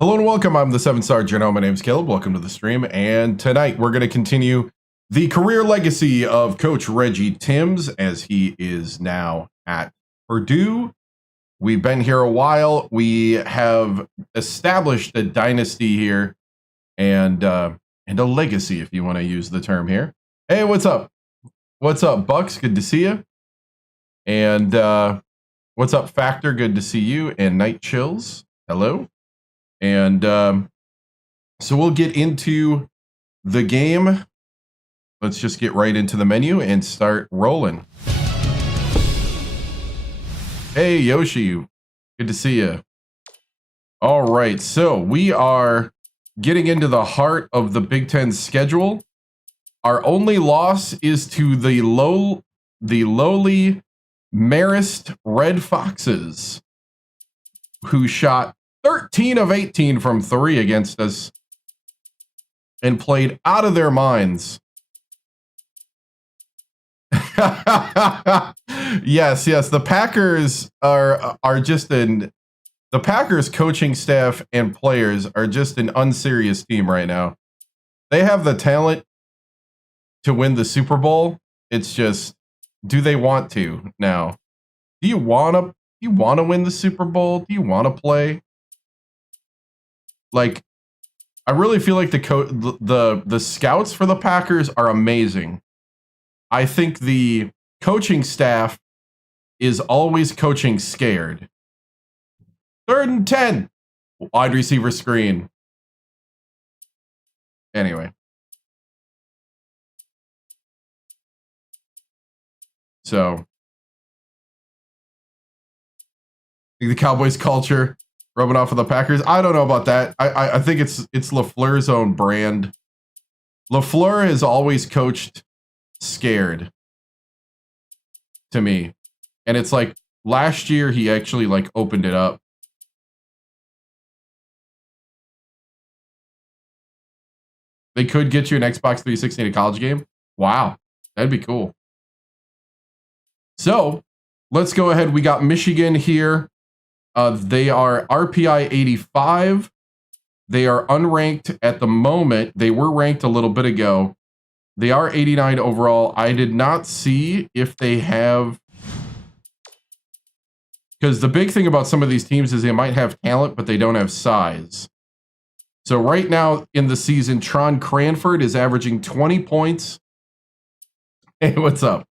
Hello and welcome. I'm the 7-star General. My name is Caleb. Welcome to the stream. And tonight we're going to continue the career legacy of Coach Reggie TImms as he is now at Purdue. We've been here a while. We have established a dynasty here and a legacy, if you want to use the term here. Hey, what's up? What's up, Bucks? Good to see you. And what's up, Factor? Good to see you. And Night Chills. Hello. And so we'll get into the game. Let's just get right into the menu and start rolling. Hey, Yoshi. Good to see you. All right. So we are getting into the heart of the Big Ten schedule. Our only loss is to the lowly Marist Red Foxes, who shot 13 of 18 from 3 against us and played out of their minds. Yes. The Packers are just the Packers coaching staff and players are just an unserious team right now. They have the talent to win the Super Bowl. It's just, do they want to now? Do you want to win the Super Bowl? Do you want to play? Like, I really feel like the scouts for the Packers are amazing. I think the coaching staff is always coaching scared. 3rd and 10. Wide receiver screen. Anyway. So, the Cowboys culture rubbing off of the Packers. I don't know about that. I think it's LaFleur's own brand. LaFleur has always coached scared to me. And it's like last year he actually like opened it up. They could get you an Xbox 360 in a college game. Wow. That'd be cool. So let's go ahead. We got Michigan here. They are RPI 85. They are unranked at the moment. They were ranked a little bit ago. They are 89 overall. I did not see if they have, because the big thing about some of these teams is they might have talent, but they don't have size. So right now in the season, Tron Cranford is averaging 20 points. Hey, what's up?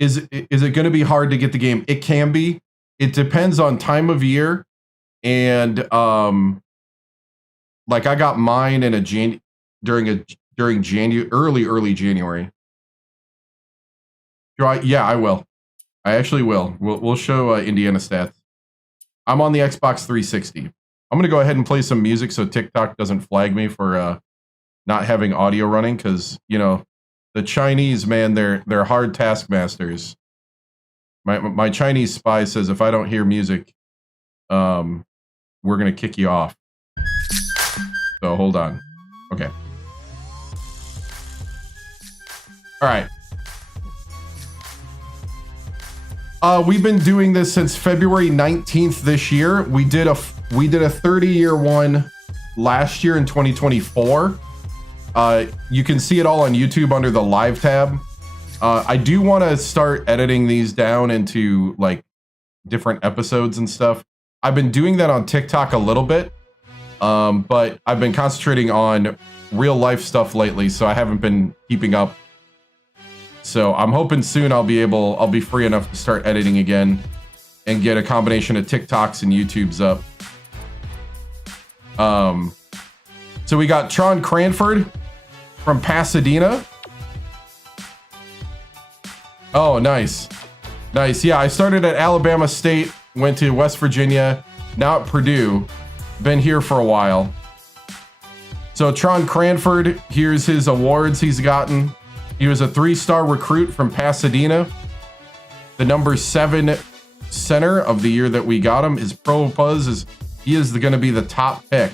Is it going to be hard to get the game? It can be. It depends on time of year, and like I got mine in during January, early January. Yeah, I will. I actually will. We'll show Indiana stats. I'm on the Xbox 360. I'm gonna go ahead and play some music so TikTok doesn't flag me for not having audio running, because you know the Chinese, man, they're hard taskmasters. My Chinese spy says if I don't hear music, we're gonna kick you off. So hold on. Okay. All right. We've been doing this since February 19th this year. We did a 30-year one last year in 2024. You can see it all on YouTube under the live tab. I do want to start editing these down into like different episodes and stuff. I've been doing that on TikTok a little bit, but I've been concentrating on real life stuff lately, so I haven't been keeping up. So I'm hoping soon I'll be free enough to start editing again and get a combination of TikToks and YouTubes up. So we got Tron Cranford from Pasadena. Oh, nice. Nice. Yeah, I started at Alabama State, went to West Virginia, now at Purdue. Been here for a while. So Tron Cranford, here's his awards he's gotten. He was a 3-star recruit from Pasadena. The number 7 center of the year that we got him. His pro buzz is, he is going to be the top pick.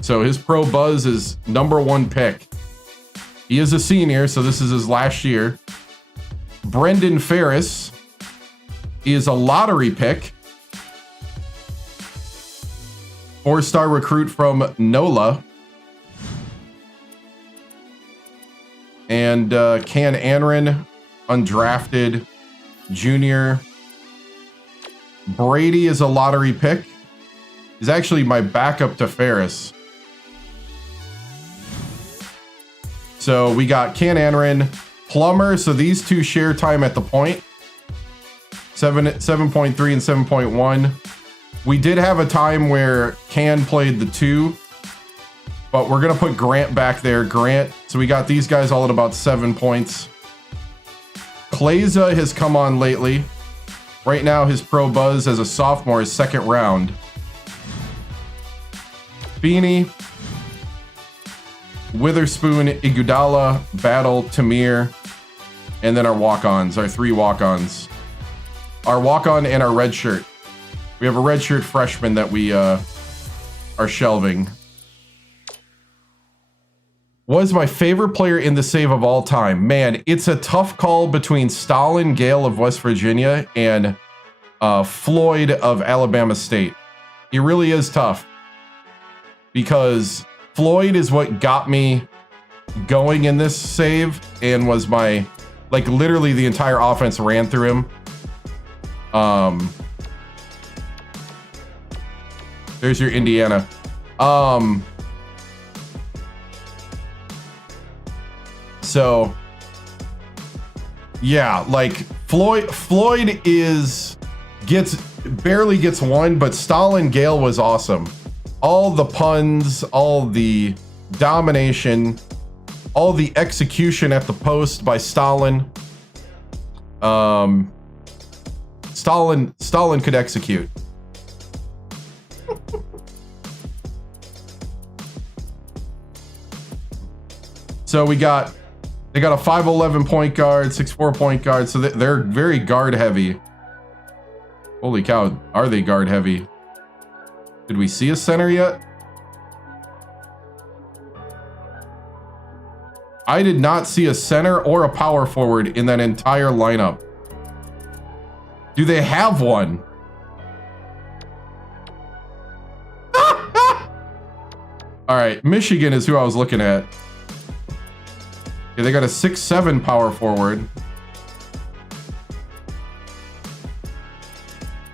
So his pro buzz is number 1 pick. He is a senior, so this is his last year. Brendan Ferris is a lottery pick. 4-star recruit from NOLA. And Can Anrin, undrafted junior. Brady is a lottery pick. He's actually my backup to Ferris. So we got Can Anrin, Plummer. So these two share time at the point. 7.3 and 7.1. We did have a time where Can played the 2. But we're going to put Grant back there. Grant. So we got these guys all at about 7 points. Kleza has come on lately. Right now, his pro buzz as a sophomore is 2nd round. Feeney, Witherspoon, Iguodala, Battle, Tamir, and then our walk-ons, our 3 walk-ons. Our walk-on and our red shirt. We have a red shirt freshman that we are shelving. Was my favorite player in the save of all time. Man, it's a tough call between Stalin Gale of West Virginia and Floyd of Alabama State. It really is tough. Because Floyd is what got me going in this save and was my, like, literally the entire offense ran through him. There's your Indiana. So, yeah, like Floyd barely gets one, but Stalin Gale was awesome. All the puns, all the domination, all the execution at the post by Stalin. Stalin could execute. So they got a 5'11" point guard, 6'4" point guard, so they're very guard heavy. Holy cow, are they guard heavy? Did we see a center yet? I did not see a center or a power forward in that entire lineup. Do they have one? All right, Michigan is who I was looking at. Okay, they got a 6'7" power forward.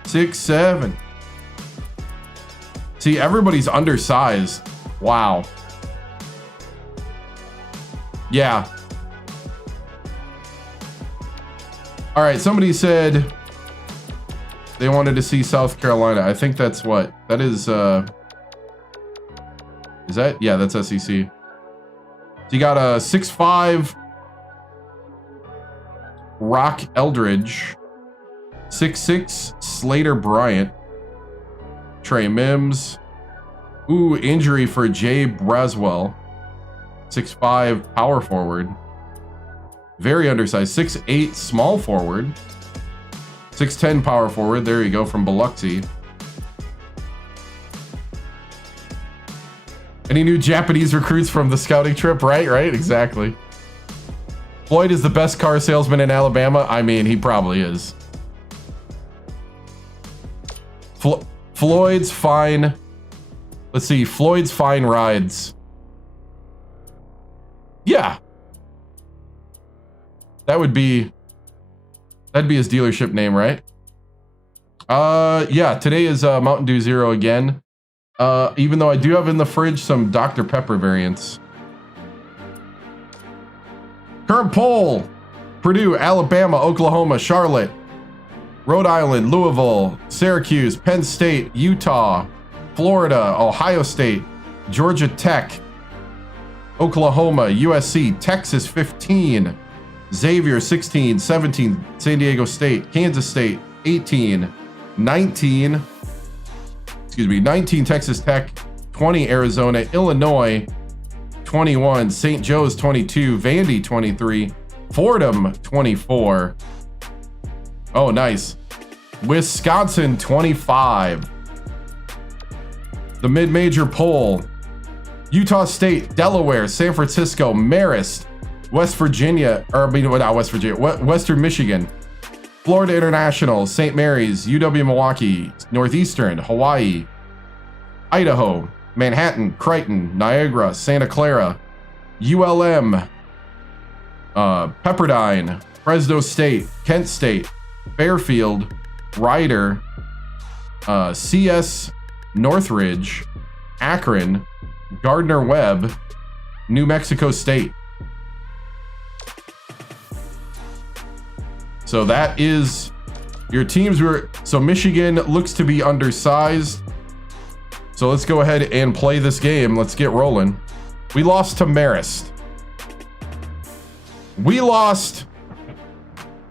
6'7". See, everybody's undersized. Wow. Yeah. All right, somebody said they wanted to see South Carolina. I think that's what? That is that? Yeah, that's SEC. So you got a 6'5" Rock Eldridge, 6'6" Slater Bryant, Trey Mims. Ooh, injury for Jay Braswell, 6'5" power forward. Very undersized. 6'8" small forward. 6'10" power forward. There you go, from Biloxi. Any new Japanese recruits from the scouting trip? Right, exactly. Floyd is the best car salesman in Alabama. I mean, he probably is. Floyd's fine. Let's see. Floyd's fine rides. Yeah. That'd be his dealership name, right? Yeah, today is Mountain Dew Zero again. Even though I do have in the fridge some Dr. Pepper variants. Current poll: Purdue, Alabama, Oklahoma, Charlotte, Rhode Island, Louisville, Syracuse, Penn State, Utah, Florida, Ohio State, Georgia Tech, Oklahoma, USC, Texas 15, Xavier 16, 17, San Diego State, Kansas State 18, 19, 19 Texas Tech, 20 Arizona, Illinois 21, St. Joe's 22, Vandy 23, Fordham 24. Oh, nice. Wisconsin 25. The mid-major poll: Utah State, Delaware, San Francisco, Marist, West Virginia, not West Virginia, Western Michigan, Florida International, St. Mary's, UW Milwaukee, Northeastern, Hawaii, Idaho, Manhattan, Crichton, Niagara, Santa Clara, ULM, Pepperdine, Fresno State, Kent State, Fairfield, Ryder, CS Northridge, Akron, Gardner-Webb, New Mexico State. So that is your teams. So Michigan looks to be undersized. So let's go ahead and play this game. Let's get rolling. We lost to Marist. We lost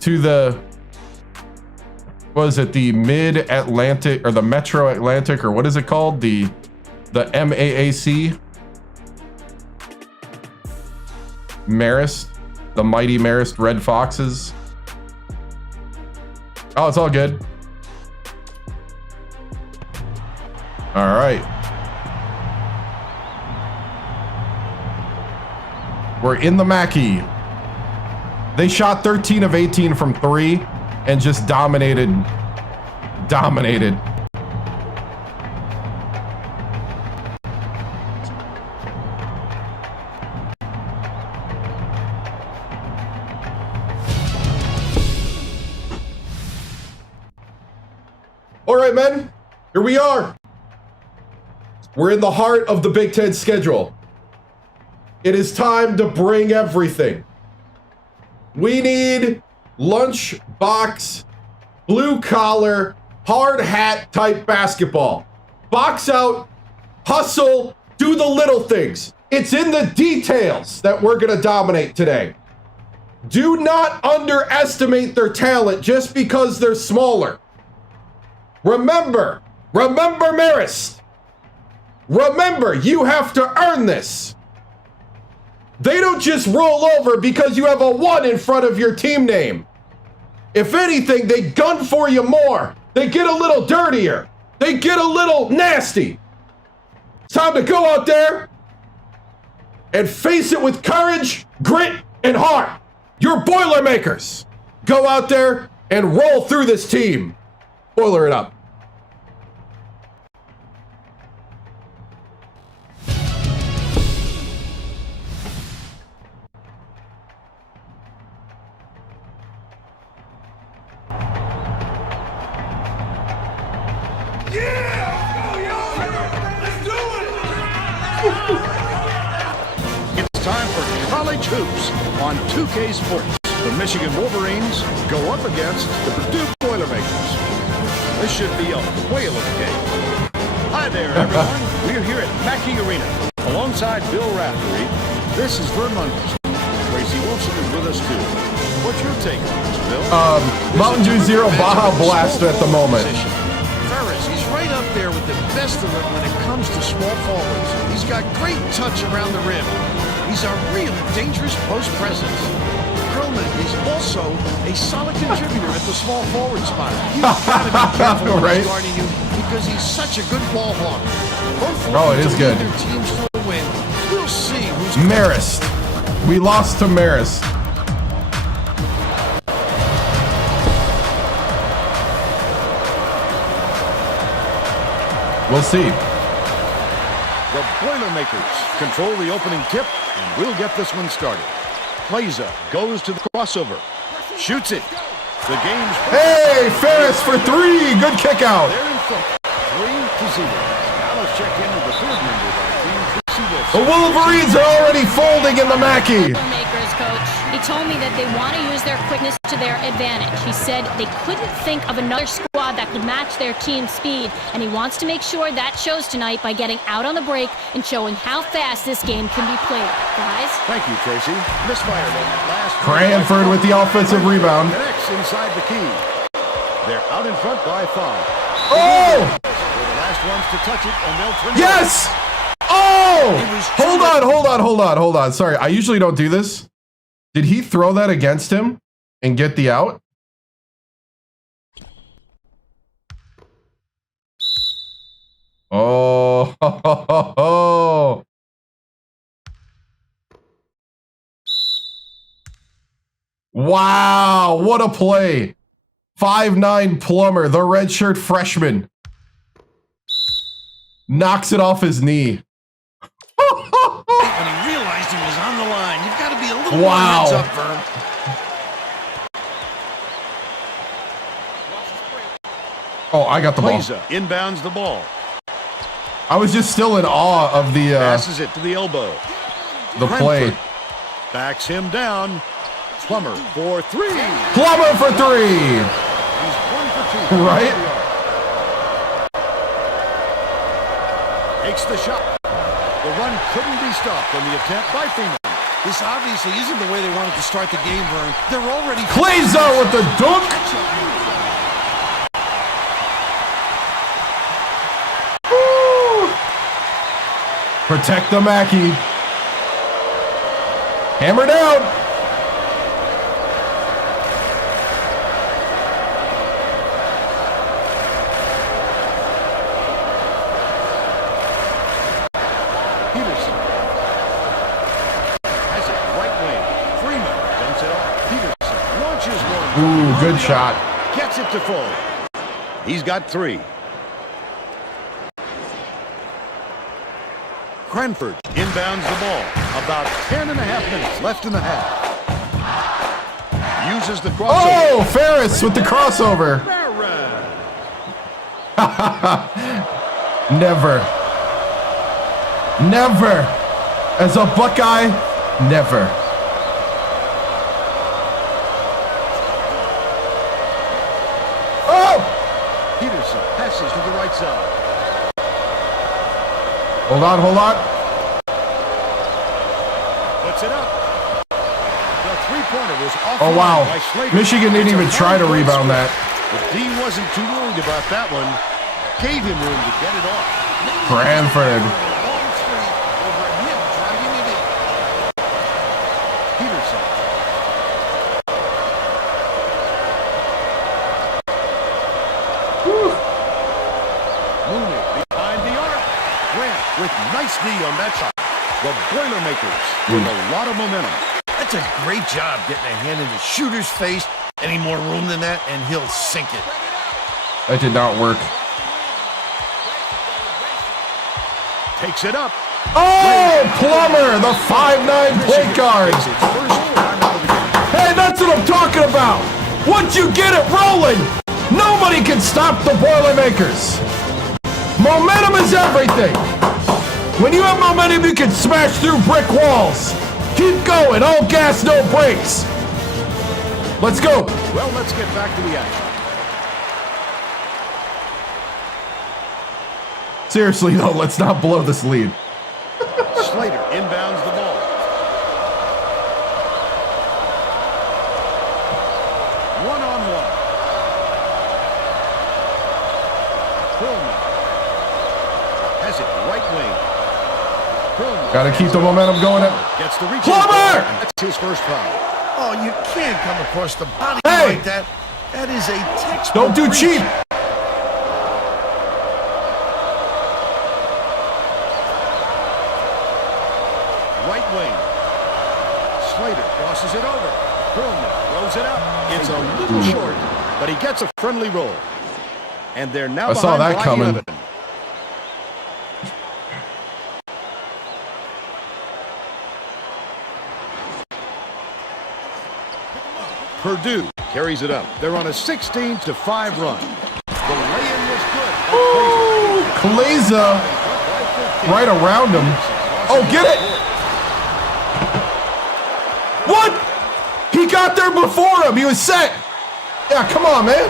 to the, what is it, the Mid-Atlantic or the Metro Atlantic, or what is it called? The MAAC. Marist, the mighty Marist Red Foxes. Oh, it's all good. All right. We're in the Mackey. They shot 13 of 18 from 3 and just dominated. All right, men, here we are. We're in the heart of the Big Ten schedule. It is time to bring everything. We need lunchbox, blue collar, hard hat type basketball. Box out, hustle, do the little things. It's in the details that we're going to dominate today. Do not underestimate their talent just because they're smaller. Remember Marist. Remember, you have to earn this. They don't just roll over because you have a 1 in front of your team name. If anything, they gun for you more. They get a little dirtier. They get a little nasty. It's time to go out there and face it with courage, grit, and heart. You're Boilermakers. Go out there and roll through this team. Boiler it up. It's time for college hoops on 2K Sports. The Michigan Wolverines go up against the Purdue Boilermakers. This should be a whale of a game. Hi there, everyone. We're here at Mackey Arena alongside Bill Raftery. This is Vern Munderson. Tracy Wilson is with us too. What's your take on this, Bill? Mountain Dew Zero Baja Blast at the moment. He's right up there with the best of them when it comes to small forwards. He's got great touch around the rim. He's a really dangerous post presence. Perlman is also a solid contributor at the small forward spot. You've got to be careful when he's guarding you because he's such a good ball hawk. It is good. Their teams to a win. We'll see who's Marist. We lost to Marist. We'll see. The Boilermakers control the opening tip, and we'll get this one started. Plaza goes to the crossover. Shoots it. The game's... Hey, Ferris for 3. Good kick out. They're in front. 3-0. Now let's check in with the third member of our team, Tracy Wilson. The Wolverines are already folding in the Mackey. Boilermakers, coach. He told me that they want to use their quickness to their advantage. He said they couldn't think of another squad that could match their team's speed, and he wants to make sure that shows tonight by getting out on the break and showing how fast this game can be played. Guys? Thank you, Tracy. Misfired on that last... Cranford with the offensive rebound. Connects inside the key. They're out in front by 5. Oh! They're the last ones to touch it, and they'll turn Yes! Oh! Hold on. Sorry, I usually don't do this. Did he throw that against him and get the out? Oh. Wow, what a play. 5'9" Plummer, the redshirt freshman. Knocks it off his knee. When he realized he was on the line, you've got to be a little more heads up, Vern. Oh, I got the ball. Inbounds the ball. I was just still in awe of the passes it to the elbow. The play. Backs him down. Plummer for three. Plummer for three. He's 1 for 2. Right? Takes the shot. The run couldn't be stopped on the attempt by Freeman. This obviously isn't the way they wanted to start the game, Vern. They're already... Clayzo with the dunk. Woo. Protect the Mackey. Hammer down. Ooh, good shot. Gets it to full. He's got 3. Cranford inbounds the ball. About 10 and a half minutes left in the half. Uses the crossover. Oh, Ferris with the crossover. Never. Never. As a Buckeye, never. Peterson passes to the right side. Hold on, hold on. Puts it up. The three-pointer was off. Oh, wow. By Slater. Michigan didn't even try to rebound that. The D wasn't too worried about that one. Gave him room to get it off. Cranford. Peterson. Mooney behind the arc. Grant with nice D on that shot. The Boilermakers with a lot of momentum. That's a great job getting a hand in the shooter's face. Any more room than that, and he'll sink it. That did not work. Takes it up. Oh, Plummer, the 5'9" point guard. Hey, that's what I'm talking about. Once you get it rolling, nobody can stop the Boilermakers. Momentum is everything. When you have momentum, you can smash through brick walls. Keep going, all gas, no brakes. Let's go. Well, let's get back to the action. Seriously, though, let's not blow this lead. Slater inbounds the ball. One-on-one. Perlman has it right wing. Perlman Got to keep the momentum going. Gets the reach. Plummer! That's his first foul. Oh, you can't come across the body Hey! like that. That is a textbook. Don't do reach. cheap. Right wing. Slater crosses it over. Perlman throws it up. It's a little short, but he gets a friendly roll. And they're now I saw behind that by coming. 11. Purdue carries it up. They're on a 16-5 run. The lay-in was good. Ooh, Kaleza right around him. Oh, get it. What? He got there before him. He was set. Yeah, come on, man.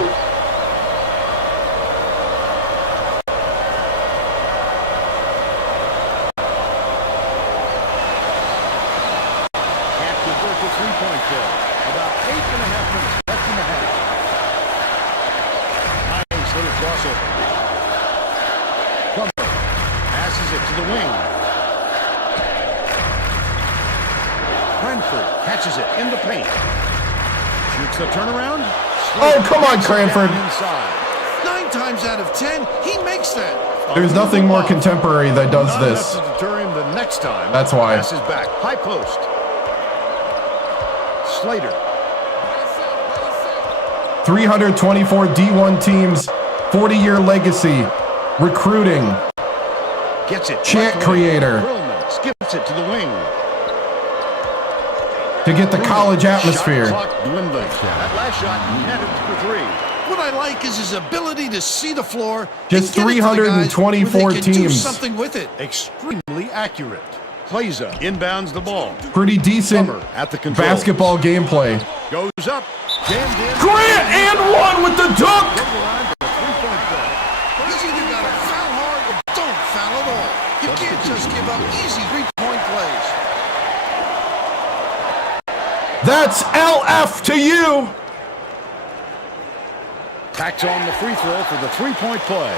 Can't convert the three-point kill. About 8.5 minutes left in the half. Nice little crossover. Plummer passes it to the wing. Cranford catches it in the paint. Shoots the turnaround. Oh, come on, Cranford. Inside. 9 times out of 10, he makes that. There's nothing more contemporary that does Not this. enough to deter him the next time. That's why. Passes back. High post. Slater. 324 D1 teams, 40-year legacy, recruiting. Gets it. Chant creator. Perlman skips it to the wing. To get the college atmosphere. Shot clock dwindling. That last shot netted for three. What I like is his ability to see the floor. Just and get it to the guys 324 where they can do teams. something with it. Extremely accurate. Plaza inbounds the ball. Pretty decent Plummer at the controls. basketball gameplay. Goes up. Jammed in. Grant and one with the dunk. He's either got to foul hard or don't foul at all. You can't just give up easy three-point plays. That's LF to you. Tacks on the free throw for the three-point play.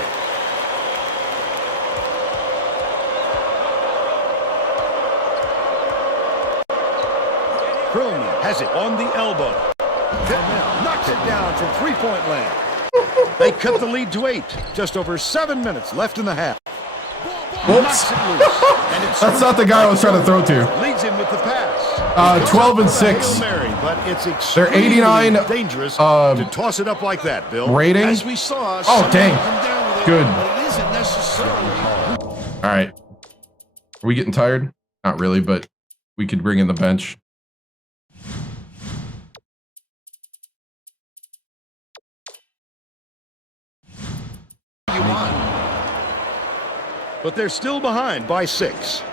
Perlman has it on the elbow. Pittman knocks it down from three-point land. They cut the lead to 8. Just over 7 minutes left in the half. Whoops. Knocks it loose. And it's That's not the guy I was trying to throw to. leads him with the pass. 12 and Goes up with a 6. Hail Mary, but it's They're extremely 89, dangerous to toss it up like that, Bill. Rating. As we saw, Oh, dang. come down with it, Good. but it isn't necessarily. All right. Are we getting tired? Not really, but we could bring in the bench. You want. But they're still behind by 6.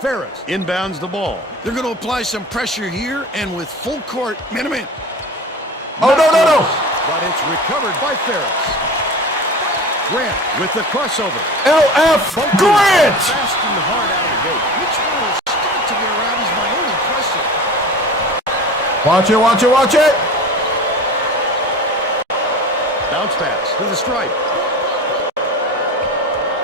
Ferris inbounds the ball. They're going to apply some pressure here, and with full court, minimum. Oh, no. But it's recovered by Ferris. Grant with the crossover. LF Grant. Fast and hard out of the gate. Which one will start to get around is my only question. Watch it. Bounce pass to the stripe.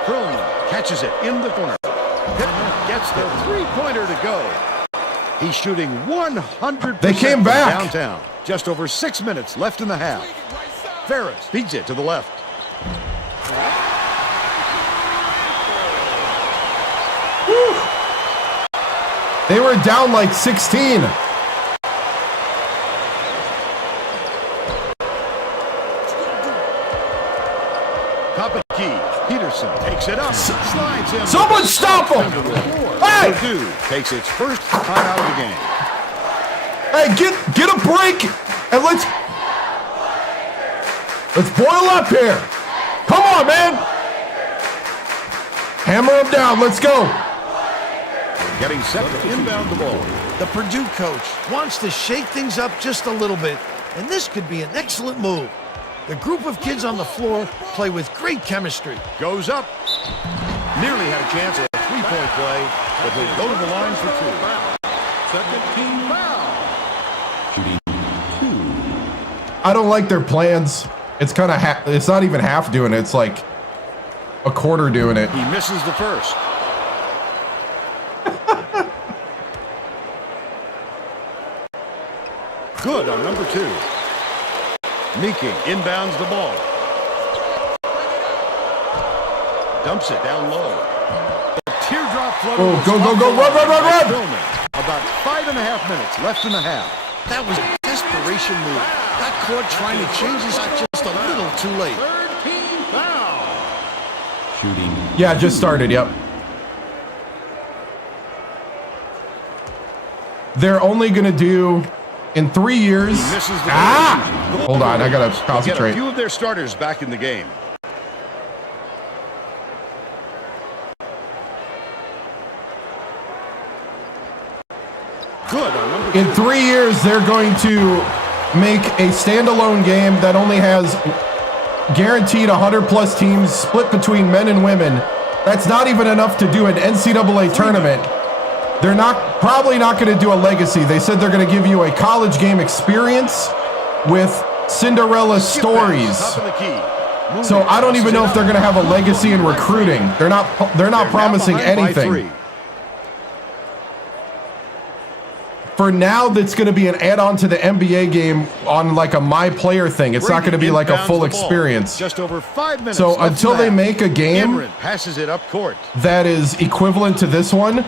Perlman catches it in the corner. Pittman gets the three-pointer to go. He's shooting 100% They came from back. downtown. Just over 6 minutes left in the half. Ferris feeds it to the left. Whew. They were down like 16. Top of the key. Peterson takes it up. Slides him. Someone stop him. Hey! Purdue takes its first timeout of the game. Hey, get a break and let's boil up here. Come on, man. Hammer him down. Let's go. Getting set to inbound the ball. The Purdue coach wants to shake things up just a little bit, and this could be an excellent move. The group of kids on the floor play with great chemistry. Goes up. Nearly had a chance at a three-point play, but he'll go to the line for 2. Second team foul. I don't like their plans. It's kind of it's not even half doing it. It's like a quarter doing it. He misses the first. Good on number 2. Meeking inbounds the ball. Dumps it down low. The teardrop flow. Oh, go, run. Filming. About 5.5 minutes left in the half. That was a desperation move. That court trying to change his shot just a little too late. Third team foul. Yeah, just started. Yep. They're only gonna do in 3 years. He misses the Hold on, I gotta Get a concentrate. few of their starters back in the game. Good on number 2. In 3 years, they're going to make a standalone game that only has guaranteed 100+ teams split between men and women. That's not even enough to do an NCAA tournament. They're probably not going to do a legacy. They said they're going to give you a college game experience with Cinderella stories. Top of the key. So I don't even know if they're going to have a legacy in recruiting. They're not promising anything. For now, that's going to be an add-on to the NBA game on like a my player thing. It's not going to be like a full experience. Just over 5 minutes. So until they make a game Cameron passes it up court. that is equivalent to this one,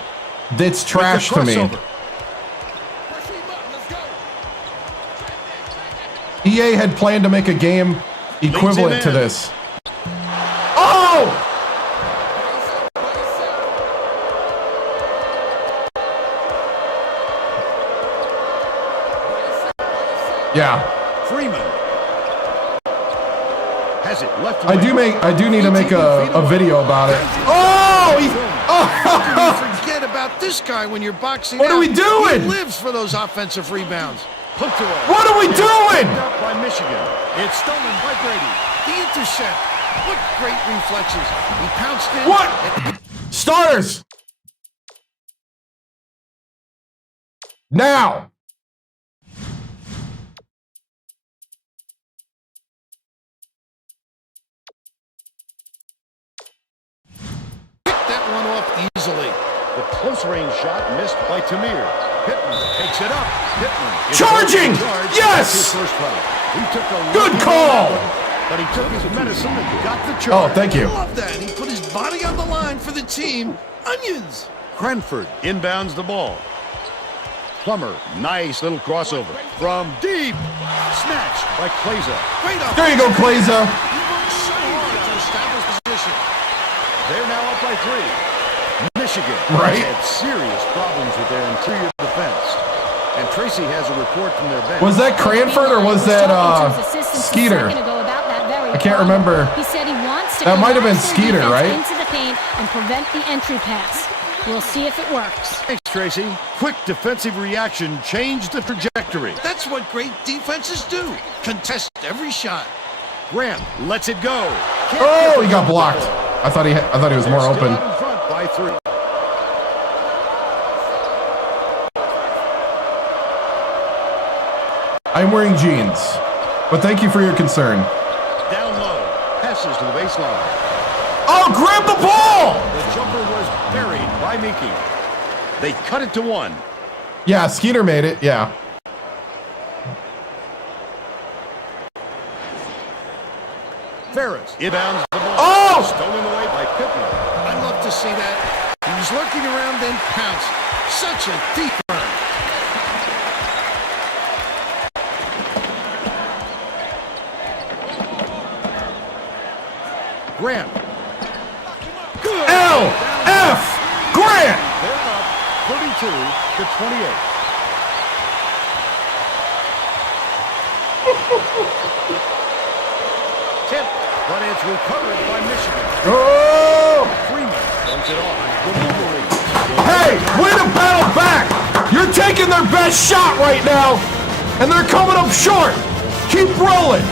that's trash to me. EA had planned to make a game equivalent to this. Oh! Yeah. Freeman has it left. I do need to make a video about it. Oh! How can you forget about this guy when you're boxing What out? are we doing? He lives for those offensive rebounds. Poked away. What are we doing? Picked up by Michigan. It's stolen by Brady. The intercept. What great reflexes. He pounced in. What? Starters! Now! Picked that one off easily. The close range shot missed by Tamir. Pittman takes it up. Pittman is Charging! charged. Yes! That's his first foul. He took a Good lucky call! one, but he took his medicine and got the Oh, charge. thank you. I love that. He put his body on the line for the team. Onions. Cranford inbounds the ball. Plummer, nice little crossover from deep. Snatched by Kleza. Great off. There you go, Kleza. He worked so hard to establish position. They're now up by 3. Michigan Right. had serious problems with their interior defense. And Tracy has a report from their bench. Was that Cranford or was that Skeeter? I can't remember. He said he wants to That might have been collapse their Skeeter, defense right? into the paint and prevent the entry pass. We'll see if it works. Thanks, Tracy. Quick defensive reaction changed the trajectory. That's what great defenses do. Contest every shot. Grant lets it go. Can't Oh, get he the got blocked. ball. I thought he was more They're still open. out in front by 3. I'm wearing jeans, but thank you for your concern. Down low. Passes to the baseline. Oh, grab the ball! The jumper was buried by Miki. They cut it to 1. Yeah, Skeeter made it. Yeah. Ferris inbounds the ball. Oh! Stolen away by Pittman. I love to see that. He was lurking around, then pounced. Such a deep run. Grant. Good. L.F. Grant! They're up 32 to 28. Tip, but it's recovered by Michigan. Oh! Freeman runs it off. The Wolverines. Hey, way to battle back! You're taking their best shot right now, and they're coming up short. Keep rolling.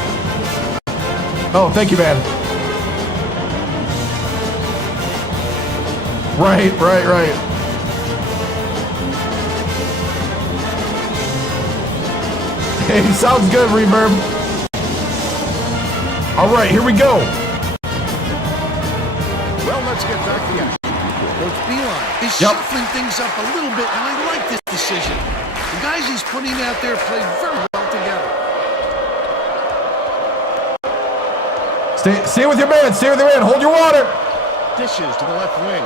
Oh, thank you, man. Right. Hey, sounds good, Reverb. All right, here we go. Well, let's get back to the action. Coach Beeline is Yep. shuffling things up a little bit, and I like this decision. The guys he's putting out there play very well together. Stay with your man. Stay with your man. Hold your water. Dishes to the left wing.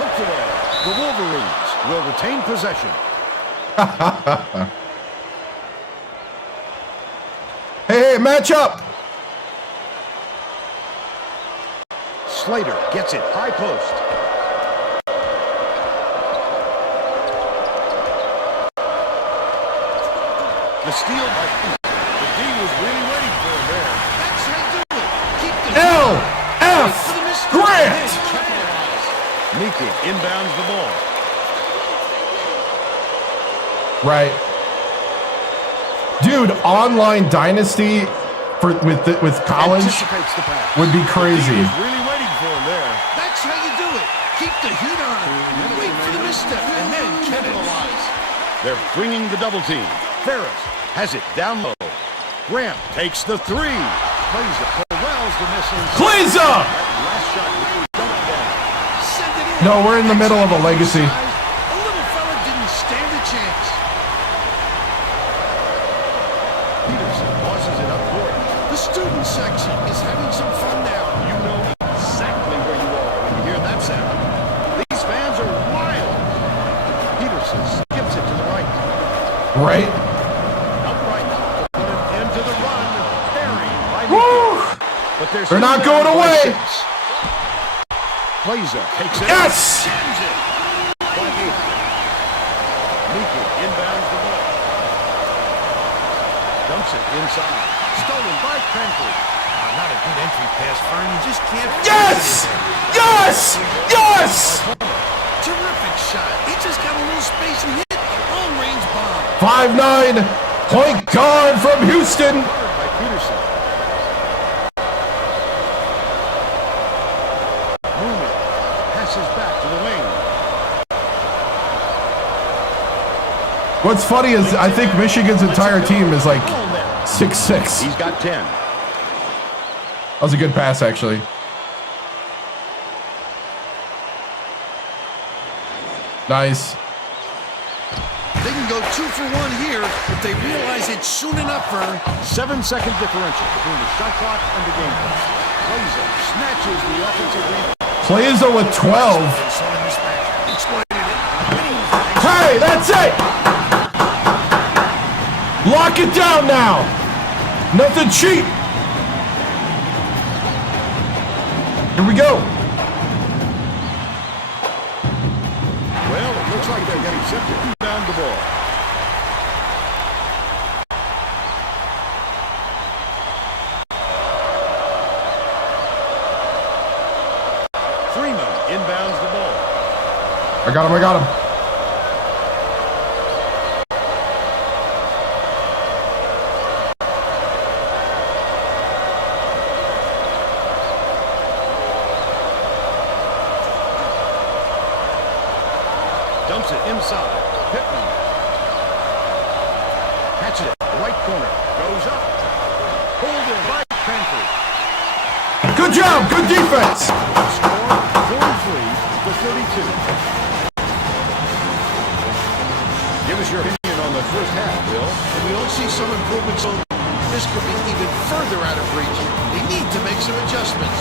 Poked away. The Wolverines will retain possession. Hey, match up. Slater gets it. High post. The steal by the D was really waiting for him there. That's how you do it. Keep the L.F. Grant. Miki inbounds the ball. Right. Dude, online Dynasty with college Anticipates the pass. would be The D crazy. was really waiting for him there. That's how you do it. Keep the heat on. Wait for the misstep, and then capitalize. They're bringing the double team. Ferris has it down low. Grant takes the 3. Plays it. Corrals the missing. Kleza! That last shot was dumped down. Send it in. No, we're in the middle of a legacy. A little fella didn't stand a chance. Peterson tosses it up court. The student section is having some fun now. You know exactly where you are when you hear that sound. These fans are wild. Peterson skips it to the right. Right? but they're not going away. Plays it. Takes it. Yes! Jams it. Meeker inbounds the ball. Dumps it inside. Stolen by Cranford. Not a good entry pass, Fern. You just can't. Yes! Yes! Yes! Terrific shot. He just got a little space and hit a long-range bomb. 5'9", point guard from Houston. By Peterson. Mooney passes back to the wing. What's funny is I think Michigan's entire team is like 6'6". He's got 10. That was a good pass, actually. Nice. They can go 2 for 1 here if they realize it soon enough, Vern. 7-second differential between the shot clock and the game clock. Plaza snatches the offensive rebound. Plaza with 12. Hey, that's it! Lock it down now. Nothing cheap. Here we go. Well, it looks like they're getting set to rebound the ball. Freeman inbounds the ball. I got him. I got him. Dumps it inside. Pittman. Catches it. Right corner. Goes up. Pulled in by Cranford. Good job. Good defense. Score 43-32. Give us your opinion on the first half, Bill. If we don't see some improvements, this could be even further out of reach. They need to make some adjustments.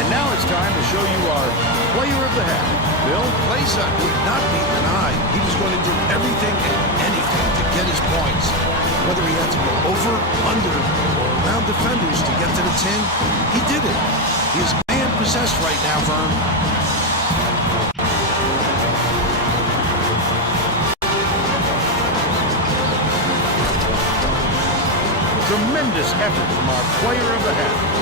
And now it's time to show you our player of the half. Bill? Plaza would not be denied. He was going to do everything and anything to get his points. Whether he had to go over, under, or around defenders to get to the 10, he did it. He is man-possessed right now, Vern. Tremendous effort from our player of the half.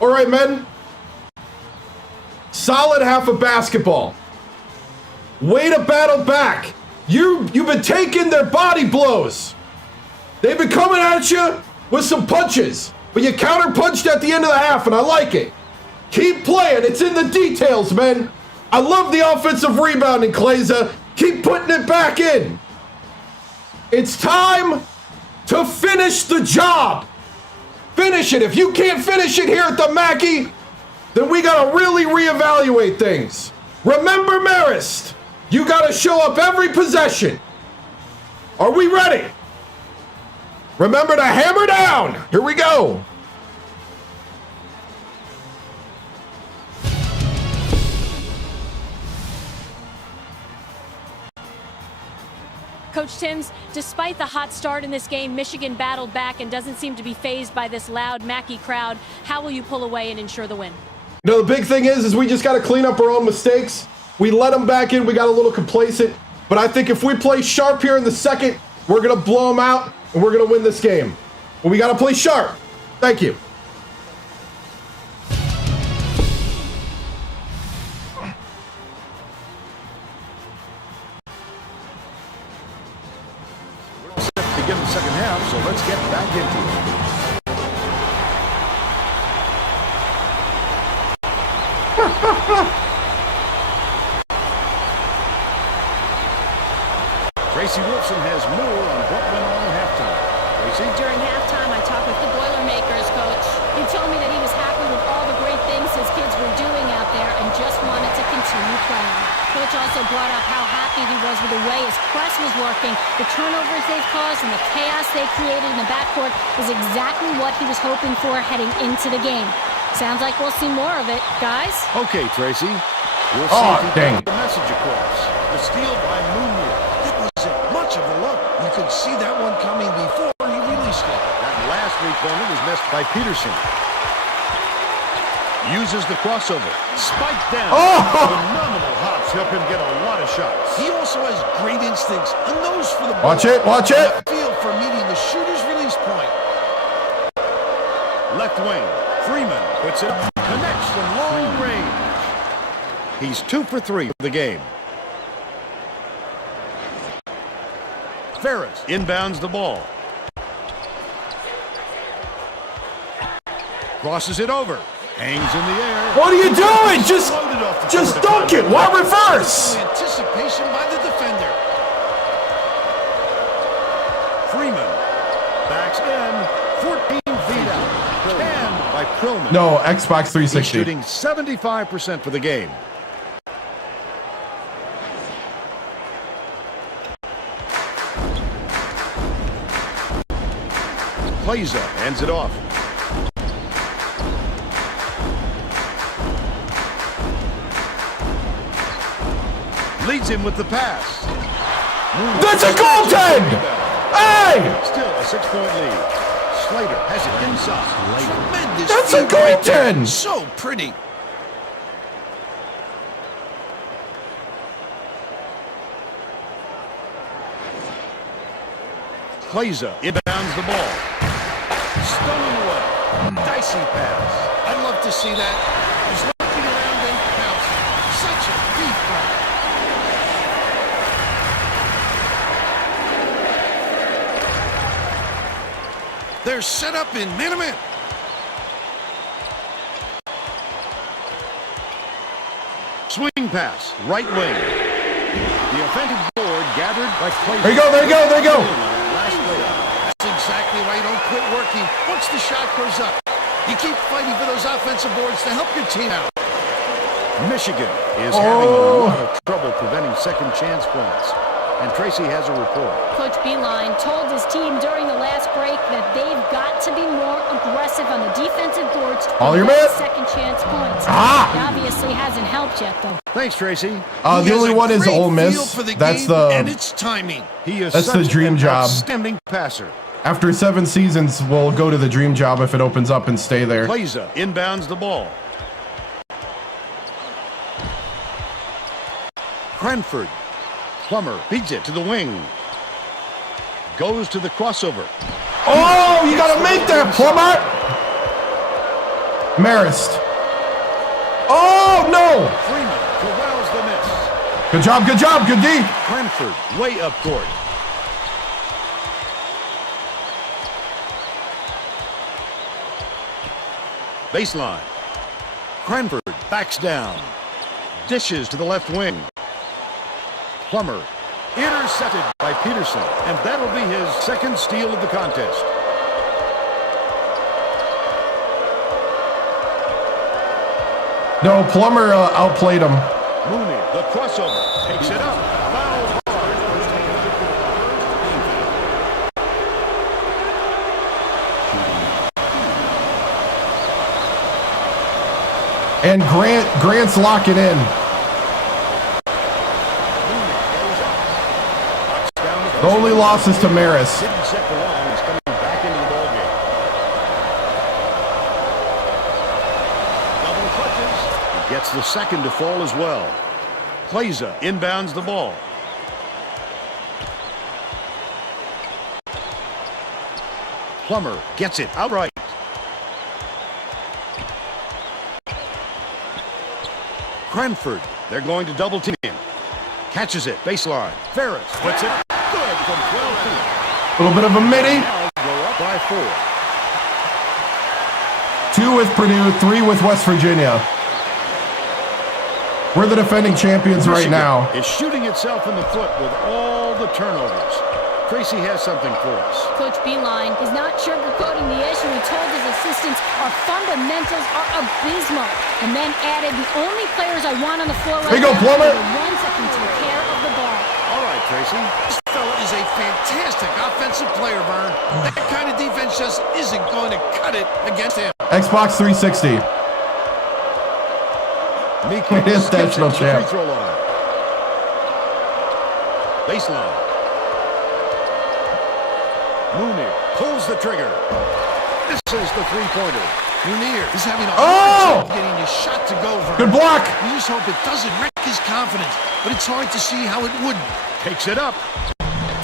All right, men. Solid half of basketball. Way to battle back. You've been taking their body blows. They've been coming at you with some punches, but you counter-punched at the end of the half, and I like it. Keep playing. It's in the details, man. I love the offensive rebounding, Claza. Keep putting it back in. It's time to finish the job. Finish it. If you can't finish it here at the Mackey, then we got to really reevaluate things. Remember Marist. You got to show up every possession. Are we ready? Remember to hammer down. Here we go. Coach TImms, despite the hot start in this game, Michigan battled back and doesn't seem to be fazed by this loud Mackey crowd. How will you pull away and ensure the win? You know, the big thing is we just got to clean up our own mistakes. We let them back in. We got a little complacent. But I think if we play sharp here in the second, we're going to blow them out and we're going to win this game. But we got to play sharp. Thank you. begin the second half, so let's get back into it. Tracy Wilson has more on what went on at halftime. Tracy? During halftime, I talked with the Boilermakers coach. He told me that he was happy with all the great things his kids were doing out there and just wanted to continue playing. Coach also brought up how happy he was with the way his press was working. The turnovers they've caused and the chaos they created in the backcourt is exactly what he was hoping for heading into the game. Sounds like we'll see more of it, guys. Okay, Tracy. We'll see if he dang. got the message across. The steal by Mooney. That wasn't much of a look. You could see that one coming before he released it. That last three-pointer was missed by Peterson. Uses the crossover. Spike down. Phenomenal hops help him get a lot of shots. He also has great instincts, a nose for the ball. Watch it, watch it. And a feel for meeting the shooter's release point. Left wing. Freeman puts it up. Connects from long range. He's 2 for 3 for the game. Ferris inbounds the ball. Crosses it over. Hangs in the air. What are you doing? Just dunk it. Why reverse? Anticipation by the defender. Freeman backs in. 14 feet out. 10 by Perlman. No, Xbox He's 360. shooting 75% for the game. Plaza hands it off. Leads him with the pass. That's a goaltend! Hey! Still a 6-point lead. Slater has it inside. Tremendous. That's a feat right there. goaltend! So pretty. Plaza inbounds the ball. Stolen away. Dicey pass. I'd love to see that. He's looking around and bouncing. Such a deep run. They're set up in man-to-man. Swing pass. Right wing. The offensive board gathered by Plaza. There you go, there you go, there you go. Last play. That's exactly right. Don't quit working. Once the shot goes up, you keep fighting for those offensive boards to help your team out. Michigan is having a lot of trouble preventing second chance points. And Tracy has a report. Coach Beeline told his team during the last break that they've got to be more aggressive on the defensive boards to All your prevent man. second chance points. Ah! It obviously hasn't helped yet, though. Thanks, Tracy. He The has only a one is great Ole feel Miss. for the That's game and the its timing. He is That's such the dream an job. outstanding passer. after 7 seasons. We'll go to the dream job if it opens up and stay there. Plaza inbounds the ball. Cranford. Plummer beats it to the wing. Goes to the crossover. Oh, you gotta make that, Plummer! Marist. Oh, no! Freeman corrals the miss. Good job, good D. Cranford way up court. Baseline. Cranford backs down. Dishes to the left wing. Plummer intercepted by Peterson, and that'll be his second steal of the contest. No, Plummer outplayed him. Mooney, the crossover, takes it up. Foul hard. And Grant's locking in. The only loss is to Maris. Didn't set for long. He's coming back into the ballgame. Double clutches. He gets the second to fall as well. Plaza inbounds the ball. Plummer gets it outright. Cranford, they're going to double team him. Catches it, baseline. Ferris puts it good from 12 feet. Little bit of a midi. Now go up by 4. 2 with Purdue, 3 with West Virginia. We're the defending champions right now. Is shooting itself in the foot with all the turnovers. Tracy has something for us. Coach Beeline is not sugarcoating the issue. He told his assistants our fundamentals are abysmal, and then added, the only players I want on the floor right now are the ones that can take care of the ball. All right, Tracy. This fella is a fantastic offensive player, Vern. That kind of defense just isn't going to cut it against him. Xbox 360. Mika His national champ. Free throw line. Baseline. Munir pulls the trigger. This is the three-pointer. Munir is having a Oh! hard time getting his shot to go, Vern. Good block. We just hope it doesn't wreck his confidence, but it's hard to see how it wouldn't. Takes it up.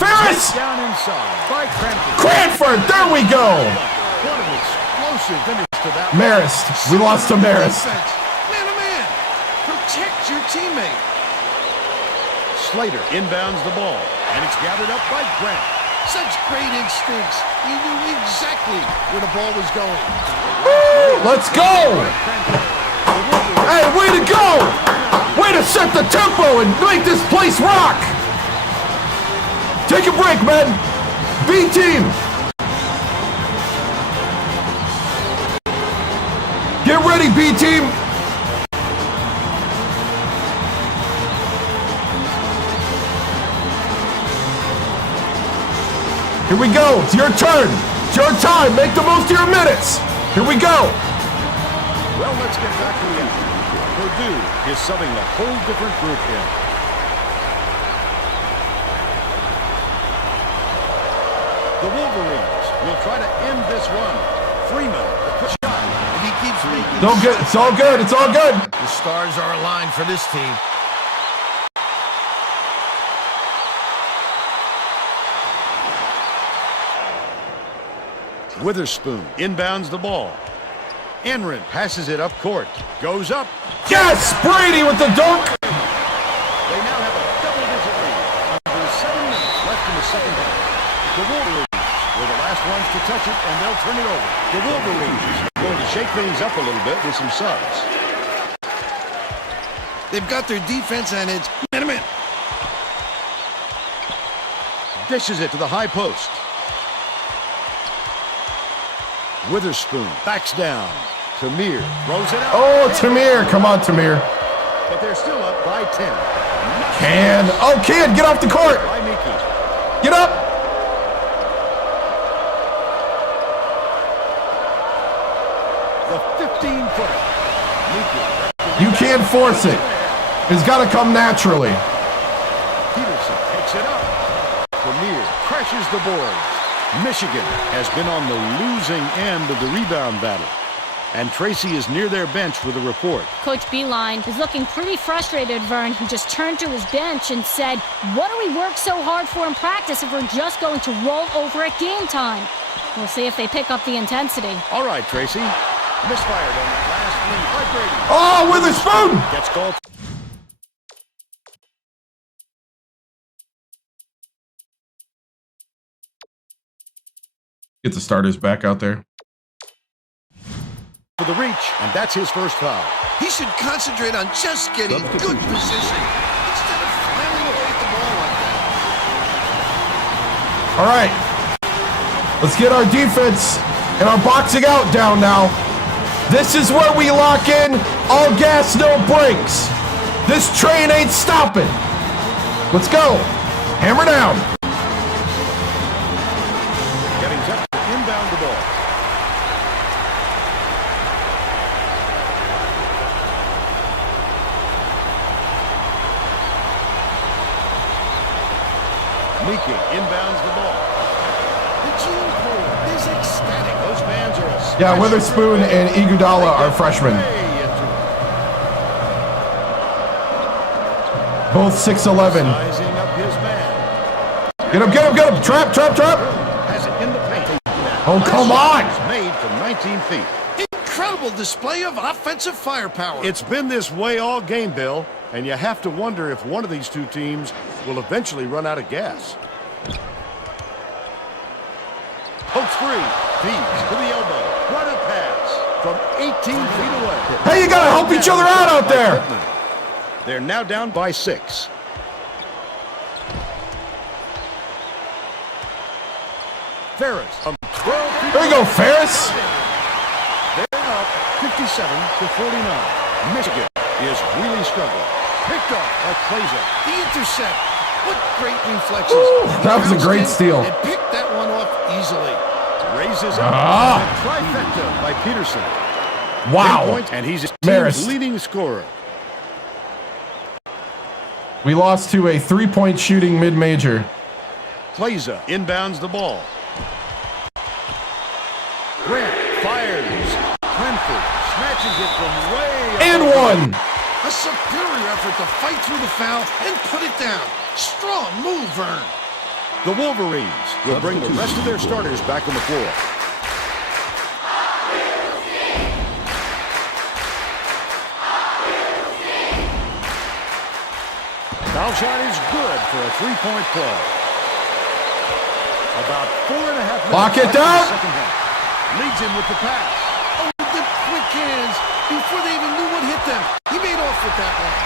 Ferris! Down inside by Crampton. Cranford, there we go. What an explosive finish to that. Marist, we lost to Marist. Defense. Man to man. Protect your teammate. Slater inbounds the ball, and it's gathered up by Grant. Such great instincts. He knew exactly where the ball was going. Woo, let's go. Hey, way to go. Way to set the tempo and make this place rock. Take a break, man. B team. Get ready, B team. Here we go. It's your turn. It's your time. Make the most of your minutes. Here we go. Well, let's get back to the action. Purdue is subbing a whole different group in. The Wolverines will try to end this run. Freeman, the push shot. If he keeps making Don't get. It's all good. It's all good. the stars are aligned for this team. Witherspoon inbounds the ball. Enrin passes it up court. Goes up. Yes, Brady with the dunk. They now have a double-digit lead. Under 7 minutes left in the second half. The Wolverines were the last ones to touch it, and they'll turn it over. The Wolverines going to shake things up a little bit with some subs. They've got their defense on its minimum. Dishes it to the high post. Witherspoon backs down. Tamir throws it out. Oh, Tamir. Come on, Tamir. But they're still up by 10. Can. Oh, Can, get off the court. By Miki. Get up. The 15-footer. Miki. You can't force it. It's got to come naturally. Peterson picks it up. Tamir crashes the boards. Michigan has been on the losing end of the rebound battle. And Tracy is near their bench with a report. Coach Beeline is looking pretty frustrated, Vern. He just turned to his bench and said, what do we work so hard for in practice if we're just going to roll over at game time? We'll see if they pick up the intensity. All right, Tracy. Misfired on that last lead by Brady. Oh, Witherspoon. Gets called. Get the starters back out there. For the reach, and that's his first foul. He should concentrate on just getting good position instead of flailing away at the ball like that. All right. Let's get our defense and our boxing out down now. This is where we lock in. All gas, no brakes. This train ain't stopping. Let's go. Hammer down. Getting set to inbound the ball. Miki inbounds the ball. The team is ecstatic. Those fans are a Yeah, Witherspoon and Iguodala are freshmen. Both 6'11". Sizing up his man. Get him, get him, get him. Trap, trap, trap. Has it in the paint. Oh, come on. It's made from 19 feet. Incredible display of offensive firepower. It's been this way all game, Bill, and you have to wonder if one of these two teams will eventually run out of gas. Pokes free. Feeds to the elbow. What a pass from 18 feet away. Hey, you gotta help each other out there. They're now down by 6. Ferris from 12 feet. There you go, Ferris. They're up 57-49. Michigan is really struggling. Picked off by Clazer. The intercept. What great reflexes. Ooh, that was a Bounced great in steal. And picked that one off easily. Raises up. Ah. A trifecta by Peterson. 10 Wow. points, and he's his Maris. team's leading scorer. We lost to a 3-point shooting mid-major. Clazer inbounds the ball. Grant fires. Cranford snatches it from way And above. one. A superior effort to fight through the foul and put it down. Strong move, Vern. The Wolverines will bring the rest of their starters back on the floor. Foul shot is good for a 3-point play. About 4.5 minutes Lock it left in the down. second half. Leads him with the pass. Oh, the quick hands. Before they even knew what hit them. He made off with that one.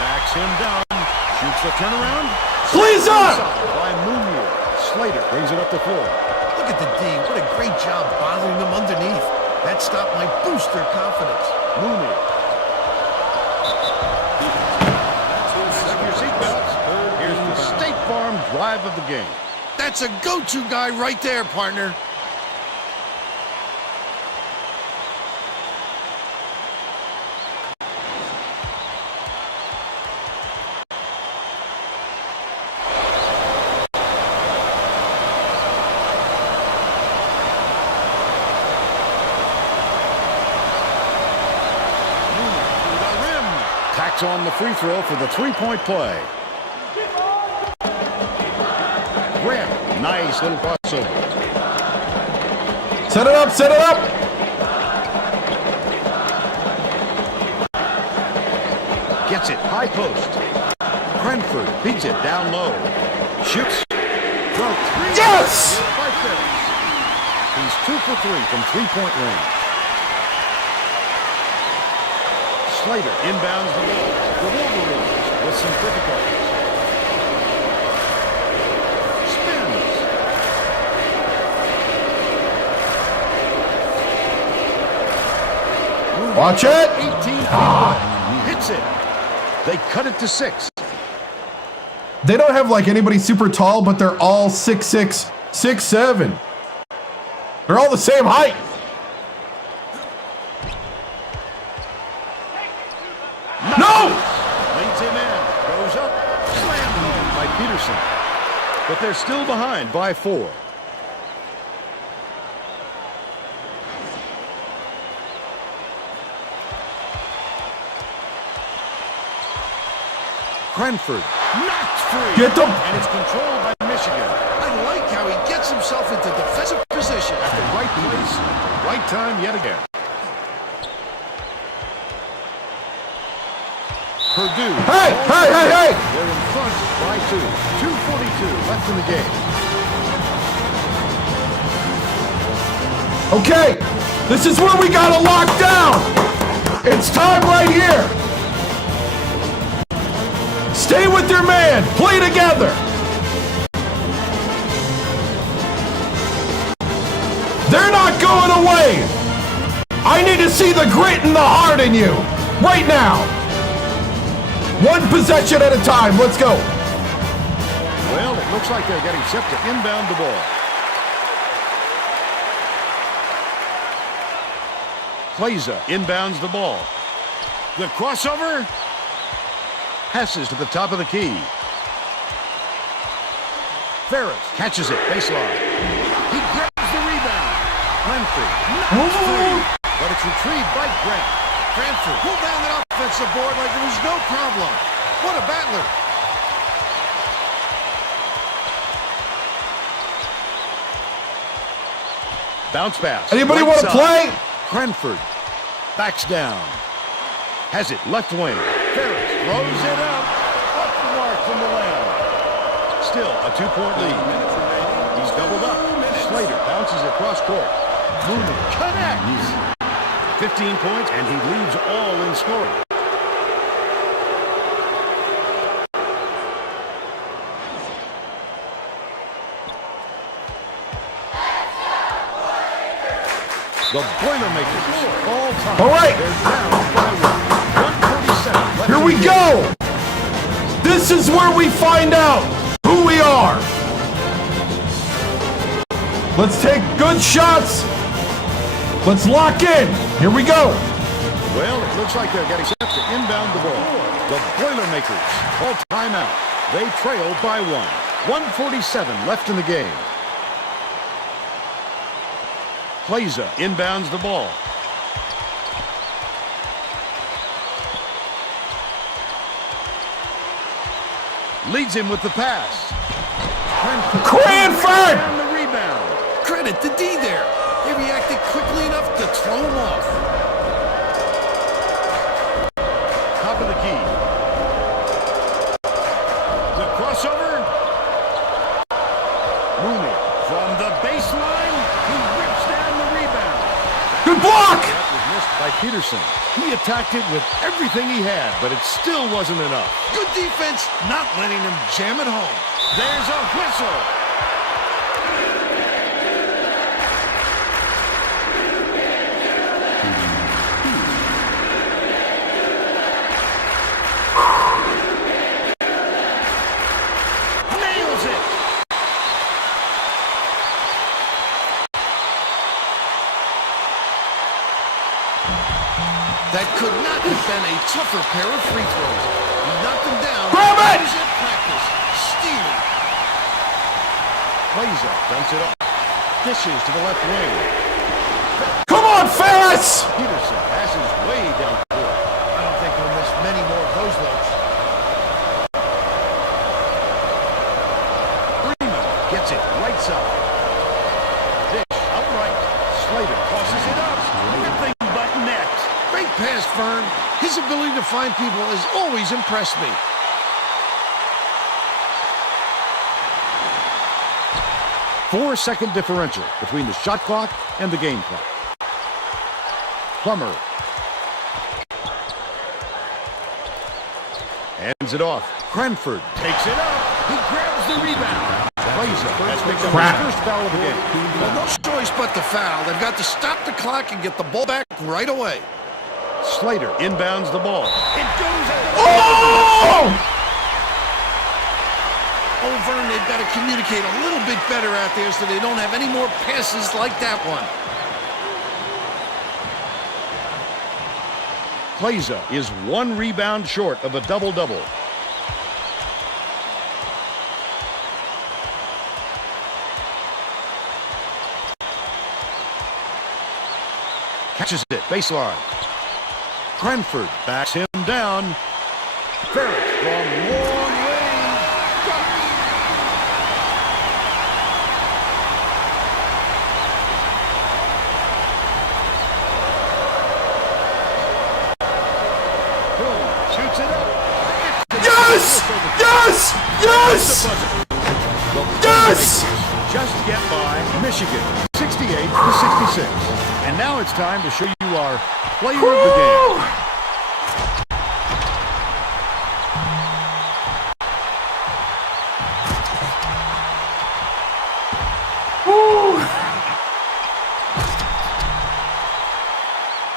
Backs him down. Shoots the turnaround. Please up. Inside by Mooney. Slater brings it up the floor. Look at the D. What a great job bothering them underneath. That stop might boost their confidence. Mooney. Strap your seatbelts. Here's the State Farm drive of the game. That's a go-to guy right there, partner. Tacks on the free throw for the 3-point play. Graham, nice little crossover. Set it up, set it up. Gets it, high post. Cranford beats it down low. Shoots. From 3. Yes! By Ferris. He's 2 for 3 from 3-point range. Slater inbounds the ball. The Wolverines with some difficulties. Spins. Watch it. 18 feet away. Hits it. They cut it to 6. They don't have like anybody super tall, but they're all 6'6", 6'7". They're all the same height. No! Leads him in. Goes up. Slammed home by Peterson. But they're still behind by 4. Cranford knocked free. Get them. And it's controlled by Michigan. I like how he gets himself into defensive position At the right place, right time yet again. Purdue. Hey, hey, hey, hey! They're in front by 2. 2:42 left in the game. Okay, this is where we gotta lock down. It's time right here. Stay with your man. Play together. They're not going away. I need to see the grit and the heart in you right now. One possession at a time. Let's go. Well, it looks like they're getting set to inbound the ball. Clazer inbounds the ball. The crossover. Passes to the top of the key. Ferris catches it baseline. He grabs the rebound. Cranford knocks free, but it's retrieved by Grant. Cranford pulled down that offensive board like it was no problem. What a battler. Bounce pass. Anybody Right want to side. play? Cranford backs down. Has it left wing. Ferris throws it up. Off the mark from the lane. Still a 2-point lead. He's doubled up. Slater bounces across court. Mooney connects. 15 points, and he leads all in scoring. The Boilermakers all time. All right. They're down by 147 left. Here we go. This is where we find out who we are. Let's take good shots. Let's lock in. Here we go. Well, it looks like they're getting set to inbound the ball. The Boilermakers call timeout. They trail by 147 left in the game. Plaza inbounds the ball. Leads him with the pass. Cranford! And the rebound. Credit to D there. He reacted quickly enough to throw him off. Top of the key. The crossover. Mooney from the baseline. He rips down the rebound. Good block. That was missed by Peterson. He attacked it with everything he had, but it still wasn't enough. Good defense, not letting him jam it home. There's a whistle. Nails it. That could not have been a tougher pair of free throws. He knocked him down. Grab it! He's at practice. Stealing. Plaza dumps it off. Dishes to the left wing. Come on, Ferris! Peterson passes way down court. I don't think he'll miss many more of those looks. Freeman gets it right side. Dish upright. Slater tosses it up. Everything but net. Great pass, Fern. His ability to find people has always impressed me. Four-second differential between the shot clock and the game clock. Plummer hands it off. Cranford takes it up. He grabs the rebound. Plaza has picked up his first foul of the game. Well, no choice but to foul. They've got to stop the clock and get the ball back right away. Slater inbounds the ball. It goes out. Oh! Oh, Vern, they've got to communicate a little bit better out there so they don't have any more passes like that one. Plaza is one rebound short of a double-double. Catches it, baseline. Cranford backs him down. Ferris from long range. Drops. Boom, shoots it up. Yes! Yes! Yes! Yes! Just get by Michigan, 68-66. And now it's time to show you our player of the game.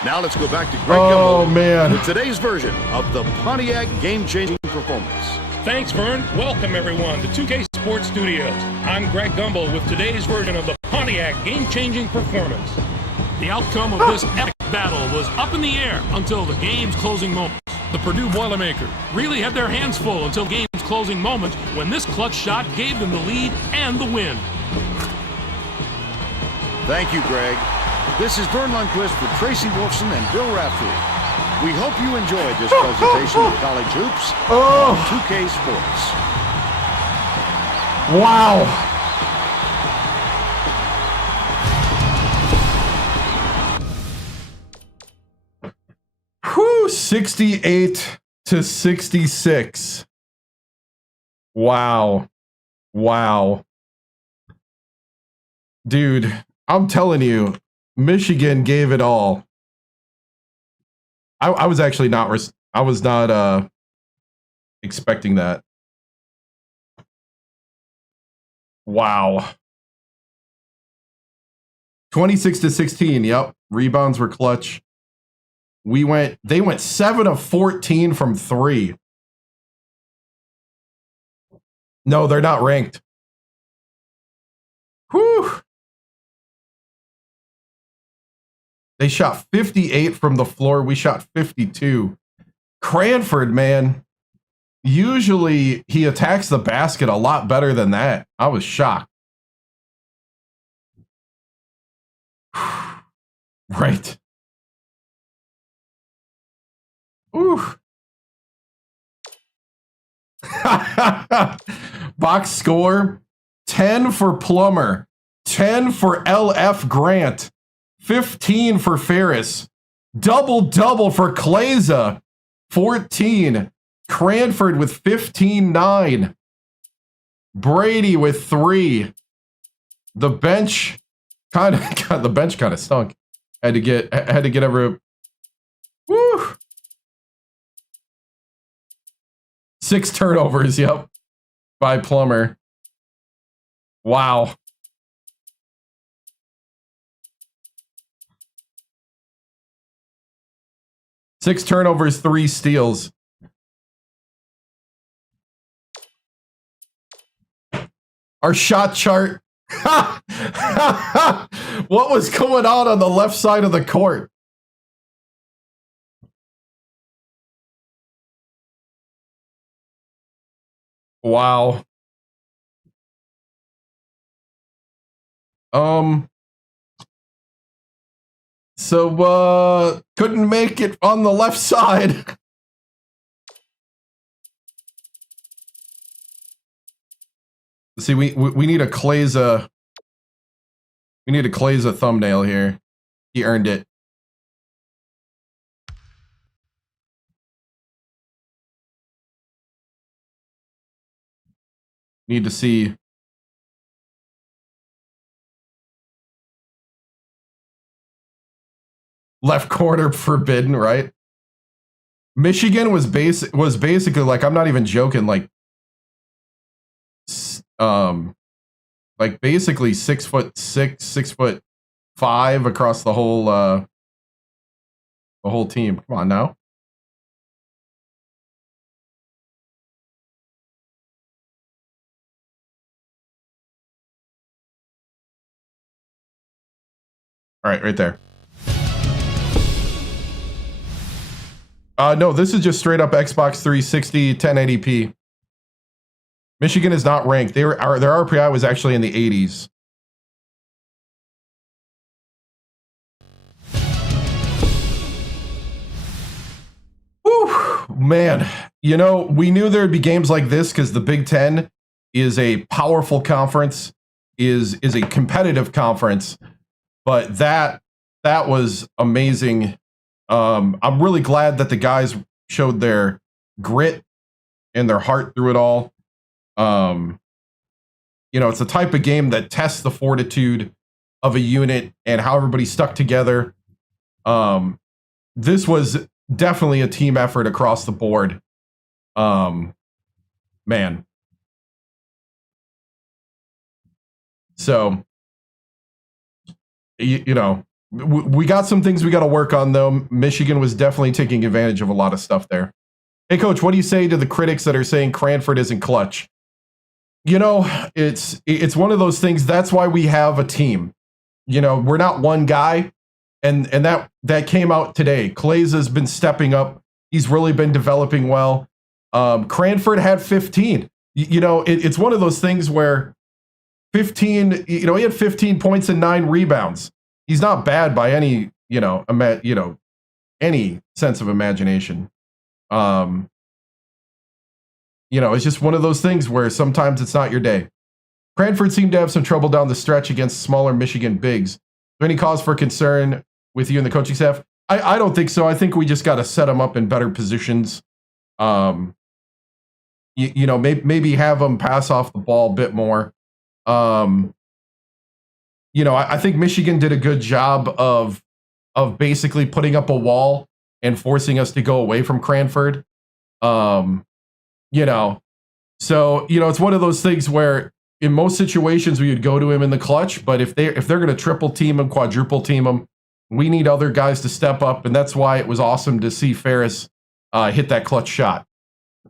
Now let's go back to Greg Oh, Gumbel man. with today's version of the Pontiac game-changing performance. Thanks, Vern. Welcome, everyone, to 2K Sports Studios. I'm Greg Gumbel with today's version of the Pontiac game-changing performance. The outcome of this epic battle was up in the air until the game's closing moments. The Purdue Boilermakers really had their hands full until game's closing moments when this clutch shot gave them the lead and the win. Thank you, Greg. This is Vern Lundquist for Tracy Wolfson and Bill Raftery. We hope you enjoyed this presentation of college hoops on 2K Sports. Wow. Whew, 68-66. Wow. Wow. Dude, I'm telling you, Michigan gave it all. I was actually not expecting that. Wow. 26-16. Yep. Rebounds were clutch. They went 7 of 14 from 3. No, they're not ranked. Whew. They shot 58 from the floor. We shot 52. Cranford, man. Usually he attacks the basket a lot better than that. I was shocked. Right. Ooh. Box score 10 for Plummer, 10 for LF Grant, 15 for Ferris, double for Kleza, 14. Cranford with 15-9. Brady with 3. The bench kind of stunk. Had to get every. Woo. 6 turnovers, yep, by Plummer. Wow. Six turnovers, 3 steals. Our shot chart. What was going on the left side of the court? Wow. So couldn't make it on the left side. See, we need a Kleza. We need a Kleza thumbnail here. He earned it. Need to see. Left corner forbidden, right? Michigan was basically like, I'm not even joking, like basically 6'6", 6'5" across the whole team. Come on now. All right, right there. No, this is just straight up Xbox 360 1080p. Michigan is not ranked. Their RPI was actually in the 80s. Whew, man. You know, we knew there'd be games like this because the Big Ten is a powerful conference, is a competitive conference, but that was amazing. I'm really glad that the guys showed their grit and their heart through it all. You know, it's the type of game that tests the fortitude of a unit and how everybody stuck together. This was definitely a team effort across the board. Man. So, you know, we got some things we got to work on, though. Michigan was definitely taking advantage of a lot of stuff there. Hey, Coach, what do you say to the critics that are saying Cranford isn't clutch? You know, it's one of those things. That's why we have a team. You know, we're not one guy, and that came out today. Kleza's been stepping up. He's really been developing well. Cranford had 15. You know, it's one of those things where 15. You know, he had 15 points and 9 rebounds. He's not bad by any any sense of imagination. You know, it's just one of those things where sometimes it's not your day. Cranford seemed to have some trouble down the stretch against smaller Michigan bigs. Is there any cause for concern with you and the coaching staff? I don't think so. I think we just got to set them up in better positions. You know, maybe have them pass off the ball a bit more. You I think Michigan did a good job of basically putting up a wall and forcing us to go away from Cranford. So it's one of those things where in most situations we would go to him in the clutch, but if they're going to triple team him, quadruple team him, we need other guys to step up, and that's why it was awesome to see Ferris hit that clutch shot.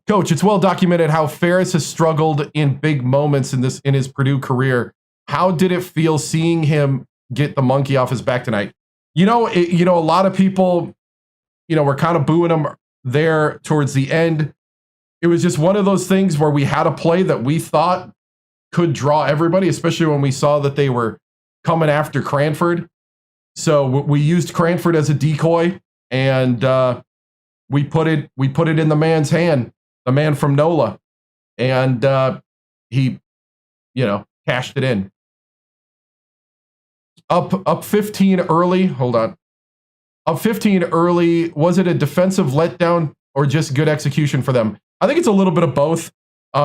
Coach, it's well documented how Ferris has struggled in big moments in his Purdue career. How did it feel seeing him get the monkey off his back tonight? A lot of people, were kind of booing him there towards the end. It was just one of those things where we had a play that we thought could draw everybody, especially when we saw that they were coming after Cranford. So we used Cranford as a decoy, and we put it in the man's hand, the man from NOLA, and he, cashed it in. Up 15 early. Hold on. Up 15 early. Was it a defensive letdown or just good execution for them? I think it's a little bit of both.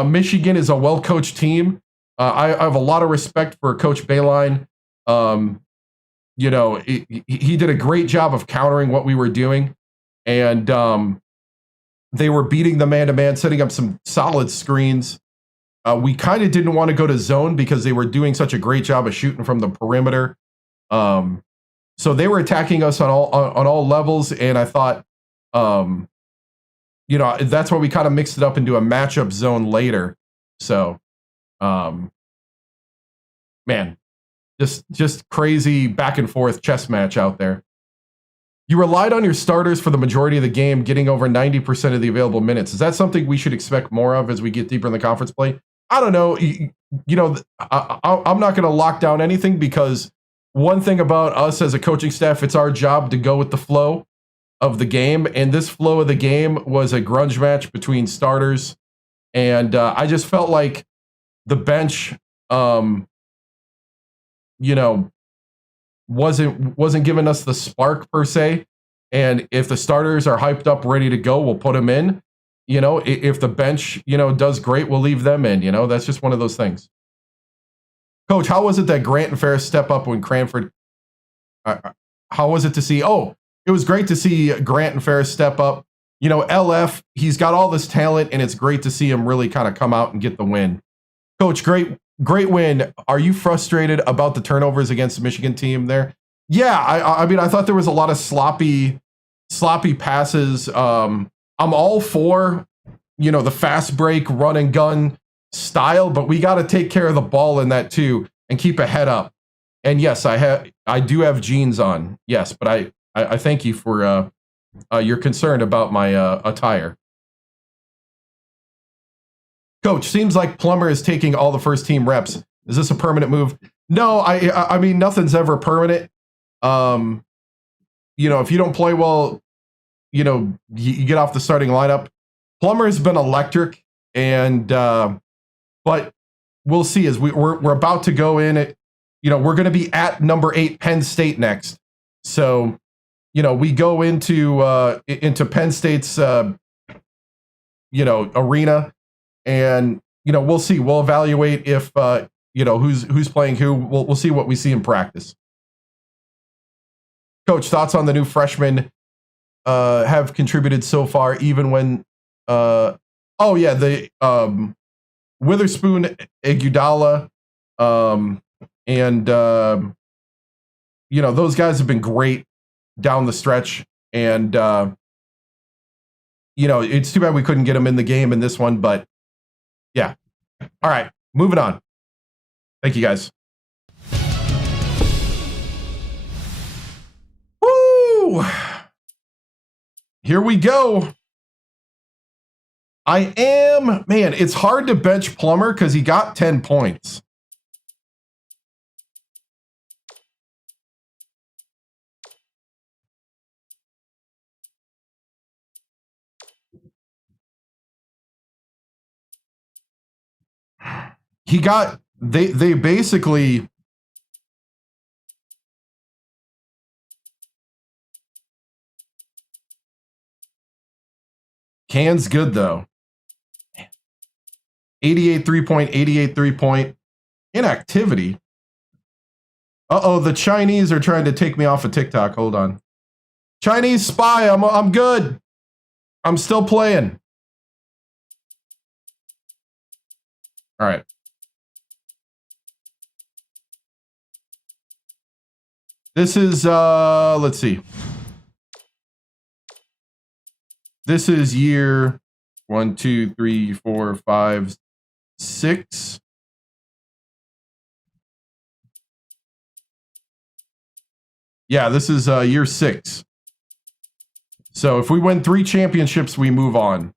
Michigan is a well-coached team. I have a lot of respect for Coach Bayline. He did a great job of countering what we were doing, and they were beating the man-to-man, setting up some solid screens. We kind of didn't want to go to zone because they were doing such a great job of shooting from the perimeter. So they were attacking us on all levels, and I thought, that's why we kind of mixed it up into a matchup zone later. So, man, just crazy back and forth chess match out there. You relied on your starters for the majority of the game, getting over 90% of the available minutes. Is that something we should expect more of as we get deeper in the conference play? I don't know. I'm not going to lock down anything, because one thing about us as a coaching staff, it's our job to go with the flow of the game. And this flow of the game was a grunge match between starters. And I just felt like the bench, wasn't giving us the spark per se. And if the starters are hyped up, ready to go, we'll put them in. If the bench, does great, we'll leave them in. That's just one of those things. Coach, how was it that Grant and Ferris step up when Cranford? How was it to see? Oh, it was great to see Grant and Ferris step up. LF, he's got all this talent, and it's great to see him really kind of come out and get the win. Coach, great win. Are you frustrated about the turnovers against the Michigan team there? Yeah, I mean, I thought there was a lot of sloppy passes. I'm all for, the fast break, run and gun style, but we got to take care of the ball in that too and keep a head up. And yes, I do have jeans on. Yes, but I thank you for your concern about my attire. Coach, seems like Plummer is taking all the first team reps. Is this a permanent move? No, I mean, nothing's ever permanent. If you don't play well, you get off the starting lineup. Plummer has been electric, and but we'll see as we're about to go in at, we're going to be at number 8 Penn State next. So, we go into Penn State's arena, and we'll see. We'll evaluate if who's playing who. We'll see what we see in practice. Coach, thoughts on the new freshmen have contributed so far, even when the Witherspoon, Iguodala, and those guys have been great down the stretch, and it's too bad we couldn't get them in the game in this one, but yeah. All right, moving on. Thank you, guys. Woo! Here we go. It's hard to bench Plummer because he got 10 points. They basically Can's good though. 88 3-point, 88 3-point inactivity. Uh-oh, the Chinese are trying to take me off of TikTok. Hold on. Chinese spy, I'm good. I'm still playing. All right. This is, let's see. This is year 1, 2, 3, 4, 5, 6. Yeah, this is year 6. So if we win 3 championships, we move on.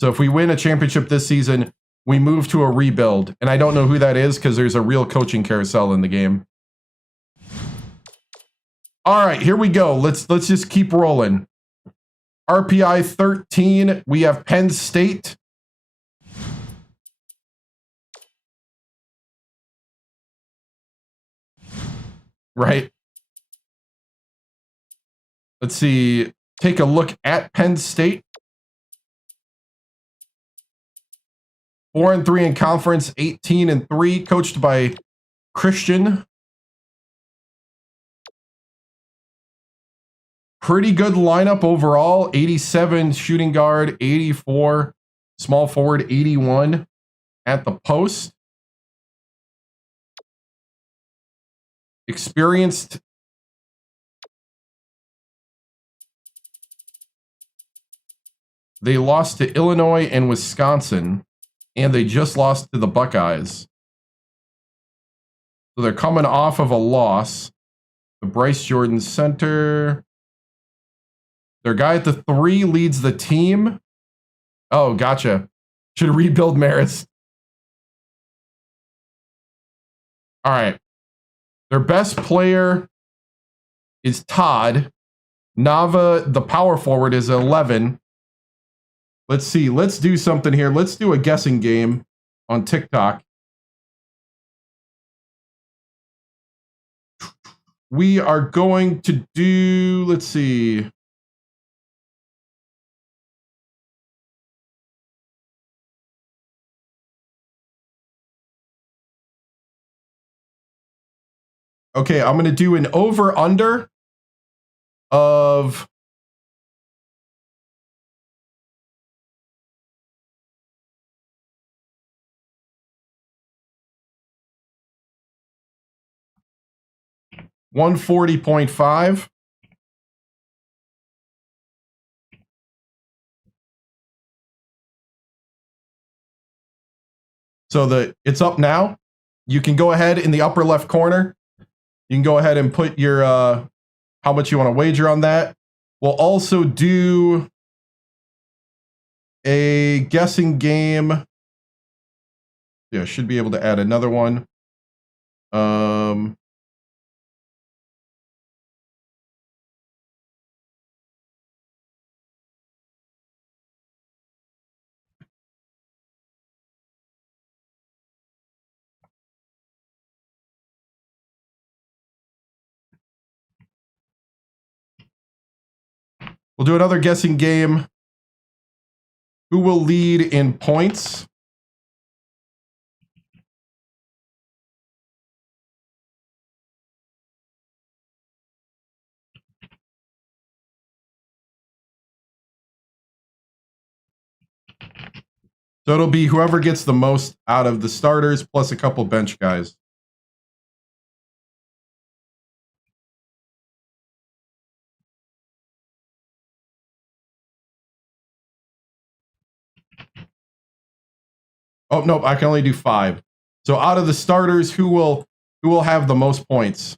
So if we win a championship this season, we move to a rebuild. And I don't know who that is because there's a real coaching carousel in the game. All right, here we go. Let's just keep rolling. RPI 13, we have Penn State. Right. Let's see. Take a look at Penn State. 4-3 in conference, 18-3, coached by Christian. Pretty good lineup overall. 87 shooting guard, 84 small forward, 81 at the post. Experienced. They lost to Illinois and Wisconsin, and they just lost to the Buckeyes. So they're coming off of a loss. The Bryce Jordan center. Their guy at the 3 leads the team. Oh, gotcha. Should rebuild Marist. All right. Their best player is Todd. Nava, the power forward, is 11. Let's see. Let's do something here. Let's do a guessing game on TikTok. We are going to do, let's see. Okay, I'm going to do an over-under of $140.5. So it's up now. You can go ahead in the upper left corner. You can go ahead and put your how much you want to wager on that. We'll also do a guessing game. Yeah, should be able to add another one. We'll do another guessing game. Who will lead in points? So it'll be whoever gets the most out of the starters plus a couple bench guys. Oh, nope, I can only do 5. So out of the starters, who will have the most points?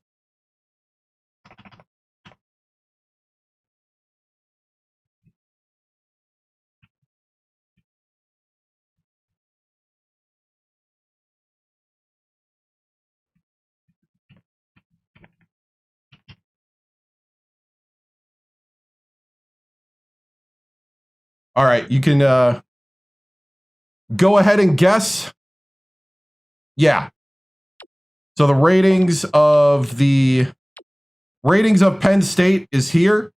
All right, you can go ahead and guess. Yeah. So the ratings of Penn State is here.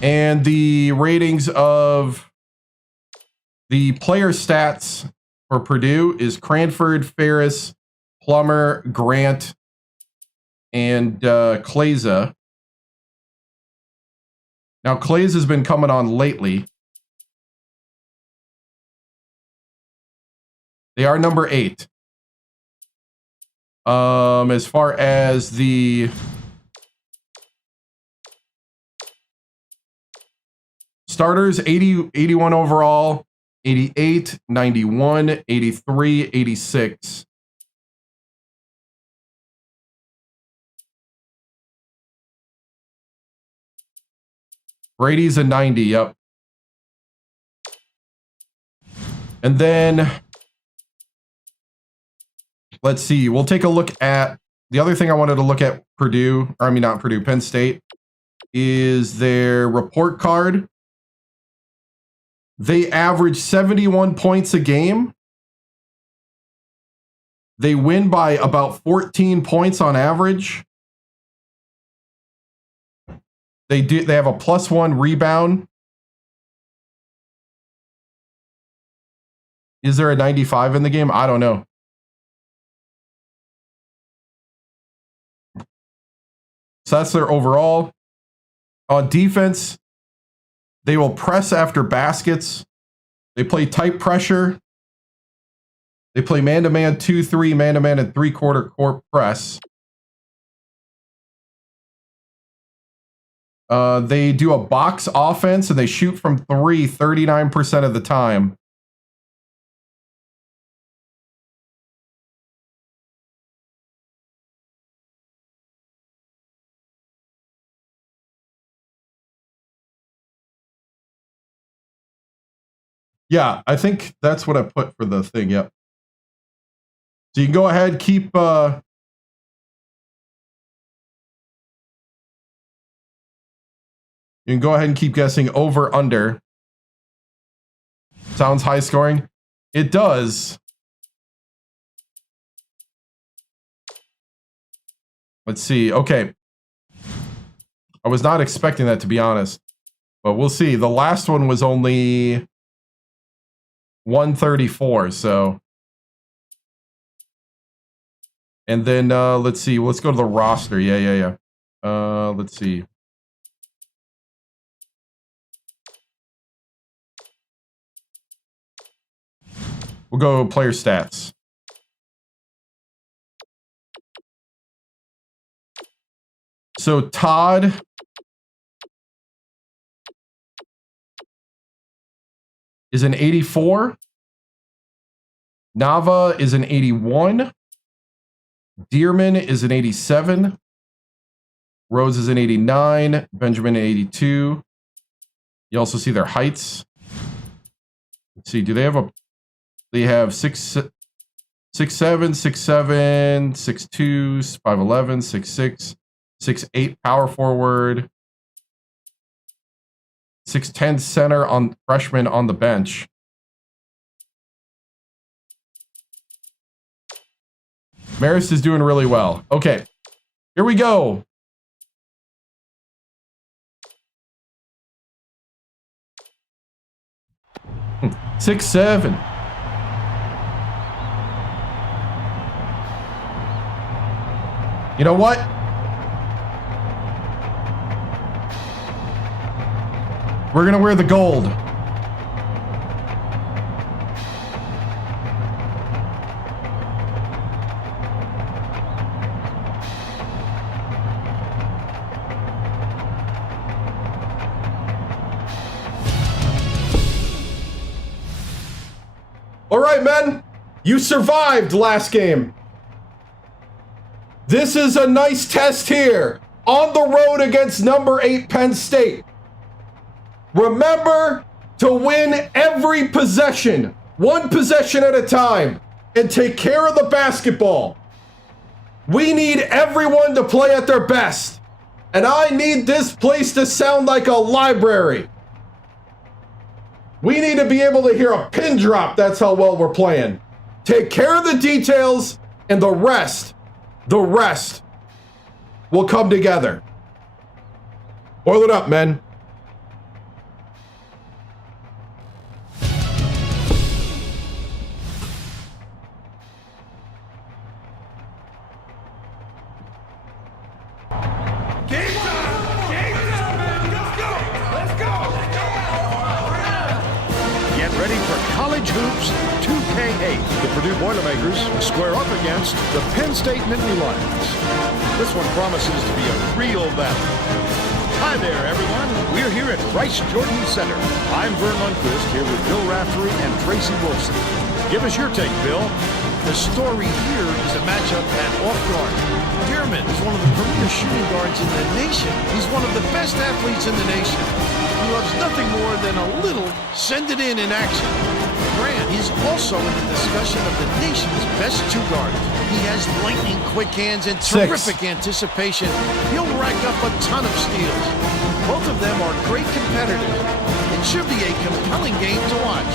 And the ratings of the player stats for Purdue is Cranford, Ferris, Plummer, Grant, and Kleza. Now, Clays has been coming on lately. They are number 8. As far as the starters, 80, 81 overall, 88, 91, 83, 86. Brady's a 90, yep. And then, let's see, we'll take a look at, the other thing I wanted to look at Purdue, or I mean not Purdue, Penn State, is their report card. They average 71 points a game. They win by about 14 points on average. They have a +1 rebound. Is there a 95 in the game? I don't know. So that's their overall. On defense, they will press after baskets. They play tight pressure. They play man-to-man 2-3, man-to-man and 3/4 court press. They do a box offense, and they shoot from 3 39% of the time. Yeah, I think that's what I put for the thing, yep. So you can go ahead, keep... you can go ahead and keep guessing over, under. Sounds high scoring. It does. Let's see. Okay. I was not expecting that, to be honest. But we'll see. The last one was only 134, so... And then, let's see. Let's go to the roster. Yeah. Let's see. We'll go player stats. So Todd is an 84. Nava is an 81. Dearman is an 87. Rose is an 89. Benjamin an 82. You also see their heights. Let's see, do they have a... They have 6'7", 6'7", 6'2", 5'11", 6'6", 6'8", power forward, 6'10", center on freshman on the bench. Maris is doing really well. Okay, here we go. Hmm. 6'7". You know what? We're going to wear the gold. All right, men. You survived last game. This is a nice test here on the road against number 8 Penn State. Remember to win every possession, one possession at a time, and take care of the basketball. We need everyone to play at their best, and I need this place to sound like a library. We need to be able to hear a pin drop. That's how well we're playing. Take care of the details, and the rest will come together. Oil it up, men. 2K8. The Purdue Boilermakers square up against the Penn State Nittany Lions. This one promises to be a real battle. Hi there, everyone. We're here at Bryce Jordan Center. I'm Vern Lundquist here with Bill Raftery and Tracy Wilson. Give us your take, Bill. The story here is a matchup at off guard. TImms is one of the premier shooting guards in the nation. He's one of the best athletes in the nation. He loves nothing more than a little send it in action. Grant is also in the discussion of the nation's best two guards. He has lightning quick hands and terrific anticipation. He'll rack up a ton of steals. Both of them are great competitors. It should be a compelling game to watch.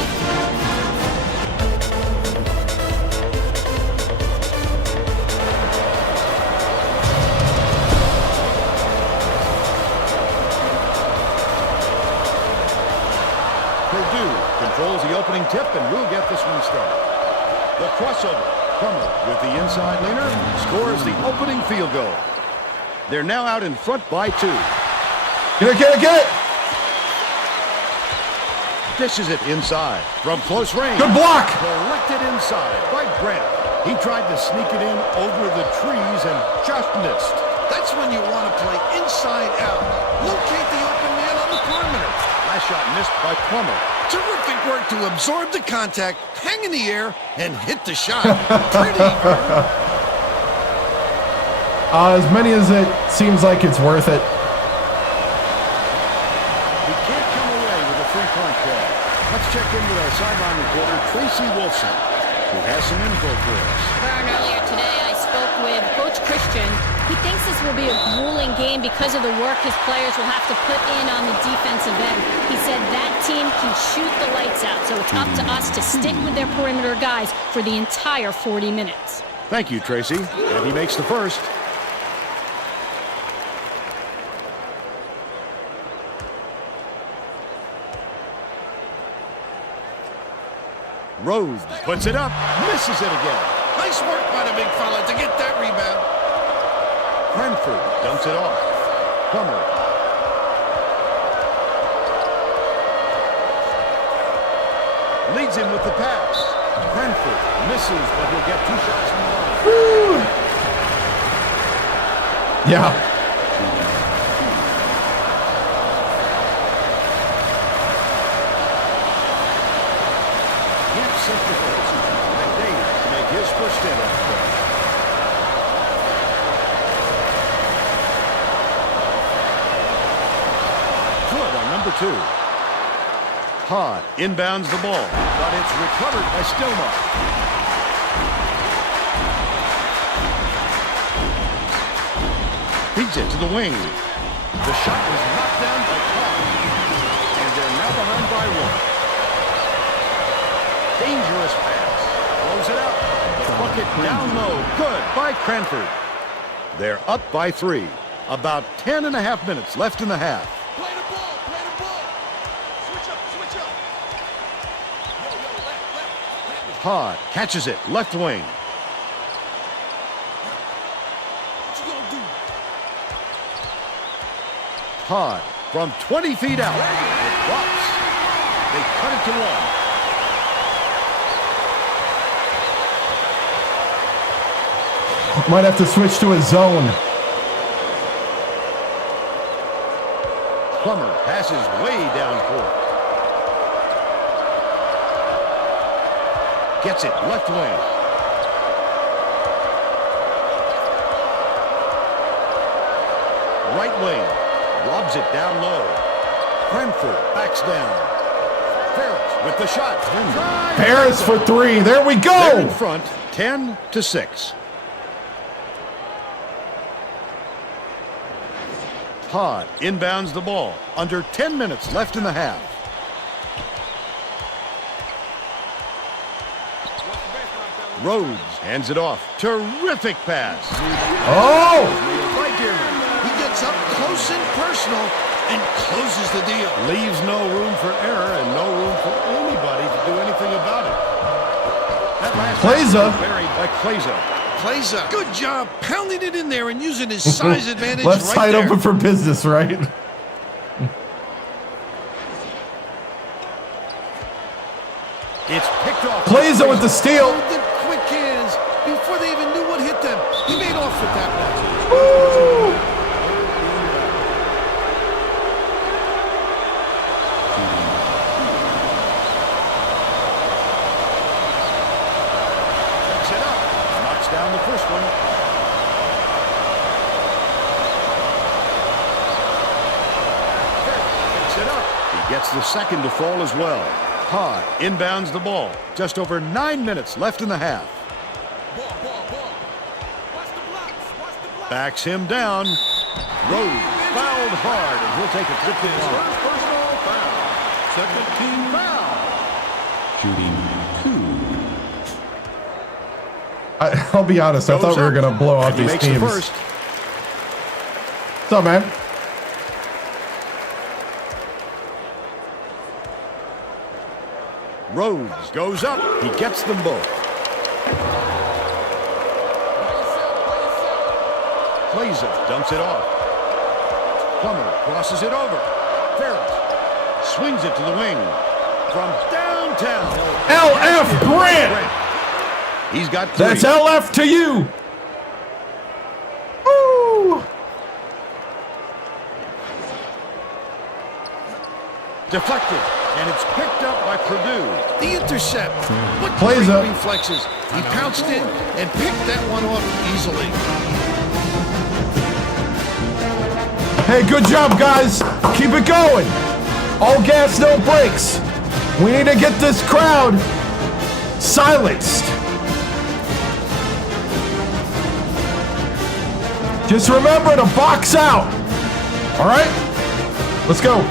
Purdue controls the opening tip, and we'll get this one started. The crossover. Plummer with the inside leaner scores the opening field goal. They're now out in front by 2. Get it! Dishes it inside from close range. Good block. Collected inside by Grant. He tried to sneak it in over the trees and just missed. That's when you want to play inside out. Locate the open man on the perimeter. Last shot missed by Plummer. Terrific work to absorb the contact, hang in the air, and hit the shot. Pretty. As many as it seems like it's worth it. He can't come away with a three-point play. Let's check in with our sideline reporter, Tracy Wilson, who has some info for us. Vern, earlier today I spoke with Coach Christian. He thinks this will be a grueling game because of the work his players will have to put in on the defensive end. He said that team can shoot the lights out, so it's up to us to stick with their perimeter guys for the entire 40 minutes. Thank you, Tracy. And he makes the first. Rhodes puts it up, misses it again. Nice work by the big fella to get that rebound. Cranford dumps it off. Plummer. Leads him with the pass. Cranford misses, but he'll get 2 shots from the line. Woo. Yeah. And Dave to make his first stint on the play. Good on number 2. Todd inbounds the ball, but it's recovered by Stillmar. Feeds it to the wing. The shot was knocked down by Todd. And they're now behind by 1. Dangerous pass. Close it up. The bucket down low. Good by Cranford. They're up by 3. About 10.5 minutes left in the half. Play the ball, play the ball. Switch up. Left. Todd catches it. Left wing. What you gonna do? Todd from 20 feet out. It drops. They cut it to 1. Might have to switch to a zone. Plummer passes way down court. Gets it left wing. Right wing. Lobs it down low. Cranford backs down. Ferris with the shot. Harris for 3. There we They're in go. front, 10-6. Todd inbounds the ball. Under 10 minutes left in the half. Rhodes hands it off. Terrific pass. Oh! By Dearman. He gets up close and personal and closes the deal. Leaves no room for error and no room for anybody to do anything about it. That last Kleza. pass was buried by Kleza. Kleza, good job pounding it in there and using his size advantage Left right side there. open for business, right? It's picked off. Plays it with the steal. The quick hands before they even knew what hit them. He made off with that one. Woo! Picks it up. Knocks down the first one. Picks it up. He gets the second to fall as well. Todd inbounds the ball. Just over 9 minutes left in the half. Backs him down. Rose fouled hard, and he'll take a trip to the line. Personal foul. Second team foul. Shooting 2. I'll be honest. I thought we were gonna blow out He these makes the teams. first. What's up, man? Rose goes up. He gets them both. Plays it. Dumps it off. Plummer crosses it over. Ferris swings it to the wing. From downtown. LF Grant. He's got 3. That's LF to you. Woo! Deflected. And it's picked up by Purdue. The intercept. What Plays great up. reflexes. He pounced in and picked that one off easily. Hey, good job, guys. Keep it going. All gas, no brakes. We need to get this crowd silenced. Just remember to box out. All right? Let's go.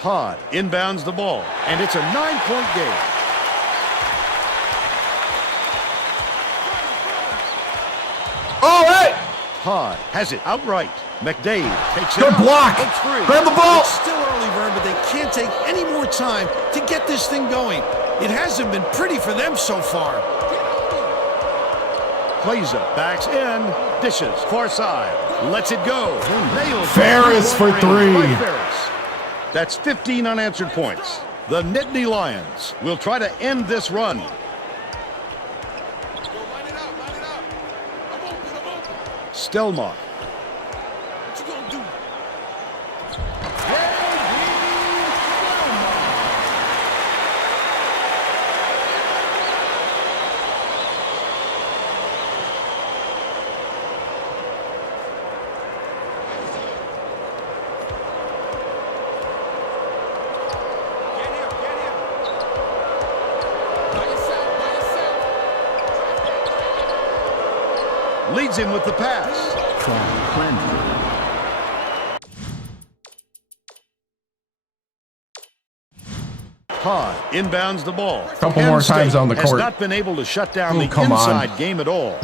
Todd inbounds the ball, and it's a 9-point game. All right. Todd has it outright. McDade takes it Good out. block. It's free. Grab the ball. It's still early, Vern, but they can't take any more time to get this thing going. It hasn't been pretty for them so far. Plays it, backs in, dishes, far side, lets it go. Nails Ferris for 3. by Ferris. That's 15 unanswered points. The Nittany Lions will try to end this run. Stelmach. Leads him with the pass. Todd inbounds the ball. Couple more times on the has court. not been able to shut down the come on. inside game at all.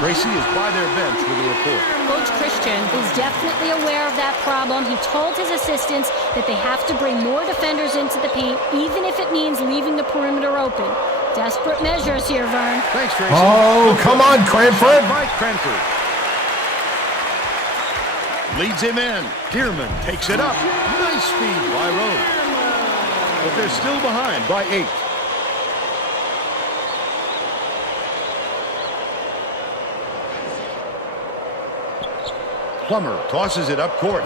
Tracy is by their bench with a report. Coach Christian is definitely aware of that problem. He told his assistants that they have to bring more defenders into the paint, even if it means leaving the perimeter open. Desperate measures here, Vern. Thanks, Tracy. Oh, come on, Cranford. Mike Cranford. Leads him in. Dearman takes it up. Nice speed by Rose. But they're still behind by 8. Plummer tosses it up court.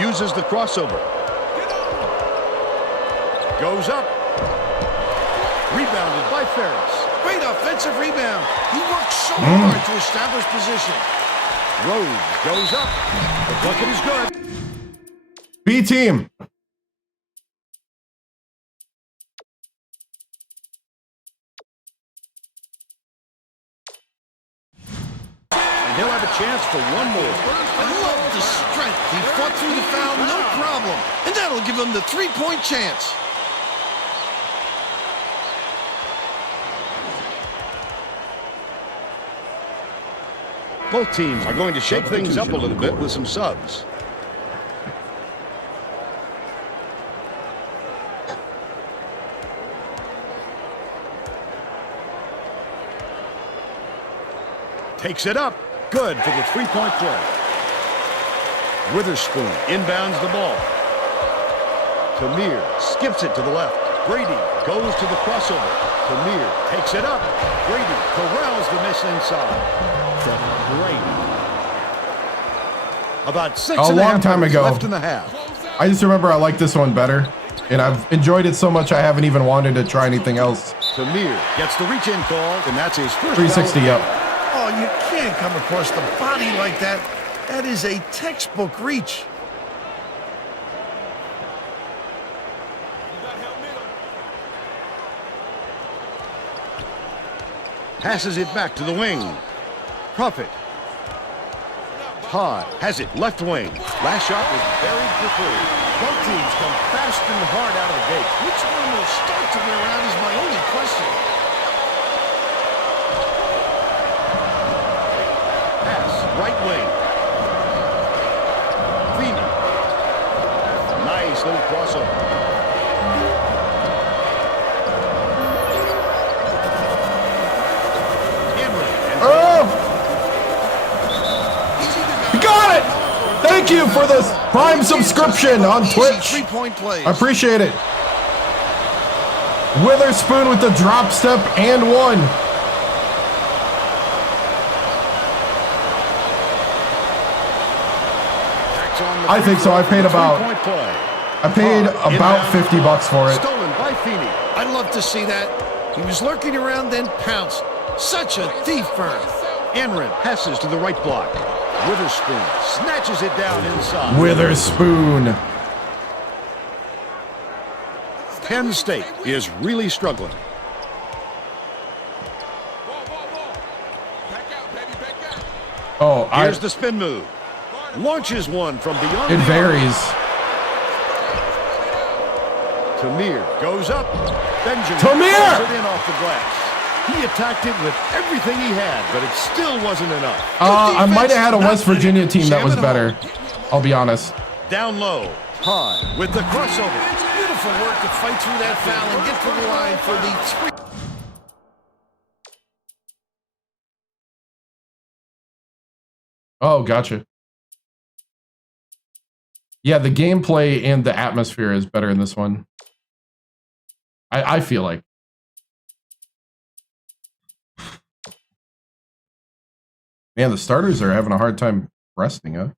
Uses the crossover. Goes up. Rebounded by Ferris. Great offensive rebound. He worked so hard to establish position. Rose goes up. The bucket is good. B team. And he'll have a chance for one more. I love the strength. He fought through the foul, no problem. And that'll give him the 3-point chance. Both teams are going to shake things up a little bit with some subs. takes it up. Good for the three-point play. Witherspoon inbounds the ball. Tamir skips it to the left. Brady goes to the crossover. Tamir takes it up. Brady corrals the miss inside. Brady. About A long time ago. left in the half. I just remember I like this one better, and I've enjoyed it so much I haven't even wanted to try anything else. Tamir gets the reach-in call, and that's his first 360, yep. Oh, you can't come across the body like that. That is a textbook reach. Passes it back to the wing. Prophet. Todd has it left wing. Last shot was buried for three. Both teams come fast and hard out of the gate. Which one will start to wear out is my only question. Pass right wing. Feeney. Nice little crossover. Got it! Thank you for the Prime subscription on Twitch. I appreciate it. Witherspoon with the drop step and one. I think so. I paid about $50 for it. Stolen by Feeney. I'd love to see that. He was lurking around, then pounced. Such a thief burn. Enrin passes to the right block. Witherspoon snatches it down inside. Witherspoon. Penn State is really struggling. Oh, here's the spin move. Launches one from beyond. It varies. Tamir goes up. Benjamin Tamir! throws it in off the glass. He attacked it with everything he had, but it still wasn't enough. I might have had a West Virginia team that was better. I'll be honest. Down low. Todd with the crossover. Beautiful work to fight through that foul and get to the line for the three. Oh, gotcha. Yeah, the gameplay and the atmosphere is better in this one. I feel like. Man, the starters are having a hard time resting, huh?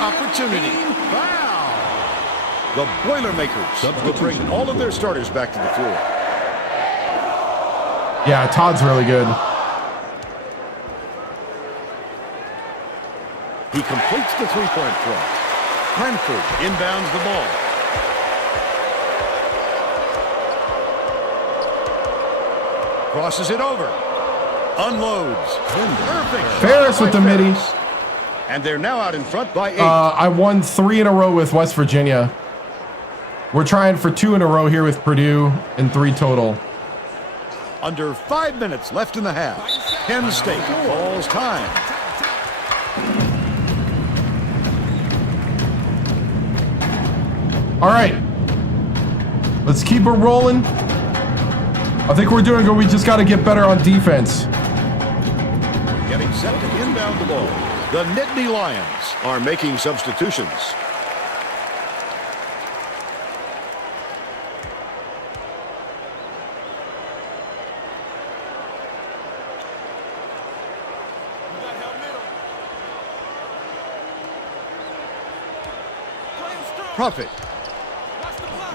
Opportunity. Wow. The Boilermakers will bring all of their starters back to the floor. Yeah, Todd's really good. He completes the three-point play. Cranford inbounds the ball. Crosses it over. Unloads. Perfect. Ferris with the midi. And they're now out in front by 8. I won 3 in a row with West Virginia. We're trying for 2 in a row here with Purdue and 3 total. Under 5 minutes left in the half. Penn State calls time. All right. Let's keep it rolling. I think we're doing good. We just got to get better on defense. Getting set to inbound the ball. The Nittany Lions are making substitutions. Prophet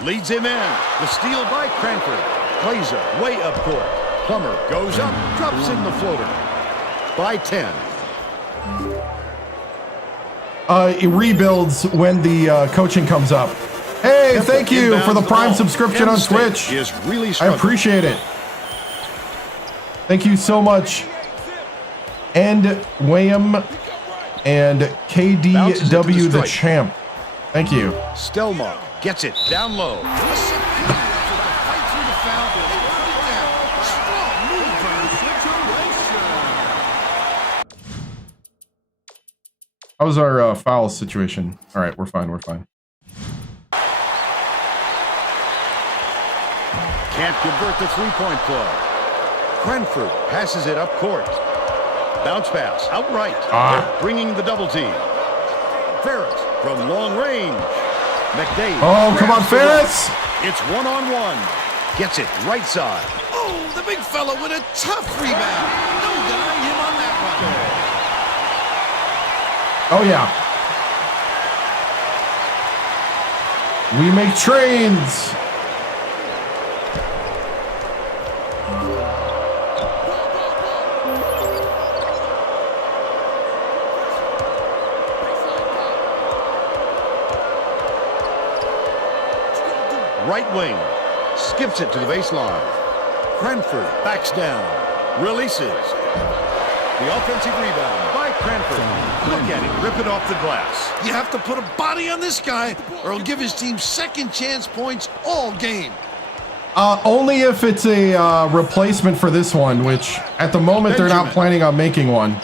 leads him in. The steal by Cranford. Glazer way up court. Plummer goes up, drops in the floater. By 10. It rebuilds when the coaching comes up. Hey, thank you for the Prime subscription on Twitch. Is really I appreciate it. Thank you so much. And Wham and KDW the champ. Thank you. Stelmach gets it down low. How's our foul situation? All right, we're fine. We're fine. Can't convert the three-point play. Cranford passes it up court. Bounce pass, outright. They're bringing the double team. Ferris from long range. McDade. Oh, come on, Ferris. It's one-on-one. Gets it right side. Oh, the big fella with a tough rebound. No denying him on that one. Oh, yeah. We make trains. Right wing. Skips it to the baseline. Cranford backs down. Releases. The offensive rebound by Cranford. Look at him rip it off the glass. You have to put a body on this guy, or he'll give his team second chance points all game. Only if it's a replacement for this one, which at the moment they're not planning on making one.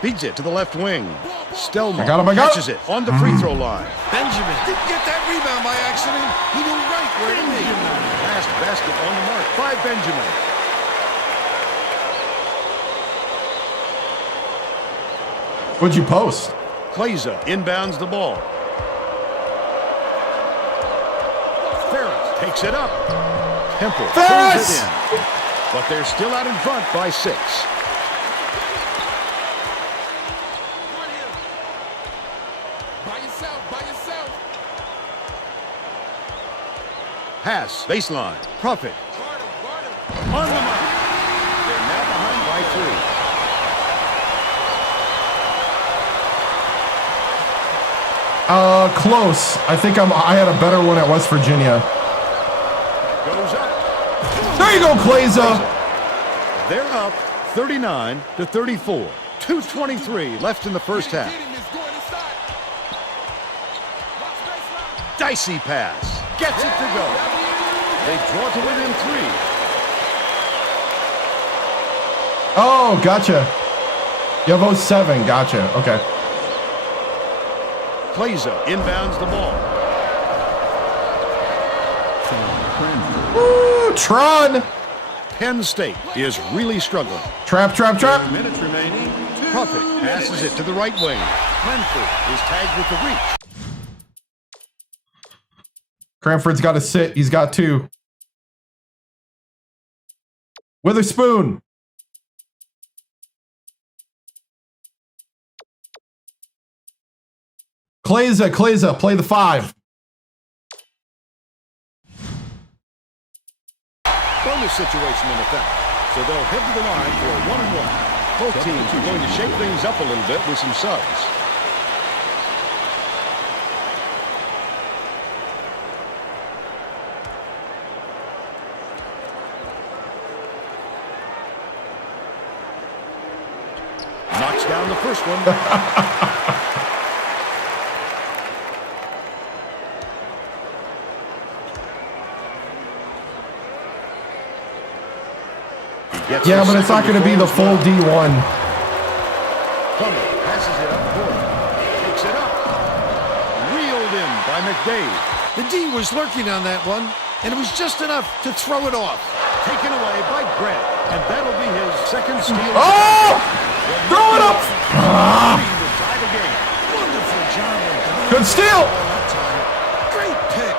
Feeds it to the left wing. Stelmach I got him. catches it on the free throw line. Benjamin didn't get that rebound by accident. He knew right where to be. Last basket on the mark by Benjamin. What'd you post? Kleza inbounds the ball. Ferris takes it up. Temple throws it in. But they're still out in front by 6. Pass, baseline, Profit. On the mark. They're now behind by 3. Close. I think I had a better one at West Virginia. Goes up. There you go, Kleza. They're up 39-34. 2:23 left in the first half. Dicey pass. Gets it to go. They draw to within 3. Oh, gotcha. You have 07. Gotcha. Okay. Kleza inbounds the ball. Woo, Tron. Penn State is really struggling. Trap. Minutes remaining. Profit passes it to the right wing. Cranford is tagged with the reach. Cranford's got to sit. He's got 2. Witherspoon. Kleza, play the 5. Bonus situation in effect. So they'll head to the line for a 1-and-1. Both teams are going to shake things up a little bit with some subs. Knocks down the first one. Yeah, but it's not going to be the full D1. Passes it up court. Takes it up. Reeled in by McDade. The D was lurking on that one, and it was just enough to throw it off. Taken away by Grant, and that'll be his second steal. Oh! Throw it up! Wonderful job. Good steal! Great pick.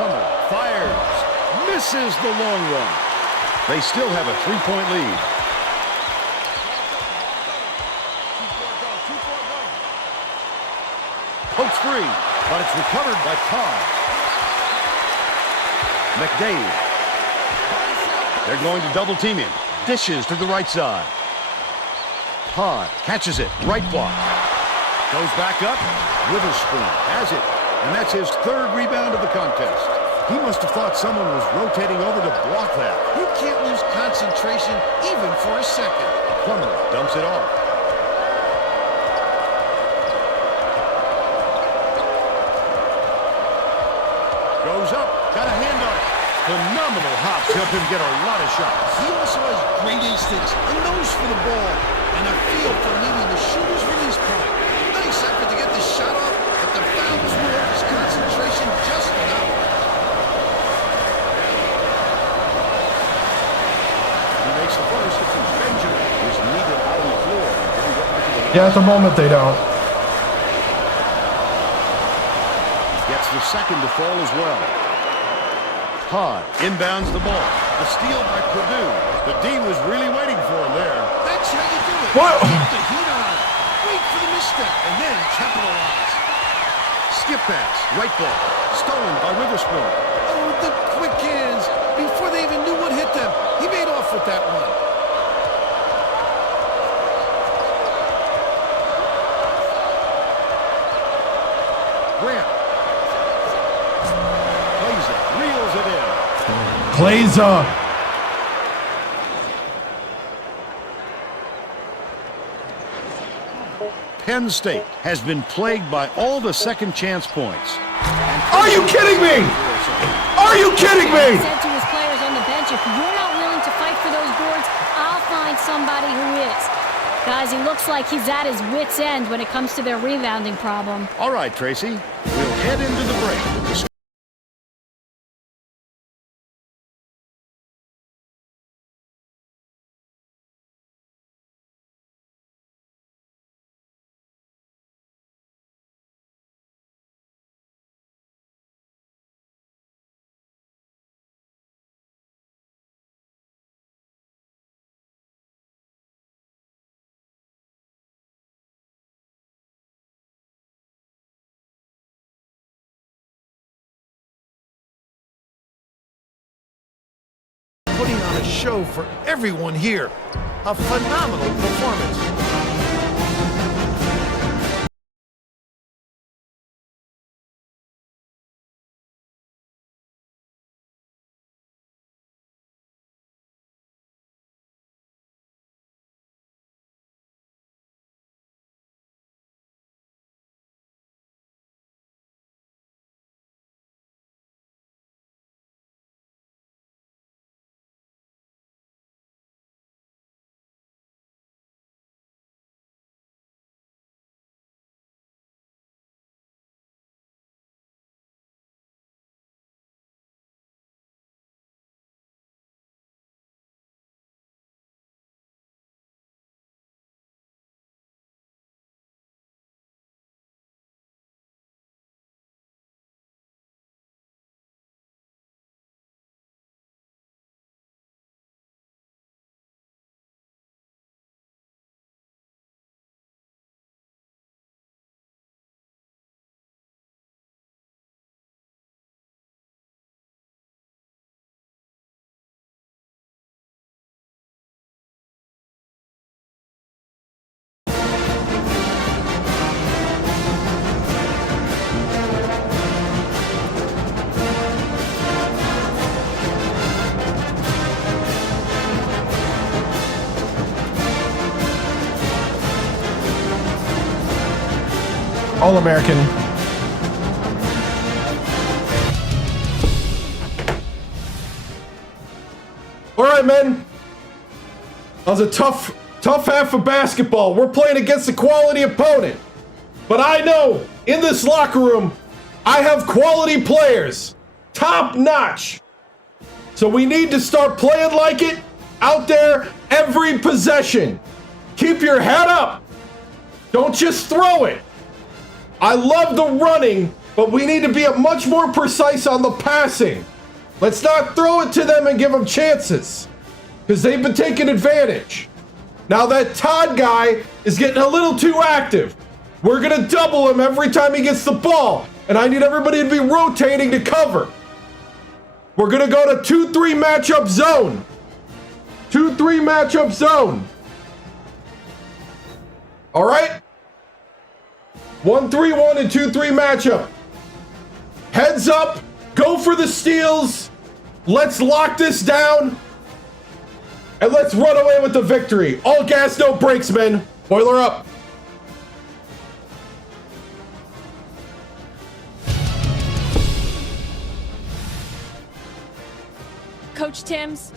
Plummer fires. Misses the long run. They still have a 3-point lead. Pokes free, but it's recovered by Todd. McDade. They're going to double team him. Dishes to the right side. Todd catches it. Right block. Goes back up. Witherspoon has it. And that's his 3rd rebound of the contest. He must have thought someone was rotating over to block that. You can't lose concentration even for a second. Plummer dumps it off. Goes up. Got a hand on it. Phenomenal hops help him get a lot of shots. He also has great instincts, a nose for the ball, and a feel for meeting the shooter's release point. Nice effort to get the shot off, but the foul threw off his concentration just enough. He makes the first. Benjamin is Yeah, at the moment they don't. Gets the second to fall as well. Todd inbounds the ball. A steal by Purdue. The D was really waiting for him there. That's how you do it. What? Keep the heat on. Wait for the misstep and then capitalize. Skip pass, right block. Stolen by Witherspoon. Oh, the quick hands. Before they even knew what hit them, he made off with that one. Grant. Plays it, reels it in. Glazer. Penn State has been plagued by all the second chance points. Are you kidding me? Are you kidding He me? said to his players on the bench, if you're not willing to fight for those boards, I'll find somebody who is. Guys, he looks like he's at his wit's end when it comes to their rebounding problem. All right, Tracy. We'll head into the break with the Putting on a show for everyone here. A phenomenal performance. All-American. All right, men. That was a tough half of basketball. We're playing against a quality opponent. But I know, in this locker room, I have quality players. Top notch. So we need to start playing like it out there every possession. Keep your head up. Don't just throw it. I love the running, but we need to be much more precise on the passing. Let's not throw it to them and give them chances, because they've been taking advantage. Now that Todd guy is getting a little too active. We're going to double him every time he gets the ball, and I need everybody to be rotating to cover. We're going to go to 2-3 matchup zone. 2-3 matchup zone. All right? 1-3-1 and 2-3 matchup. Heads up. Go for the steals. Let's lock this down. And let's run away with the victory. All gas, no brakes, men. Boiler up. Coach TImms,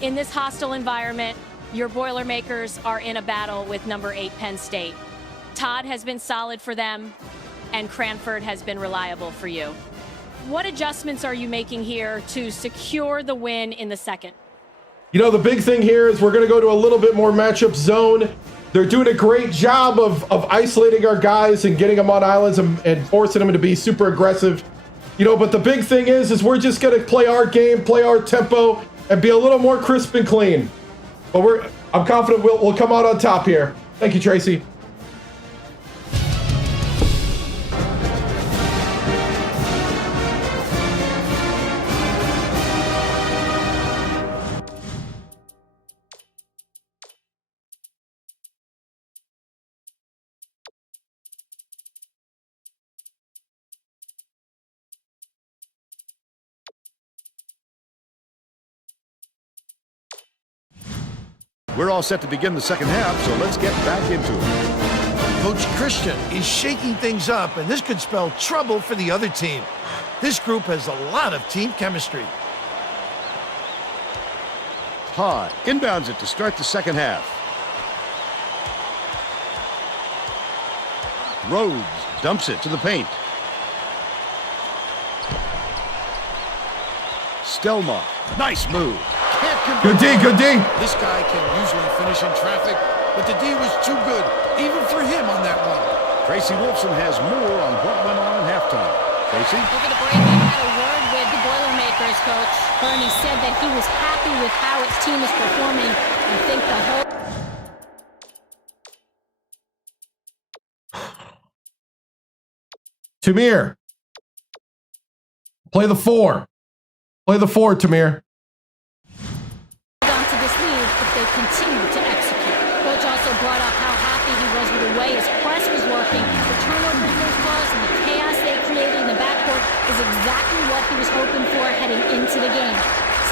in this hostile environment, your Boilermakers are in a battle with number 8 Penn State. Todd has been solid for them, and Cranford has been reliable for you. What adjustments are you making here to secure the win in the second? You know, the big thing here is we're going to go to a little bit more matchup zone. They're doing a great job of isolating our guys and getting them on islands and forcing them to be super aggressive. You know, but the big thing is we're just going to play our game, play our tempo, and be a little more crisp and clean. But I'm confident we'll come out on top here. Thank you, Tracy. We're all set to begin the second half, so let's get back into it. Coach Christian is shaking things up, and this could spell trouble for the other team. This group has a lot of team chemistry. Todd inbounds it to start the second half. Rhodes dumps it to the paint. Stelmach, nice move. Good D, good D. This guy can usually finish in traffic, but the D was too good, even for him on that one. Tracy Wolfson has more on what went on in halftime. Tracy? Over the break, he had a word with the Boilermakers coach. Bernie said that he was happy with how his team is performing. I think the whole... Tamir. Play the 4. Play the 4, Tamir. ...on to this lead if they continue to execute. Coach also brought up how happy he was with the way his press was working. The turnovers they caused and the chaos they created in the backcourt is exactly what he was hoping for heading into the game.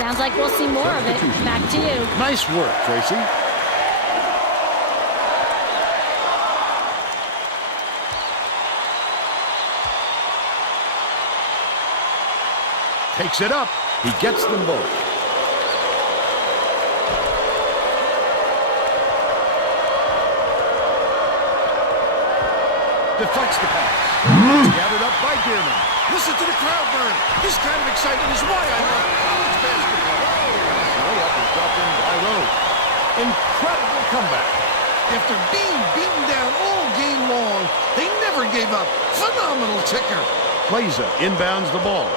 Sounds like we'll see more of it. Back to you. Nice work, Tracy. Takes it up. He gets them both. Deflects the pass. Gathered up by Dearman. Listen to the crowd burn. This kind of excitement is why I love college basketball. Layup is dropped in by Rhodes. Incredible comeback. After being beaten down all game long, they never gave up. Phenomenal ticker. Plaza inbounds the ball.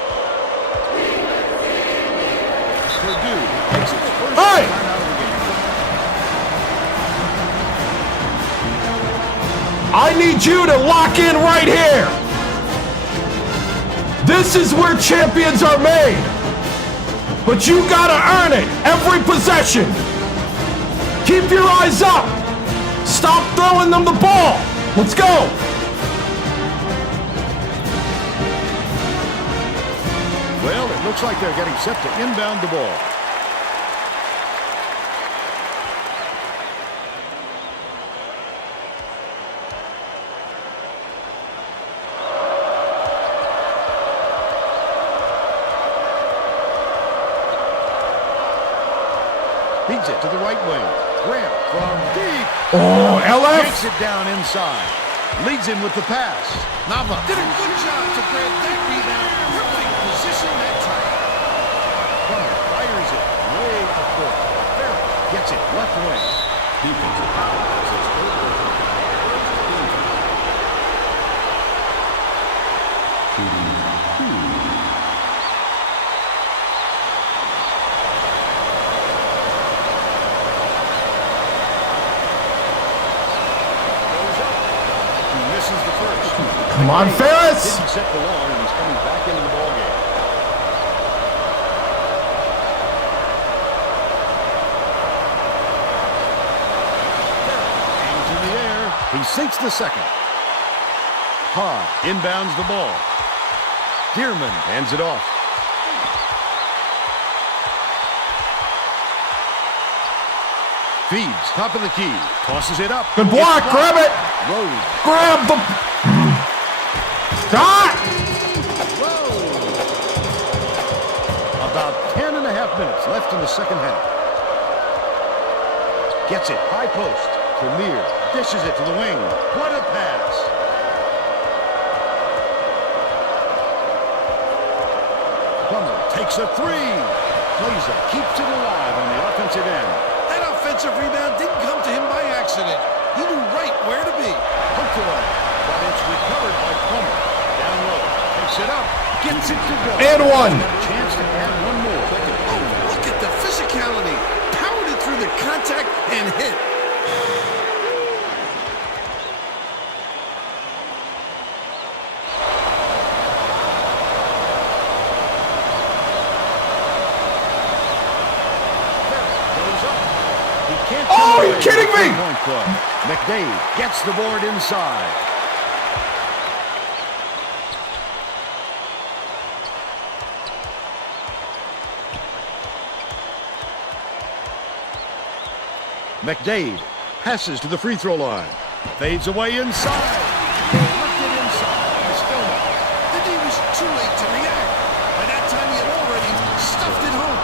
Purdue takes its first time out of the game. I need you to lock in right here. This is where champions are made. But you gotta earn it every possession. Keep your eyes up. Stop throwing them the ball. Let's go. Well, it looks like they're getting set to inbound the ball. Feeds it to the right wing. Grant from deep. Oh, LF. Takes it down inside. Leads him with the pass. Nava did a good job to grab that rebound. Perfect position that time. Plummer fires it way up court. Ferris gets it left wing. Defensive foul. Come on, Ferris! Didn't set for long, and he's coming back into the ballgame. Hangs in the air. He sinks the second. Todd inbounds the ball. Dearman hands it off. Feeds, top of the key. Tosses it up. Good block, grab it! Rhodes. Grab the... Shot! About 10 and a half minutes left in the second half. Gets it, high post. Tamir dishes it to the wing. What a pass. Plummer takes a three. Plaza keeps it alive on the offensive end. That offensive rebound didn't come to him by accident. He Gets it to go. And one. Chance to add one more. Oh, look at the physicality. Powered it through the contact and hit. Oh, are you kidding me? McDade gets the board inside. McDade passes to the free throw line. Fades away inside. Left it inside. Still, The D was too late to react. By that time, he had already stuffed it home.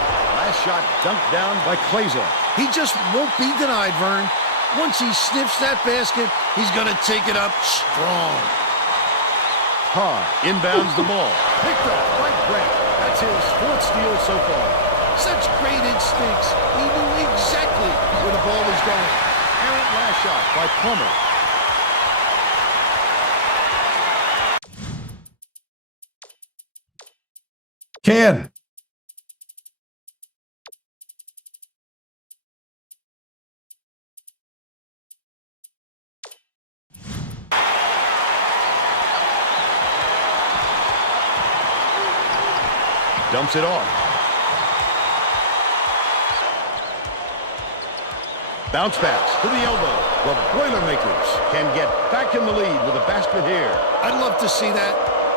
last shot dunked down by Claza. He just won't be denied, Vern. Once he sniffs that basket, he's going to take it up strong. Todd inbounds the ball. Picked up by Grant. That's his fourth steal so far. Such great instincts. He knew exactly where the ball was going. Errant last shot by Plummer. Can. Dumps it off. Bounce pass to the elbow. The Boilermakers can get back in the lead with a basket here. I'd love to see that.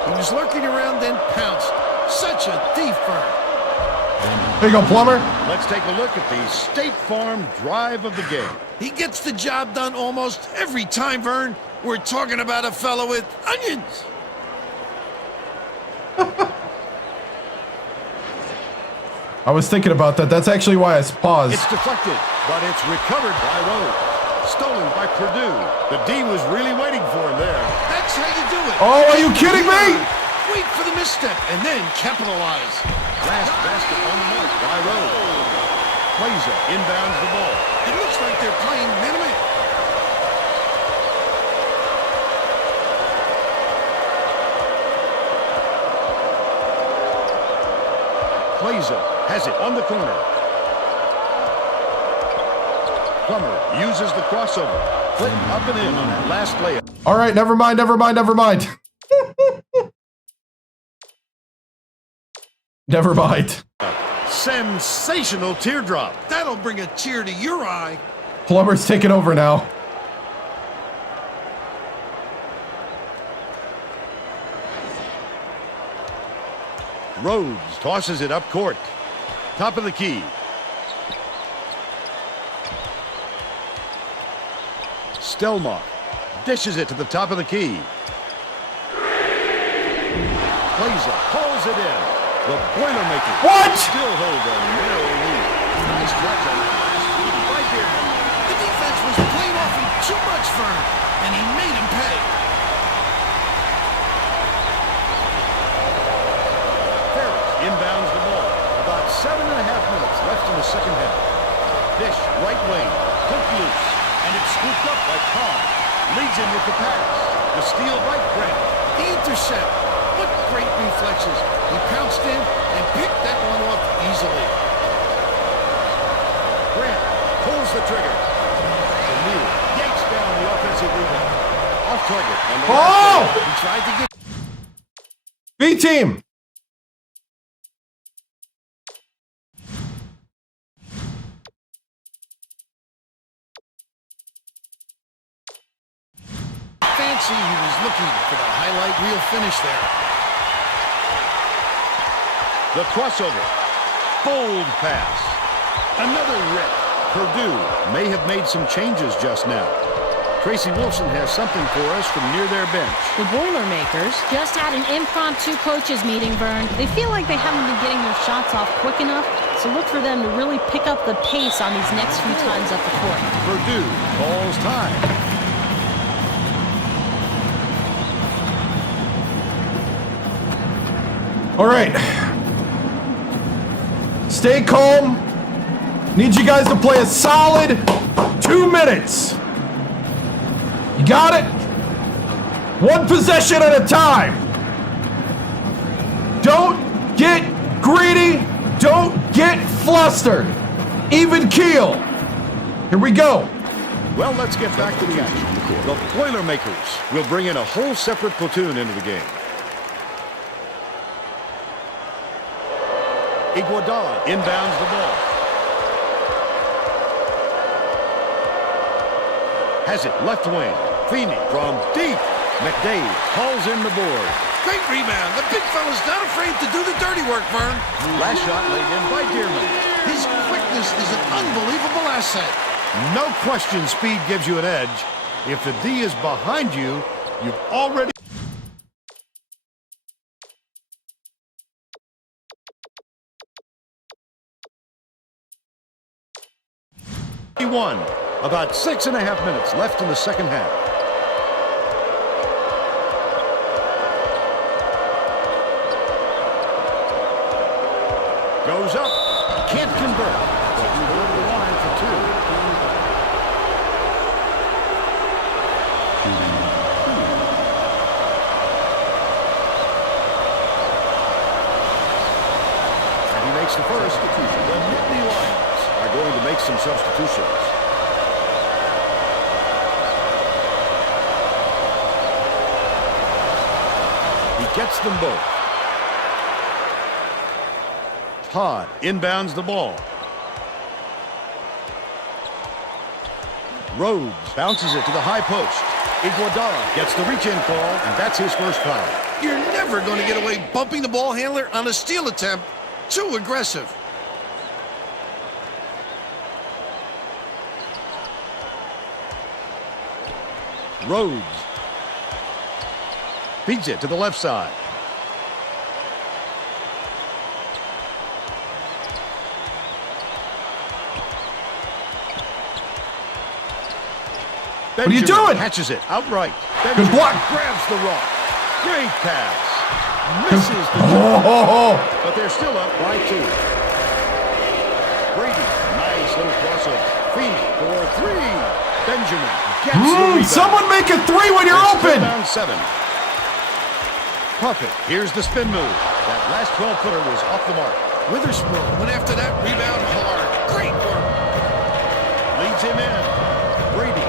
He was lurking around, then pounced. Such a thief, Vern. There you go, Plummer. Let's take a look at the State Farm drive of the game. He gets the job done almost every time, Vern. We're talking about a fellow with onions. I was thinking about that. That's actually why I paused. It's deflected, but it's recovered by Rhodes. Stolen by Purdue. The D was really waiting for him there. That's how you do it. Oh, are you kidding me? Wait for the misstep and then capitalize. Last basket on the mark by Rhodes. Claza inbounds the ball. It looks like they're playing man-to-man. Claza has it on the corner. Plummer uses the crossover. Flip up and in on that last layup. All right, never mind. Never mind. Sensational teardrop. That'll bring a tear to your eye. Plummer's taking over now. Rhodes tosses it up court. Top of the key. Stelmach dishes it to the top of the key. Claza pulls it in. The Boilermakers still hold a narrow lead. Nice catch on the last feed right there. The defense was playing off him too much, Vern, and he made him pay. Inbounds the ball. About 7.5 minutes left in the second half. Dish, right lane, hook loose, and it's scooped up by Todd. Leads him with the pass. The steal by Grant. The intercept. What great reflexes. He pounced in and picked that one off easily. Grant pulls the trigger. Demir yanks down the offensive rebound. Off target on the last play. He tried to get B-team. fancy. He was looking for the highlight reel finish there. The crossover. Bold pass. Another rip. Purdue may have made some changes just now. Tracy Wilson has something for us from near their bench. The Boilermakers just had an impromptu coaches meeting, Vern. They feel like they haven't been getting their shots off quick enough, so look for them to really pick up the pace on these next few times up the court. Purdue calls time. All right. Stay calm. Need you guys to play a solid 2 minutes. You got it? One possession at a time. Don't get greedy. Don't get flustered. Even keel. Here we go. Well, let's get back to the action. The Boilermakers will bring in a whole separate platoon into the game. Iguodala inbounds the ball. Has it left wing. Feeney from deep. McDade calls in the board. Great rebound. The big fella's not afraid to do the dirty work, Vern. Last shot laid in by Dearman. His quickness is an unbelievable asset. No question speed gives you an edge. If the D is behind you, you've already... Won. About 6.5 minutes left in the second half. Goes up. Can't convert. But we go to the line for two. And he makes the first. The Nittany Lions are going to make some substitutions. He gets them both. Todd inbounds the ball. Rhodes bounces it to the high post. Iguodala gets the reach-in call, and that's his first foul. You're never going to get away bumping the ball handler on a steal attempt. Too aggressive. Rhodes feeds it to the left side. What are you doing? Catches it outright. Good block. Grabs the rock. Great pass. Misses the but they're still up by 2. Brady, nice little crossover. Feeney for 3. Benjamin gets the rebound. Someone make a 3 when you're open. Down 7. Puppet, here's the spin move. That last 12-footer was off the mark. Witherspoon went after that rebound hard. Great work. Leads him in. Brady.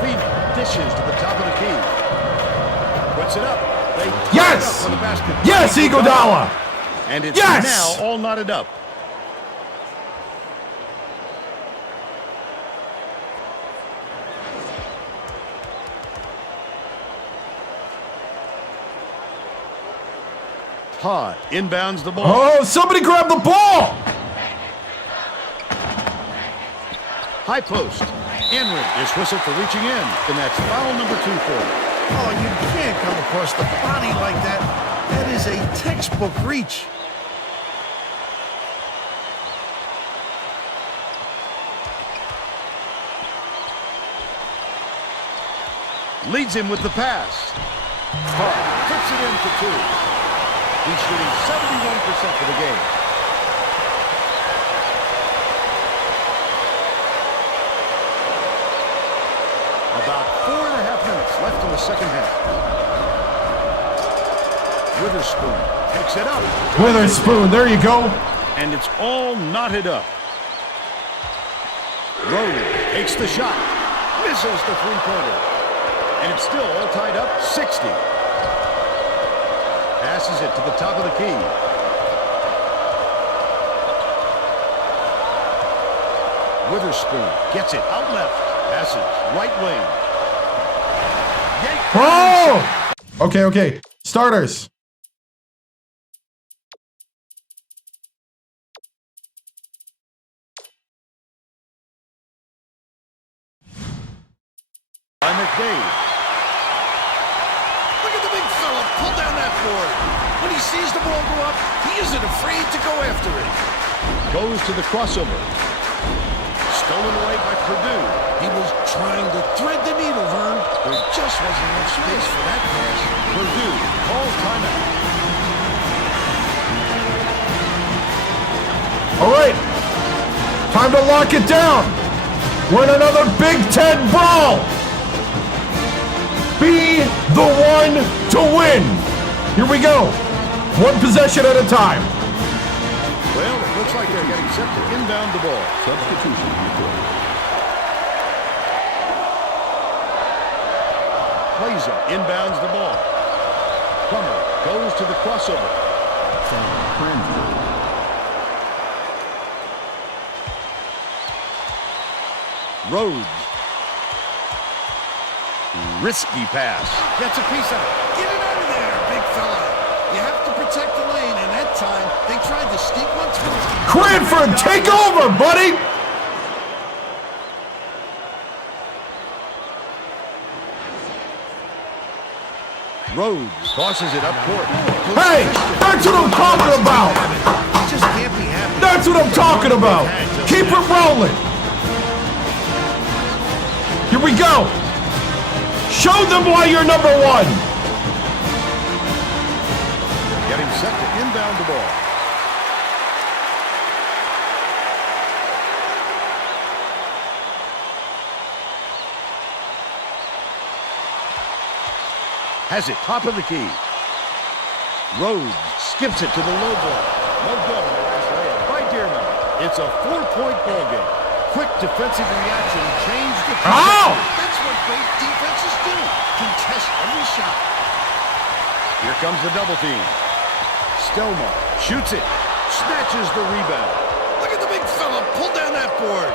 Feeney dishes to the top of the key. Puts it up. They Yes! it up for the basket. Yes, Iguodala. And it's Yes! now all knotted up. Todd inbounds the ball. Oh, somebody grab the ball. High post. Henry is whistled for reaching in, and that's foul number 2 for him. Oh, you can't come across the body like that. That is a textbook reach. Leads him with the pass. Todd puts it in for 2. He's shooting 71% for the game. About 4.5 minutes left in the second half. Witherspoon takes it up. Witherspoon, there you go. And it's all knotted up. Rhodes takes the shot. Misses the three-pointer. And it's still all tied up, 60. Passes it to the top of the key. Witherspoon gets it out left. Passes right wing. Oh! Okay. Starters. By McDade. Look at the big fella pull down that board. When he sees the ball go up, he isn't afraid to go after it. Goes to the crossover. Stolen away by Purdue. He was trying to thread the needle, Vern. There just wasn't enough space for that pass. Purdue calls timeout. All right. Time to lock it down. We're in another Big Ten brawl. Be the one to win. Here we go. One possession at a time. Well, it looks like they're getting set to inbound the ball. Substitution report. Plays it, inbounds the ball. Plummer goes to the crossover. Rhodes. Risky pass. Gets a piece of it. Get it out of there, big fella. You have to protect the lane, and that time they tried to sneak one through. Cranford, take over, buddy. Rhodes tosses it up court. Hey, that's what I'm talking about. He just can't be happy. That's what I'm talking about. Keep it rolling. Here we go. Show them why you're number one. Getting set to inbound the ball. Has it top of the key. Rhodes skips it to the low block. No good on the last layup by Dearman. It's a 4-point ball game. Quick defensive reaction changed the Ow! That's what great defenses do. Contest every shot. Here comes the double team. Stelmar shoots it. Snatches the rebound. Look at the big fella pull down that board.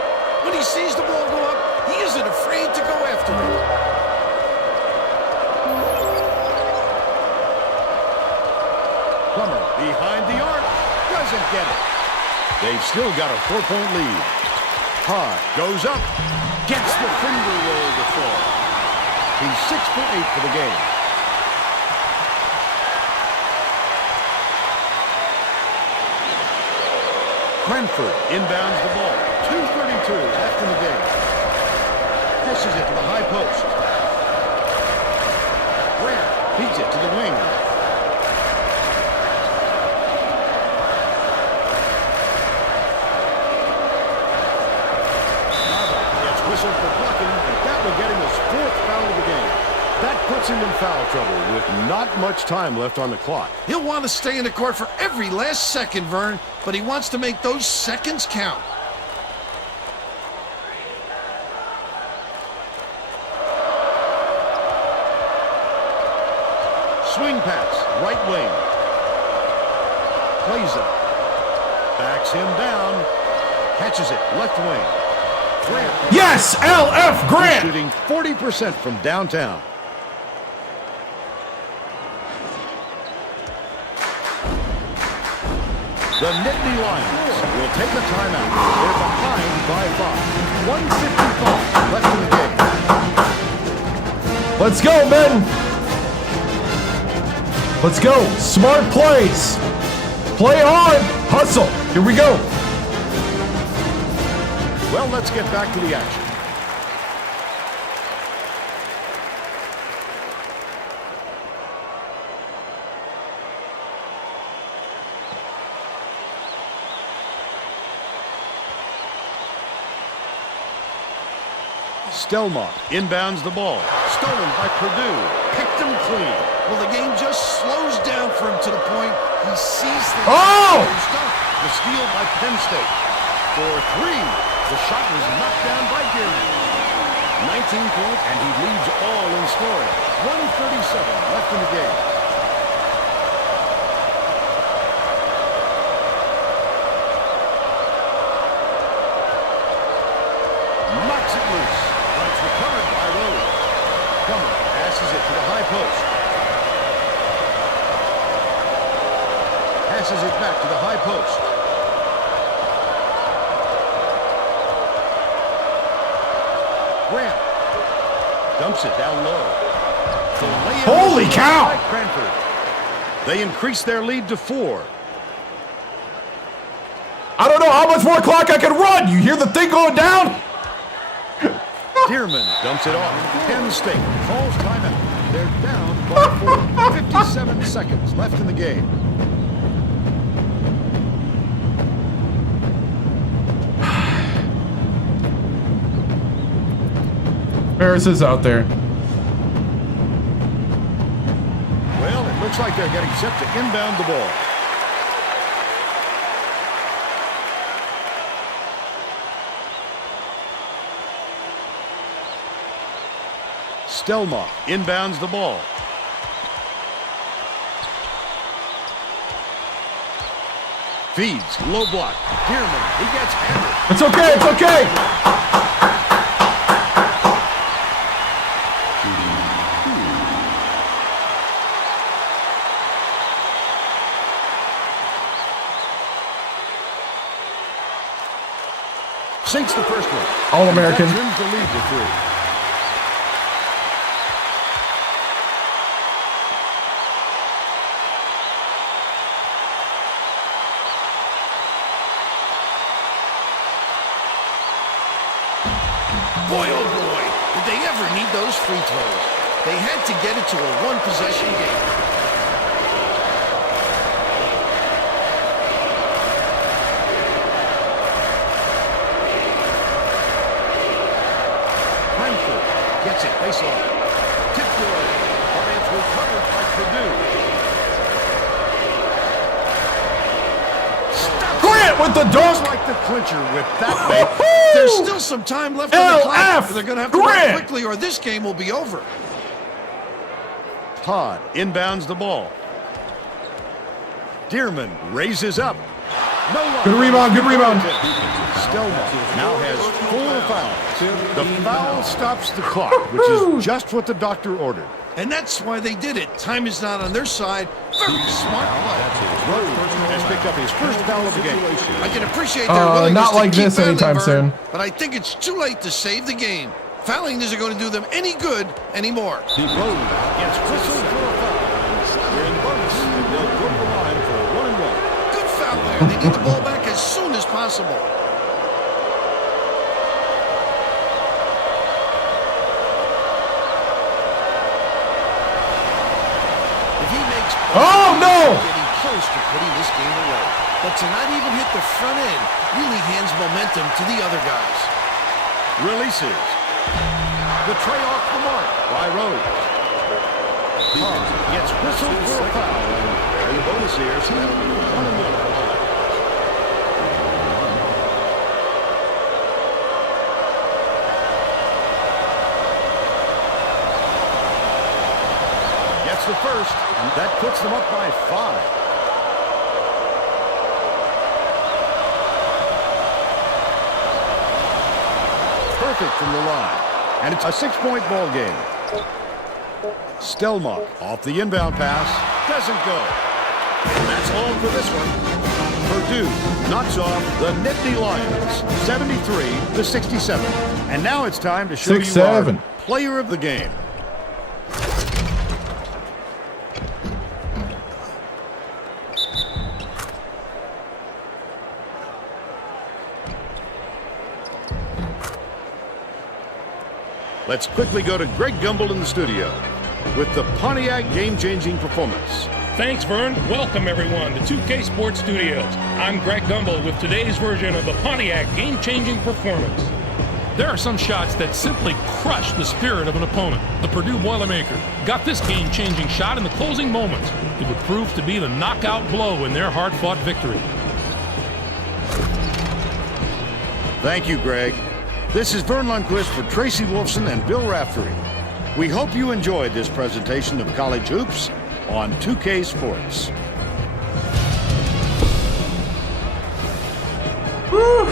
When he sees the ball go up, he isn't afraid to go after it. Plummer behind the arc. Doesn't get it. They've still got a 4-point lead. High goes up. Gets the finger roll to fall. He's 6 for 8 for the game. Cranford inbounds the ball. 2:32 left in the game. Pushes it to the high post. Grant feeds it to the wing. It's whistled for blocking, and that will get him his 4th foul of the game. That puts him in foul trouble with not much time left on the clock. He'll want to stay in the court for every last second, Vern, but he wants to make those seconds count. Swing pass, right wing. Plays it. Backs him down. Catches it, left wing. Grant. Yes, LF Grant. Shooting 40% from downtown. The Nittany Lions will take a timeout. They're behind by 5. 1:55 left in the game. Let's go, men. Let's go. Smart plays. Play hard. Hustle. Here we go. Well, let's get back to the action. Stelmar inbounds the ball. Stolen by Purdue. Picked him clean. Well, the game just slows down for him to the point he sees things. Oh! The steal by Penn State. For 3. The shot was knocked down by Dearman. 19 points, and he leads all in scoring. 1:37 left in the game. Knocks it loose. But it's recovered by Rhodes. Plummer passes it to the high post. Passes it back to the high post. Grant dumps it down low. Holy cow! Cranford. They increase their lead to 4. I don't know how much more clock I can run. You hear the thing going down? Dearman dumps it off. Penn State calls timeout. They're down by 4. 57 seconds left in the game. Ferris is out there. Well, it looks Looks like they're getting set to inbound the ball. Stelmach inbounds the ball. Feeds, low block. Dearman, he gets hammered. It's okay, it's okay. Sinks the first one. All-American. And that trims the lead to 3. Boy, oh boy, did they ever need those free throws. They had to get it to a one-possession game. Frankfurt gets it baseline. Tipped away. But it's recovered by Purdue. Grant with the Just dunk. like the clincher with that make. There's still some time left on the clock. LF They're going to have to work Grant. quickly or this game will be over. Todd inbounds the ball. Dearman raises up. No longer. Good rebound, good rebound. Stelmach now has 4 fouls. The foul stops the clock, which is just what the doctor ordered. And that's why they did it. Time is not on their side. Very smart play. Rhodes has picked up his first foul of the game. I can appreciate their willingness not to like keep this battling, anytime Vern, soon. but I think it's too late to save the game. Fouling isn't going to do them any good anymore. Rhodes gets whistled for a foul. They're in the bonus, and they'll go to the line for a 1-and-1. Good foul there. They need the ball back as soon as possible. If he makes Oh, no! getting close to putting this game away. But to not even hit the front end really hands momentum to the other guys. Releases. The tray off the mark by Rhodes. Todd gets whistled for a foul. And the bonus here, so that'll be 1-and-1. Gets the first, and that puts them up by 5. Perfect from the line. And it's a 6-point ball game. Stelmach off the inbound pass. Doesn't go. And that's all for this one. Purdue knocks off the Nittany Lions 73-67. And now it's time to show you 6-7. our player of the game. Let's quickly go to Greg Gumbel in the studio with the Pontiac game-changing performance. Thanks, Vern. Welcome, everyone, to 2K Sports Studios. I'm Greg Gumbel with today's version of the Pontiac game-changing performance. There are some shots that simply crush the spirit of an opponent. The Purdue Boilermakers got this game-changing shot in the closing moments. It would prove to be the knockout blow in their hard-fought victory. Thank you, Greg. This is Vern Lundquist for Tracy Wolfson and Bill Raftery. We hope you enjoyed this presentation of college hoops on 2K Sports. Woo.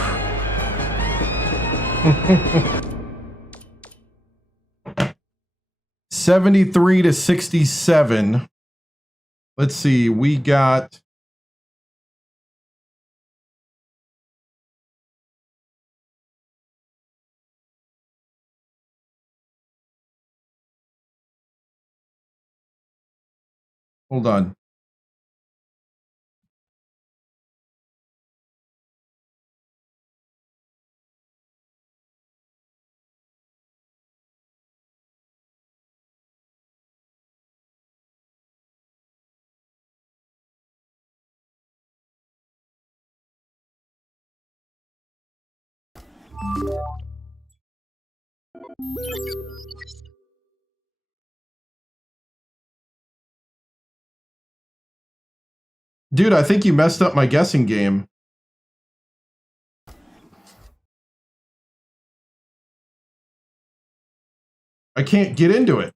73-67. Let's see. We got hold on. Dude, I think you messed up my guessing game. I can't get into it.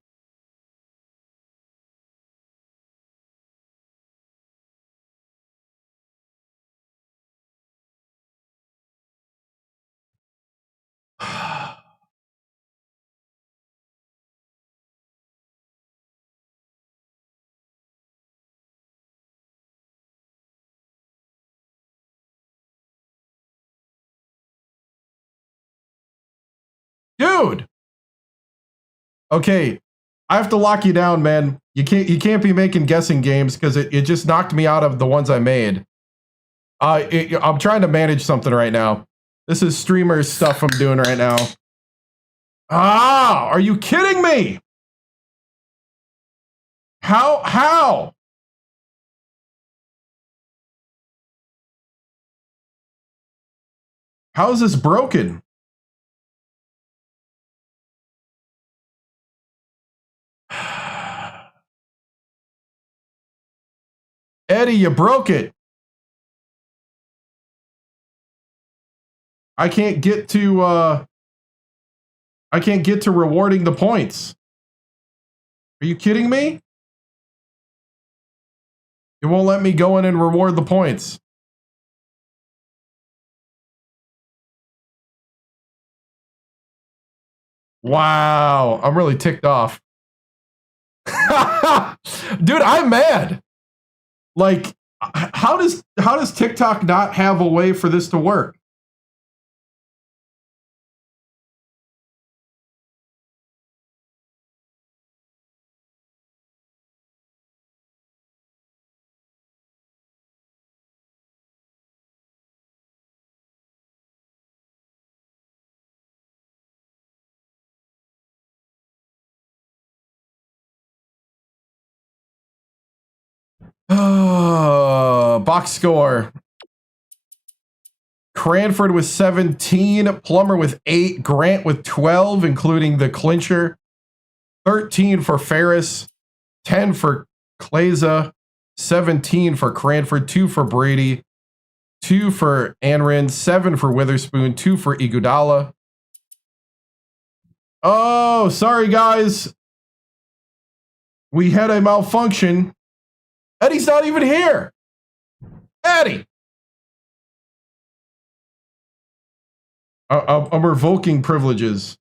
Dude. Okay, I have to lock you down, man. You can't be making guessing games because it just knocked me out of the ones I made. I'm trying to manage something right now. This is streamer stuff I'm doing right now. Ah, are you kidding me? How? How is this broken? Eddie, you broke it. I can't get to rewarding the points. Are you kidding me? It won't let me go in and reward the points. Wow, I'm really ticked off. Dude, I'm mad. Like, how does TikTok not have a way for this to work? Box score. Cranford with 17, Plummer with 8, Grant with 12, including the clincher, 13 for Ferris, 10 for Kleza, 17 for Cranford, 2 for Brady, 2 for Anrin, 7 for Witherspoon, 2 for Iguodala. Oh, sorry guys. We had a malfunction. Eddie's not even here. Eddie. I'm revoking privileges.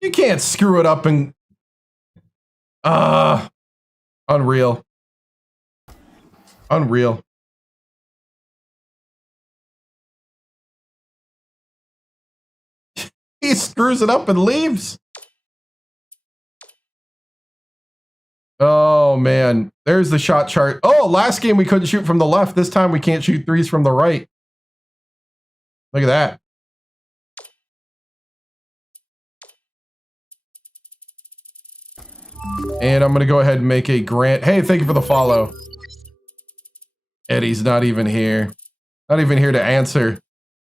You can't screw it up and unreal. Unreal. He screws it up and leaves. Oh man, there's the shot chart. Oh, last game we couldn't shoot from the left. This time we can't shoot threes from the right. Look at that. And I'm going to go ahead and make a Grant. Hey, thank you for the follow. Eddie's not even here. Not even here to answer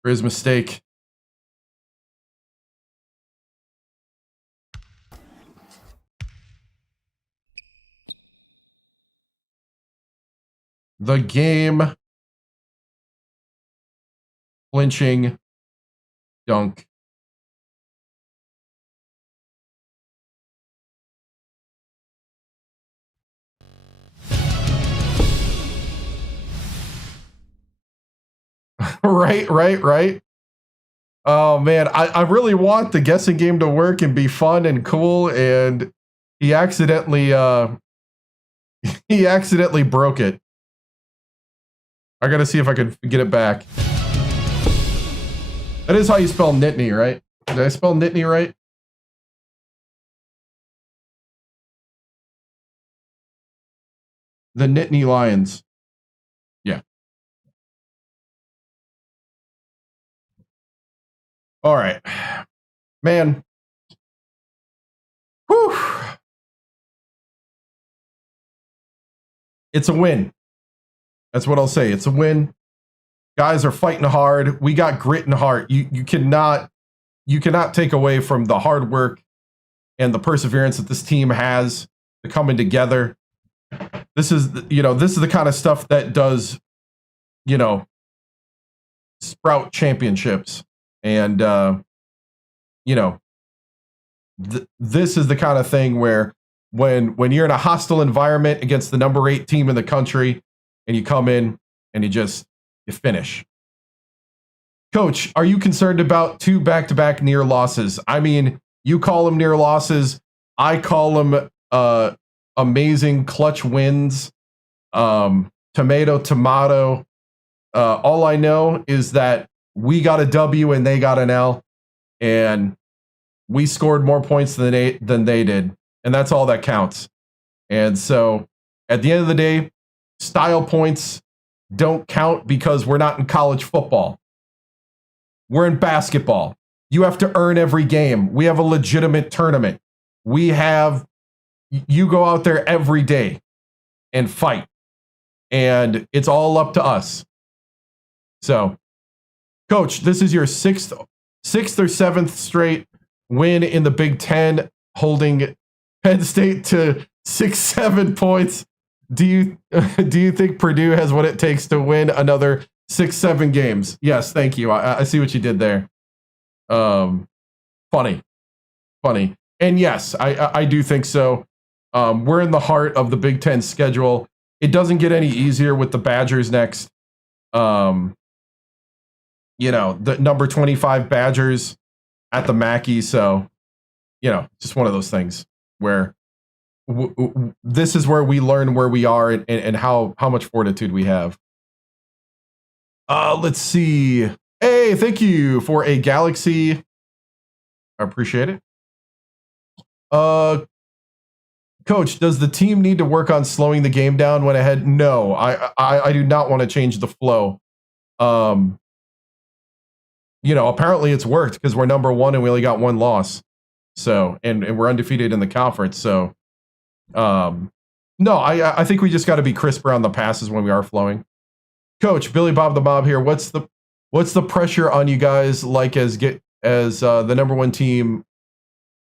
for his mistake. The game clinching dunk. Right. Oh man, I really want the guessing game to work and be fun and cool, and he accidentally broke it. I gotta see if I can get it back. That is how you spell Nittany, right? Did I spell Nittany right? The Nittany Lions. Yeah. All right. Man. Whew. It's a win. That's what I'll say. It's a win. Guys are fighting hard. We got grit and heart. You cannot take away from the hard work and the perseverance that this team has, the coming together. This is the kind of stuff that does, sprout championships. And, this is the kind of thing where when you're in a hostile environment against the number 8 team in the country and you come in and you finish. Coach, are you concerned about 2 back-to-back near losses? I mean, you call them near losses. I call them amazing clutch wins. Tomato. All I know is that we got a W and they got an L, and we scored more points than they did, and that's all that counts. And so, at the end of the day, style points don't count because we're not in college football. We're in basketball. You have to earn every game. We have a legitimate tournament. You go out there every day and fight, and it's all up to us. So, Coach, this is your sixth or 7th straight win in the Big Ten, holding Penn State to 6-7 points. Do you think Purdue has what it takes to win another 6-7 games? Yes, thank you. I see what you did there. Funny, and yes, I do think so. We're in the heart of the Big Ten schedule. It doesn't get any easier with the Badgers next. The number 25 Badgers at the Mackey. So, just one of those things where this is where we learn where we are and how much fortitude we have. Let's see. Hey, thank you for a Galaxy. I appreciate it. Coach, does the team need to work on slowing the game down when ahead? No, I do not want to change the flow. Apparently it's worked because we're number 1 and we only got 1 loss. So, and we're undefeated in the conference. So, no, I think we just got to be crisper on the passes when we are flowing. Coach, Billy Bob the Mob here. What's the pressure on you guys like as the number 1 team,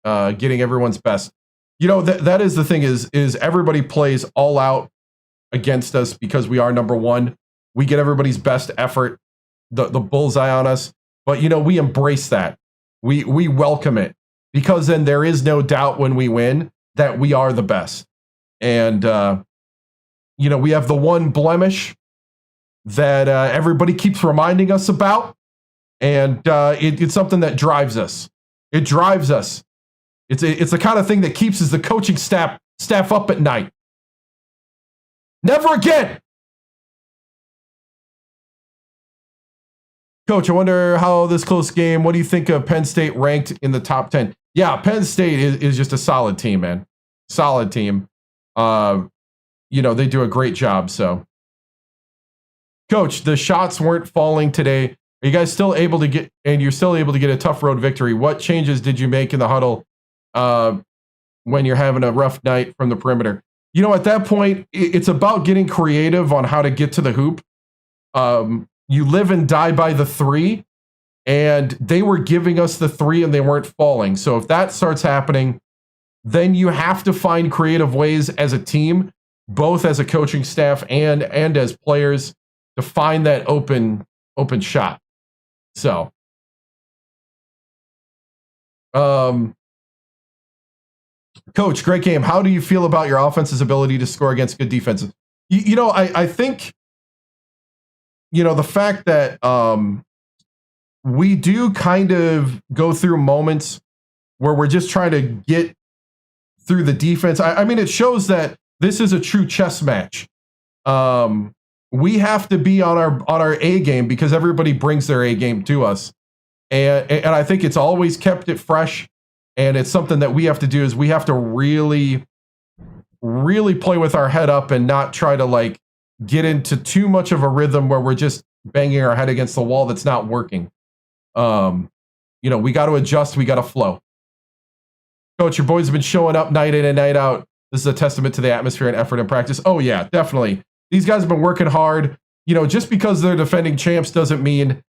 getting everyone's best? That is the thing is everybody plays all out against us because we are number 1. We get everybody's best effort, the bullseye on us. But, we embrace that. We welcome it because then there is no doubt when we win that we are the best. And, we have the one blemish that everybody keeps reminding us about. And it's something that drives us. It drives us. It's the kind of thing that keeps the coaching staff up at night. Never again. Coach, I wonder how this close game, what do you think of Penn State ranked in the top 10? Yeah, Penn State is just a solid team, man. Solid team. They do a great job. So, Coach, the shots weren't falling today. Are you guys still able to get, and you're still able to get a tough road victory? What changes did you make in the huddle when you're having a rough night from the perimeter? At that point, it's about getting creative on how to get to the hoop. You live and die by the 3, and they were giving us the 3 and they weren't falling. So if that starts happening, then you have to find creative ways as a team, both as a coaching staff and as players, to find that open shot. So, Coach, great game. How do you feel about your offense's ability to score against good defenses? I think, the fact that we do kind of go through moments where we're just trying to get through the defense. I mean, it shows that this is a true chess match. We have to be on our A game because everybody brings their A game to us. And I think it's always kept it fresh. And it's something that we have to do is we have to really, really play with our head up and not try to get into too much of a rhythm where we're just banging our head against the wall that's not working. We got to adjust. We got to flow. Coach, your boys have been showing up night in and night out. This is a testament to the atmosphere and effort and practice. Oh, yeah, definitely. These guys have been working hard. just because they're defending champs doesn't mean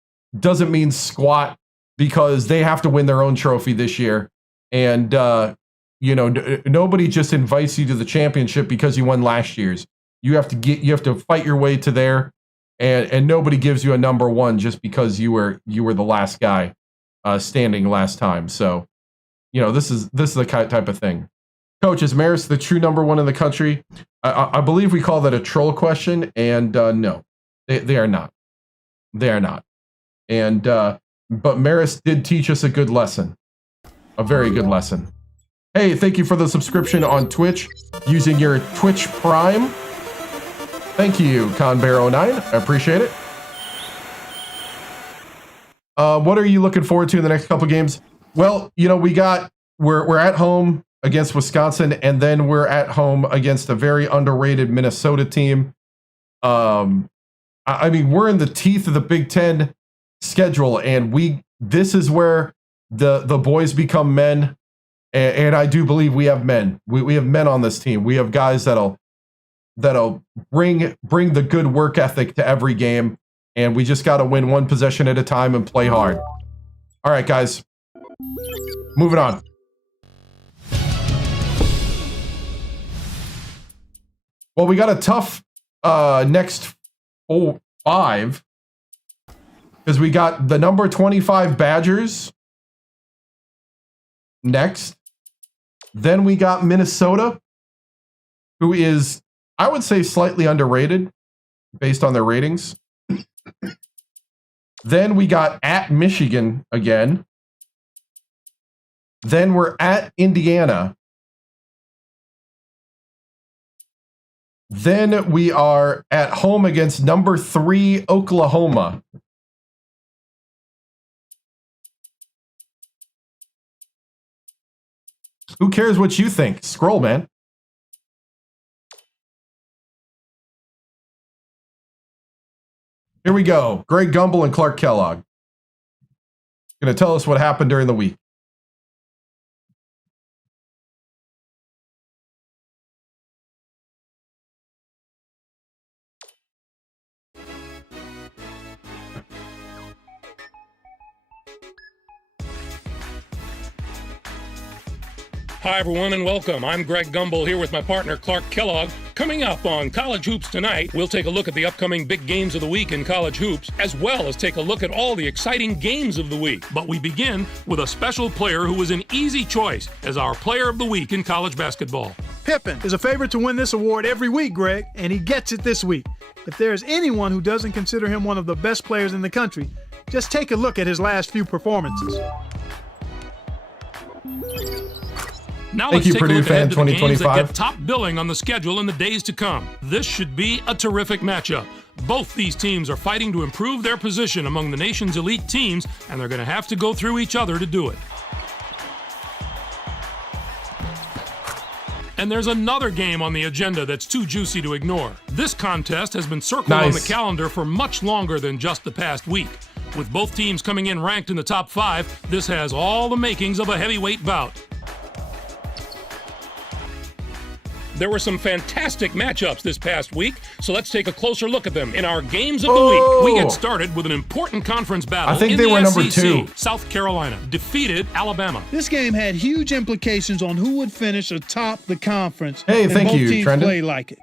squat, because they have to win their own trophy this year. And, nobody just invites you to the championship because you won last year's. You have to fight your way to there. And nobody gives you a number one just because you were the last guy standing last time. So, this is the type of thing. Coach, is Marist the true number one in the country? I believe we call that a troll question, and no, they are not. They are not. And but Marist did teach us a good lesson, a very good lesson. Hey, thank you for the subscription on Twitch using your Twitch Prime. Thank you, Conbear09. I appreciate it. What are you looking forward to in the next couple games? Well, we're at home against Wisconsin, and then we're at home against a very underrated Minnesota team. We're in the teeth of the Big Ten schedule, and this is where the boys become men, and I do believe we have men. We have men on this team. We have guys that'll bring the good work ethic to every game, and we just got to win one possession at a time and play hard. All right, guys, moving on. Well, we got a tough next 5, because we got the number 25 Badgers next. Then we got Minnesota, who is, I would say, slightly underrated based on their ratings. Then we got at Michigan again. Then we're at Indiana. Then we are at home against number 3 Oklahoma. Who cares what you think? Scroll, man. Here we go. Greg Gumbel and Clark Kellogg. Going to tell us what happened during the week. Hi, everyone, and welcome. I'm Greg Gumbel here with my partner, Clark Kellogg. Coming up on College Hoops tonight, we'll take a look at the upcoming big games of the week in college hoops, as well as take a look at all the exciting games of the week. But we begin with a special player who was an easy choice as our player of the week in college basketball. Pippen is a favorite to win this award every week, Greg, and he gets it this week. If there's anyone who doesn't consider him one of the best players in the country, just take a look at his last few performances. Now Thank let's you, take Purdue a look fan ahead to the games that 2025. get top billing on the schedule in the days to come. This should be a terrific matchup. Both these teams are fighting to improve their position among the nation's elite teams, and they're going to have to go through each other to do it. And there's another game on the agenda that's too juicy to ignore. This contest has been circled on the calendar for much longer than just the past week. With both teams coming in ranked in the top 5, this has all the makings of a heavyweight bout. There were some fantastic matchups this past week, so let's take a closer look at them in our games of the week. We get started with an important conference battle. I think in they the were number SEC. 2. South Carolina defeated Alabama. This game had huge implications on who would finish atop the conference. Hey, and thank both you, teams Trendon. play like it.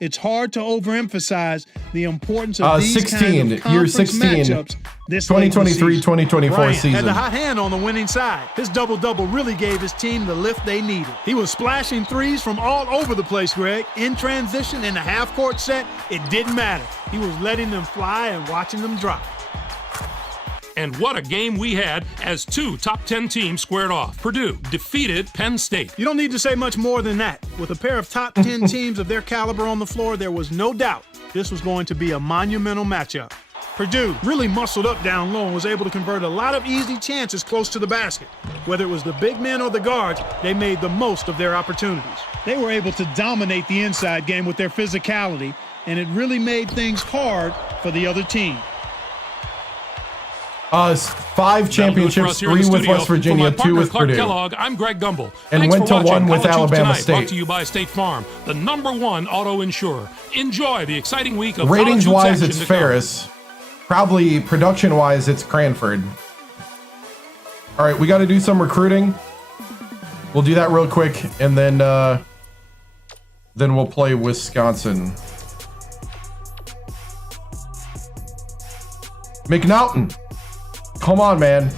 It's hard to overemphasize the importance of these 16, kind of year conference 16, matchups this late in the 2023-2024 Bryant season. had the hot hand on the winning side. His double-double really gave his team the lift they needed. He was splashing threes from all over the place, Greg. In transition, in the half-court set, it didn't matter. He was letting them fly and watching them drop. And what a game we had as 2 top 10 teams squared off. Purdue defeated Penn State. You don't need to say much more than that. With a pair of top 10 teams of their caliber on the floor, there was no doubt this was going to be a monumental matchup. Purdue really muscled up down low and was able to convert a lot of easy chances close to the basket. Whether it was the big men or the guards, they made the most of their opportunities. They were able to dominate the inside game with their physicality, and it really made things hard for the other team. 5 championships, 3 with West Virginia, 2 with Clark Purdue. Kellogg, I'm Greg Gumbel. And Thanks went for to 1 with College Hoops Alabama Tonight, State. Brought to you by State Farm, the #1 auto insurer. Enjoy the exciting week of Ratings-wise, college hoops it's action to come. Ferris. Probably production-wise, it's Cranford. All right, we got to do some recruiting. We'll do that real quick, and then we'll play Wisconsin. McNaughton, come on, man.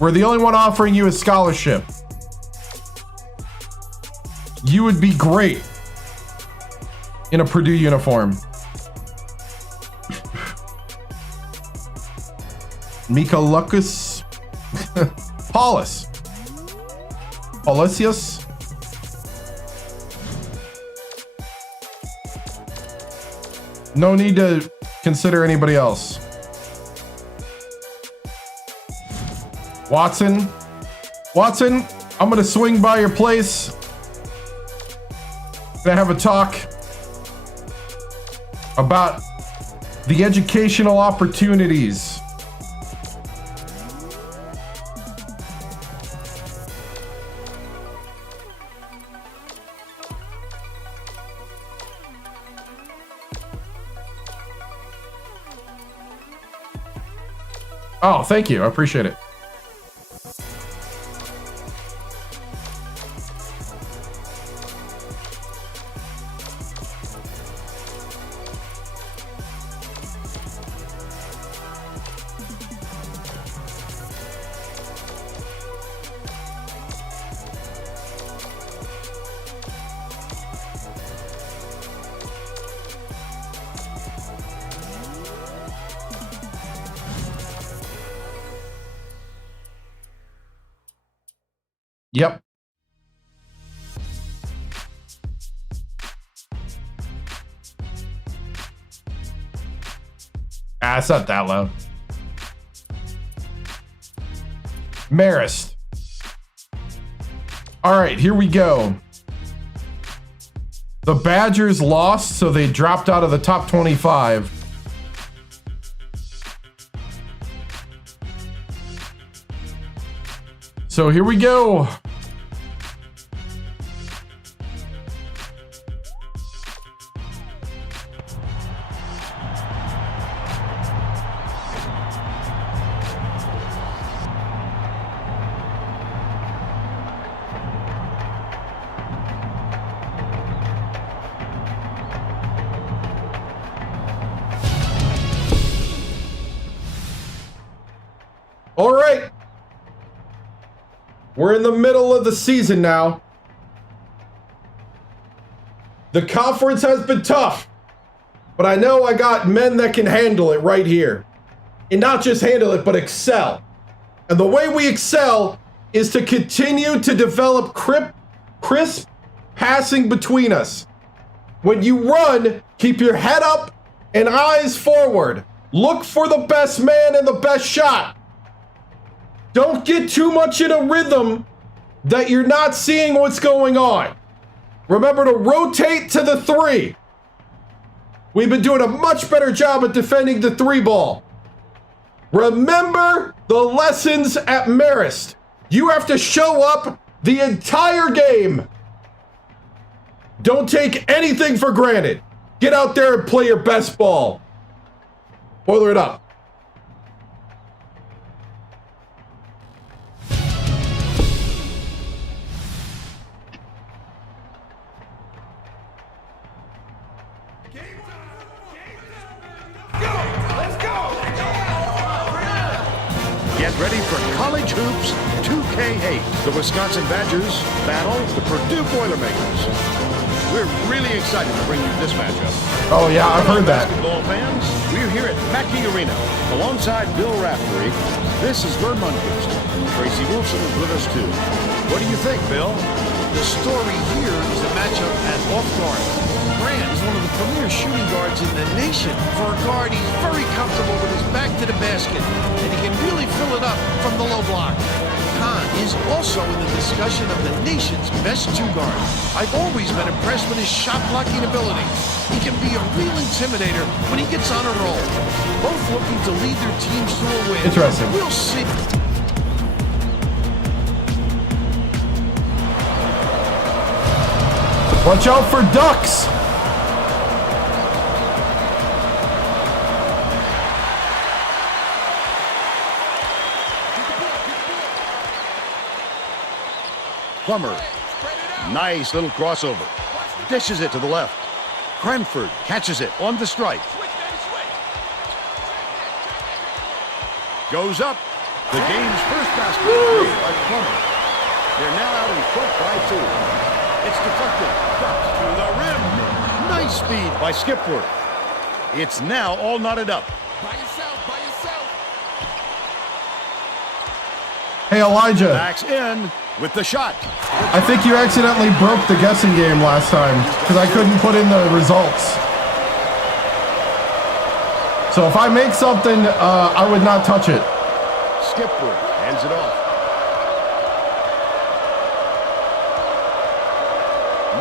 We're the only one offering you a scholarship. You would be great in a Purdue uniform. Mika Lucas. Paulus. Paulusius. No need to consider anybody else. Watson. Watson, I'm gonna swing by your place. Gonna have a talk about the educational opportunities. Oh, thank you. I appreciate it. Yep. It's not that low. Marist. All right, here we go. The Badgers lost, so they dropped out of the top 25. So here we go. All right. We're in the middle of the season now. The conference has been tough, but I know I got men that can handle it right here. And not just handle it, but excel. And the way we excel is to continue to develop crisp passing between us. When you run, keep your head up and eyes forward. Look for the best man and the best shot. Don't get too much in a rhythm that you're not seeing what's going on. Remember to rotate to the 3. We've been doing a much better job at defending the 3 ball. Remember the lessons at Marist. You have to show up the entire game. Don't take anything for granted. Get out there and play your best ball. Boiler it up. Get ready for College Hoops 2K8. The Wisconsin Badgers battle the Purdue Boilermakers. We're really excited to bring you this matchup. Oh, yeah, I've heard that. Basketball fans, we're here at Mackey Arena alongside Bill Raftery. This is Vern Munquist. Tracy Wilson is with us, too. What do you think, Bill? The story here is the matchup at off guard. Grant is one of the premier shooting guards in the nation. For a guard, he's very comfortable with his back to the basket, and he can really fill it up from the low block. Khan is also in the discussion of the nation's best 2 guard. I've always been impressed with his shot blocking ability. He can be a real intimidator when he gets on a roll. Both looking to lead their teams to a win. Interesting. We'll see. Watch out for ducks. Plummer. Nice little crossover. Dishes it to the left. Cranford catches it on the strike. Goes up. The game's first basket made by Plummer. They're now out in front by 2. It's deflected. Ducks through the rim. Nice speed by Skipworth. It's now all knotted up. By yourself. Hey, Elijah. Backs in with the shot. I think you accidentally broke the guessing game last time because I couldn't put in the results. So if I make something, I would not touch it. Skipworth hands it off.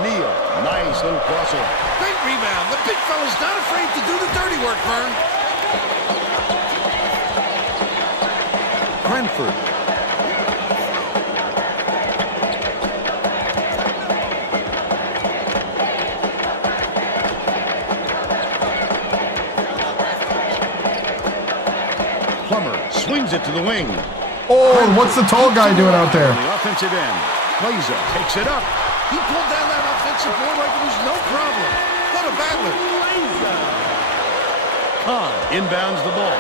Neal, nice little crossover. Great rebound. The big fella's not afraid to do the dirty work, Vern. Cranford. Plummer swings it to the wing. Oh, what's the tall guy doing out there? On the offensive end. Glazer takes it up. He pulled down that offensive board like it was no problem. What a battler. Khan inbounds the ball.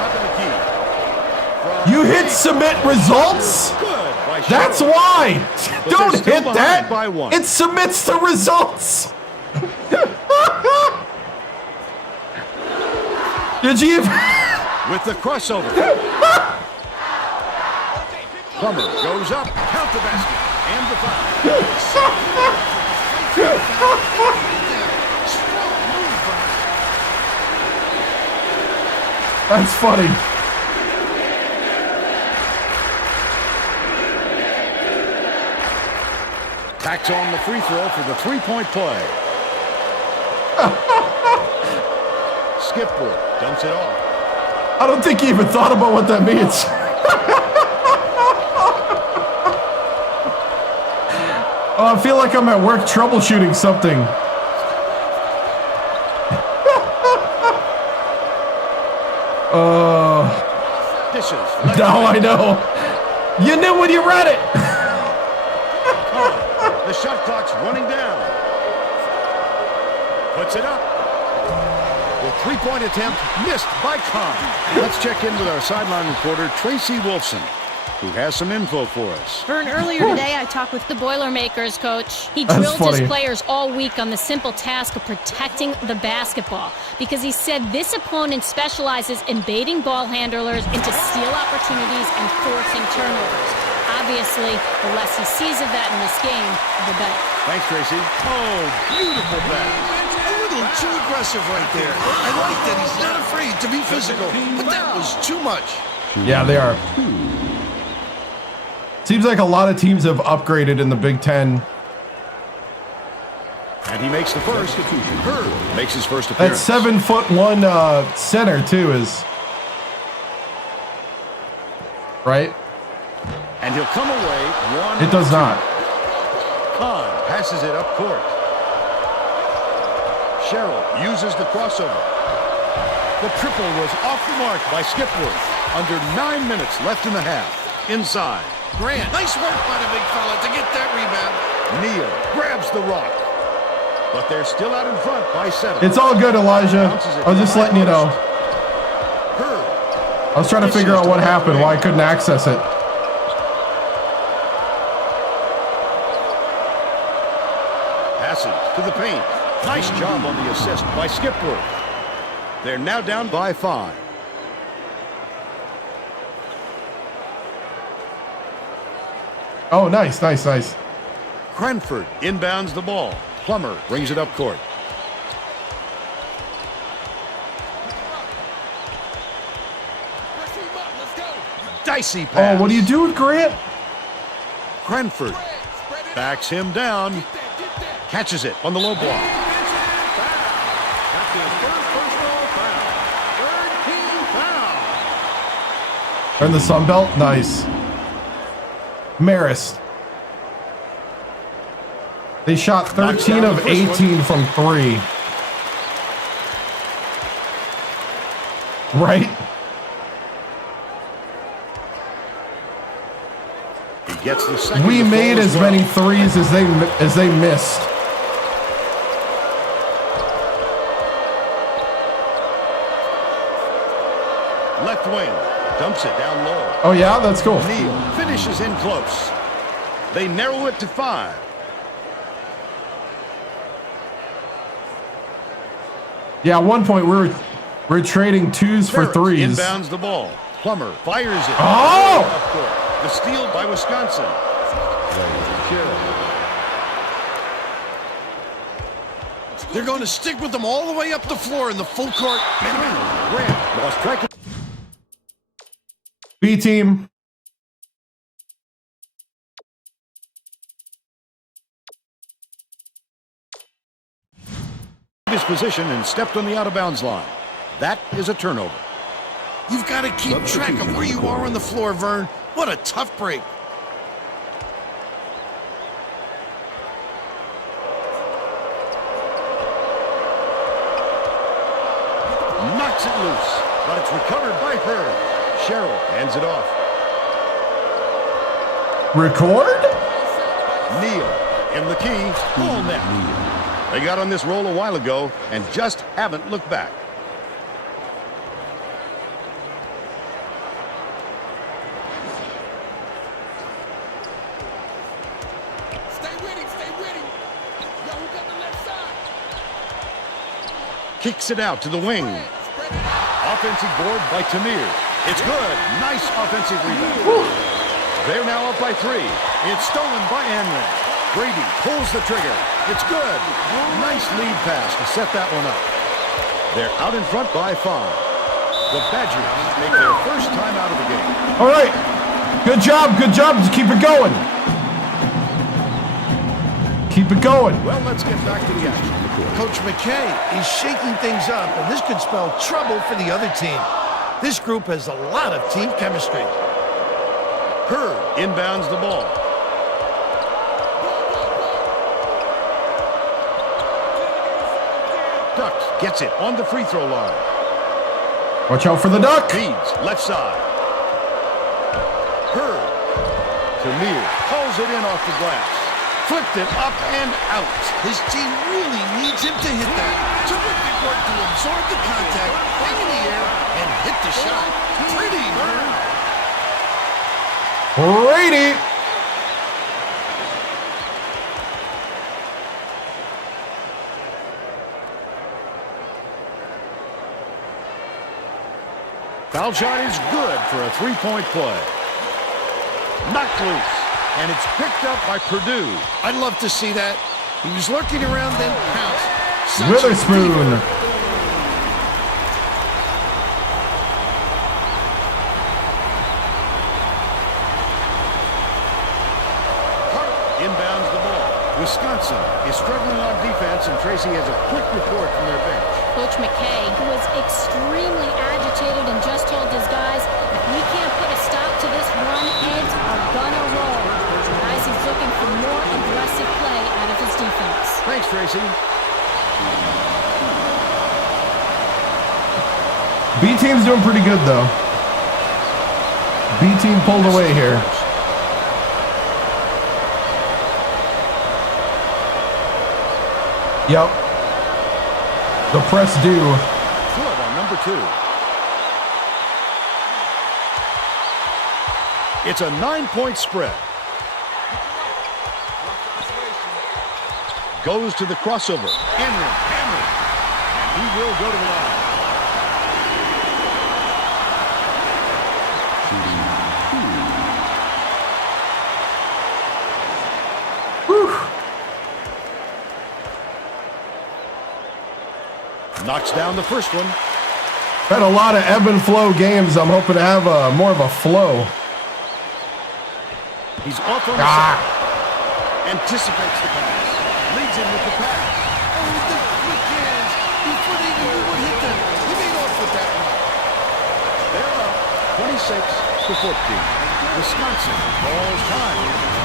Top of the key. You hit submit results? Good by That's Sherrill. why. But Don't they're still hit behind that. by 1. It submits the results. Did you? With the crossover. Plummer goes up, count the basket, and the foul. That's funny. Tacks on the free throw for the three-point play. Skipworth dumps it off. I don't think he even thought about what that means. Oh, I feel like I'm at work troubleshooting something. Dishes. Now I know. You knew when you read it. The shot clock's running down. Puts it up. The three-point attempt missed by Khan. Let's check in with our sideline reporter, Tracy Wolfson, who has some info for us. Vern, earlier today I talked with the Boilermakers coach. He That's drilled his funny. players all week on the simple task of protecting the basketball because he said this opponent specializes in baiting ball handlers into steal opportunities and forcing turnovers. Obviously, the less he sees of that in this game, the better. Thanks, Tracy. Oh, beautiful pass. A little too aggressive right there. I like that he's not afraid to be physical, but that was too much. Yeah, they are. Seems like a lot of teams have upgraded in the Big Ten. And he makes the first. Herb makes his first That appearance. 7'1" center too is right. And he'll come away one. It does not. Khan passes it up court. Sherrill uses the crossover. The triple was off the mark by Skipworth. Under 9 minutes left in the half. Inside. Grant, nice work by the big fella to get that rebound. Neal grabs the rock. But they're still out in front by 7. It's all good, Elijah. I was just letting you know. Herb I was trying to figure out what happened, why I couldn't access it. passes to the paint. Nice job on the assist by Skipworth. They're now down by 5. Oh, nice, nice, nice. Cranford inbounds the ball. Plummer brings it up court. Dicey pass. Oh, what do you do with Grant? Cranford backs him down. Catches it on the low block. They're in the Sun Belt. Nice. Marist. They shot 13 of 18 from 3. Right? He gets the second. We made as many threes as they missed. Left wing. Dumps it down low. Oh yeah, that's cool. Neal finishes in close. They narrow it to 5. Yeah, at one point we're trading 2s for 3s. Inbounds the ball. Plummer fires it. Oh! The steal by Wisconsin. They're going to stick with them all the way up the floor in the full court. Grant lost track of. B team. His position and stepped on the out-of-bounds line. That is a turnover. You've got to keep track of where you are on the floor, Vern. What a tough break. Knocks it loose, but it's recovered by Hurd. Sherrill hands it off. Record? Neal in the key. Ball net. They got on this roll a while ago and just haven't looked back. Stay with him, stay with him. Yo, who got the left side? Kicks it out to the wing. Offensive board by Tamir. It's good. Nice offensive rebound. They're now up by 3. It's stolen by Anlin. Brady pulls the trigger. It's good. Nice lead pass to set that one up. They're out in front by 5. The Badgers make their first time out of the game. All right. Good job. Good job. Just keep it going. Keep it going. Well, let's get back to the action. Coach McKay is shaking things up, and this could spell trouble for the other team. This group has a lot of team chemistry. Hurd inbounds the ball. Ducks gets it on the free throw line. Watch out for the duck. Feeds left side. Hurd. Tamir pulls it in off the glass. Flipped it up and out. His team really needs him to hit that. Terrific work to absorb the contact, hang in the air, and hit the shot. Pretty, Vern. Brady. Foul shot is good for a three-point play. Knocked loose, and it's picked up by Purdue. I'd love to see that. He was lurking around, then pounced. Witherspoon. Hart inbounds the ball. Wisconsin is struggling on defense, and Tracy has a quick report from their bench. Coach McKay, who was extremely agitated and just told his guys, if we can't put a stop to this run, heads are gonna roll. Guys, he's looking for more aggressive play out of his defense. Thanks, Tracy. B team's doing pretty good though. B team pulled away here. Yep. The press due. Flood on number 2. It's a 9-point spread. Goes to the crossover. Henry, hammered. And he will go to the line. Knocks down the first one. Had a lot of ebb and flow games. I'm hoping to have more of a flow. He's off on the side. Anticipates the pass. Leads in with the pass. Oh, the quick hands. Before they even knew what hit them. He made off with that one. They're up 26-14. Wisconsin calls time.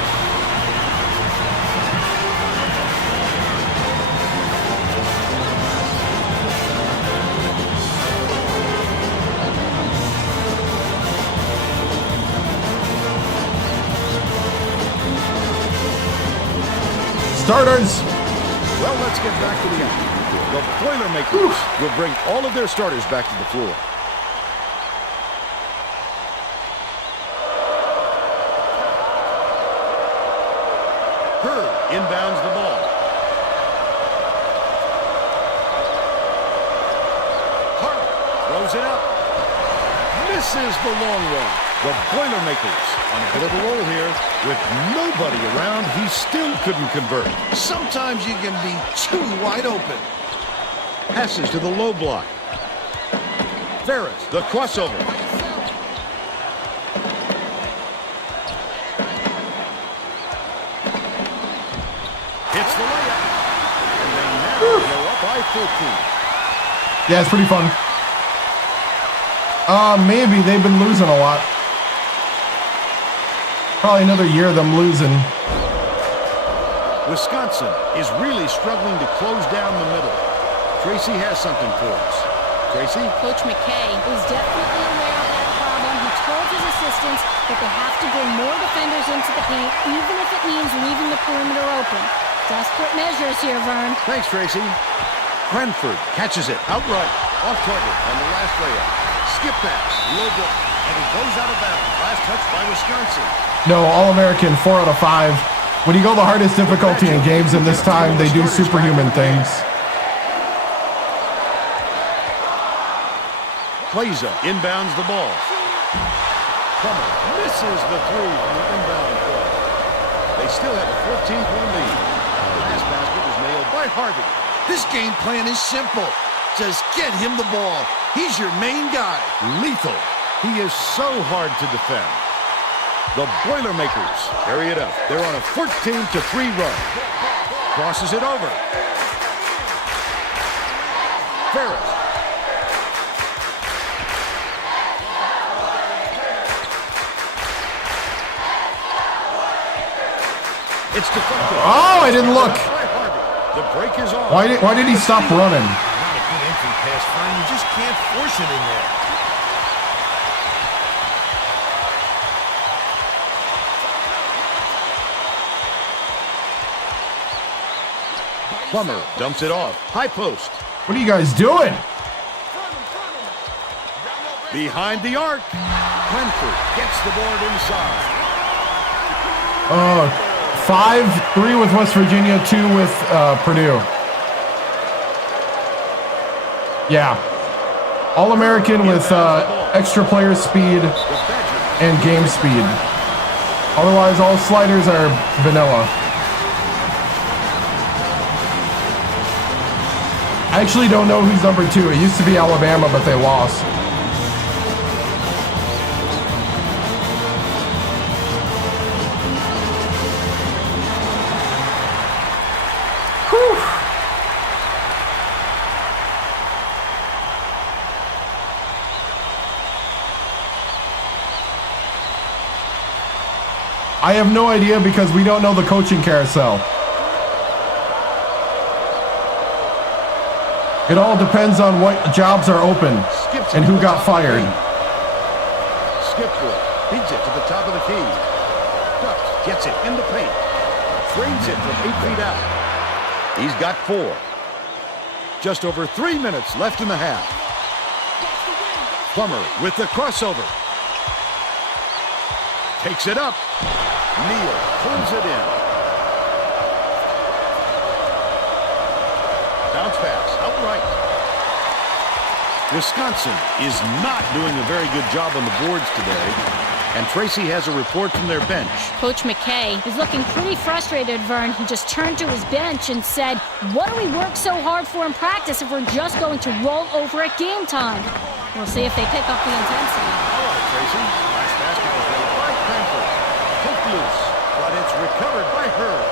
Starters. Well, let's get back to the action. The Boilermakers will bring all of their starters back to the floor. Inbounds the ball. Hart throws it up. Misses the long one. The Boilermakers on a bit of a roll here. With nobody around, he still couldn't convert. Sometimes you can be too wide open. Passes to the low block. Ferris, the crossover. Hits the layup. And they now go up by 14. Yeah, it's pretty fun. Maybe they've been losing a lot. Probably another year of them losing. Wisconsin is really struggling to close down the middle. Tracy has something for us. Tracy? Coach McKay is definitely aware of that problem. He told his assistants that they have to bring more defenders into the paint, even if it means leaving the perimeter open. Desperate measures here, Vern. Thanks, Tracy. Cranford catches it outright, off target on the last layup. Skip pass, low block, and it goes out of bounds. Last touch by Wisconsin. No, All-American, 4 out of 5. When you go the hardest difficulty in games, and this time they do superhuman things. Plaza inbounds the ball. Plummer misses the three from the inbound play. They still have a 14-point lead. The last basket was nailed by Harvey. This game plan is simple. Just get him the ball. He's your main guy. Lethal. He is so hard to defend. The Boilermakers carry it up. They're on a 14-3 run. Crosses it over. Ferris. It's deflected. Oh, I didn't look. The break is on. Why did he stop running? Not a good entry pass, Fern. You just can't force it in there. Plummer dumps it off. High post. What are you guys doing? Behind the arc. Cranford gets the board inside. 5-3 with West Virginia, 2 with Purdue. Yeah. All-American with extra player speed and game speed. Otherwise, all sliders are vanilla. I actually don't know who's number 2. It used to be Alabama, but they lost. Whew. I have no idea because we don't know the coaching carousel. It all depends on what jobs are open and who got fired. Skipwood feeds it to the top of the key. Ducks gets it in the paint. Trades it from 8 feet out. He's got 4. Just over 3 minutes left in the half. Plummer with the crossover. Takes it up. Neal pulls it in. Bounce pass, outright. Wisconsin is not doing a very good job on the boards today. And Tracy has a report from their bench. Coach McKay is looking pretty frustrated, Vern. He just turned to his bench and said, what do we work so hard for in practice if we're just going to roll over at game time? We'll see if they pick up the intensity. All right, Tracy. Last basket was made by Cranford. Hook loose. recovered by Hurd.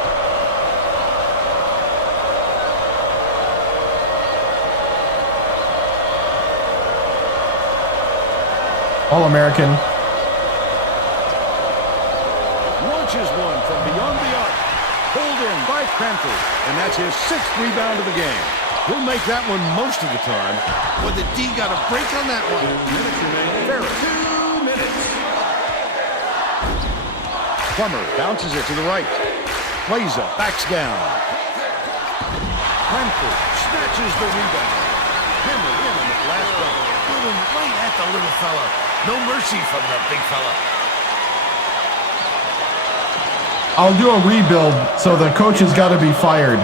All-American. Launches one from beyond the arc. Pulled in by Cranford. And that's his 6th rebound of the game. He'll make that one most of the time. Well, the D got a break on that one. Minutes remaining. Ferris. 2 minutes. Plummer bounces it to the right. Plays up. Backs down. Cranford snatches the rebound. Hammered in on the last dunk. Boom, right at the little fella. No mercy from the big fella. I'll do a rebuild, so the coach has got to be fired.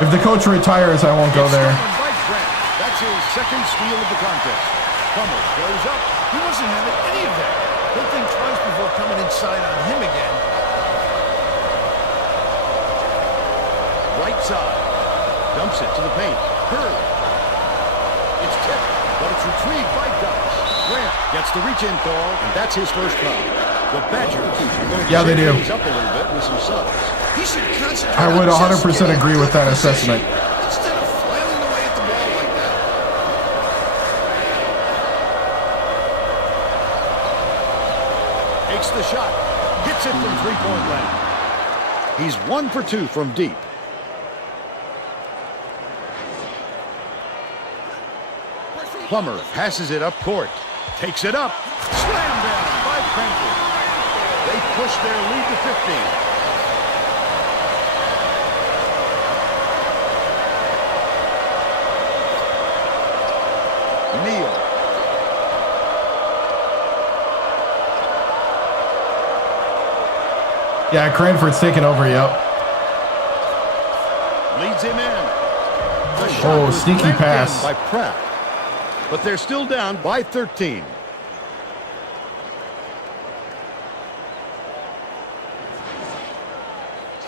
If the coach retires, I won't go there. That's his 2nd steal of the contest. Plummer goes up. He wasn't having any of that. He'll think twice before coming inside on him again. Right side. Dumps it to the paint. Hurd. It's tipped, but it's retrieved by Dutch. Grant gets the reach-in call, and that's his first foul. The Badgers are going to Yeah, they do. things up a little bit with some subs. He should concentrate. I would on 100% just getting agree with that possession assessment. Instead of flailing away at the ball like that. Takes the shot. Hits it from three-point land. He's 1 for 2 from deep. Plummer passes it up court. Takes it up. Slam down by Cranford. They push their lead to 15. Neal. Yeah, Cranford's taking over, yep. Leads him in. The shot Oh, was sneaky clamped in pass. by Pratt. But they're still down by 13.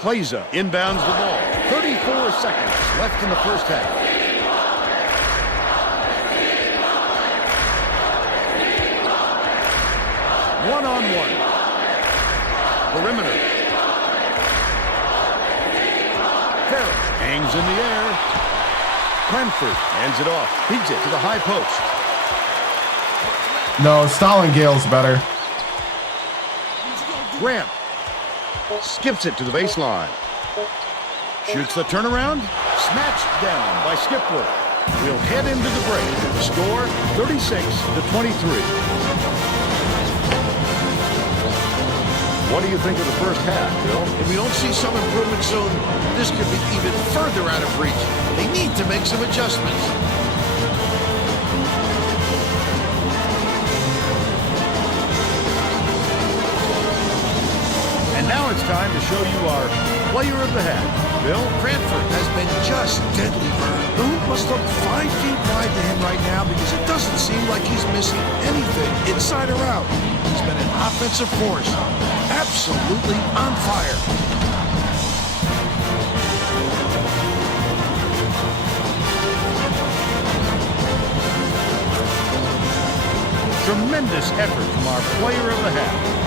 Kleza inbounds the ball. 34 seconds left in the first half. One-on-one. Perimeter. Ferris hangs in the air. Cranford hands it off. Feeds it to the high post. No, Stalin-Gale's better. Grant skips it to the baseline. Shoots the turnaround. Snatched down by Skipworth. We'll head into the break. The score, 36-23. What do you think of the first half, Bill? If we don't see some improvement soon, this could be even further out of reach. They need to make some adjustments. And now it's time to show you our player of the half. Bill? Cranford has been just deadly, Vern. The hoop must look 5 feet wide to him right now because it doesn't seem like he's missing anything, inside or out. He's been an offensive force. Absolutely on fire. Tremendous effort from our player of the half.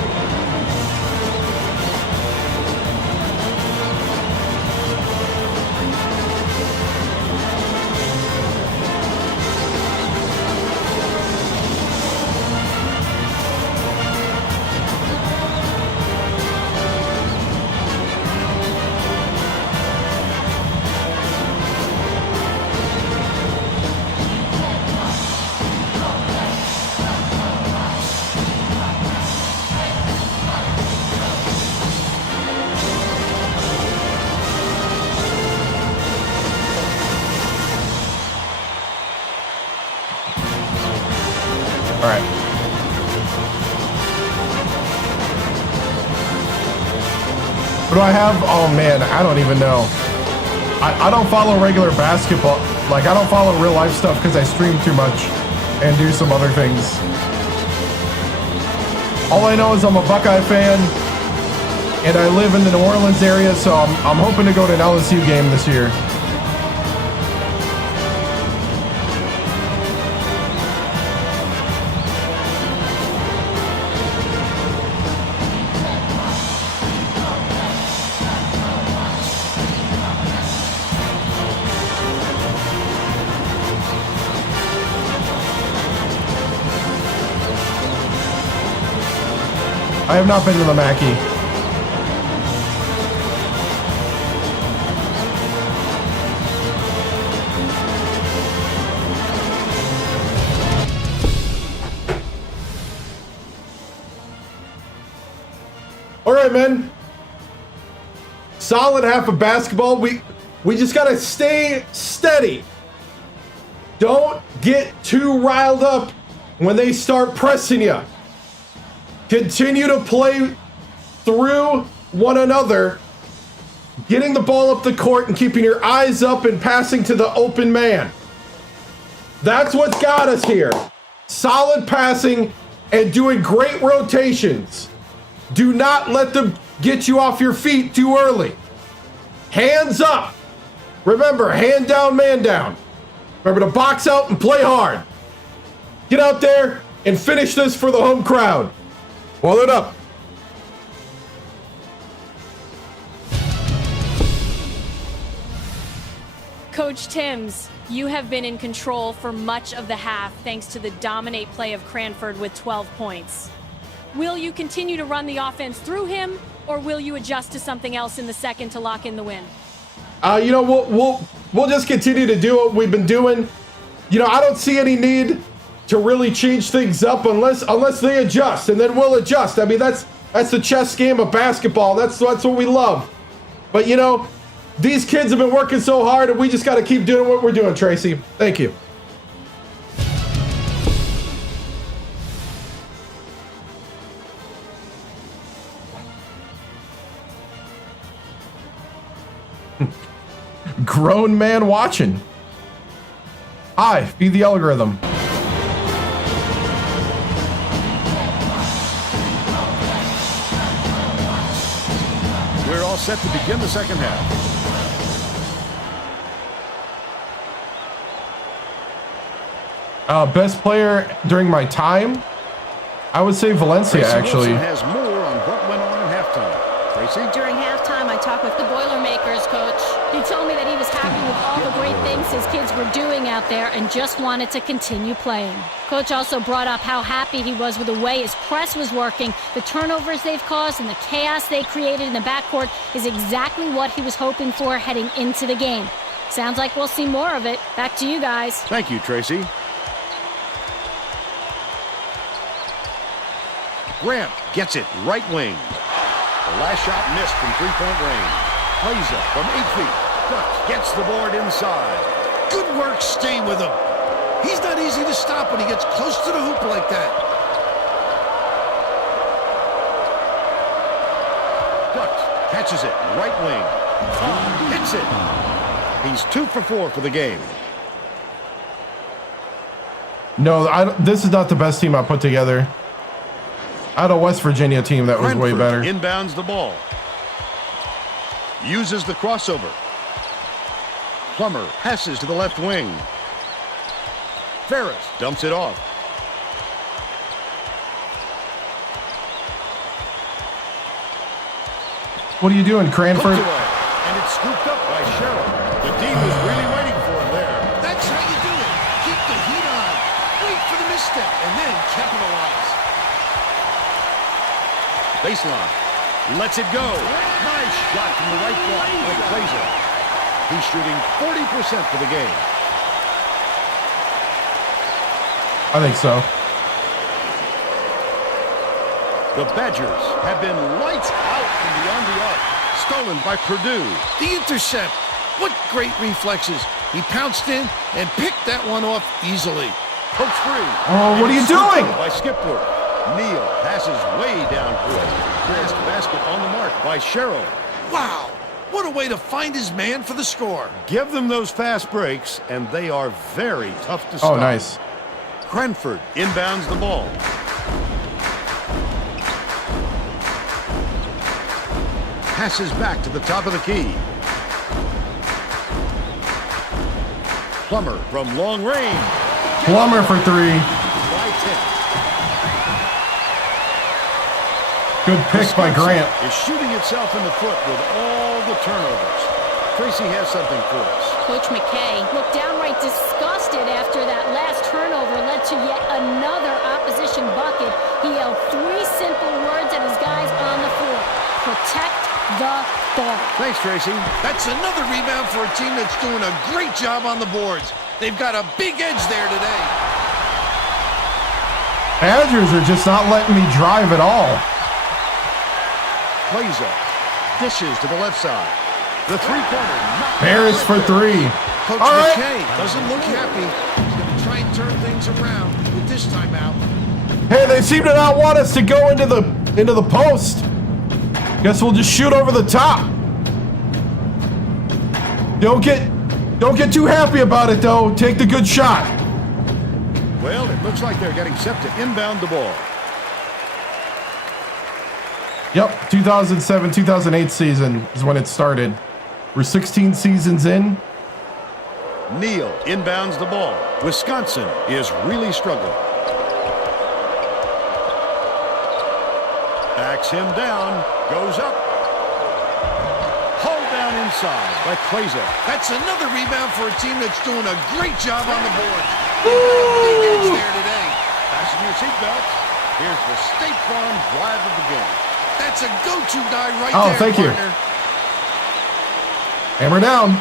All right. What do I have? Oh man, I don't even know. I don't follow regular basketball. Like, I don't follow real life stuff because I stream too much and do some other things. All I know is I'm a Buckeye fan and I live in the New Orleans area, so I'm hoping to go to an LSU game this year. I have not been to the Mackey. All right, man. Solid half of basketball. We just got to stay steady. Don't get too riled up when they start pressing you. Continue to play through one another, getting the ball up the court and keeping your eyes up and passing to the open man. That's what's got us here. Solid passing and doing great rotations. Do not let them get you off your feet too early. Hands up. Remember, hand down, man down. Remember to box out and play hard. Get out there and finish this for the home crowd. Boil it up. Coach TImms, you have been in control for much of the half thanks to the dominate play of Cranford with 12 points. Will you continue to run the offense through him, or will you adjust to something else in the second to lock in the win? We'll just continue to do what we've been doing. I don't see any need to really change things up unless they adjust, and then we'll adjust. I mean, that's the chess game of basketball. That's what we love. But these kids have been working so hard, and we just got to keep doing what we're doing, Tracy. Thank you. Grown man watching. Hi, feed the algorithm. We're all set to begin the second half. Best player during my time? I would say Valencia, Tracy actually. Wilson has more on what went on in halftime. Tracy? During halftime, I talked with the Boilermakers coach. He told me that he was happy with all the great things his kids were doing out there and just wanted to continue playing. Coach also brought up how happy he was with the way his press was working. The turnovers they've caused and the chaos they created in the backcourt is exactly what he was hoping for heading into the game. Sounds like we'll see more of it. Back to you guys. Thank you, Tracy. Grant gets it right wing. The last shot missed from three-point range. Plays it from 8 feet. Duck gets the board inside. Good work staying with him. He's not easy to stop when he gets close to the hoop like that. Duck catches it right wing. Hits it. He's 2 for 4 for the game. No, this is not the best team I put together. I had a West Virginia team that was way better. Inbounds the ball. Uses the crossover. Plummer passes to the left wing. Ferris dumps it off. What are you doing, Cranford? Hooked away, and it's scooped up by Sherrill. The D was really waiting for him there. That's how you do it. Keep the heat on. Wait for the misstep and then capitalize. Baseline. Lets it go. Nice shot from the right block by Glazer. He's shooting 40% for the game. I think so. The Badgers have been lights out from beyond the arc. Stolen by Purdue. The intercept. What great reflexes. He pounced in and picked that one off easily. Pokes free. Oh, what are you doing? By Skipworth. Neal passes way downcourt. Fast basket on the mark by Sherrill. Wow. What a way to find his man for the score. Give them those fast breaks, and they are very tough to stop. Oh, nice. Cranford inbounds the ball. Passes back to the top of the key. Plummer from long range. Plummer for 3. By 10. Good pick by Grant. Is shooting itself in the foot with all the turnovers. Tracy has something for us. Coach McKay looked downright disgusted after that last turnover led to yet another opposition bucket. He yelled 3 simple words at his guys on the floor. Protect the ball. Thanks, Tracy. That's another rebound for a team that's doing a great job on the boards. They've got a big edge there today. Badgers are just not letting me drive at all. Plays up. Dishes to the left side. The three-pointer. Harris for 3. Coach All right. McKay doesn't look happy. He's going to try and turn things around with this timeout. Hey, they seem to not want us to go into the post. Guess we'll just shoot over the top. Don't get too happy about it though. Take the good shot. Well, it looks like they're getting set to inbound the ball. Yep, 2007-2008 season is when it started. We're 16 seasons in. Neal inbounds the ball. Wisconsin is really struggling. Backs him down. Goes up. Hauled down inside by Claza. That's another rebound for a team that's doing a great job on the board. They've got a big edge there today. Fasten your seatbelts. Here's the State Farm drive of the game. That's a go-to guy right Oh, there, thank you. partner. Hammer down.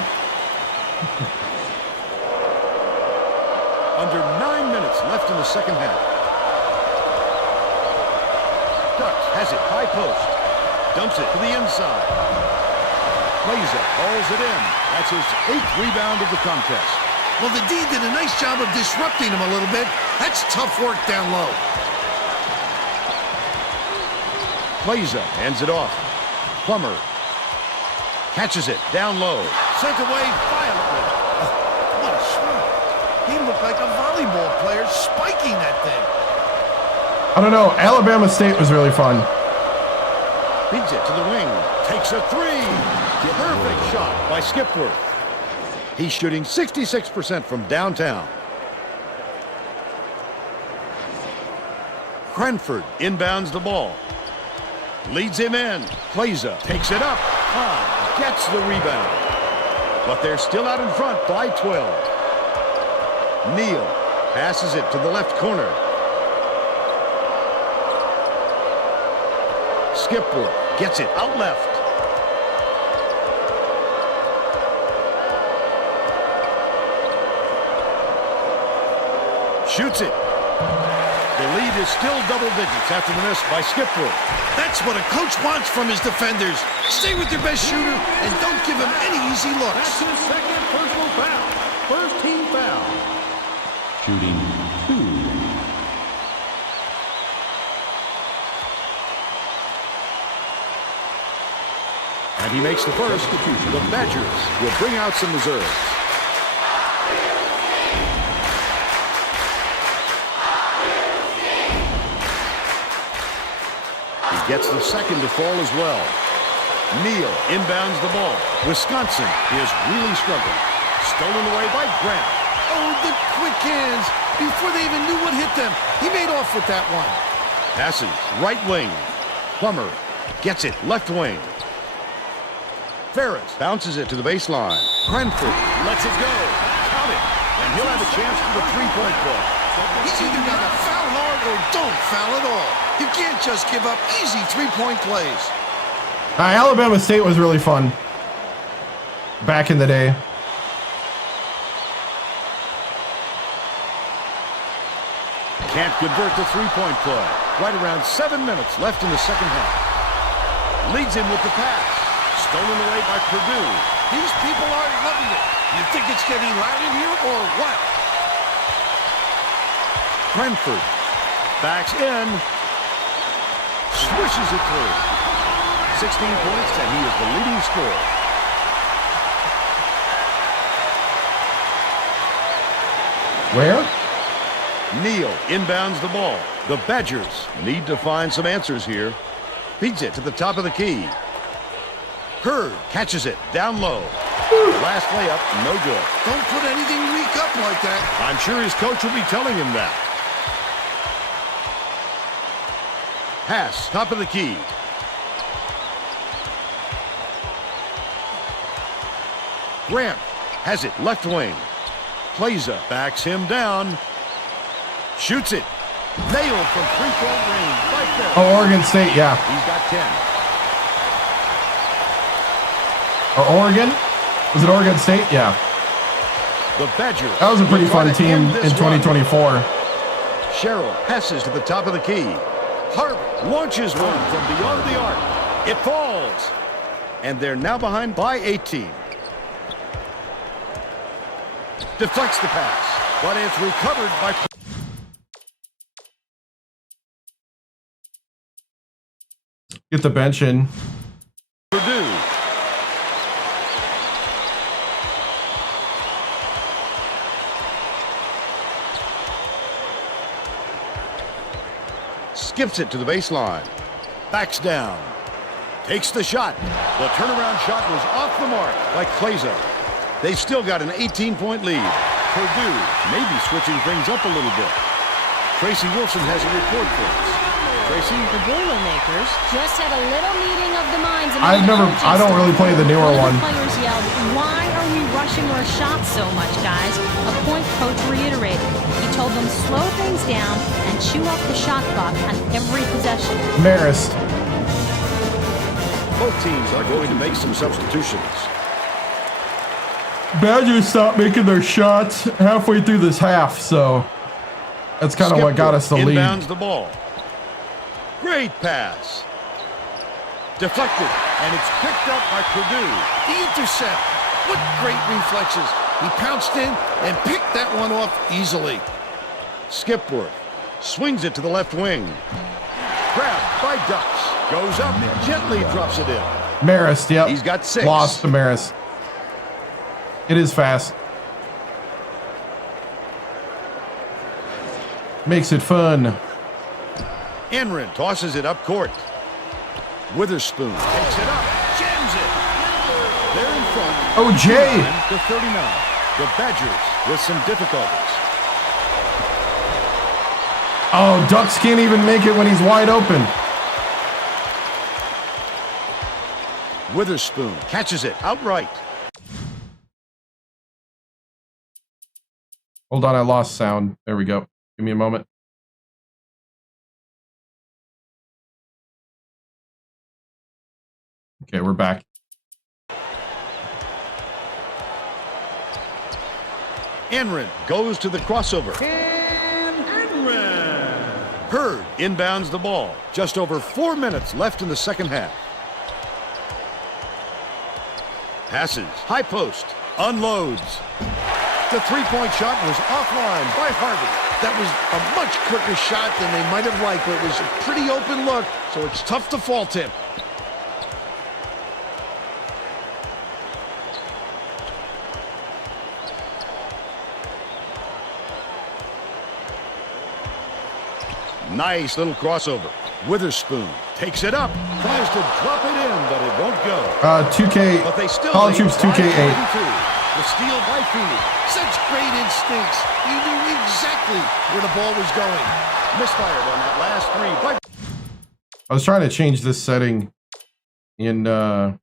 Under 9 minutes left in the second half. Ducks has it high post. Dumps it to the inside. Plays it, hauls it in. That's his 8th rebound of the contest. Well, the D did a nice job of disrupting him a little bit. That's tough work down low. Plaza hands it off. Plummer catches it down low. Sent away violently. Oh, what a swing. He looked like a volleyball player spiking that thing. I don't know. Alabama State was really fun. Feeds it to the wing. Takes a 3. Perfect shot by Skipworth. He's shooting 66% from downtown. Cranford inbounds the ball. Leads him in. Plaza takes it up. Gets the rebound. But they're still out in front by 12. Neal passes it to the left corner. Skipworth gets it out left. Shoots it. The lead is still double digits after the miss by Skipworth. That's what a coach wants from his defenders. Stay with your best shooter and don't give him any easy looks. That's his second personal foul. First team foul. Shooting 2. And he makes the first. The Badgers will bring out some reserves. He gets the second to fall as well. Neal inbounds the ball. Wisconsin is really struggling. Stolen away by Grant. Oh, the quick hands. Before they even knew what hit them, he made off with that one. Passes right wing. Plummer gets it left wing. Ferris bounces it to the baseline. Cranford lets it go. Count it. And he'll have a chance for the three-point play. He's either got to foul hard or don't foul at all. You can't just give up easy three-point plays. Alabama State was really fun back in the day. Can't convert the three-point play. Right around 7 minutes left in the second half. Leads him with the pass. Stolen away by Purdue. These people are loving it. You think it's getting loud in here or what? Cranford backs in. Swishes it through. 16 points, and he is the leading scorer. Where? Neal inbounds the ball. The Badgers need to find some answers here. Feeds it to the top of the key. Hurd catches it down low. The last layup, no good. Don't put anything weak up like that. I'm sure his coach will be telling him that. Pass, top of the key. Grant has it left wing. Plaza backs him down. Shoots it. Nailed from free-throw range. Right there. Oh, Oregon State, yeah. He's got 10. Or Oregon? Was it Oregon State? Yeah. The Badgers. That was a pretty will try fun to team end in this run. 2024. Sherrill passes to the top of the key. Harvey launches one from beyond the arc. It falls. And they're now behind by 18. Deflects the pass, but it's recovered by... Get the bench in. Purdue. Skips it to the baseline. Backs down. Takes the shot. The turnaround shot was off the mark by Plaza. They've still got an 18-point lead. Purdue may be switching things up a little bit. Tracy Wilson has a report for us. Tracy? The Boilermakers just had a little meeting of the minds. I don't really play the newer one. The players yelled, "Why are we rushing our shots so much, guys?" A point coach reiterated. He told them slow things down and chew up the shot clock on every possession. Marist. Both teams are going to make some substitutions. Badgers stopped making their shots halfway through this half, so that's kind of what got us the lead. Inbounds the ball. Great pass. Deflected, and it's picked up by Purdue. The intercept. What great reflexes. He pounced in and picked that one off easily. Skipworth swings it to the left wing. Grabbed by Ducks. Goes up, gently drops it in. Marist, yep. He's got 6. Lost to Marist. It is fast. Makes it fun. Enrin tosses it up court. Witherspoon takes it up, jams it. They're in front. Oh, Jay. To 39. The Badgers with some difficulties. Oh, Ducks can't even make it when he's wide open. Witherspoon catches it outright. Hold on, I lost sound. There we go. Give me a moment. Okay, we're back. Enrin goes to the crossover. Hurd inbounds the ball. Just over 4 minutes left in the second half. Passes. High post. Unloads. The three-point shot was offline by Harvey. That was a much quicker shot than they might have liked, but it was a pretty open look, so it's tough to fault him. Nice little crossover. Witherspoon takes it up. Tries to drop it in, but it won't go. 2K. But they still College lead Hoops by 2K8. 22. The steal by Feeney. Such great instincts. He knew exactly where the ball was going. Misfired on that last three. By I was trying to change this setting in the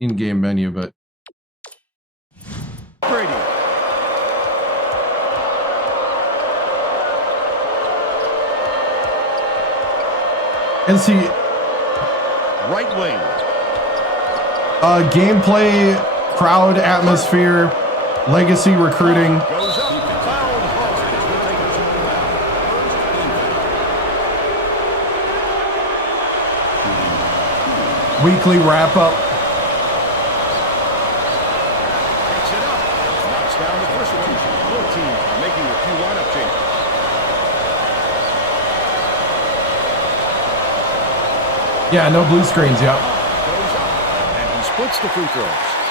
in-game menu, but Brady. NC Right wing. gameplay, crowd atmosphere, legacy recruiting. Goes up. Fouled hard. He'll take it. Weekly wrap up. Takes it up. Knocks down the first one. Both teams are making a few lineup changes. Yeah, no blue screens, yep. Goes up. And he splits the free throws.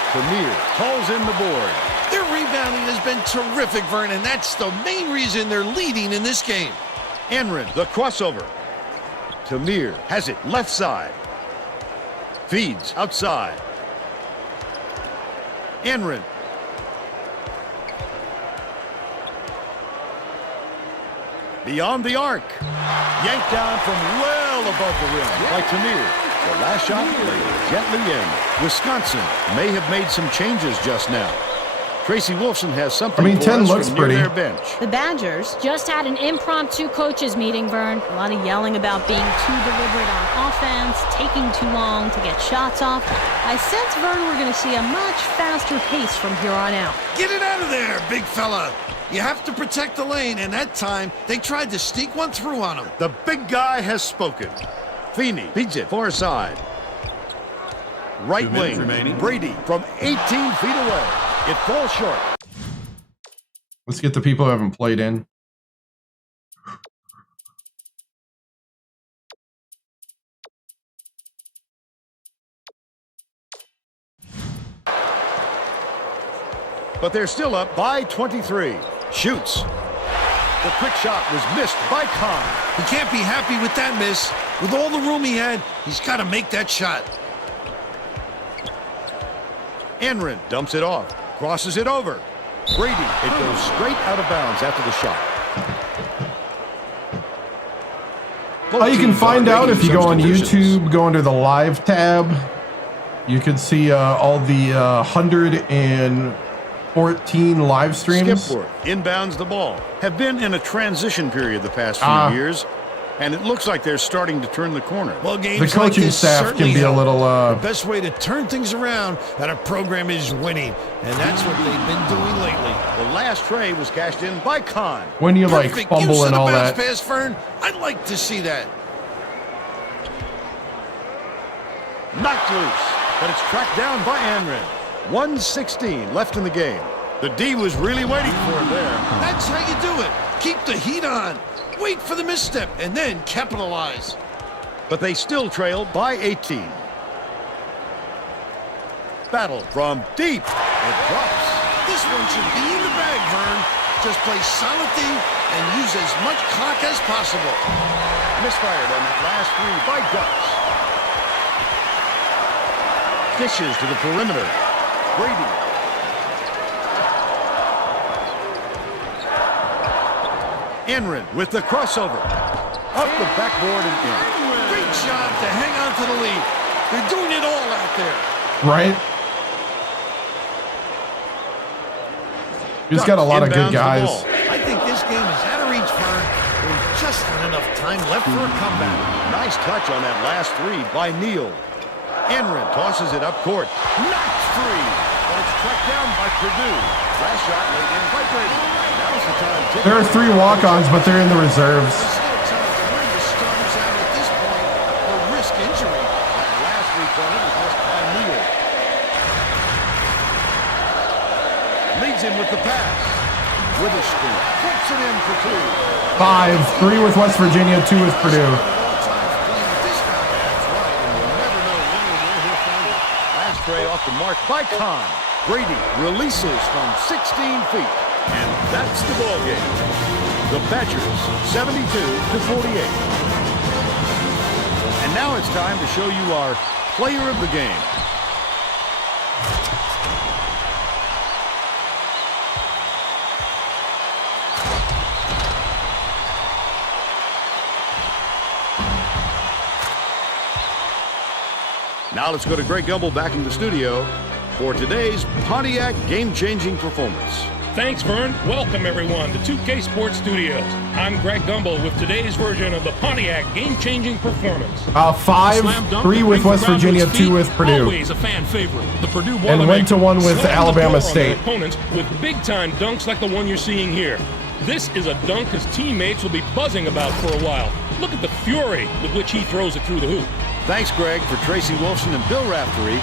Premier calls in the board. Their rebounding has been terrific, Vernon. That's the main reason they're leading in this game. Enrin, the crossover. Tamir has it left side. Feeds outside. Enrin. Beyond the arc. Yanked down from well above the rim by Tamir. The last shot laid gently in. Wisconsin may have made some changes just now. Tracy Wolfson has something. I mean, for 10 us looks from near pretty. their bench. The Badgers just had an impromptu coaches meeting, Vern. A lot of yelling about being too deliberate on offense, taking too long to get shots off. I sense, Vern, we're going to see a much faster pace from here on out. Get it out of there, big fella. You have to protect the lane, and that time they tried to sneak one through on him. The big guy has spoken. Feeney beats it far side. Right wing, remaining. Brady from 18 feet away. It falls short. Let's get the people who haven't played in. But they're still up by 23. Shoots. The quick shot was missed by Kahn. He can't be happy with that miss. With all the room he had, he's got to make that shot. Enrin dumps it off. Crosses it over. Brady, it goes straight out of bounds after the shot. Oh, you can find out if you go on YouTube, go under the live tab. You can see all the 114 live streams. Skipworth inbounds the ball. Have been in a transition period the past few years, and it looks like they're starting to turn the corner. Well, games The coaching like this staff certainly can be a help. little. The best way to turn things around that a program is winning, and that's what they've been doing lately. The last tray was cashed in by Kahn. When you like Perfect fumble use of and the all bounce that. pass, Fern. I'd like to see that. Knocked loose, but it's tracked down by Enrin. 1:16 left in the game. The D was really waiting for it there. That's how you do it. Keep the heat on. Wait for the misstep and then capitalize. But they still trail by 18. Battle from deep. It drops. This one should be in the bag, Vern. Just play solid D and use as much clock as possible. Misfired on that last three by Gus. Dishes to the perimeter. Brady. Enrin with the crossover. Up the backboard and in. Great job to hang on to the lead. They're doing it all out there. Right? He's got a lot of good guys. I think this game is out of reach, Vern. There's just not enough time left for a comeback. Nice touch on that last three by Neal. Enrin tosses it up court. Knocked free. But it's tracked down by Purdue. Last shot laid in by Brady. Now's the time. There are 3 walk-ons, but they're in the reserves. There's still time to bring the starters out at this point or risk injury. That last three-pointer was missed by Neal. Leads him with the pass. Witherspoon puts it in for 2. 5, 3 with West Virginia, 2 with Purdue. Last tray off the mark by Kahn. Brady releases from 16 feet. And that's the ball game. The Badgers 72-48. And now it's time to show you our player of the game. Now let's go to Greg Gumbel back in the studio for today's Pontiac game-changing performance. Thanks, Vern. Welcome, everyone, to 2K Sports Studios. I'm Greg Gumbel with today's version of the Pontiac game-changing performance. 5, 3 with West Virginia, 2 with Purdue. Always a fan favorite. The Purdue Boilermakers And went to 1 with slammed the Alabama door on State. their opponents with big-time dunks like the one you're seeing here. This is a dunk his teammates will be buzzing about for a while. Look at the fury with which he throws it through the hoop. Thanks, Greg, for Tracy Wolfson and Bill Raftery.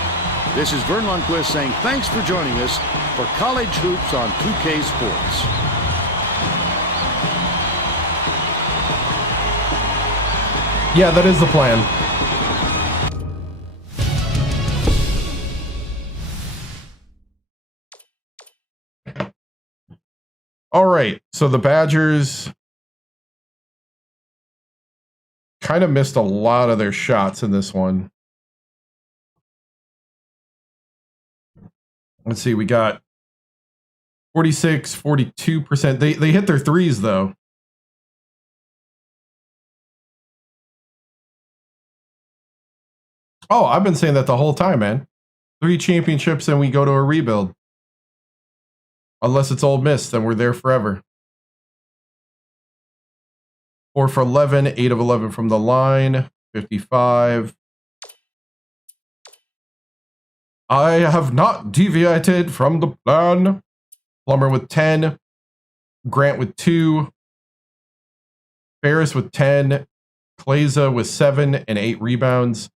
This is Vern Lundquist saying thanks for joining us for College Hoops on 2K Sports. Yeah, that is the plan. All right, so the Badgers kind of missed a lot of their shots in this one. Let's see, we got 46, 42%. They hit their threes, though. Oh, I've been saying that the whole time, man. 3 championships and we go to a rebuild. Unless it's Ole Miss, then we're there forever. 4 for 11, 8 of 11 from the line, 55. I have not deviated from the plan. Plummer with 10. Grant with 2. Ferris with 10. Kleza with 7 and 8 rebounds.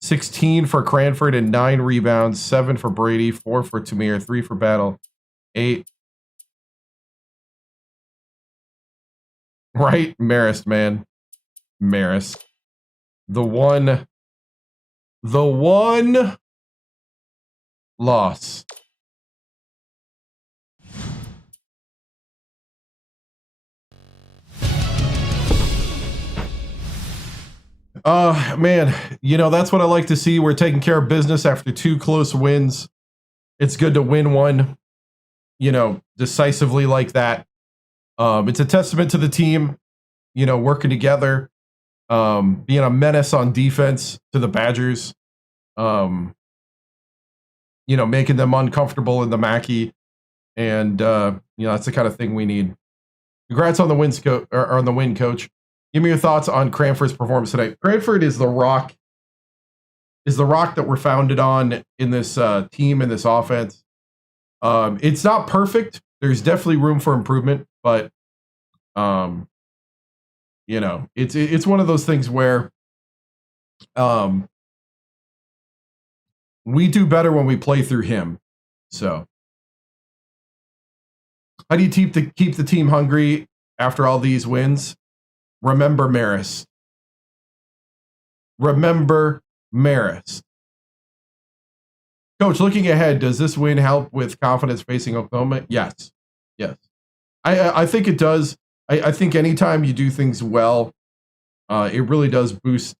16 for Cranford and 9 rebounds. 7 for Brady. 4 for Tamir. 3 for Battle. 8. Right? Marist, man. Marist. The one loss. Man, you know, that's what I like to see. We're taking care of business after 2 close wins. It's good to win one, you know, decisively like that. It's a testament to the team, you know, working together, being a menace on defense to the Badgers, you know, making them uncomfortable in the Mackey. And, you know, that's the kind of thing we need. Congrats on the win, Coach. Give me your thoughts on Cranford's performance tonight. Cranford is the rock that we're founded on in this team, in this offense. It's not perfect. There's definitely room for improvement, but you know, it's one of those things where we do better when we play through him. So, how do you keep the team hungry after all these wins? Remember Marist. Remember Marist. Coach, looking ahead, does this win help with confidence facing Oklahoma? Yes. Yes. I think it does. I think anytime you do things well, it really does boost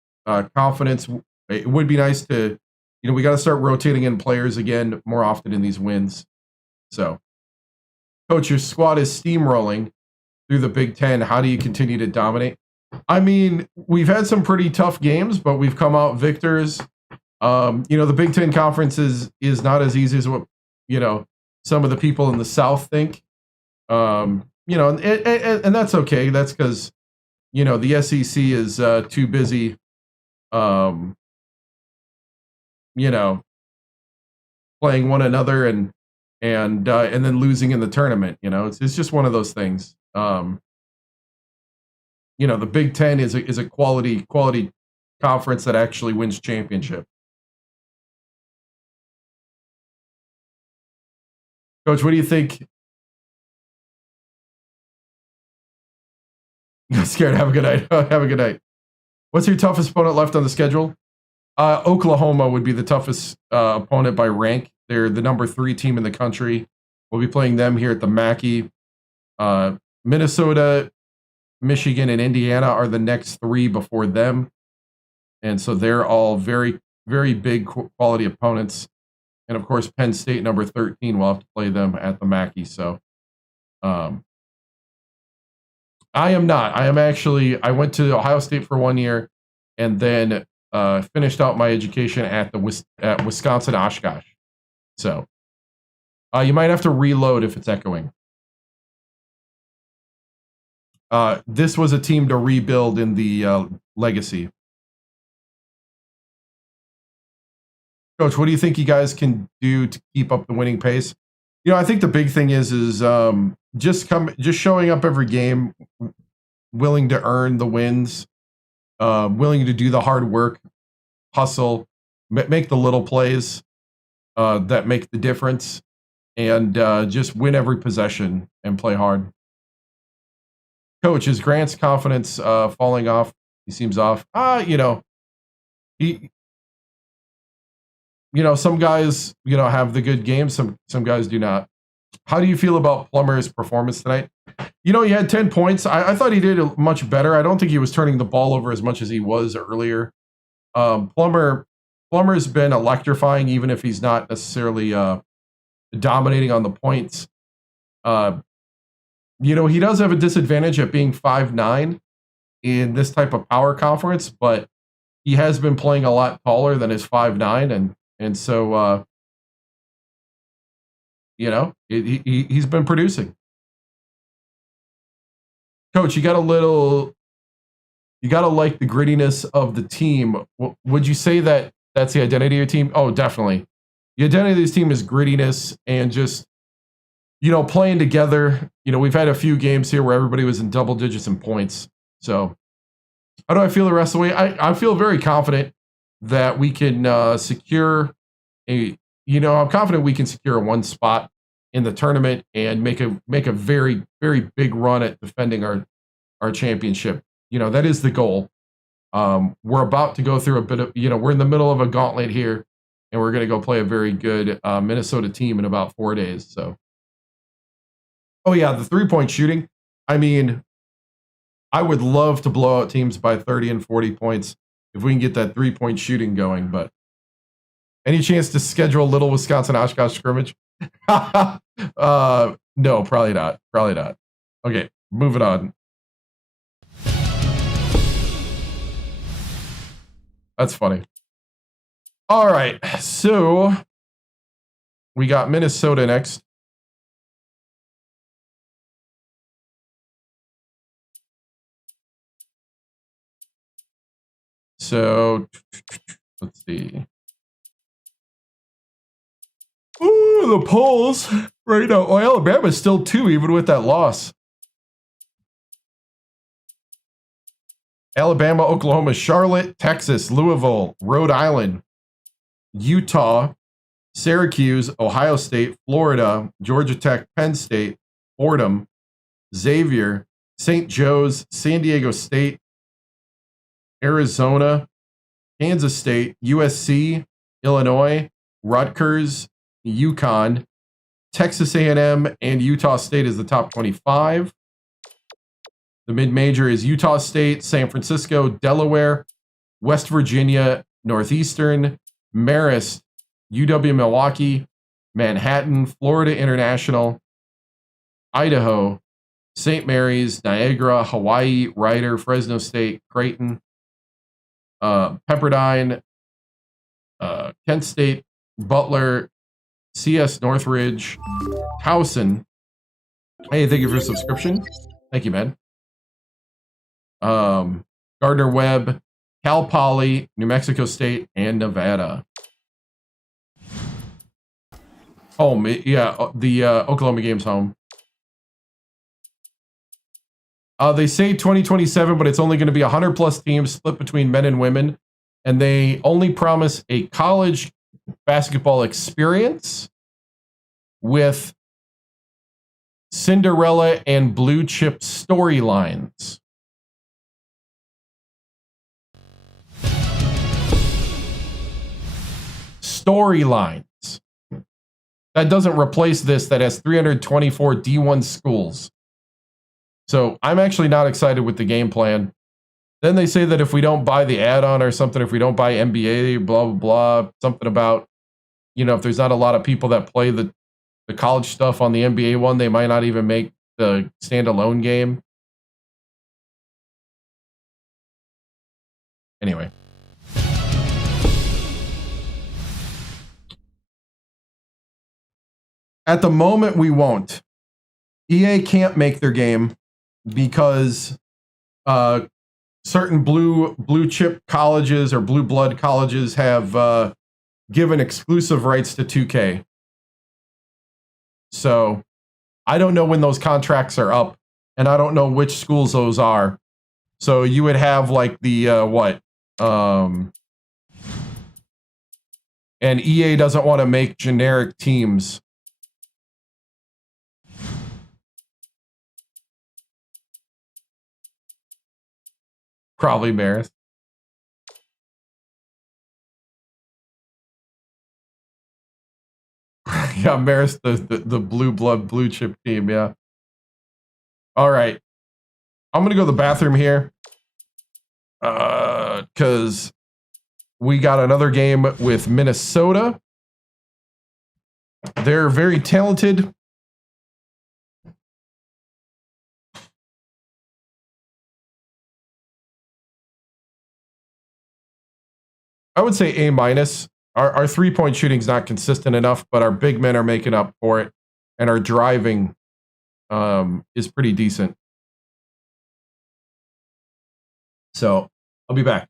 confidence. It would be nice to, you know, we got to start rotating in players again more often in these wins. So, Coach, your squad is steamrolling through the Big Ten. How do you continue to dominate? I mean, we've had some pretty tough games, but we've come out victors. You know, the Big Ten Conference is not as easy as what, you know, some of the people in the South think. You know, and that's okay. That's because, you know, the SEC is too busy, you know, playing one another and then losing in the tournament. You know, it's just one of those things. You know, the Big Ten is a quality conference that actually wins championship. Coach, what do you think? Scared. Have a good night. Have a good night. What's your toughest opponent left on the schedule? Oklahoma would be the toughest opponent by rank. They're the number 3 team in the country. We'll be playing them here at the Mackey. Minnesota, Michigan, and Indiana are the next 3 before them. And so they're all very, very big quality opponents. And of course, Penn State, number 13, will have to play them at the Mackey. So I am not. I went to Ohio State for 1 year and then finished out my education at Wisconsin Oshkosh. So you might have to reload if it's echoing. This was a team to rebuild in the legacy. Coach, what do you think you guys can do to keep up the winning pace? You know, I think the big thing is just showing up every game, willing to earn the wins, willing to do the hard work, hustle, make the little plays that make the difference, and just win every possession and play hard. Coach, is Grant's confidence falling off? He seems off. You know, some guys, you know, have the good games. Some guys do not. How do you feel about Plummer's performance tonight? You know, he had 10 points. I thought he did much better. I don't think he was turning the ball over as much as he was earlier. Plummer's been electrifying, even if he's not necessarily dominating on the points. You know, he does have a disadvantage at being 5'9" in this type of power conference, but he has been playing a lot taller than his 5'9", and so he's been producing. Coach, you got to like the grittiness of the team. Would you say that that's the identity of your team? Oh, definitely. The identity of this team is grittiness and just, playing together. We've had a few games here where everybody was in double digits in points. So how do I feel the rest of the way? I feel very confident that we can secure I'm confident we can secure a 1 spot in the tournament and make a very, very big run at defending our championship. That is the goal. We're about to go through a bit of, we're in the middle of a gauntlet here, and we're going to go play a very good Minnesota team in about 4 days. So, oh yeah, the 3-point shooting. I mean, I would love to blow out teams by 30 and 40 points if we can get that 3-point shooting going. But any chance to schedule a little Wisconsin Oshkosh scrimmage? No, probably not. Probably not. Okay, moving on. That's funny. All right, so we got Minnesota next. So let's see. Ooh, the polls right now. Oh, Alabama's still 2 even with that loss. Alabama, Oklahoma, Charlotte, Texas, Louisville, Rhode Island, Utah, Syracuse, Ohio State, Florida, Georgia Tech, Penn State, Fordham, Xavier, St. Joe's, San Diego State, Arizona, Kansas State, USC, Illinois, Rutgers, UConn, Texas A&M, and Utah State is the top 25. The mid-major is Utah State, San Francisco, Delaware, West Virginia, Northeastern, Marist, UW-Milwaukee, Manhattan, Florida International, Idaho, St. Mary's, Niagara, Hawaii, Rider, Fresno State, Creighton, Pepperdine, Kent State, Butler, CS Northridge, Towson. Hey, thank you for your subscription. Thank you, man. Gardner-Webb, Cal Poly, New Mexico State, and Nevada. Home, yeah, the Oklahoma game's home. They say 2027, but it's only going to be 100+ teams split between men and women, and they only promise a college basketball experience with Cinderella and blue chip storylines. Storylines. That doesn't replace this that has 324 D1 schools. So I'm actually not excited with the game plan. Then they say that if we don't buy the add-on or something, if we don't buy NBA, blah, blah, blah, something about, if there's not a lot of people that play the college stuff on the NBA one, they might not even make the standalone game. Anyway. At the moment, we won't. EA can't make their game because certain blue chip colleges or blue blood colleges have given exclusive rights to 2K. So I don't know when those contracts are up, and I don't know which schools those are. So you would have like the and EA doesn't want to make generic teams. Probably Marist. Yeah, Marist, the blue blood, blue chip team, yeah. All right. I'm going to go to the bathroom here because we got another game with Minnesota. They're very talented. I would say A minus. Our 3-point shooting is not consistent enough, but our big men are making up for it, and our driving is pretty decent. So I'll be back.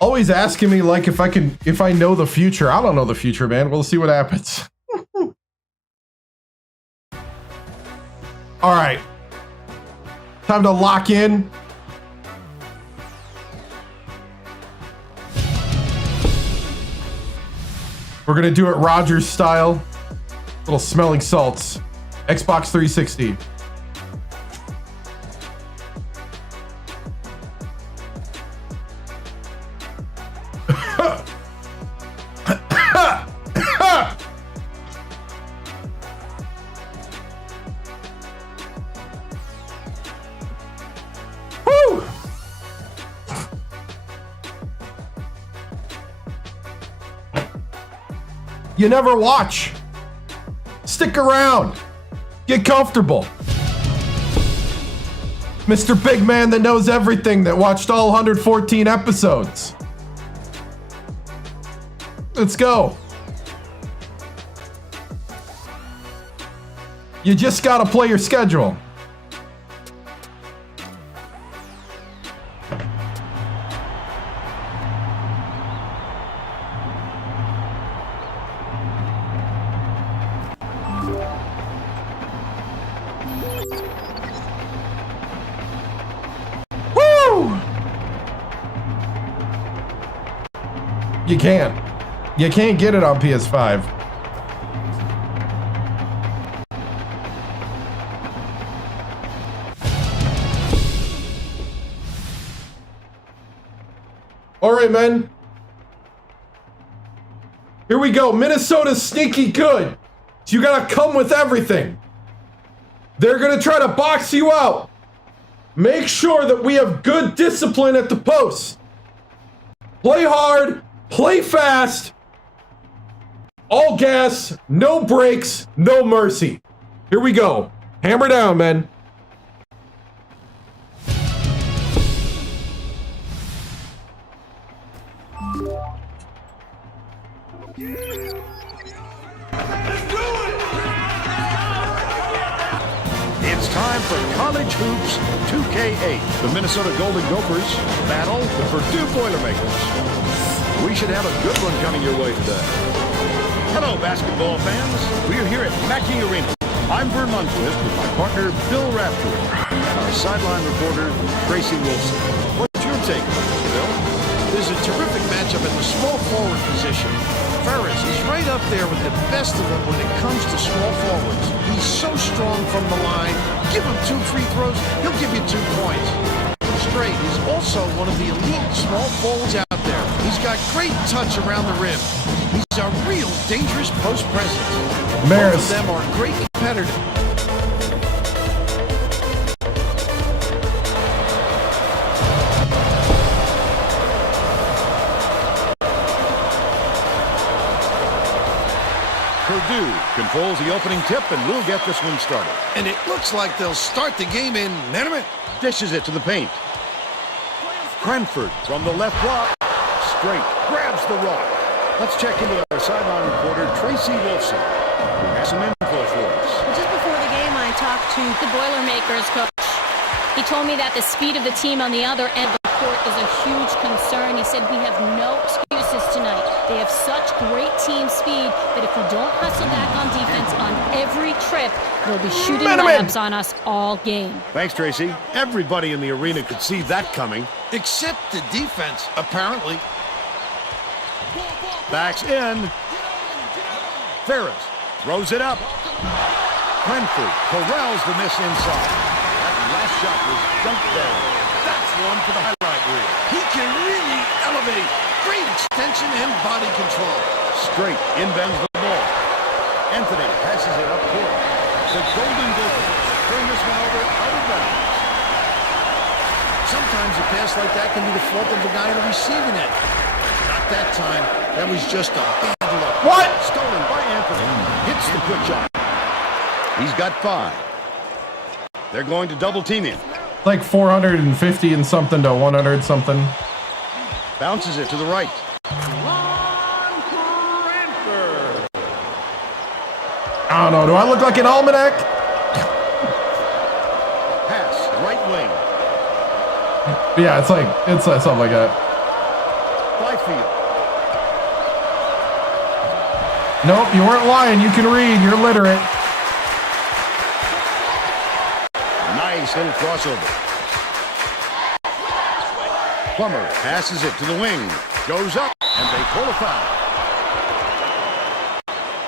Always asking me like if I know the future. I don't know the future, man. We'll see what happens. All right. Time to lock in. We're gonna do it Rogers style. Little smelling salts. Xbox 360. You never watch. Stick around. Get comfortable. Mr. Big Man that knows everything, that watched all 114 episodes. Let's go. You just gotta play your schedule. You can't. You can't get it on PS5. All right, man. Here we go. Minnesota's sneaky good. So you gotta come with everything. They're gonna try to box you out. Make sure that we have good discipline at the post. Play hard. Play fast, all gas, no brakes, no mercy. Here we go. Hammer down, man. It's time for College Hoops 2K8. The Minnesota Golden Gophers battle the Purdue Boilermakers. We should have a good one coming your way today. Hello, basketball fans. We're here at Mackey Arena. I'm Vern Lundquist with my partner, Bill Raptor, and our sideline reporter, Tracy Wilson. What's your take, Bill? There's a terrific matchup at the small forward position. Ferris is right up there with the best of them when it comes to small forwards. He's so strong from the line. Give him 2 free throws, he'll give you 2 points. Straight is also one of the elite small forwards out there. He's got great touch around the rim. He's a real dangerous post presence. Both of them are great competitors. Purdue controls the opening tip and will get this one started. And it looks like they'll start the game in minute. Dishes it to the paint. Cranford from the left block. Straight. Grabs the rock. Let's check in with our sideline reporter, Tracy Wilson, who has some info for us. Just before the game, I talked to the Boilermakers coach. He told me that the speed of the team on the other end of the court is a huge concern. He said we have no excuses tonight. They have such great team speed that if we don't hustle back on defense on every trip, they'll be shooting layups on us all game. Thanks, Tracy. Everybody in the arena could see that coming. Except the defense, apparently. Backs in. Ferris throws it up. Cranford corrals the miss inside. That last shot was dunked down. That's one for the highlight reel. He can really elevate. Great extension and body control. Straight inbounds the ball. Anthony passes it up court. The Golden Gophers turn this one over out of bounds. Sometimes a pass like that can be the fault of the guy receiving it. Not that time. That was just a bad look. What? Stolen by Anthony. Hits the quick shot. He's got 5. They're going to double team him. Like 450 and something to 100 something. Bounces it to the right. I don't know. Do I look like an almanac? Pass, right wing. Yeah, it's something like that. Byfield. Nope, you weren't lying. You can read. You're literate. Nice little crossover. Plummer passes it to the wing. Goes up, and they pull a foul.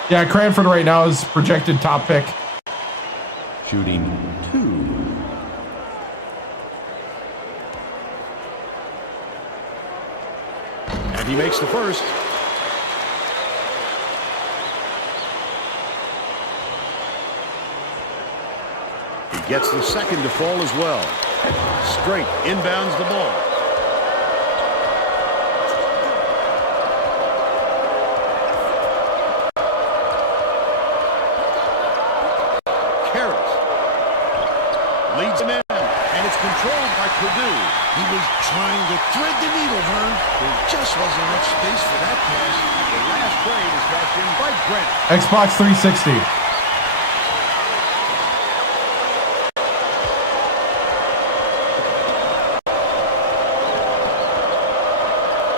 Yeah, Cranford right now is projected top pick. Shooting 2. And he makes the first. He gets the second to fall as well. Straight inbounds the ball. Leads him in, and it's controlled by Purdue. He was trying to thread the needle, Vern. There just wasn't enough space for that pass. The last trade is cashed in by Brent. Xbox 360.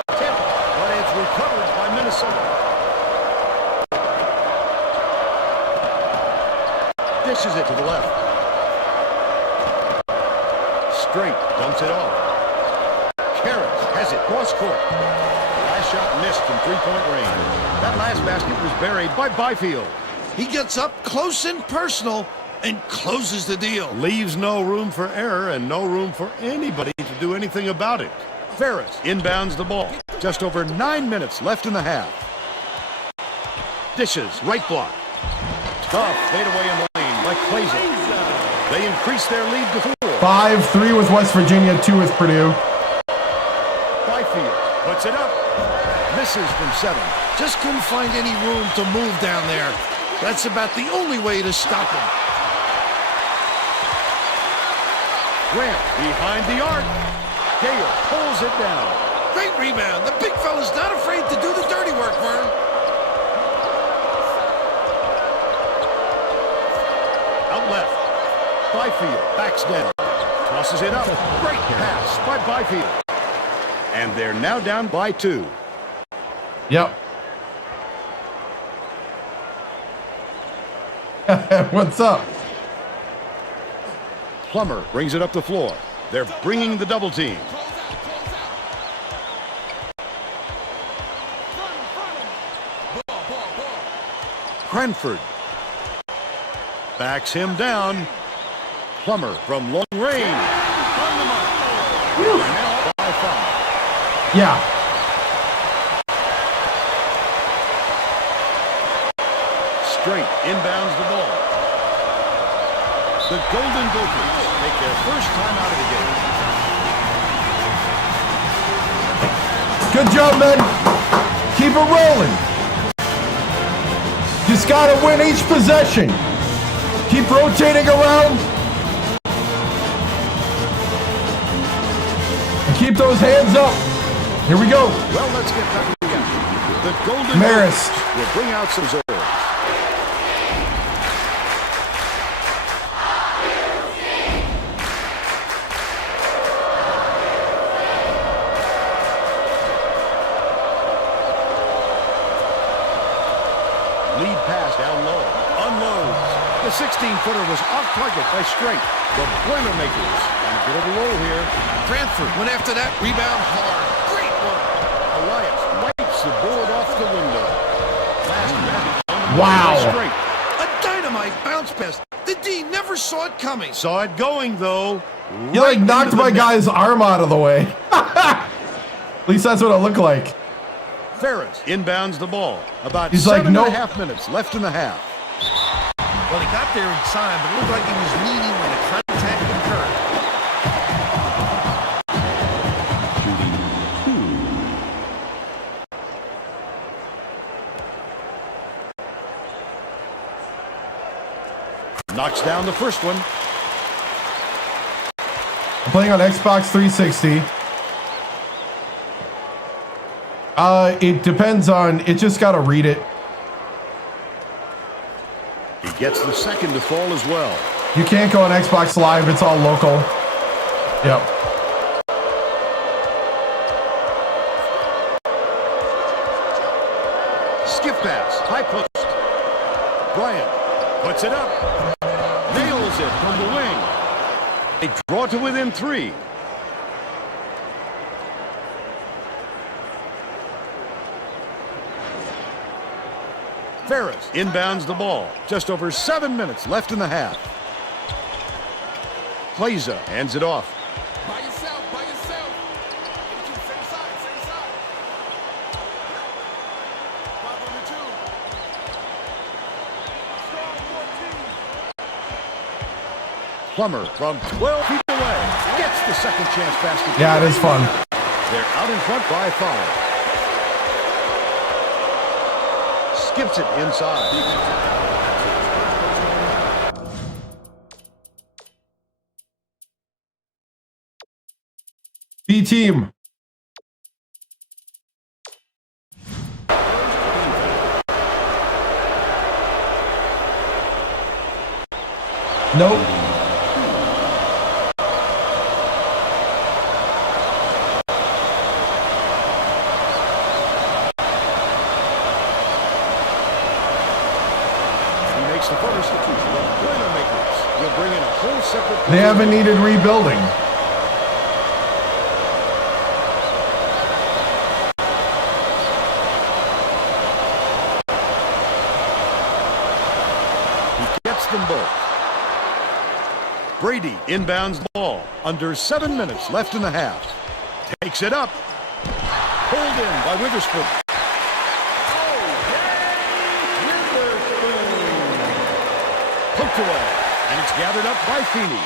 But it's recovered by Minnesota. Dishes it to the left. Straight, dumps it off. Karras has it cross court. Last shot missed from three-point range. That last basket was buried by Byfield. He gets up close and personal and closes the deal. Leaves no room for error and no room for anybody to do anything about it. Ferris inbounds the ball. Just over 9 minutes left in the half. Dishes, right block. Tough fadeaway in the lane by Clazer. They increase their lead to 4. 5-3 with West Virginia, 2 with Purdue. Byfield puts it up. Misses from 7. Just couldn't find any room to move down there. That's about the only way to stop him. Grant behind the arc. Gale pulls it down. Great rebound. The big fella's not afraid to do the dirty work, Vern. Out left. Byfield backs down. Tosses it up. Great pass by Byfield. And they're now down by 2. Yep. What's up? Plummer brings it up the floor. They're bringing the double team. Close out, close out. Front him. Ball. Cranford backs him down. Plummer from long range. On the mark. They're now up by 5. Yeah. Straight inbounds the ball. The Golden Gophers make their first time out of the game. Good job, men. Keep it rolling. Just gotta win each possession. Keep rotating around. And keep those hands up. Here we go. Well, let's get back again. The Golden Maris Gophers will bring out some reserves. Lead pass down low. Unloads. The 16-footer was off target by Straight. The Boilermakers on a bit of a roll here. Cranford went after that rebound hard. Great work. Elias wipes the board off the window. Last man on the Wow. by Straight. A dynamite bounce pass. The D never saw it coming. Saw it going, though. You like Right knocked into the my net. guy's arm out of the way. At least that's what it looked like. Ferris inbounds the ball. About He's like, 7.5 nope. minutes left in the half. Well, he got there in time, but it looked like he was leaning when the contact occurred. Knocks down the first one. I'm playing on Xbox 360. It depends on, it just gotta read it. He gets the second to fall as well. You can't go on Xbox Live, it's all local. Yep. Skip pass. High post. Bryant puts it up. Nails it from the wing. They draw to within 3. Ferris inbounds the ball. Just over 7 minutes left in the half. Plaza hands it off. By yourself. Same side. Five on the 2. Strong 14. Plummer from 12 feet away gets the second chance basket. Yeah, it is fun. They're out in front by 5. Skips it inside. B team. Nope. The first, the Boilermakers will bring in a whole separate. They haven't needed rebuilding. He gets them both. Brady inbounds the ball. Under 7 minutes left in the half. Takes it up. Pulled in by Witherspoon. Poked away, and it's gathered up by Feeney.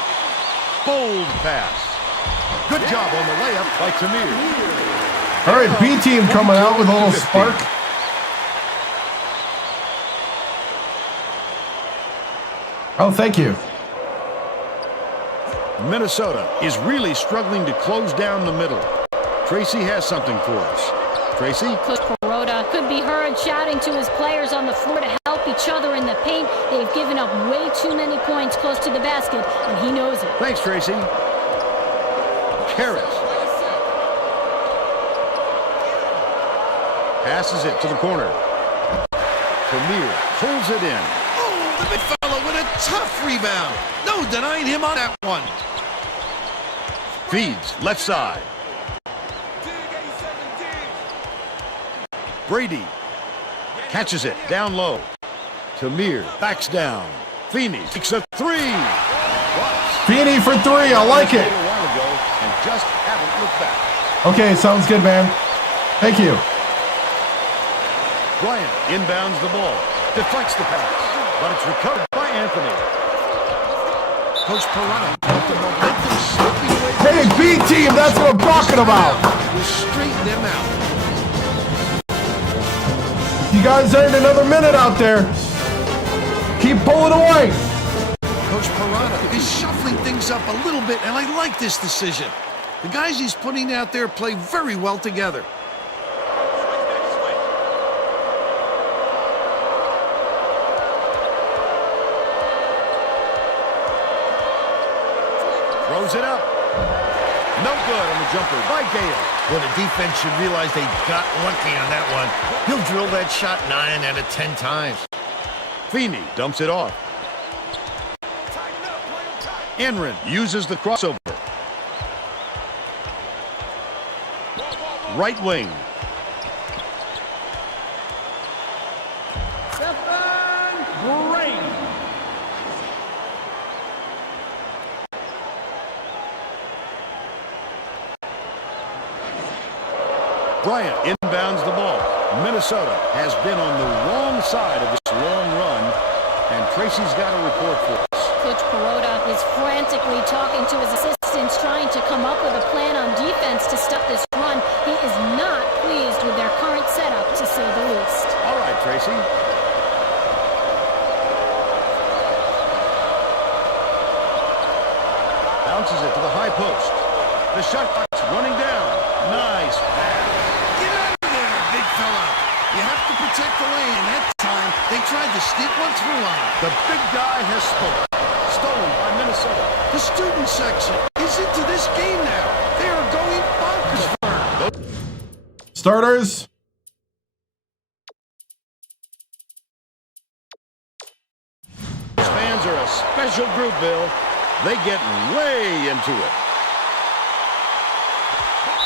Bold pass. Good job on the layup by Tamir. All right, B team coming out with a little spark. Oh, thank you. Minnesota is really struggling to close down the middle. Tracy has something for us. Tracy? Coach Perota could be heard shouting to his players on the floor to help each other in the paint. They've given up way too many points close to the basket, and he knows it. Thanks, Tracy. Karras passes it to the corner. Tamir pulls it in. The big fellow with a tough rebound. No denying him on that one. Feeds left side. Brady catches it down low. Tamir backs down. Feeney takes a three. Feeney for three. I like it. A while ago and just haven't looked back. Okay, sounds good, man. Thank you. Bryant inbounds the ball. Deflects the pass. But it's recovered by Anthony. Coach Perrotto, the momentum slipping away. Hey, B team, that's what I'm talking about. We'll straighten them out. You guys earned another minute out there. Keep pulling away. Coach Perrotto is shuffling things up a little bit, and I like this decision. The guys he's putting out there play very well together. Throws it up. No good on the jumper by Gale. Well, the defense should realize they got lucky on that one. He'll drill that shot 9 out of 10 times. Feeney dumps it off. Enrin uses the crossover. Right wing. Bryant inbounds the ball. Minnesota has been on the wrong side of this long run, and Tracy's got a report for us. Coach Perrotto is frantically talking to his assistants, trying to come up with a plan on defense to stop this run. He is not pleased with their current setup, to say the least. All right, Tracy. Bounces it to the high post. The shot clock's running down. Nice pass. Get out of there, big fella. You have to protect the lane, and that time they tried to sneak one through on him. The big guy has spoken. Stolen by Minnesota. The student section is into this game now. They are going bonkers for her. Starters. These fans are a special group, Bill. They get way into it.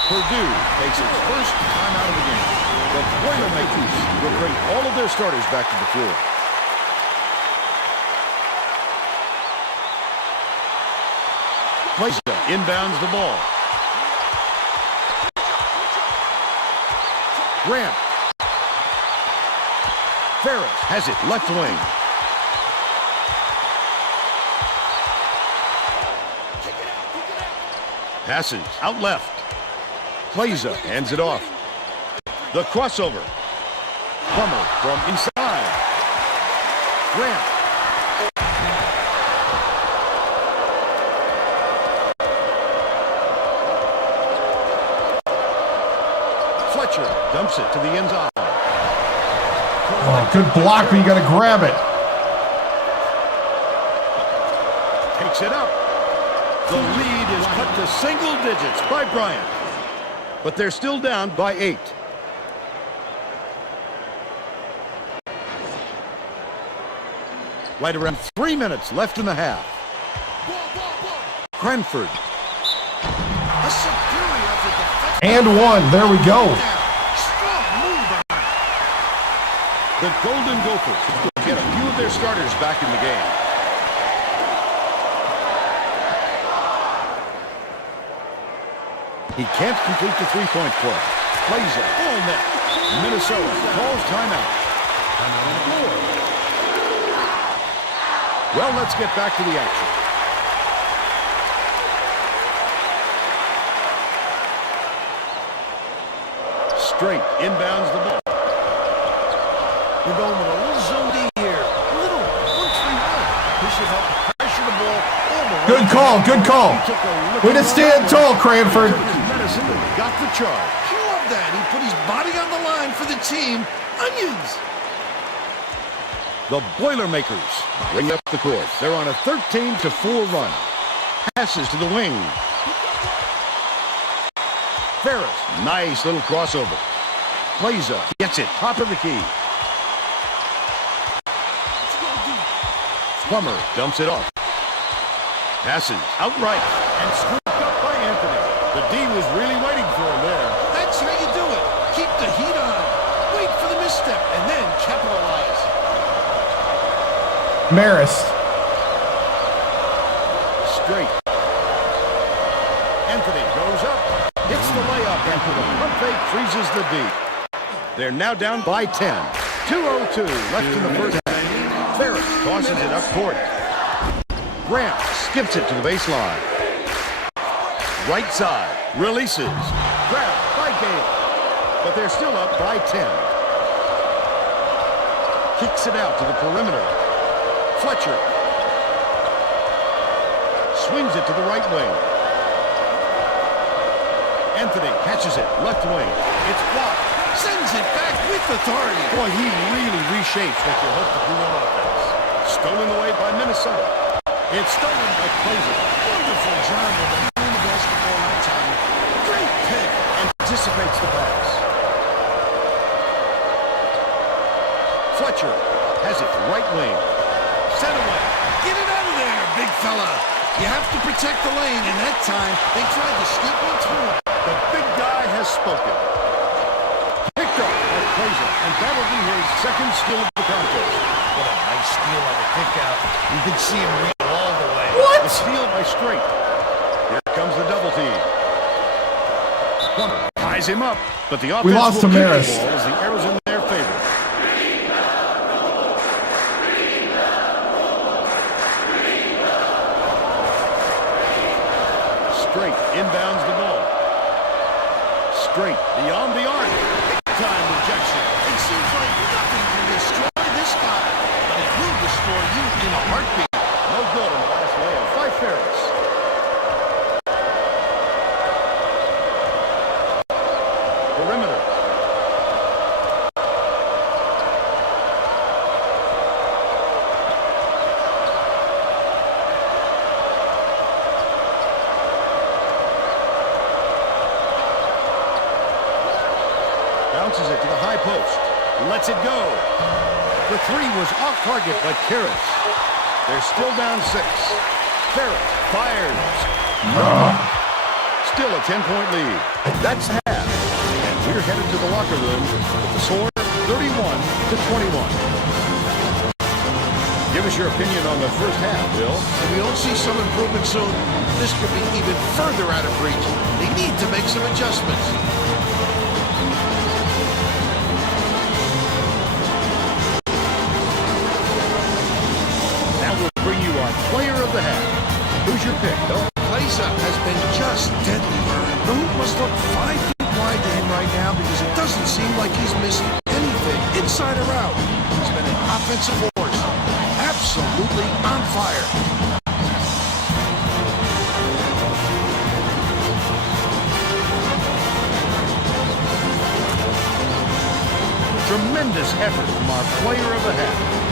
Purdue takes its first time out of the game. The Boilermakers will bring all of their starters back to the floor. Plaza inbounds the ball. Grant. Ferris has it left wing. Passes out left. Plaza hands it off. The crossover. Plummer from inside. Grant. Fletcher dumps it to the end zone. Oh, good block, but you got to grab it. Takes it up. The lead is cut to single digits by Bryant. But they're still down by 8. Right around 3 minutes left in the half. Cranford. A superior effort. And one. There we go. Strong move. The Golden Gophers get a few of their starters back in the game. He can't complete the three-point play. Plays it. All net. Minnesota calls timeout. Well, let's get back to the action. Straight inbounds the ball. We're going with a little zone D here. A little 1-3-1. This should help pressure the ball all the way. Good call. Good call. Way to stand tall, Cranford. Medicine got the charge. I love that. He put his body on the line for the team. Onions. The Boilermakers bring up the court. They're on a 13-4 run. Passes to the wing. Ferris, nice little crossover. Plaza gets it, top of the key. Plummer dumps it off. Passes outright and scooped up by Anthony. The D was really waiting for him there. That's how you do it. Keep the heat on. Wait for the misstep and then capitalize. Marist. Straight. Anthony goes up. Hits the layup after the pump fake freezes the D. They're now down by 10. 2:02 left in the first half. Ferris tosses it up court. Grant skips it to the baseline. Right side. Releases. Grabbed by Gale. But they're still up by 10. Kicks it out to the perimeter. Fletcher. Swings it to the right wing. Anthony catches it. Left wing. It's blocked. Sends it back with authority. Boy, he really reshapes what you hope to do on offense. Stolen away by Minnesota. It's stolen by Closer. Wonderful job of throwing the basketball on time. Great pick. Anticipates the pass. Fletcher has it right wing. Set away. Get it out of there, big fella. You have to protect the lane, and that time they tried to sneak one through. The big guy has spoken. Picked up by Closer, and that'll be his second steal of the contest. What a nice steal on the kick out. You can see him read all the way. The steal by Straight. Here comes the double team. Plummer ties him up, but the offense lost will to keep the Marist. ball as the arrow's in their favor. Straight inbounds the ball. Straight beyond the arc. Big time rejection. It seems like nothing can destroy this guy, but it will destroy you in a heartbeat. No good on the last layup by Ferris. Perimeter. Bounces it to the high post. Lets it go. The three was off target by Karras. They're still down 6. Ferris fires. Still a 10-point lead. That's half. And we're headed to the locker room with the score 31-21. Give us your opinion on the first half, Bill. If we don't see some improvement soon, this could be even further out of reach. They need to make some adjustments. Now we'll bring you our player of the half. Who's your pick, Bill? Klesa has been just deadly. The hoop must look 5 feet wide to him right now because it doesn't seem like he's missing anything, inside or out. He's been an offensive force, absolutely on fire. Tremendous effort from our player of the half.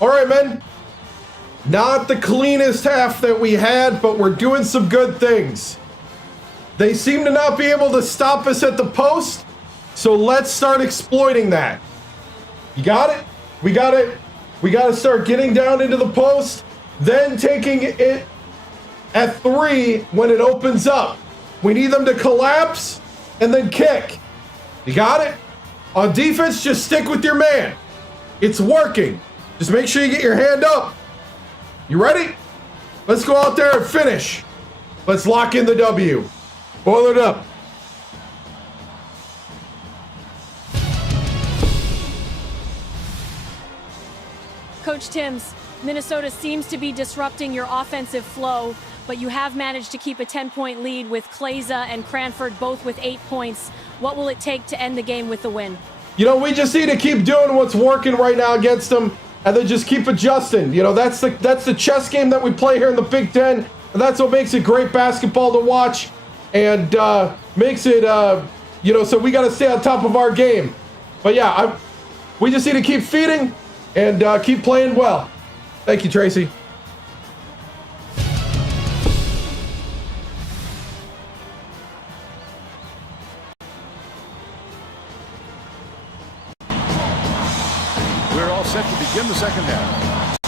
All right, men. Not the cleanest half that we had, but we're doing some good things. They seem to not be able to stop us at the post, So let's start exploiting that. You got it? We got it. We got to start getting down into the post, then taking it at 3 when it opens up. We need them to collapse and then kick. You got it? On defense, just stick with your man. It's working. Just make sure you get your hand up. You ready? Let's go out there and finish. Let's lock in the W. Boil it up. Coach TImms, Minnesota seems to be disrupting your offensive flow, but you have managed to keep a 10-point lead with Kleza and Cranford both with 8 points. What will it take to end the game with the win? You know, we just need to keep doing what's working right now against them, and then just keep adjusting. You know, that's the chess game that we play here in the Big Ten, and that's what makes it great basketball to watch, and makes it, you know, so we got to stay on top of our game. But yeah, we just need to keep feeding and keep playing well. Thank you, Tracy. We're all set to begin the second half.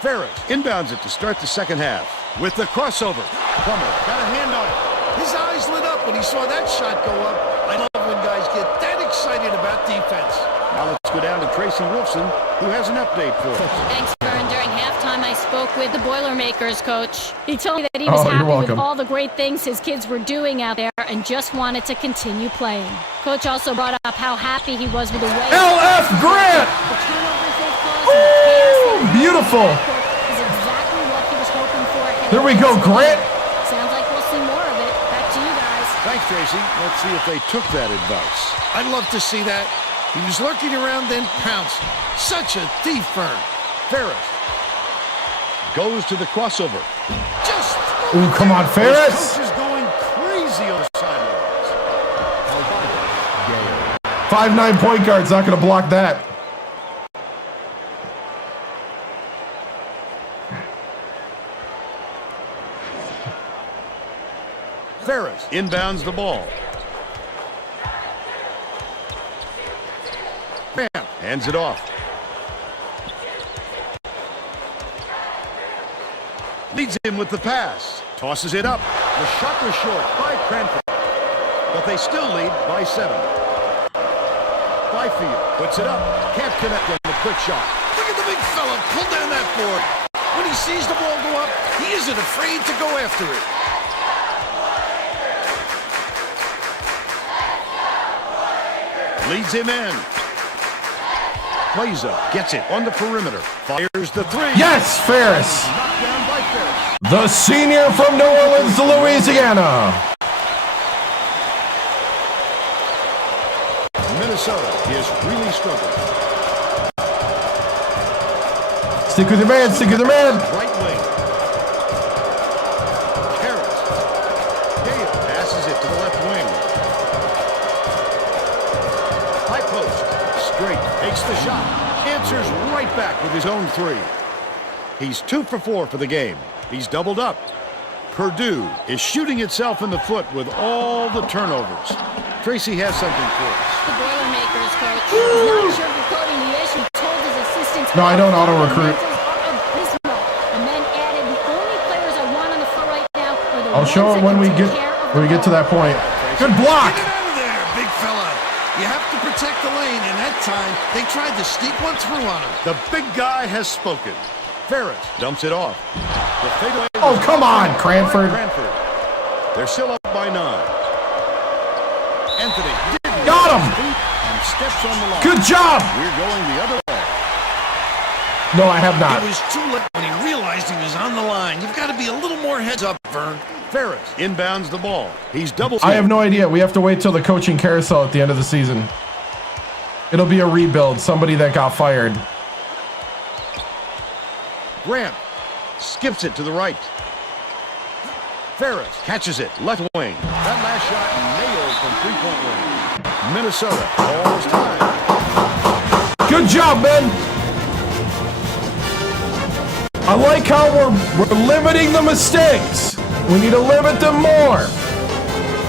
Ferris inbounds it to start the second half with the crossover. Plummer got a hand on it. His eyes lit up when he saw that shot go up. I love when guys get that excited about defense. Now let's go down to Tracy Wolfson, who has an update for us. Thanks, Vern. During halftime, I spoke with the Boilermakers coach. He told me that he was you're happy welcome. with all the great things his kids were doing out there and just wanted to continue playing. Coach also brought up how happy he was with the way LF Grant! the turnovers they've caused and the chaos they've Beautiful. is exactly what he was hoping for. There we go, Grant. Sounds like we'll see more of it. Back to you guys. Thanks, Tracy. Let's see if they took that advice. I'd love to see that. He was lurking around, then pounced. Such a thief, Vern. Ferris goes to the crossover. Just Ooh, come on, His Ferris. coach is going crazy on the sidelines. 5'9" point guard's not going to block that. Ferris inbounds the ball. Bam! Hands it off. Leads him with the pass. Tosses it up. The shot was short by Cranford. But they still lead by 7. Byfield puts it up. Can't connect on the quick shot. look at the big fella pull down that board. When he sees the ball go up, he isn't afraid to go after it. Leads him in. Kleza gets it on the perimeter. Fires the 3. Yes, Ferris. Knocked down by Ferris. The senior from New Orleans, Louisiana. Minnesota is really struggling. Stick with your man, stick with your man. Right wing. Harris. Gale passes it to the left wing. High post. Straight. Takes the shot. Answers right back with his own 3. He's 2 for 4 for the game. He's doubled up. Purdue is shooting itself in the foot with all the turnovers. Tracy has something for us. The Boilermakers coach is not sugarcoating the issue. He told his assistants. No, I don't auto-recruit. And then added, the only players I want on the floor right now are the I'll show ones it when that we can get take care of the to that ball. point. Good block. Get out of there, big fella. You have to protect the lane, and that time they tried to sneak one through on him. The big guy has spoken. Ferris dumps it off. The fadeaway Oh, was come on, blocked Cranford. by Cranford. They're still up by 9. Anthony didn't Got him. and steps on the line. Good job. We're going the other way. No, I have not. It was too late when he realized he was on the line. You've got to be a little more heads up, Vern. Ferris inbounds the ball. He's double. I have no idea. We have to wait till the coaching carousel at the end of the season. It'll be a rebuild. Somebody that got fired. Grant skips it to the right. Ferris catches it left wing. That last shot nailed from 3-point range. Minnesota calls time. Good job, man. I like how we're limiting the mistakes. We need to limit them more.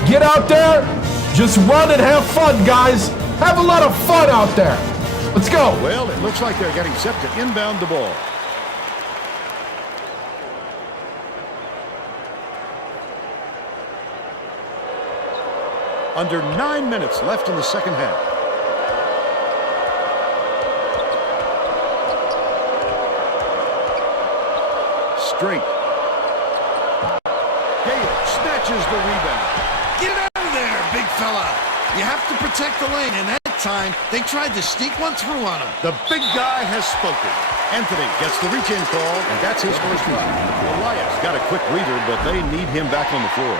Get out there, just run and have fun, guys. Have a lot of fun out there. Let's go. Well, it looks like they're getting set to inbound the ball. Under 9 minutes left in the second half. Straight. Gale snatches the rebound. Get out of there, big fella. You have to protect the lane, and that time they tried to sneak one through on him. The big guy has spoken. Anthony gets the reach-in call, and that's his first foul. Elias got a quick breather, but they need him back on the floor.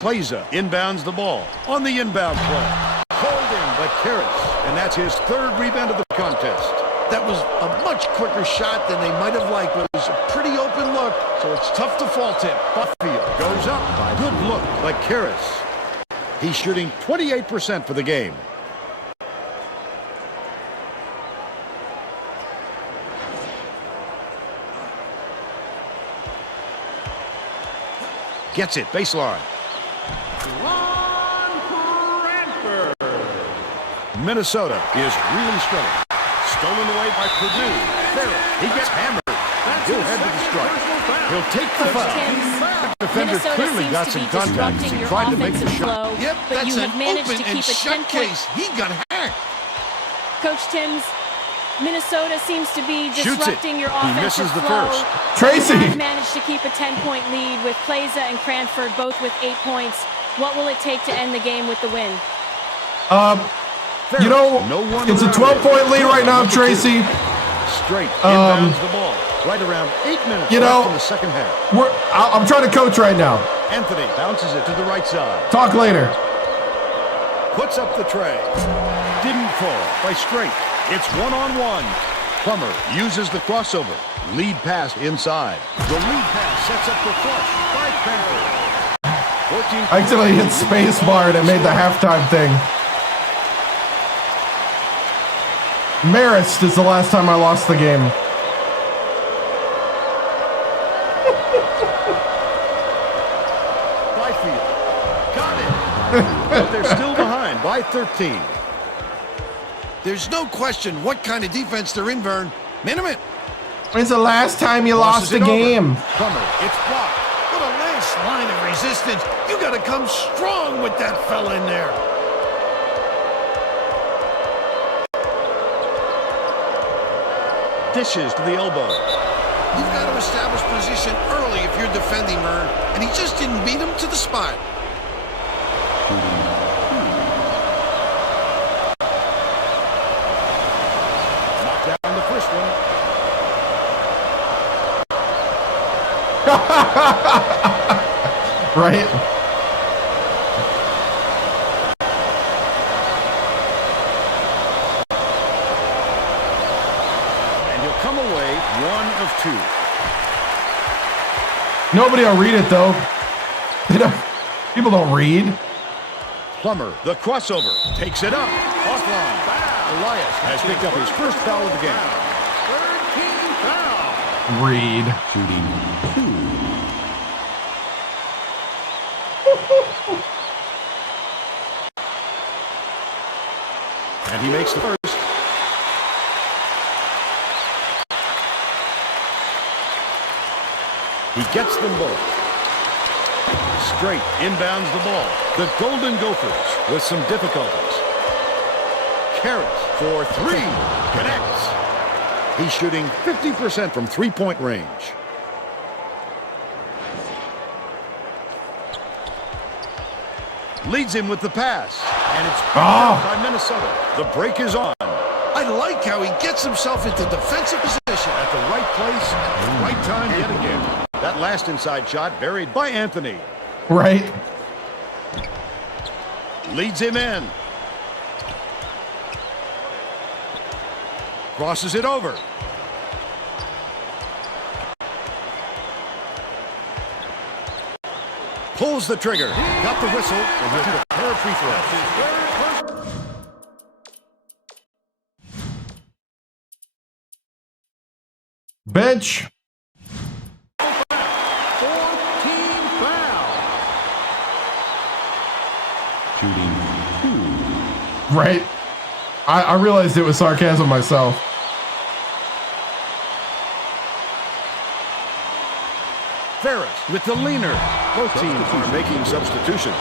Plaza inbounds the ball on the inbound play. Called in by Karras, and that's his third rebound of the contest. That was a much quicker shot than they might have liked, but it was a pretty open look, so it's tough to fault him. Buffield goes up by good look by Karras. He's shooting 28% for the game. Gets it, baseline. Minnesota is really struggling. Stolen away by Purdue. He gets hammered. He'll head to the strike. He'll take the foul. Defender Minnesota clearly seems got to some be contact. disrupting He your tried to make the offensive shot. flow, Yep, but you that's have an managed open to and keep a shut 10-point. case. He got hacked. Coach Timms, Minnesota seems to be Shoots it. disrupting your He offensive misses the flow. first. Tracy. You have managed to keep a 10-point lead with Plaza and Cranford both with 8 points. What will it take to end the game with the win? You know, it's a 12-point lead right now, Tracy. Straight inbounds the ball. Right around 8 minutes left in the second half. I'm trying to coach right now. Anthony bounces it to the right side. Talk later. Puts up the tray. Didn't fall by Straight. It's one-on-one. Plummer uses the crossover. Lead pass inside. The lead pass sets up the flush by Cranford. I accidentally hit spacebar and it made the halftime thing. Marist is the last time I lost the game. Byfield. Got it. But they're still behind by 13. There's no question what kind of defense they're in, Vern. Minimum. When's the last time you lost the game? Plummer, it's blocked. What a last line of resistance. You got to come strong with that fella in there. Dishes to the elbow. You've got to establish position early if you're defending, Vern, and he just didn't beat him to the spot. Knocked down the first one. Right? And he'll come away 1 of 2. Nobody will read it, though. People don't read. Plummer, the crossover, takes it up. Offline. Elias has picked up his first foul of the game. Third team foul. Read. Shooting 2. And he makes the first. He gets them both. Straight inbounds the ball. The Golden Gophers with some difficulties. Karras for 3. Connects. He's shooting 50% from three-point range. Leads him with the pass. And it's picked up by Minnesota. The break is on. I like how he gets himself into defensive position. At the right place, at the right time yet again. That last inside shot buried by Anthony. Right? Leads him in. Crosses it over. pulls the trigger. Got the whistle, and he'll prepare a free throw. Bench. 14 foul. Shooting 2. Right. I realized it was sarcasm myself. Ferris with the leaner. Both teams are making substitutions.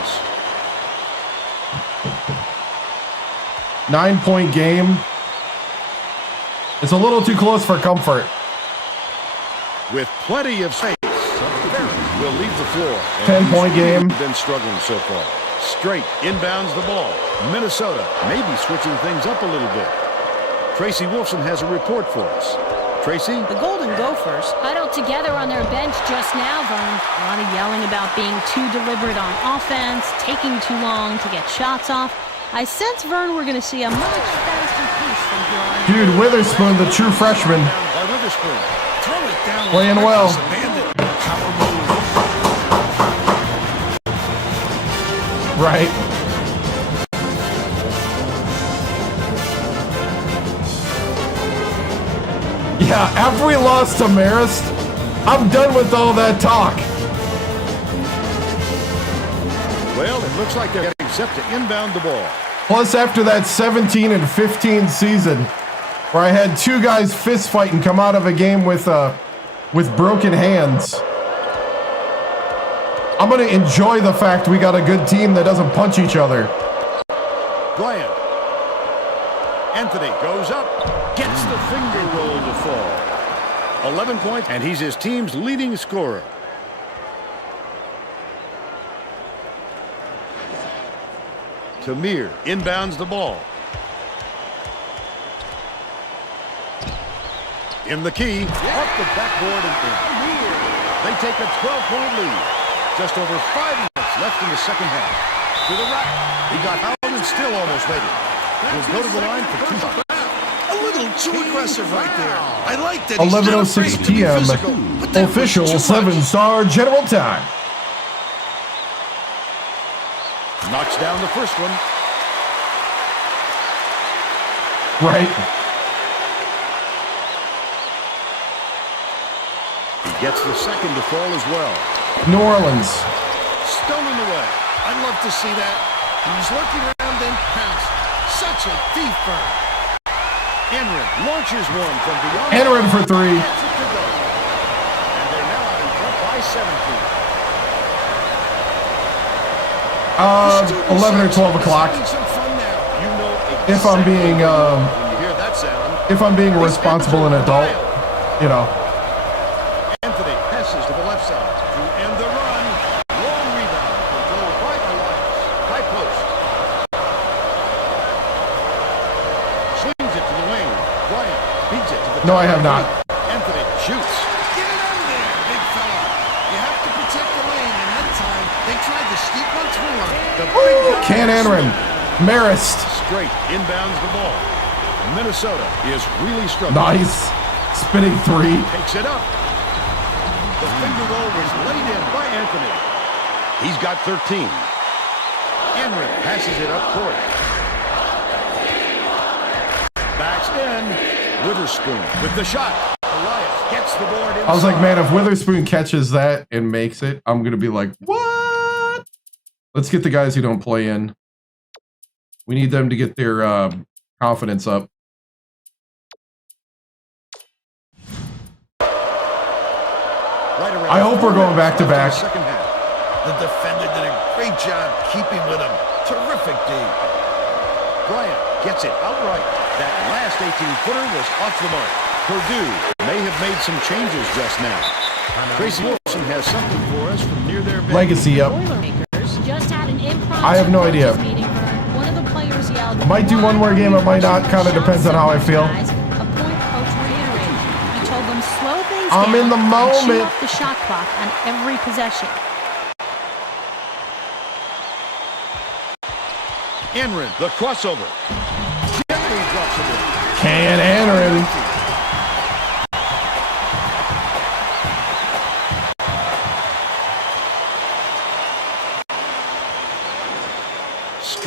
9-point game. It's a little too close for comfort. With plenty of space, Ferris will leave the floor. 10-point game. Been struggling so far. Straight inbounds the ball. Minnesota may be switching things up a little bit. Tracy Wolfson has a report for us. Tracy? The Golden Gophers Huddled together on their bench just now, Vern. A lot of yelling about being too deliberate on offense, taking too long to get shots off. I sense, Vern, we're going to see a much faster pace from here on. Dude, Witherspoon, the true freshman. By Witherspoon. Throw it down. Playing well. Power move. Right. Yeah, after we lost to Marist, I'm done with all that talk. Well, it looks like they're getting set to inbound the ball. Plus, after that 17-15 season, where I had two guys fist fight and come out of a game with broken hands, I'm gonna enjoy the fact we got a good team that doesn't punch each other. Bryant. Anthony goes up, gets the finger roll to fall. 11 points, and he's his team's leading scorer. Tamir inbounds the ball. In the key, off the backboard and in. They take a 12-point lead. Just over 5 minutes left in the second half. To the rack. He got out and still almost made it. He'll go to the line for 2 shots. A little too aggressive right there. I like that. 11:06 p.m. Official 7-star general time. Knocks down the first one. Right. He gets the second to fall as well. New Orleans. Stolen away. I'd love to see that. He was looking around and pounced. Such a thief bird. Enrin launches one from beyond. Enrin for 3. And they're now out in front by 17. 11 or 12 o'clock. You know If I'm being, when you hear that sound. if I'm being a responsible and adult, you know. Anthony passes to the left side to end the run. Long rebound controlled by Elias. High post. Swings it to the lane. Bryant beats it to the No, I have not. Anthony shoots. Get it out of there, big fella. You have to protect the lane, and that time they tried to sneak one through on him. The big guy Can Enrin. Marist. straight inbounds the ball. Minnesota is really struggling. Nice. Spinning 3. Takes it up. The finger roll was laid in by Anthony. He's got 13. Enrin passes it up court. Backs in. Witherspoon with the shot. Elias gets the board inside. I was like, man, if Witherspoon catches that and makes it, I'm going to be like, what? Let's get the guys who don't play in. We need them to get their confidence up. Right around I hope we're going back to back. second half. The defender did a great job keeping with him. Terrific D. Bryant gets it outright. That last 18-footer was off the mark. Purdue may have made some changes just now. Tracy Wilson has something for us from near their bench. Legacy up. Boilermakers just had an impromptu I have no idea. meeting. One of the players yelled, Might do one more game, it might not. Kind of depends on how I feel. A point coach reiterated. He told them slow things I'm down in the and chew moment. up the shot clock on every possession. Enrin, the crossover. Gently drops it in. Can Enrin.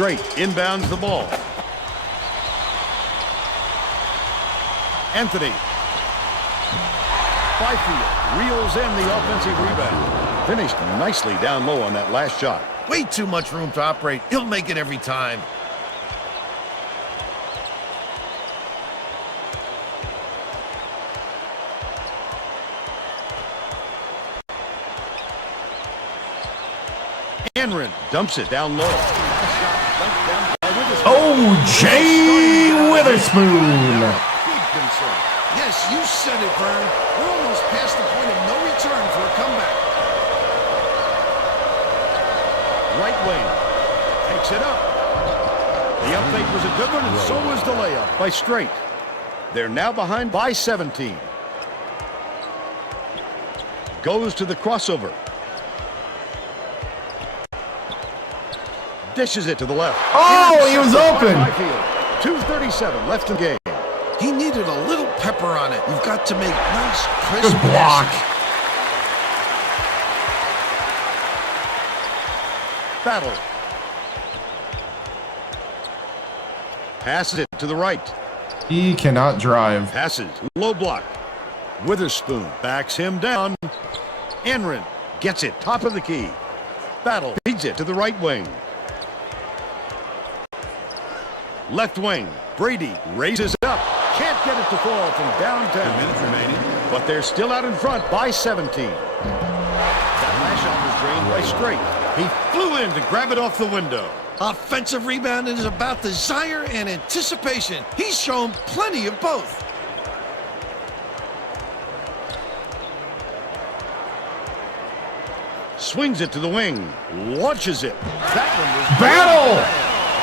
Straight inbounds the ball. Anthony. Byfield reels in the offensive rebound. Finished nicely down low on that last shot. Way too much room to operate. He'll make it every time. Anrin dumps it down low. Oh, Jay Witherspoon. Big concern. Yes, you said it, Vern. We're almost past the point of no return for a comeback. Right wing. Takes it up. The up fake was a good one, and so was the layup by Straight. They're now behind by 17. Goes to the crossover. Dishes it to the left. Oh, he was open. 2:37 left in the game. He needed a little pepper on it. You've got to make nice, crisp Good block. passes. Battle. Passes it to the right. He cannot drive. Passes. Low block. Witherspoon backs him down. Anrin gets it. Top of the key. Battle. Feeds it to the right wing. Left wing. Brady raises it up. Can't get it to fall from downtown. 2 minutes remaining. But they're still out in front by 17. That last shot was drained by Straight. He flew in to grab it off the window. Offensive rebounding is about desire and anticipation. He's shown plenty of both. Swings it to the wing. Launches it. That one was Battle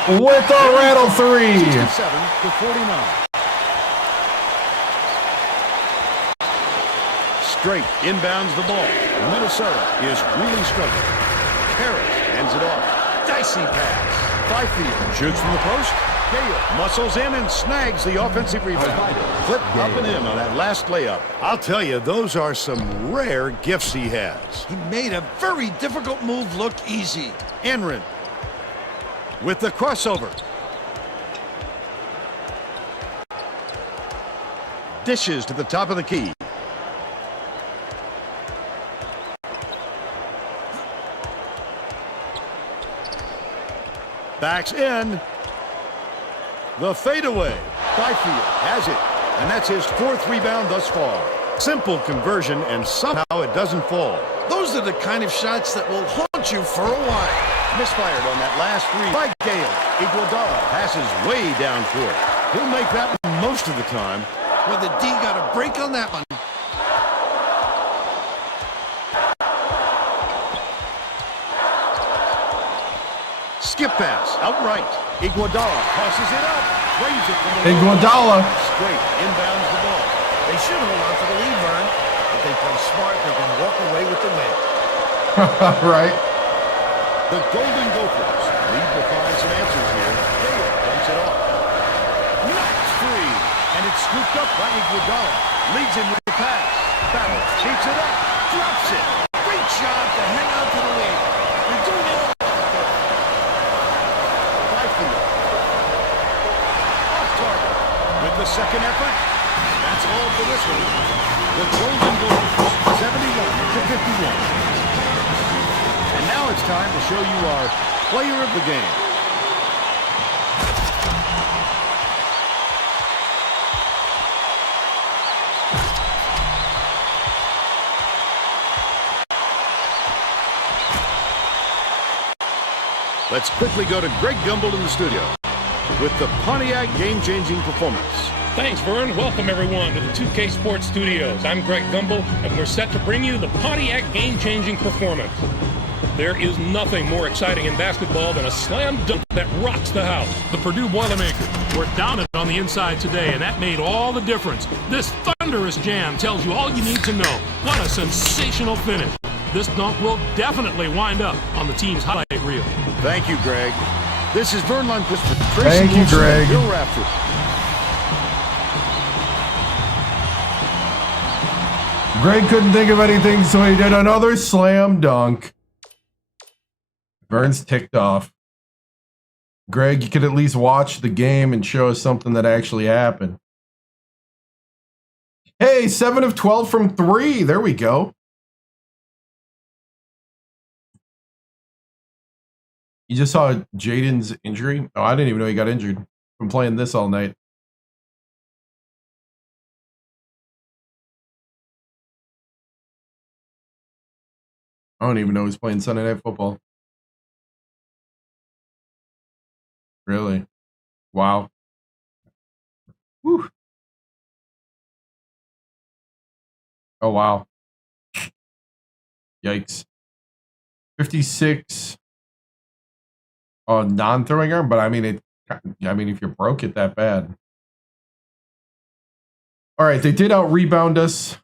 with the rattle three. 67-49. Straight inbounds the ball. Minnesota is really struggling. Harris ends it off. Dicey pass. Byfield shoots from the post. Gale muscles in and snags the offensive rebound. Clip up and in on that last layup. I'll tell you, those are some rare gifts he has. He made a very difficult move look easy. Anrin with the crossover. Dishes to the top of the key. Backs in. The fadeaway. Byfield has it. And that's his 4th rebound thus far. Simple conversion, and somehow it doesn't fall. Those are the kind of shots that will haunt you for a while. Misfired on that last three by Gale. Iguodala passes way down court. He'll make that one most of the time. Well, the D got a break on that one. Skip pass, outright. Iguodala tosses it up. Frames it from the Iguodala. Straight inbounds the ball. They should hold on to the lead, Vern. If they play smart, they can walk away with the win. Right. The Golden Gophers need to find some answers here. Gale dumps it off. Knocks free. And it's scooped up by Iguodala. Leads him with the pass. Battle cheats it up. Drops it. Great job to hang on to the lead. They're doing it all. Byfield. Off target. With the second effort. That's all for this one. The Golden Gophers, 71-51. And now it's time to show you our player of the game. Let's quickly go to Greg Gumbel in the studio with the Pontiac game-changing performance. Thanks, Vern. Welcome, everyone, to the 2K Sports Studios. I'm Greg Gumbel, and we're set to bring you the Pontiac game-changing performance. There is nothing more exciting in basketball than a slam dunk that rocks the house. The Purdue Boilermakers were dominant on the inside today, and that made all the difference. This thunderous jam tells you all you need to know. What a sensational finish. This dunk will definitely wind up on the team's highlight reel. Thank you, Greg. This is Vern Lundquist with Tracy Thank you, Wilson and Greg. Bill Rafter. Greg couldn't think of anything, so he did another slam dunk. Vern's ticked off. Greg, you could at least watch the game and show us something that actually happened. Hey, 7 of 12 from 3. There we go. You just saw Jaden's injury? Oh, I didn't even know he got injured from playing this all night. I don't even know he's playing Sunday Night Football. Really? Wow. Whew. Oh, wow. Yikes. 56 non-throwing arm, but I mean, if you're broke it that bad. All right, they did out-rebound us.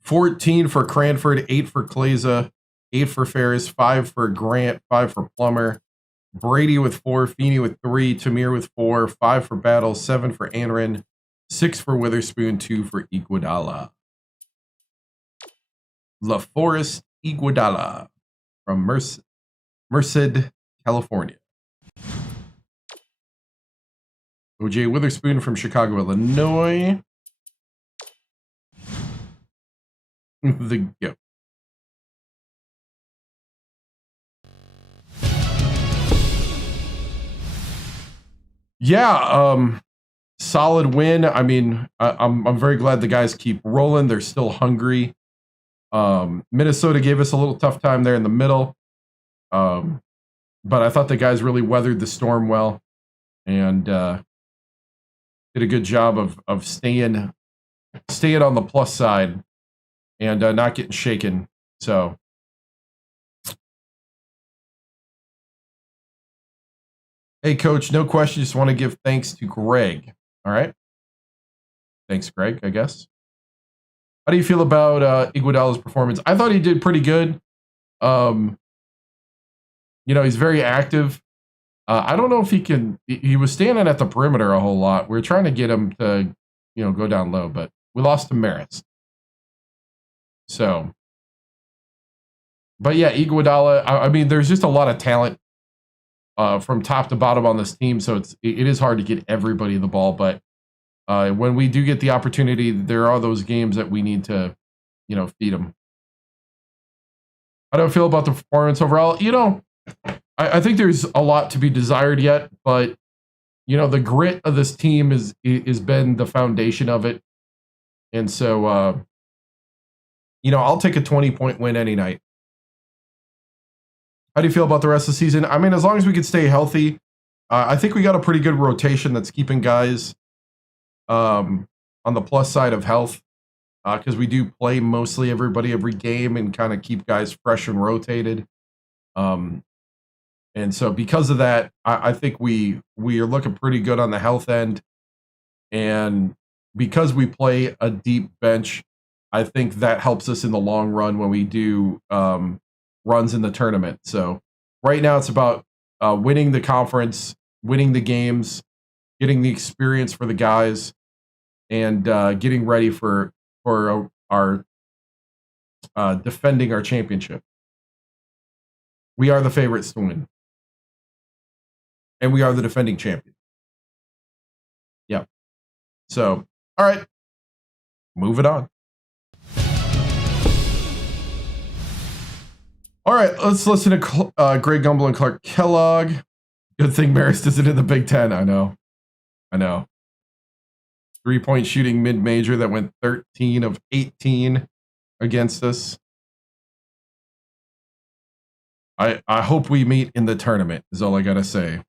14 for Cranford, 8 for Claza, 8 for Ferris, 5 for Grant, 5 for Plummer, Brady with 4, Feeney with 3, Tamir with 4, 5 for Battle, 7 for Anrin, 6 for Witherspoon, 2 for Iguodala. LaForest Iguodala from Merced, California. OJ Witherspoon from Chicago, Illinois. The go. Yeah, solid win. I mean, I'm very glad the guys keep rolling. They're still hungry. Minnesota gave us a little tough time there in the middle. But I thought the guys really weathered the storm well and did a good job of staying on the plus side and not getting shaken. So hey, Coach, no question. Just want to give thanks to Greg. All right. Thanks, Greg, I guess. How do you feel about Iguodala's performance? I thought he did pretty good. You know, he's very active. I don't know if he can. He was standing at the perimeter a whole lot. We were trying to get him to, you know, go down low, but we lost to Maris. So, but yeah, Iguodala. I mean, there's just a lot of talent from top to bottom on this team, so it is hard to get everybody the ball. But when we do get the opportunity, there are those games that we need to, you know, feed them. How do I feel about the performance overall? You know, I think there's a lot to be desired yet, but you know, the grit of this team is been the foundation of it, and so you know, I'll take a 20-point win any night. How do you feel about the rest of the season? I mean, as long as we can stay healthy, I think we got a pretty good rotation that's keeping guys on the plus side of health, because we do play mostly everybody every game and kind of keep guys fresh and rotated. And so because of that, I think we are looking pretty good on the health end. And because we play a deep bench, I think that helps us in the long run when we do runs in the tournament. So right now it's about winning the conference, winning the games, getting the experience for the guys, and getting ready for our defending our championship. We are the favorites to win. And we are the defending champion. Yeah. So, all right. Move it on. All right, let's listen to Greg Gumbel and Clark Kellogg. Good thing Marist isn't in the Big Ten. I know. 3-point shooting mid-major that went 13 of 18 against us. I hope we meet in the tournament, is all I got to say.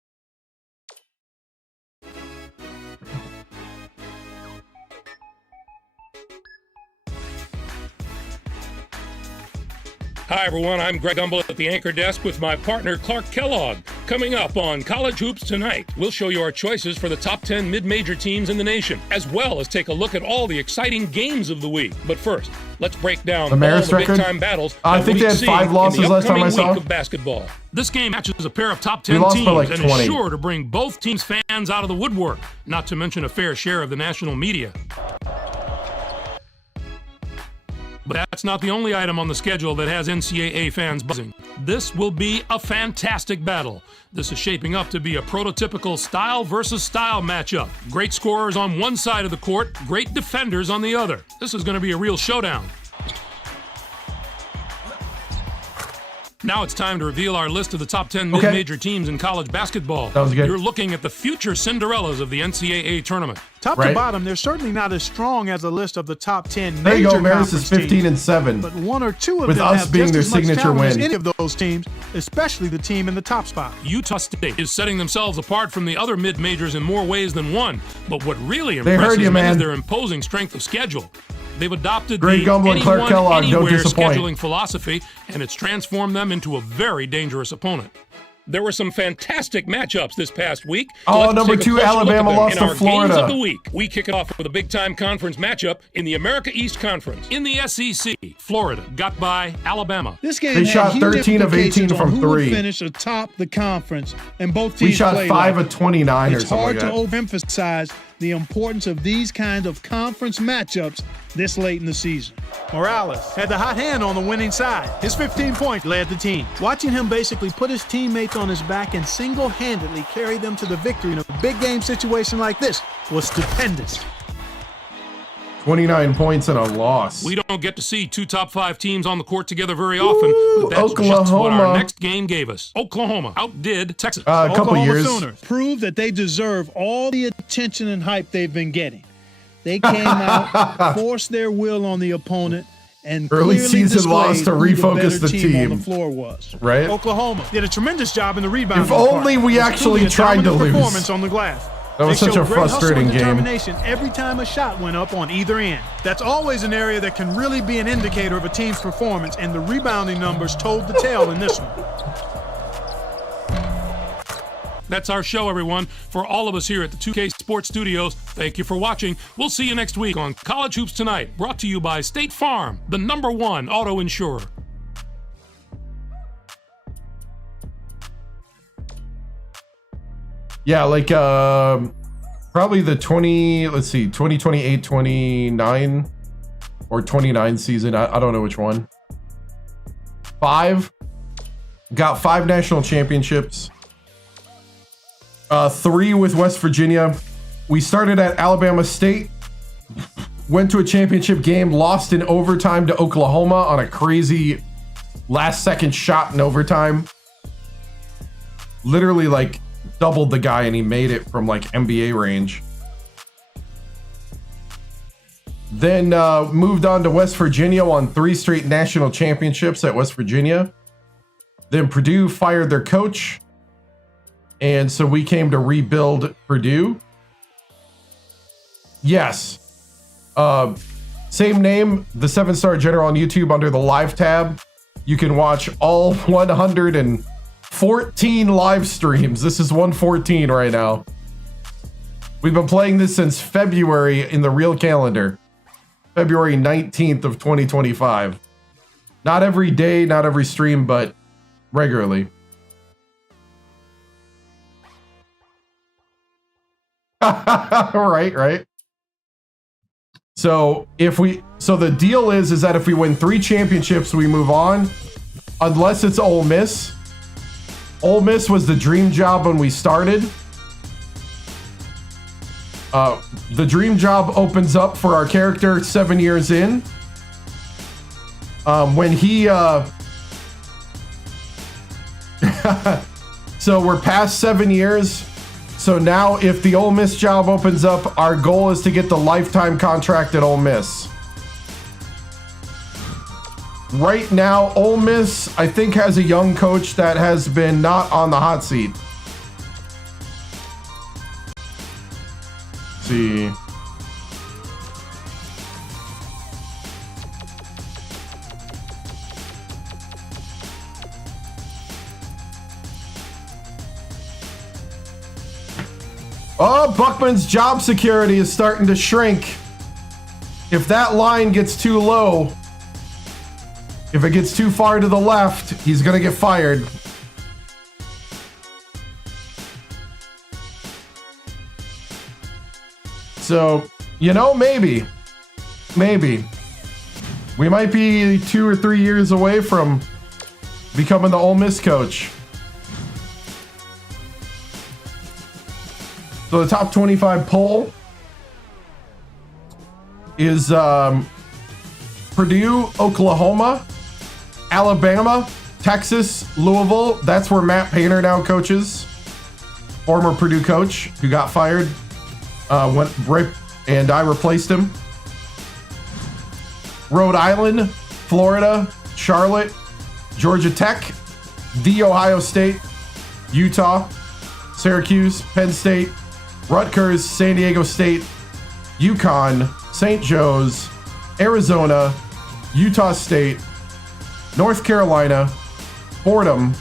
Hi, everyone. I'm Greg Gumbel at the anchor desk with my partner, Clark Kellogg. Coming up on College Hoops Tonight, we'll show you our choices for the top 10 mid-major teams in the nation, as well as take a look at all the exciting games of the week. But first, let's break down all the big-time battles I think they had 5 losses last time I saw. Week of basketball. This game matches a pair of top 10 teams and is sure to bring both teams' fans out of the woodwork, not to mention a fair share of the national media. But that's not the only item on the schedule that has NCAA fans buzzing. This will be a fantastic battle. This is shaping up to be a prototypical style versus style matchup. Great scorers on one side of the court, great defenders on the other. This is going to be a real showdown. Now it's time to reveal our list of the top 10 mid-major teams in college basketball. That was good. You're looking at the future Cinderellas of the NCAA tournament. Top to bottom, they're certainly not as strong as a list of the top 10 There you major go, Maris is conference 15 teams, and 7. but one or two of With them us have being just their as much signature talent as win. any of those teams, especially the team in the top spot. Utah State is setting themselves apart from the other mid-majors in more ways than one. But what really They heard impresses you, me man. is their imposing strength of schedule. They've adopted Greg the Gumbel and Clark anyone, Kellogg don't anywhere disappoint. scheduling philosophy, and it's transformed them into a very dangerous opponent. There were some fantastic matchups this past week. So Oh, let's number take a 2, closer look at Alabama them lost in to our Florida. Games of the week. We kick it off with a big-time conference matchup in the America East Conference. In the SEC, Florida got by Alabama. This game They had shot huge 13 of 18 implications on from who would 3. finish atop the conference, and both We teams shot played 5 like of 29 or It's something hard like to that. overemphasize the importance of these kinds of conference matchups this late in the season. Morales had the hot hand on the winning side. His 15 points led the team. Watching him basically put his teammates on his back and single-handedly carry them to the victory in a big game situation like this was stupendous. 29 points and a loss. We don't get to see two top 5 teams on the court together very often, but that's just what Oklahoma. our next game gave us. Oklahoma outdid Texas. A couple Oklahoma years. Sooners. Prove that they deserve all the attention and hype they've been getting. They came out, forced their will on the opponent, and Early clearly season loss to displayed who refocus the the better team on team. the floor was. Right? Oklahoma did a tremendous job in the rebounding. If only we actually tried to lose. Performance on the glass. That was They such a showed great hustle frustrating and game. determination every time a shot went up on either end. That's always an area that can really be an indicator of a team's performance, and the rebounding numbers told the tale in this one. That's our show, everyone. For all of us here at the 2K Sports Studios, thank you for watching. We'll see you next week on College Hoops Tonight, brought to you by State Farm, the #1 auto insurer. Yeah, like probably the 2028, 29 or 29 season. I don't know which one. 5 got 5 national championships. 3 with West Virginia. We started at Alabama State, went to a championship game, lost in overtime to Oklahoma on a crazy last second shot in overtime. Literally like doubled the guy and he made it from like NBA range. Then moved on to West Virginia, won 3 straight national championships at West Virginia. Then Purdue fired their coach. And so we came to rebuild Purdue. Yes. Same name, the 7-Star General on YouTube under the live tab. You can watch all 114 live streams. This is 114 right now. We've been playing this since February in the real calendar. February 19th of 2025. Not every day, not every stream, but regularly. right. So the deal is that if we win 3 championships, we move on, unless it's Ole Miss. Ole Miss was the dream job when we started. The dream job opens up for our character 7 years in. When he so we're past 7 years. So now if the Ole Miss job opens up, our goal is to get the lifetime contract at Ole Miss. Right now, Ole Miss, I think, has a young coach that has been not on the hot seat. Let's see. Oh, Buckman's job security is starting to shrink. If that line gets too low, if it gets too far to the left, he's going to get fired. So, you know, maybe. We might be 2 or 3 years away from becoming the Ole Miss coach. So the top 25 poll is Purdue, Oklahoma, Alabama, Texas, Louisville. That's where Matt Painter now coaches. Former Purdue coach who got fired. Went right, and I replaced him. Rhode Island, Florida, Charlotte, Georgia Tech, The Ohio State, Utah, Syracuse, Penn State, Rutgers, San Diego State, UConn, St. Joe's, Arizona, Utah State, North Carolina, Fordham,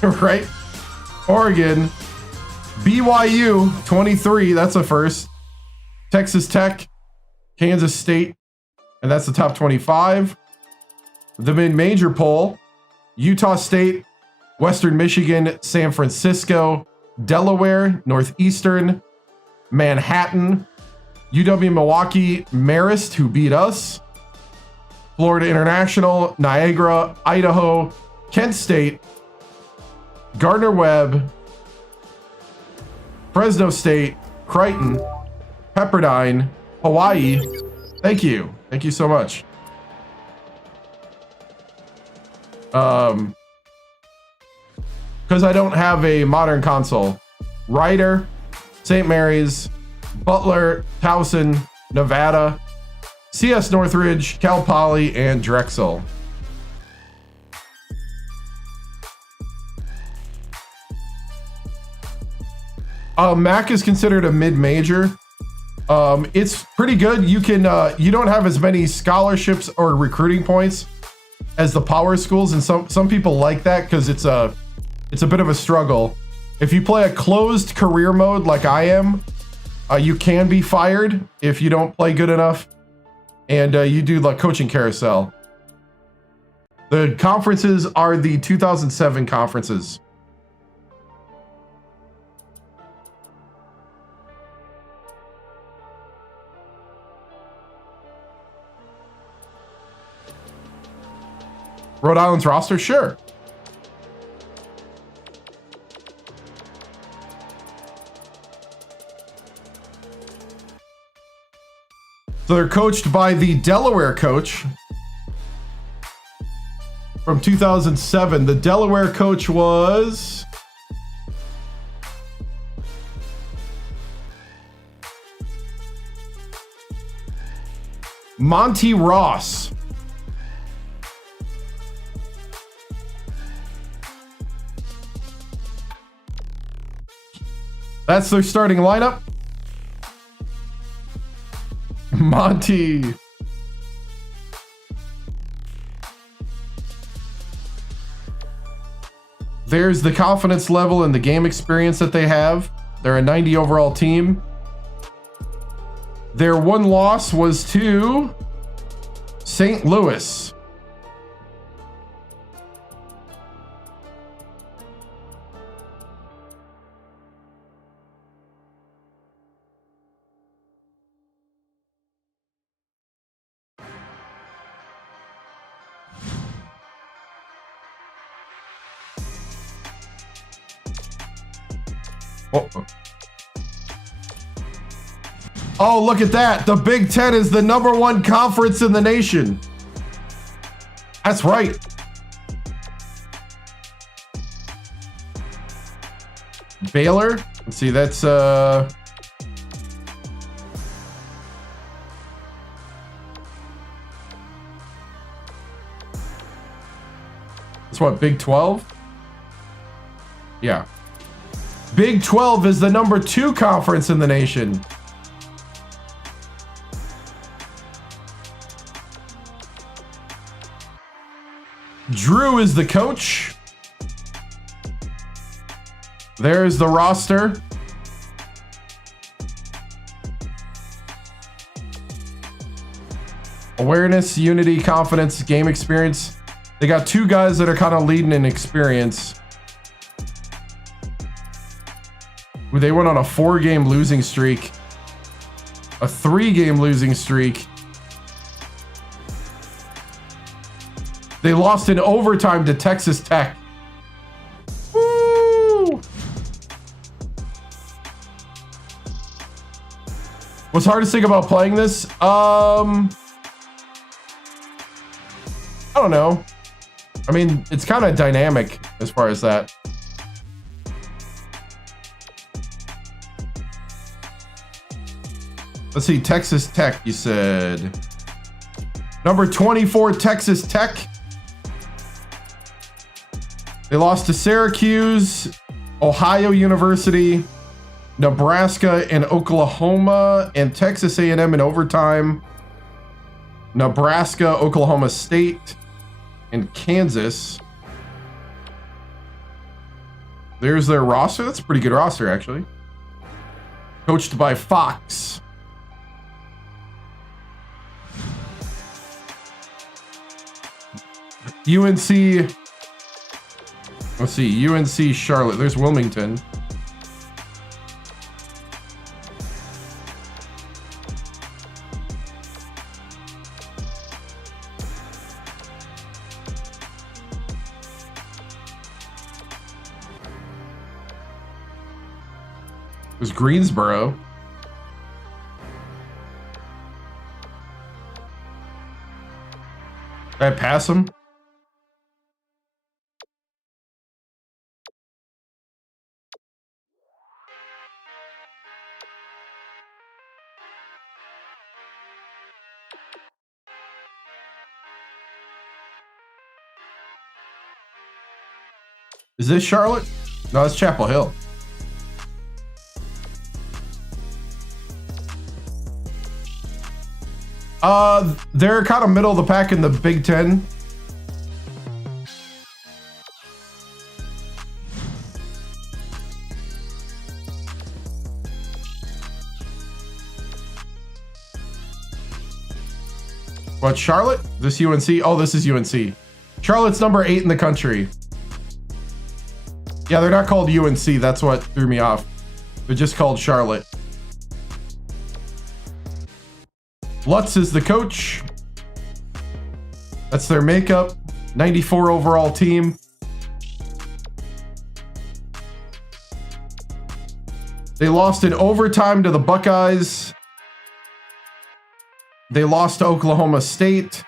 right? Oregon, BYU, 23, that's a first. Texas Tech, Kansas State, and that's the top 25. The mid-major poll, Utah State, Western Michigan, San Francisco, Delaware, Northeastern, Manhattan, UW-Milwaukee, Marist, who beat us, Florida International, Niagara, Idaho, Kent State, Gardner-Webb, Fresno State, Creighton, Pepperdine, Hawaii. Thank you. Thank you so much. Because I don't have a modern console. Ryder, St. Mary's, Butler, Towson, Nevada, CS Northridge, Cal Poly, and Drexel. Mac is considered a mid-major. It's pretty good. You can you don't have as many scholarships or recruiting points as the power schools, and some people like that because it's a bit of a struggle. If you play a closed career mode like I am, you can be fired if you don't play good enough, and you do like coaching carousel. The conferences are the 2007 conferences. Rhode Island's roster? Sure. So they're coached by the Delaware coach from 2007. The Delaware coach was Monty Ross. That's their starting lineup. Monty. There's the confidence level and the game experience that they have. They're a 90 overall team. Their one loss was to St. Louis. Oh, look at that. The Big Ten is the #1 conference in the nation. That's right. Baylor. Let's see, that's that's what, Big 12? Yeah. Big 12 is the #2 conference in the nation. Drew is the coach. There's the roster. Awareness, unity, confidence, game experience. They got 2 guys that are kind of leading in experience. They went on a 4-game losing streak, a 3-game losing streak, They lost in overtime to Texas Tech. Woo! What's hardest thing about playing this? I don't know. I mean, it's kind of dynamic as far as that. Let's see, Texas Tech, you said. Number 24, Texas Tech. They lost to Syracuse, Ohio University, Nebraska, and Oklahoma, and Texas A&M in overtime. Nebraska, Oklahoma State, and Kansas. There's their roster. That's a pretty good roster, actually. Coached by Fox. UNC, let's see, UNC Charlotte. There's Wilmington. There's Greensboro. Did I pass him? Is this Charlotte? No, it's Chapel Hill. They're kind of middle of the pack in the Big Ten. What, Charlotte? This UNC? Oh, this is UNC. Charlotte's number 8 in the country. Yeah, they're not called UNC. That's what threw me off. They're just called Charlotte. Lutz is the coach. That's their makeup. 94 overall team. They lost in overtime to the Buckeyes. They lost to Oklahoma State.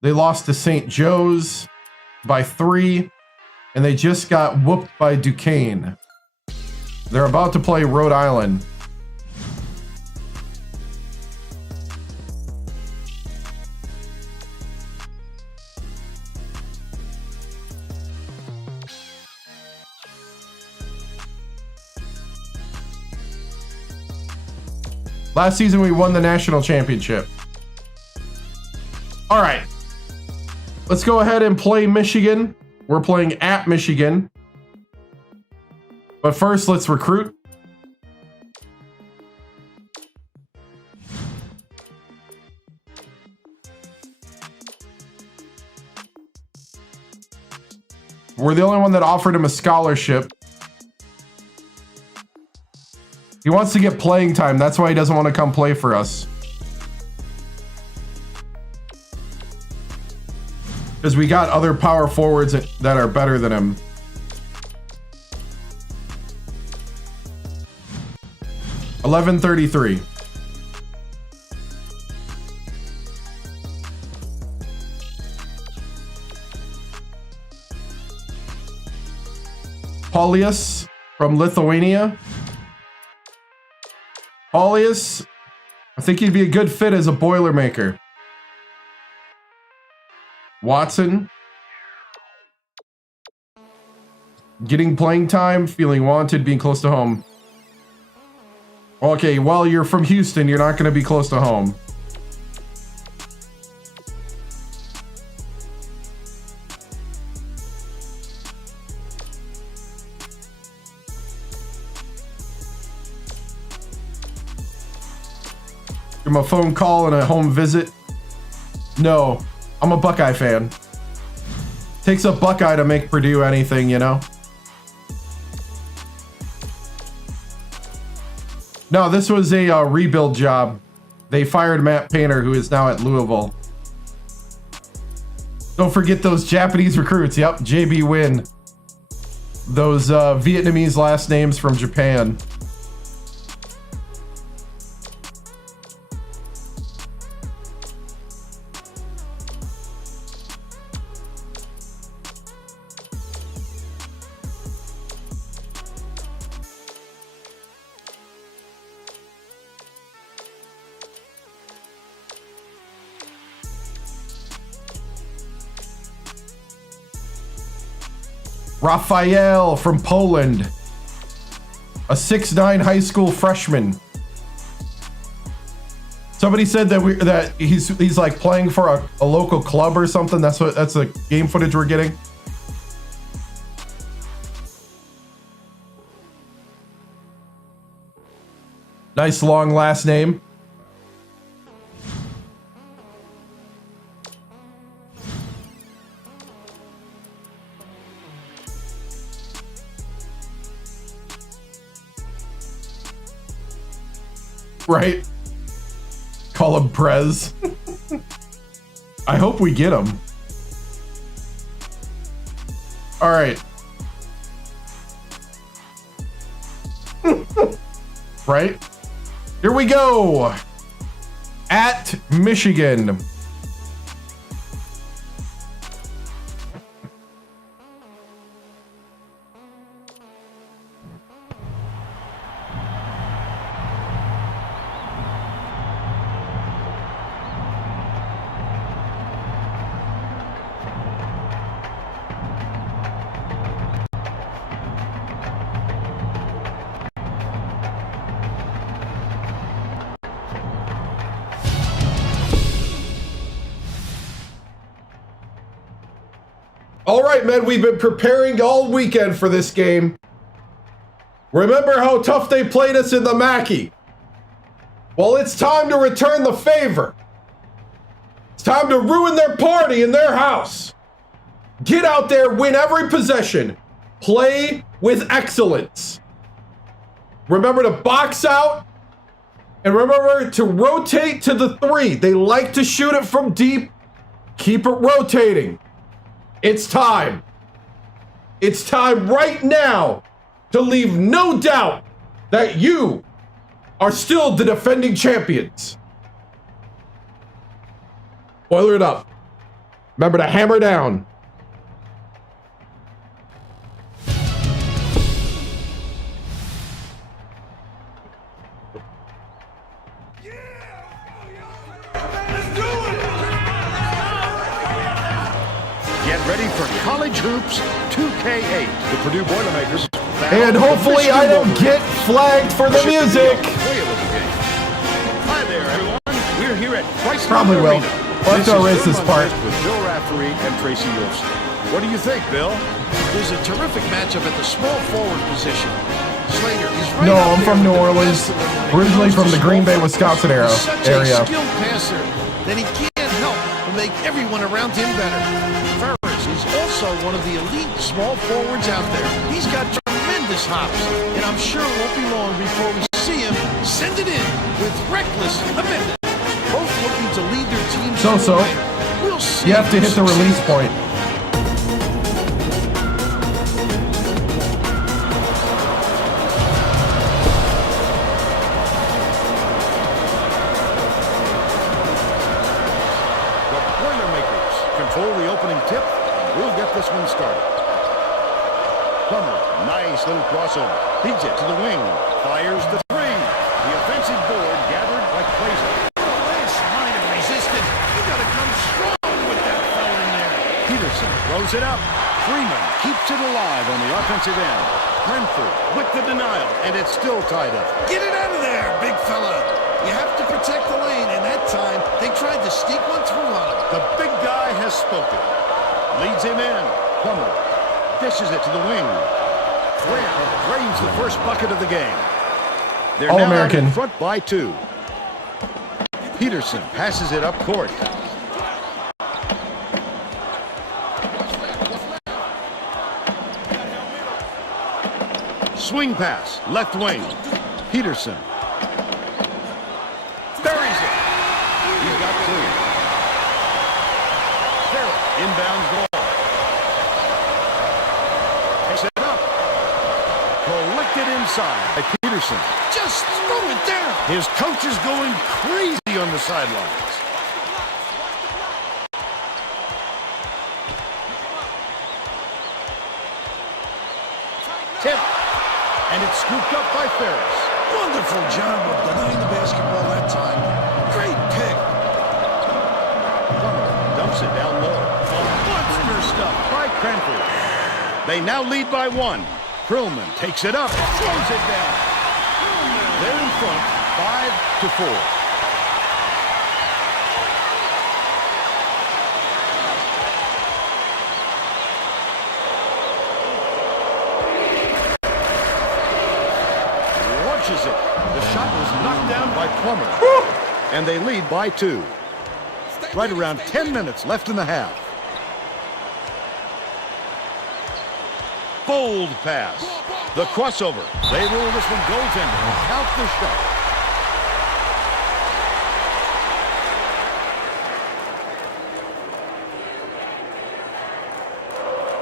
They lost to St. Joe's by 3. And they just got whooped by Duquesne. They're about to play Rhode Island. Last season, we won the national championship. All right. Let's go ahead and play Michigan. We're playing at Michigan. But first, let's recruit. We're the only one that offered him a scholarship. He wants to get playing time. That's why he doesn't want to come play for us. Because we got other power forwards that are better than him. $11.33. Paulius from Lithuania. Paulius, I think he'd be a good fit as a Boilermaker. Watson. Getting playing time, feeling wanted, being close to home. Okay, well, you're from Houston. You're not going to be close to home. Give him a phone call and a home visit. No, I'm a Buckeye fan. Takes a Buckeye to make Purdue anything, you know? No, this was a rebuild job. They fired Matt Painter, who is now at Louisville. Don't forget those Japanese recruits. Yep, JB Win. Those Vietnamese last names from Japan. Raphael from Poland, a 6'9" high school freshman. Somebody said that he's like playing for a local club or something. That's the game footage we're getting. Nice long last name. Right? Call him Prez. I hope we get him. All right. Right? Here we go. At Michigan. All right, men, we've been preparing all weekend for this game. Remember how tough they played us in the Mackey? Well, it's time to return the favor. It's time to ruin their party in their house. Get out there, win every possession. Play with excellence. Remember to box out. And remember to rotate to the three. They like to shoot it from deep. Keep it rotating. It's time. It's time right now to leave no doubt that you are still the defending champions. Boiler it up. Remember to hammer down. Get ready for College Hoops 2K8. The Purdue Boilermakers. And hopefully I don't get flagged for the music. Hi there, everyone. We're here at Price Probably will. Let's erase this part. With Bill Raftery and Tracy Wolfson. What do you think, Bill? There's a terrific matchup at the small forward position. Slater is right. No, I'm from New Orleans. Originally from the Green Bay, Wisconsin area. Such a skilled passer that he can't help but make everyone around him better. Ferris is also one of the elite small forwards out there. He's got tremendous hops, and I'm sure it won't be long before we see him send it in with reckless abandon. Both looking to lead their teams. So. We'll see. You have to hit the release point. Control the opening tip, and we'll get this one started. Plummer, nice little crossover. Feeds it to the wing. Fires the three. The offensive board gathered like crazy. This line of resistance. You gotta come strong with that fella in there. Peterson throws it up. Freeman keeps it alive on the offensive end. Renford with the denial, and it's still tied up. Get it out of there, big fella. You have to protect the lane, and that time they tried to sneak one through on him. The big guy has spoken. Leads him in. Plummer dishes it to the wing. Grant drains the first bucket of the game. They're now out in front by 2. Peterson passes it up court. Swing pass, left wing. Peterson buries it. He's got 2. Farrell inbounds Collected inside by Peterson. Just throw it down. His coach is going crazy on the sidelines. Tip. And it's scooped up by Ferris. Wonderful job of denying the basketball that time. Great pick. Plummer dumps it down low. Monster stuff by Cranford. They now lead by 1. Krillman takes it up, throws it down. They're in front, 5-4. Launches it. The shot was knocked down by Plummer. And they lead by 2. Right around 10 minutes left in the half. Bold pass. The crossover. They rule this one goaltender. Count the shot.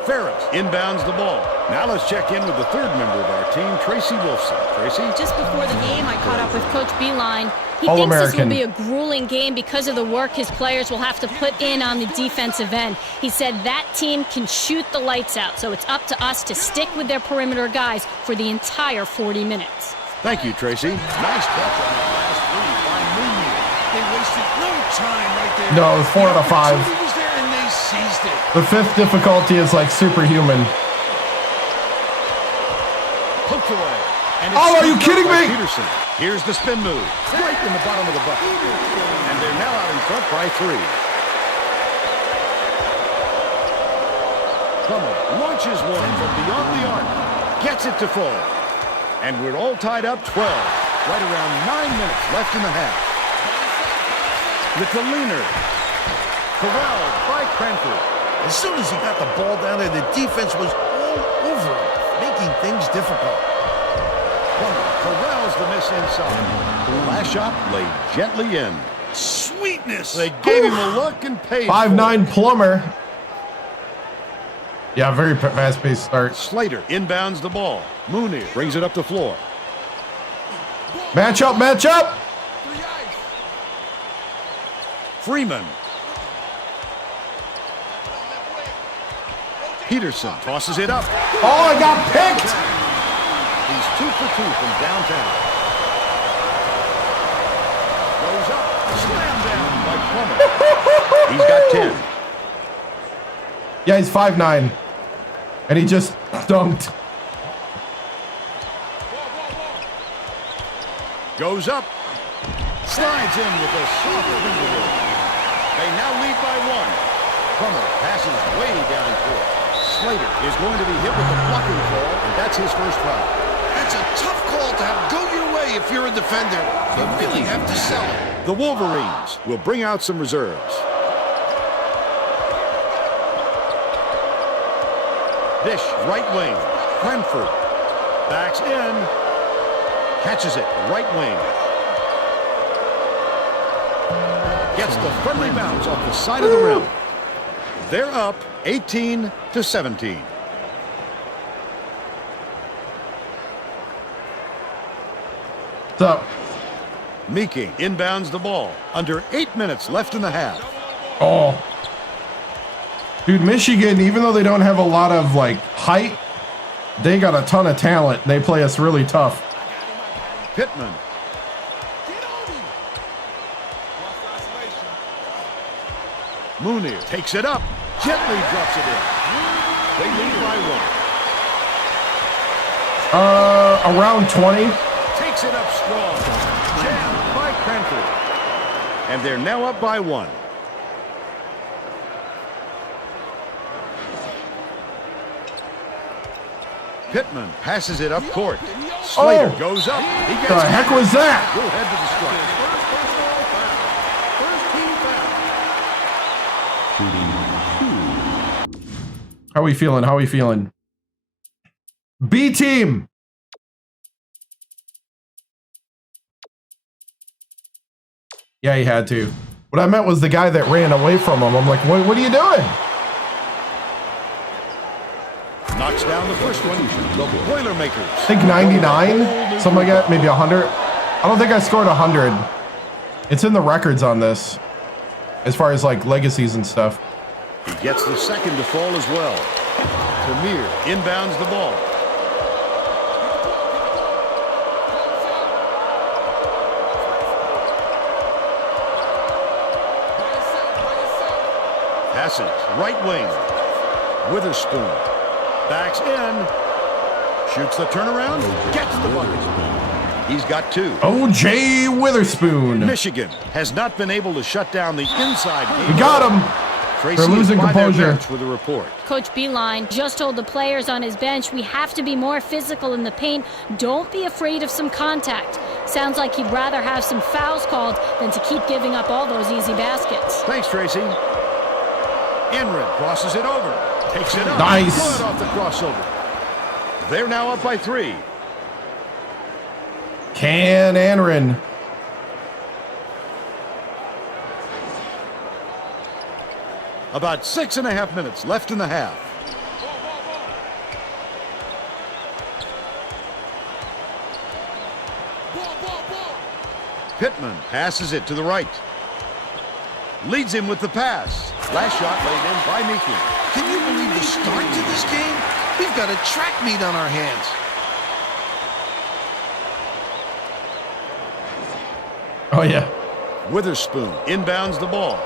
Ferris inbounds the ball. Now let's check in with the third member of our team, Tracy Wolfson. Tracy? Just before the game, I caught up with Coach Beeline. He thinks this will be a grueling game because of the work his players will have to put in on the defensive end. He said that team can shoot the lights out, so it's up to us to stick with their perimeter guys for the entire 40 minutes. Thank you, Tracy. Nice touch on that last three by Mooney. They wasted no time right there. No, it was 4 out of 5. He was there and they seized it. The 5th difficulty is like superhuman. Poked away. And oh, are you kidding me? Peterson. Here's the spin move. Right in the bottom of the bucket. And they're now out in front by 3. Plummer launches one from beyond the arc. Gets it to fall. And we're all tied up 12. Right around 9 minutes left in the half. Little-Leaner. Corralled by Cranford. As soon as he got the ball down there, the defense was all over him, making things difficult. Plummer corrals the miss inside. The last shot laid gently in. Sweetness. They gave him a look and paid. 5'9" Plummer. Yeah, very fast-paced start. Slater inbounds the ball. Mooney brings it up the floor. Match up, match up. Freeman. Peterson tosses it up. Oh, I got picked. He's 2 for 2 from downtown. Goes up, slam down by Plummer. He's got 10. Yeah, he's 5'9", and he just dunked. Goes up, slides in with a soft fingertip. They now lead by 1. Plummer passes way down court. Slater is going to be hit with a blocking call, and that's his first foul. That's a tough call to have go your way if you're a defender. You really have to sell it. The Wolverines will bring out some reserves. Dish, right wing. Cranford backs in. Catches it, right wing. Gets the friendly bounce off the side of the rim. They're up 18-17. What's up? Meeking inbounds the ball. Under 8 minutes left in the half. Oh. Dude, Michigan, even though they don't have a lot of, like, height, they got a ton of talent. They play us really tough. Pittman. Mooney takes it up. Gently drops it in. They lead by 1. Around 20. Takes it up strong. Jammed by Cranford. And they're now up by 1. Pittman passes it up court. Slater goes up. He gets the heck was that? We'll head to the strike. How we feeling? How we feeling? B team. Yeah, he had to. What I meant was the guy that ran away from him. I'm like, what are you doing? Knocks down the first one. The Boilermakers. I think 99, something like that, maybe 100. I don't think I scored 100. It's in the records on this, as far as like legacies and stuff. He gets the second to fall as well. Tamir inbounds the ball. Passes right wing. Witherspoon backs in. Shoots the turnaround. Gets the bucket. He's got two. O.J. Witherspoon. Michigan has not been able to shut down the inside game. We got him. Tracy They're losing composure. With a report. Coach Beeline just told the players on his bench, we have to be more physical in the paint. Don't be afraid of some contact. Sounds like he'd rather have some fouls called than to keep giving up all those easy baskets. Thanks, Tracy. Enred crosses it over. Takes it up. Nice. Good off the crossover. They're now up by 3. Can Anrin. About 6.5 minutes left in the half. Pittman passes it to the right. Leads him with the pass. Last shot laid in by Meeking. Can you believe the start to this game? We've got a track meet on our hands. Oh, yeah. Witherspoon inbounds the ball.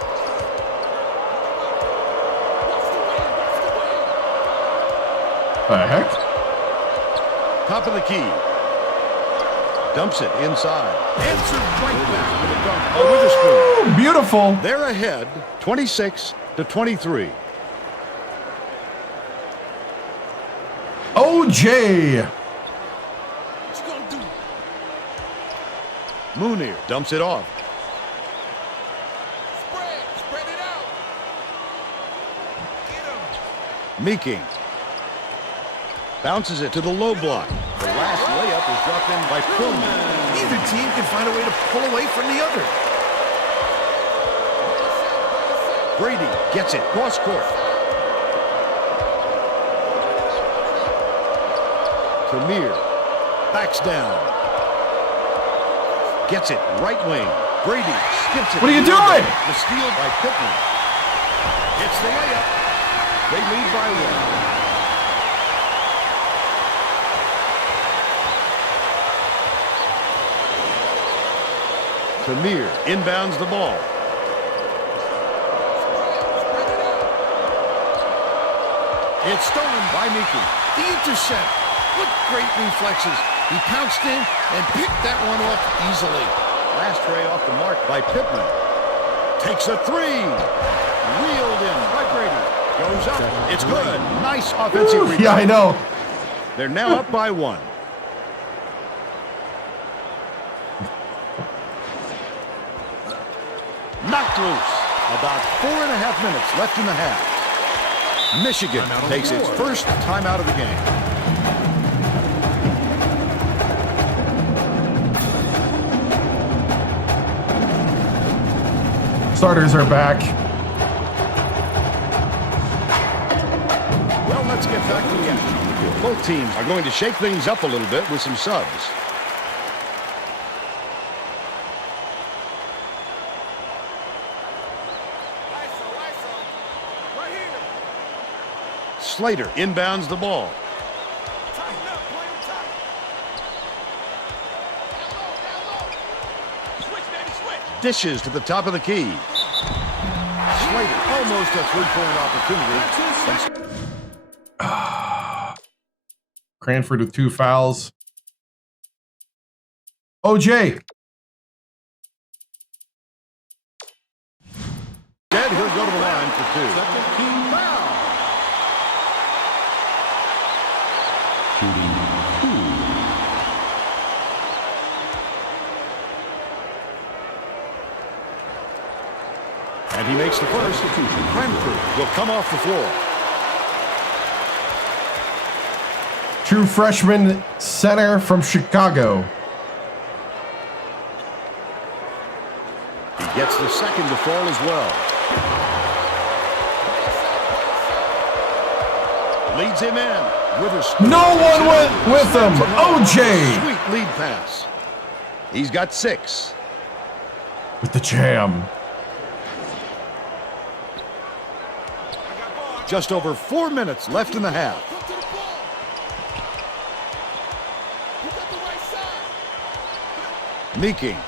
The heck? Top of the key. Dumps it inside. Answered right back with a dunk. Witherspoon. Ooh, beautiful. They're ahead, 26-23. O.J. What you gonna do? Moonir dumps it off. Spread it out. Get him. Meeking bounces it to the low block. The last layup is dropped in by Pillman. Neither team can find a way to pull away from the other. Brady gets it cross court. Tamir backs down. Gets it right wing. Brady skips it. What are you doing? The steal by Pittman. It's the layup. They lead by 1. Tamir inbounds the ball. It's stolen by Meeking. The intercept. What great reflexes. He pounced in and picked that one off easily. Last tray off the mark by Pittman. Takes a 3. Wheeled in by Brady. Goes up. It's good. Nice offensive rebound. Yeah, I know. They're now up by 1. Knocked loose. About 4.5 minutes left in the half. Michigan takes its first timeout of the game. Starters are back. Well, let's get back to the action. Both teams are going to shake things up a little bit with some subs. Slater inbounds the ball. Dishes to the top of the key. Slater almost a three-point opportunity. Cranford with 2 fouls. O.J. Dead, he'll go to the line for 2. Shooting 2. And he makes the first. Cranford will come off the floor. True freshman center from Chicago. He gets the second to fall as well. Leads him in. Witherspoon. No one went with him. OJ. Sweet lead pass. He's got 6. With the jam. Just over 4 minutes left in the half. Meeking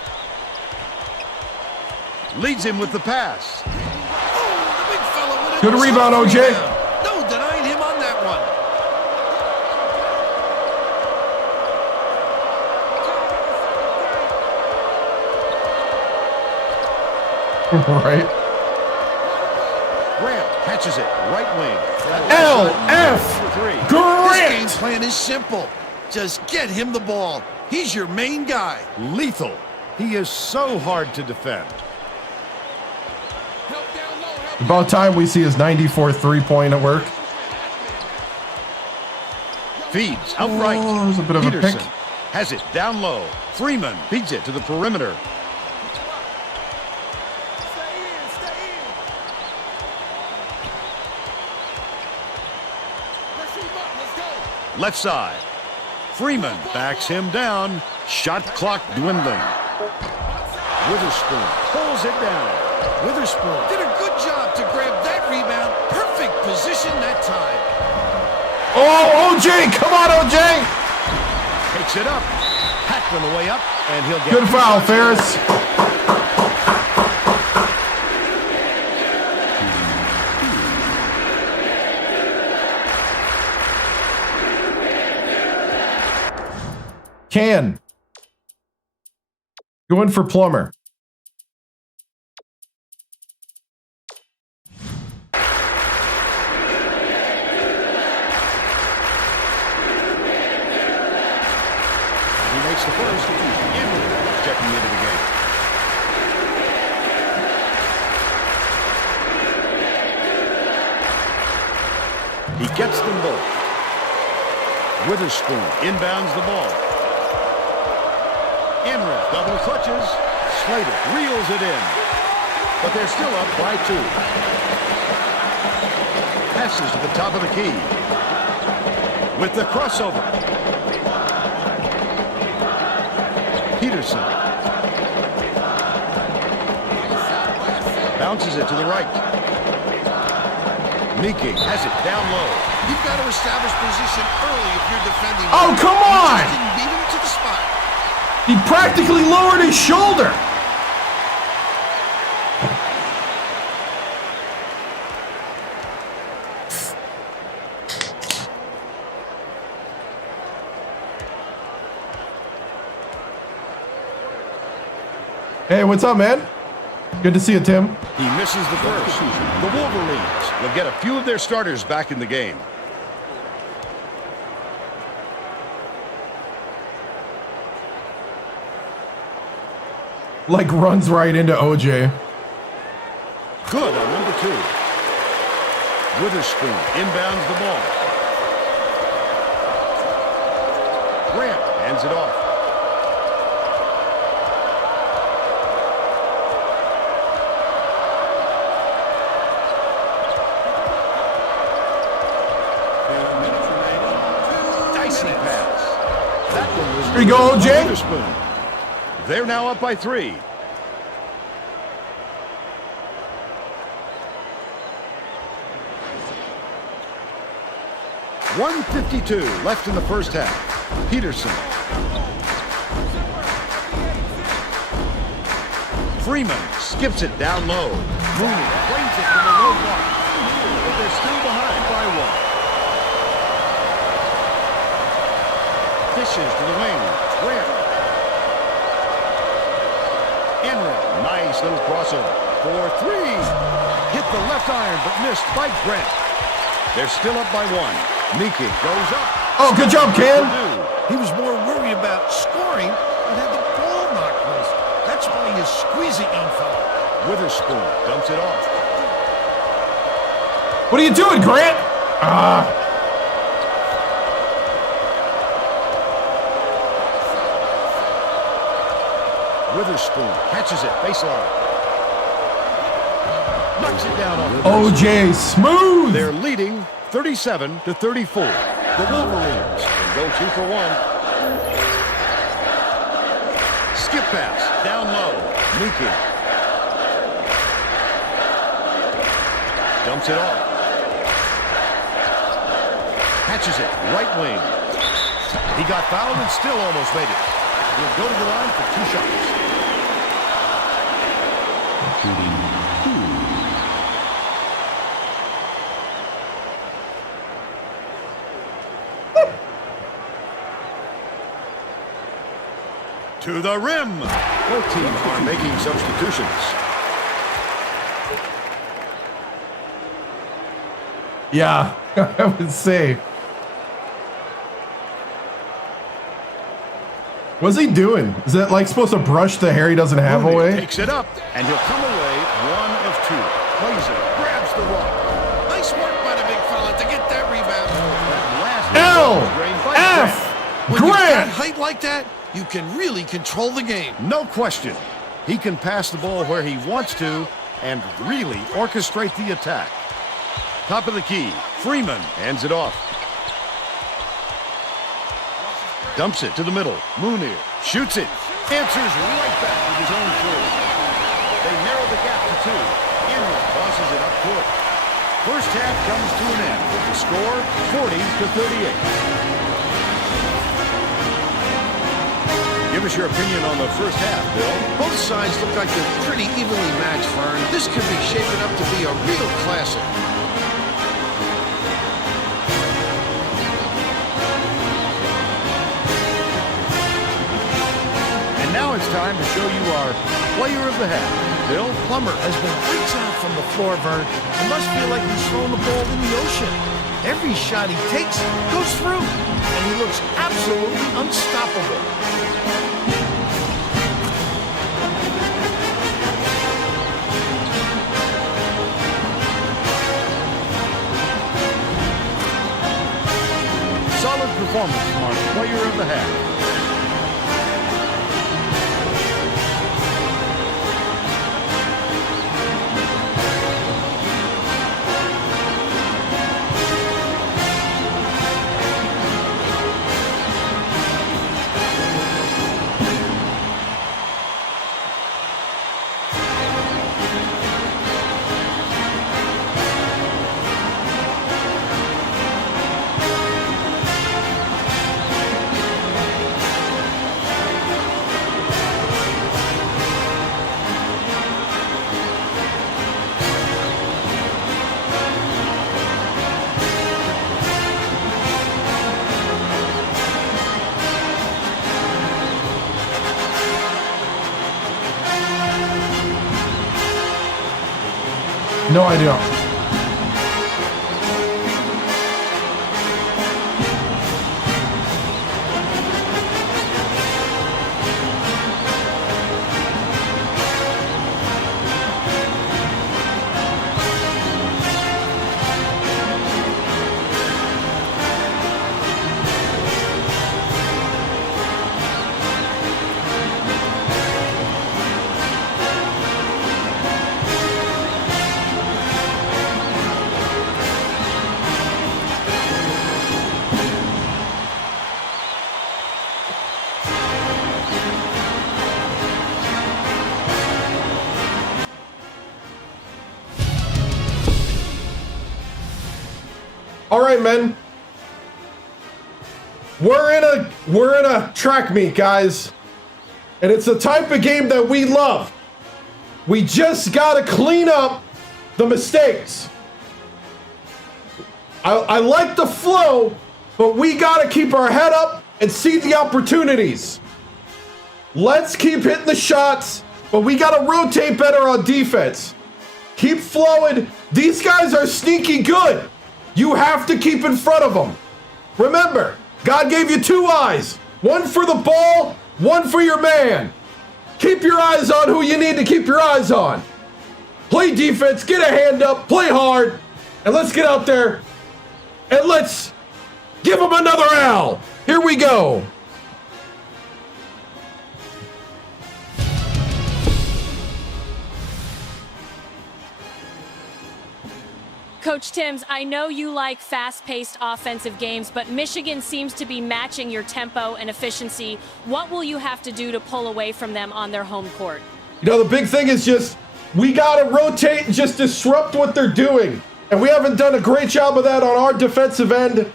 leads him with the pass. Oh, the big fella with a Good rebound, OJ. No denying him on that one. Right. Grant catches it, right wing. LF This Grant. game plan is simple. Just get him the ball. He's your main guy. Lethal. He is so hard to defend. About time we see his 94 3-point at work. Feeds outright. Oh, there's a bit of a Peterson pick. has it down low. Freeman feeds it to the perimeter. Left side. Freeman backs him down. Shot clock dwindling. Witherspoon pulls it down. Witherspoon did a good job to grab that rebound. Perfect position that time. Oh, OJ. Come on, OJ. Takes it up. Hacked on the way up, and he'll get Good foul, Ferris. Can. Go in for Plummer. He makes the first. Inwood checking into the game. He gets them both. Witherspoon inbounds the ball. Inwood double clutches. Slater reels it in. But they're still up by 2. Passes to the top of the key. With the crossover. Peterson. Bounces it to the right. Meeking has it down low. You've got to establish position early if you're defending. Oh, come on! He just didn't beat him to the spot. He practically lowered his shoulder. Hey, what's up, man? Good to see you, Tim. He misses the first. The Wolverines will get a few of their starters back in the game. Like runs right into OJ. Good on number 2. Witherspoon inbounds the ball. Grant hands it off. Dicey pass. That one was Here you go, OJ. Witherspoon. They're now up by 3. .152 left in the first half. Peterson. Freeman skips it down low. Mooney plays it from the low block. But they're still behind by 1. Fishes to the wing. Grant. Henry. Nice little crossover. 4-3. Hit the left iron, but missed by Grant. They're still up by 1. Meeking goes up. Oh, good job, Ken. He was more worried about scoring and had the ball knocked loose. That's why he's squeezing on foul. Witherspoon dumps it off. What are you doing, Grant? Witherspoon catches it baseline. Knocks it down on the OJ smooth. They're leading 37-34. The Wolverines can go 2 for 1. Skip pass, down low, Meeking. Dumps it off. Catches it, right wing. He got fouled and still almost made it. He'll go to the line for 2 shots. Shooting 2. To the rim. Both teams are making substitutions. Yeah, I would say. What's he doing? Is it like supposed to brush the hair he doesn't have Mooney away? takes it up, and he'll come away 1 of 2. Plays it, grabs the rock. Nice work by the big fella to get that rebound. When you've got Grant! height like that, you can really control the game. No question. He can pass the ball where he wants to and really orchestrate the attack. Top of the key, Freeman hands it off. Dumps it to the middle. Mooney shoots it. Answers right back with his own three. They narrow the gap to 2. Inman tosses it up court. First half comes to an end with the score 40-38. Give us your opinion on the first half, Bill. Both sides look like they're pretty evenly matched, Fern. This could be shaping up to be a real classic. And now it's time to show you our player of the half. Bill Plummer has been lights out from the floor, Vern. It must feel like he's throwing the ball in the ocean. Every shot he takes goes through, and he looks absolutely unstoppable. solid performance from our player of the half. No idea. All right, men. We're in a track meet, guys. And it's the type of game that we love. We just got to clean up the mistakes. I like the flow, but we got to keep our head up and see the opportunities. Let's keep hitting the shots, but we got to rotate better on defense. Keep flowing. These guys are sneaky good. You have to keep in front of them. Remember, God gave you two eyes. One for the ball, one for your man. Keep your eyes on who you need to keep your eyes on. Play defense, get a hand up, play hard, and let's get out there and let's give them another L. Here we go. Coach Timms, I know you like fast-paced offensive games, but Michigan seems to be matching your tempo and efficiency. What will you have to do to pull away from them on their home court? You know, the big thing is just we got to rotate and just disrupt what they're doing. And we haven't done a great job of that on our defensive end.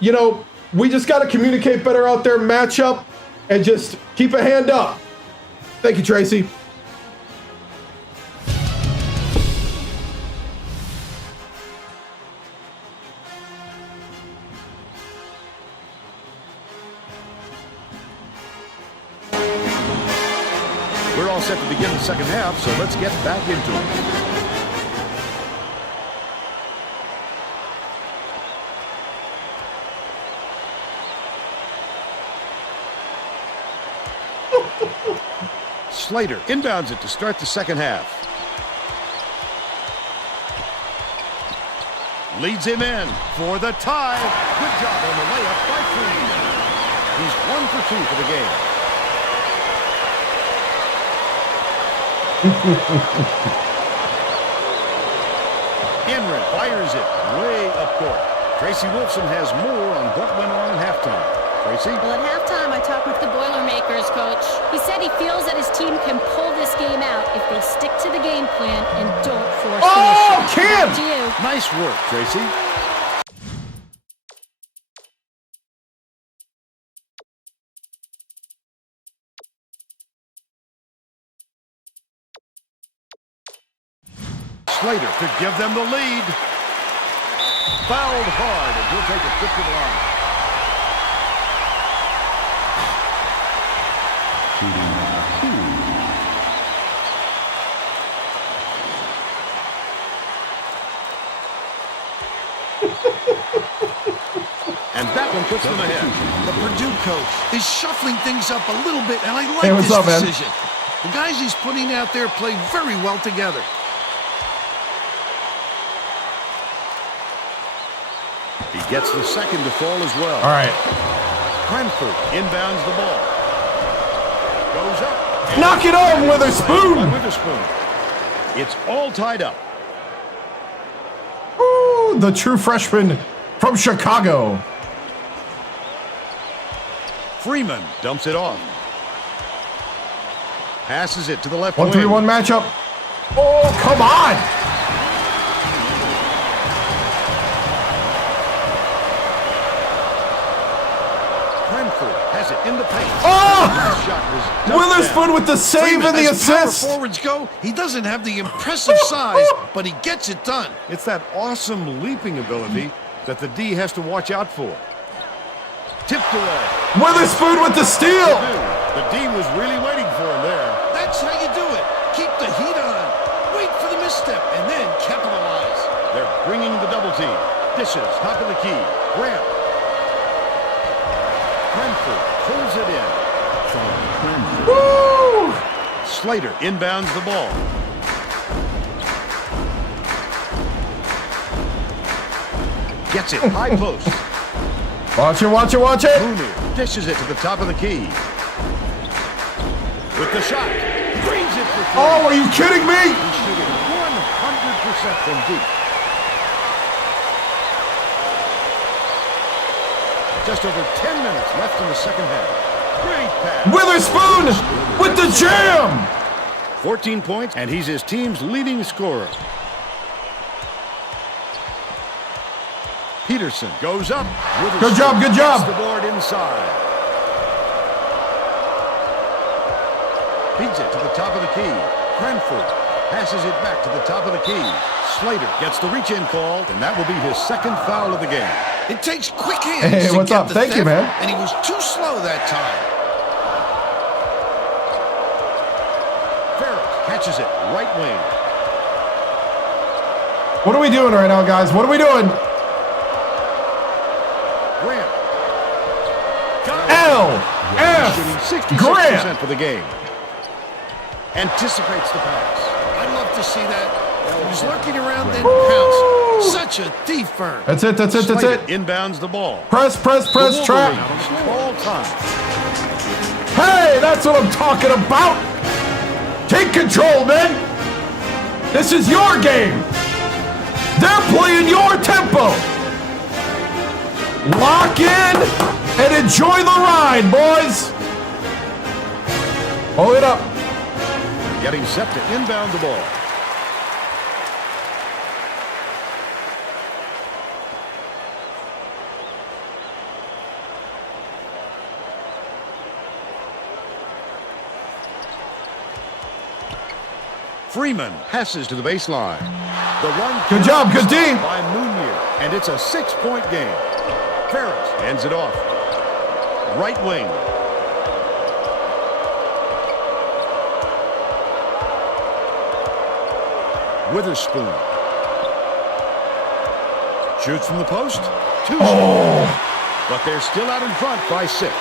You know, we just got to communicate better out there, match up, and just keep a hand up. Thank you, Tracy. We're all set to begin the second half, so let's get back into it. Slater inbounds it to start the second half. Leads him in for the tie. Good job on the layup by Freeman. He's 1 for 2 for the game. Inman fires it way up court. Tracy Wolfson has more on what went on in halftime. Tracy? Well, at halftime, I talked with the Boilermakers coach. He said he feels that his team can pull this game out if they stick to the game plan and don't force the issue. Kim! Back to you. Nice work, Tracy. Slater to give them the lead. Fouled hard, and he'll take a trip to the line. And that one puts them ahead. The Purdue coach is shuffling things up a little bit, and I like Hey, what's this up, man? decision. The guys he's putting out there play very well together. He gets the second to fall as well. All right. Cranford inbounds the ball. Goes up. Knock it on, Witherspoon! By Witherspoon. It's all tied up. Ooh, the true freshman from Chicago. Freeman dumps it off. Passes it to the left 1-3-1 wing. matchup. Oh, come on! Cranford has it in the paint. Oh! That shot was dumped Witherspoon down. with the save and the As power assist. forwards go, he doesn't have the impressive size, but he gets it done. It's that awesome leaping ability that the D has to watch out for. Tipped away. Witherspoon with the steal. The D was really waiting for him there. That's how you do it. Keep the heat on. Wait for the misstep, and then capitalize. They're bringing the double team. Dishes, top of the key. Grant. Cranford pulls it in. Woo! Slater inbounds the ball. Gets it high post. Watch it, watch it, watch it. Mooney dishes it to the top of the key. With the shot. Brings it for three. Oh, are you kidding me? He's shooting 100% from deep. Just over 10 minutes left in the second half. Great pass. Witherspoon with the jam. 14 points, and he's his team's leading scorer. Peterson goes up. Good job, good job. Gets the board inside. Feeds it to the top of the key. Cranford passes it back to the top of the key. Slater gets the reach-in call, and that will be his second foul of the game. It takes quick hands Hey, to what's get up? the Thank you, theft, man. and he was too slow that time. Ferris catches it right wing. What are we doing right now, guys? What are we doing? Grant. L.F. Shooting 66% Grant. for the game. Anticipates the pass. I'd love to see that. He was lurking around, then pounced. Such a thief burn. That's it, that's it, that's Slater it. inbounds the ball. Press, press, press, The trap. Wolverines all time. Hey, that's what I'm talking about. Take control, man. This is your game. They're playing your tempo. Lock in and enjoy the ride, boys. Pull it up. Getting set to inbound the ball. Freeman passes to the baseline. The run. Good job, good D. By Moonier, and it's a 6-point game. Ferris ends it off. Right wing. Witherspoon. Shoots from the post. 2 shots. But they're still out in front by 6.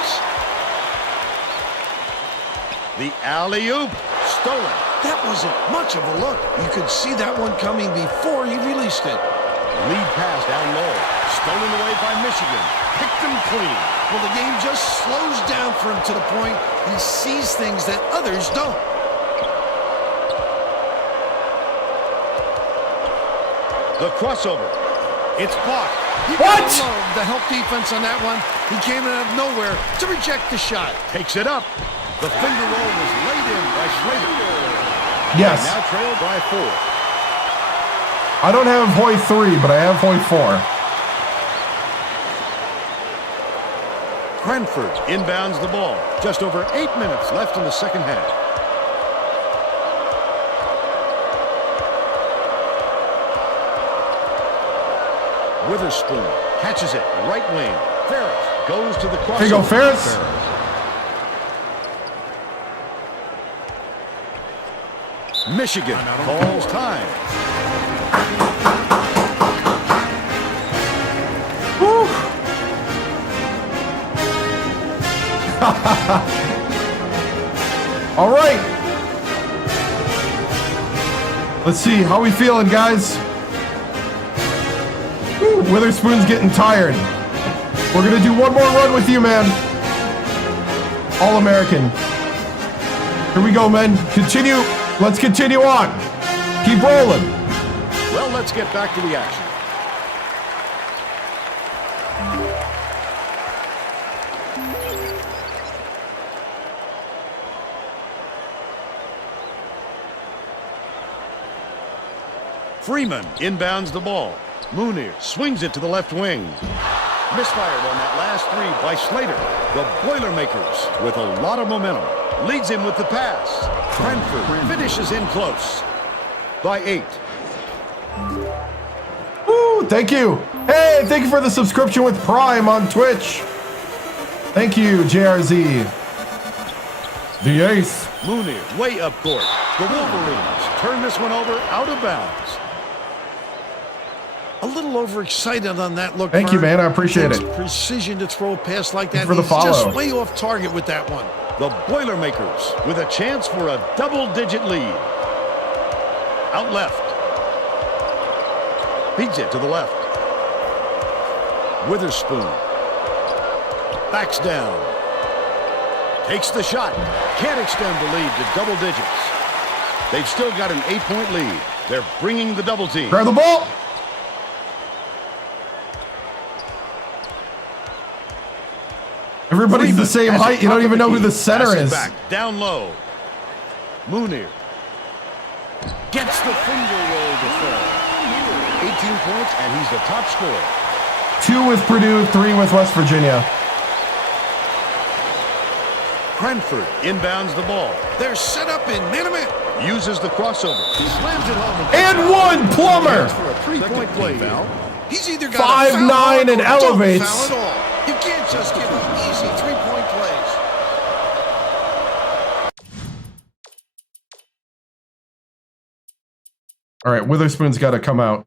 The alley-oop. Stolen. That wasn't much of a look. You could see that one coming before he released it. Lead pass down low. Stolen away by Michigan. Picked them clean. Well, the game just slows down for him to the point he sees things that others don't. The crossover. It's blocked. You gotta love the help defense on that one. He came in out of nowhere to reject the shot. Takes it up. The finger roll was laid in by Slater. Yes. Now trailed by 4. I don't have Hoy 3, but I have Hoy 4. Cranford inbounds the ball. Just over 8 minutes left in the second half. Witherspoon catches it. Right wing. Ferris goes to the crossover. Here you go, Ferris. Michigan calls time. Woo. All right. Let's see. How we feeling, guys? Woo. Witherspoon's getting tired. We're going to do one more run with you, man. All-American. Here we go, men. Continue. Let's continue on. Keep rolling. Well, let's get back to the action. Freeman inbounds the ball. Moonier swings it to the left wing. Misfired on that last 3 by Slater. The Boilermakers, with a lot of momentum, leads him with the pass. Cranford finishes in close by 8. Woo, thank you. Hey, thank you for the subscription with Prime on Twitch. Thank you, JRZ. The ace. Moonier way up court. The Wolverines turn this one over out of bounds. A little overexcited on that look. Thank you, man. I appreciate it. Precision to throw a pass like that. For the He's follow. just way off target with that one. The Boilermakers with a chance for a double-digit lead. Out left. Feeds it to the left. Witherspoon. Backs down. Takes the shot. Can't extend the lead to double digits. They've still got an 8-point lead. They're bringing the double team. Grab the ball. Everybody's the same height. You don't even know who the center is. Back down low. Moonier gets the finger roll to fall. 18 points, and he's the top scorer. 2 with Purdue, 3 with West Virginia. Cranford inbounds the ball. They're set up in minute. Uses the crossover. He slams it home. And one Plummer. For a 3-point play now. He's either got 5'9" and elevates. Foul at all. You can't just give him easy 3-point plays. All right, Witherspoon's got to come out.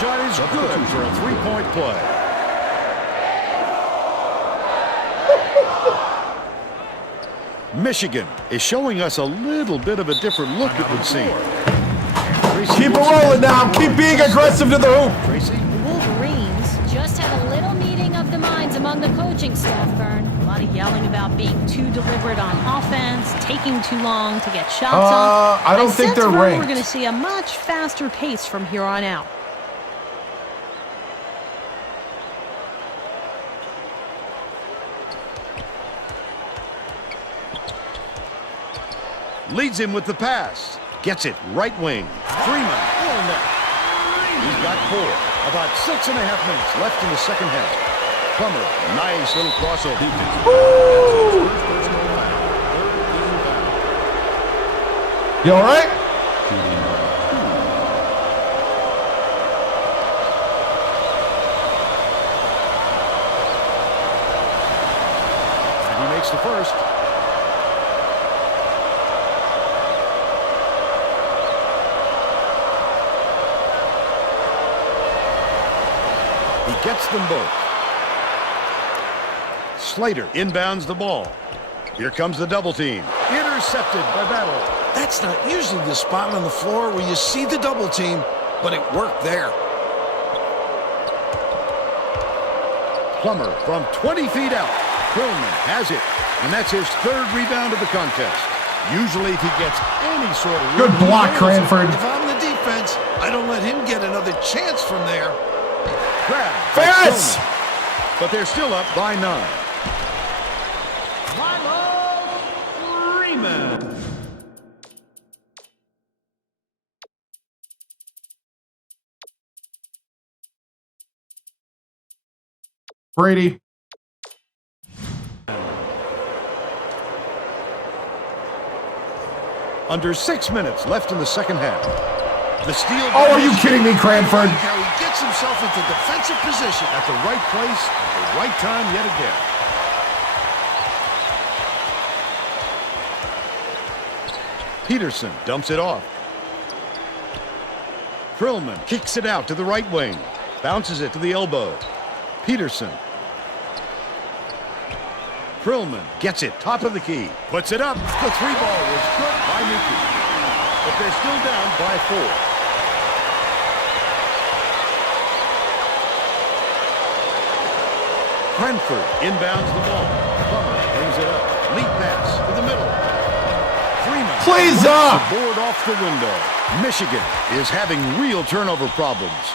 Shot is good for a 3-point play. Michigan is showing us a little bit of a different look, it would seem. Keep it rolling now. Keep being aggressive to the hoop. Tracy. The Wolverines just had a little meeting of the minds among the coaching staff, Vern. A lot of yelling about being too deliberate on offense, taking too long to get shots on. I don't think they're ranked. We're going to see a much faster pace from here on out. Leads him with the pass. Gets it right wing. Freeman. Oh, no. He's got 4. About 6.5 minutes left in the second half. Plummer. Nice little crossover. You all right? And he makes the first. He gets them both. Slater inbounds the ball. Here comes the double team. Intercepted by Battle. That's not usually the spot on the floor where you see the double team, but it worked there. Plummer from 20 feet out. Krillman has it, and that's his 3rd rebound of the contest. Usually if he gets any sort of... Good block, Cranford. If I'm the defense, I don't let him get another chance from there. Grab. Ferris! But they're still up by 9. Brady. Under 6 minutes left in the second half. The steal. Oh, are you kidding me, Cranford? How he gets himself into defensive position At the right place, at the right time yet again. Peterson dumps it off. Krillman kicks it out to the right wing. Bounces it to the elbow. Peterson. Krillman gets it, top of the key. Puts it up. The 3-ball was good by Nuki. But they're still down by 4. Cranford inbounds the ball. Plummer brings it up. Lead pass to the middle. Freeman. Please up. The board off the window. Michigan is having real turnover problems.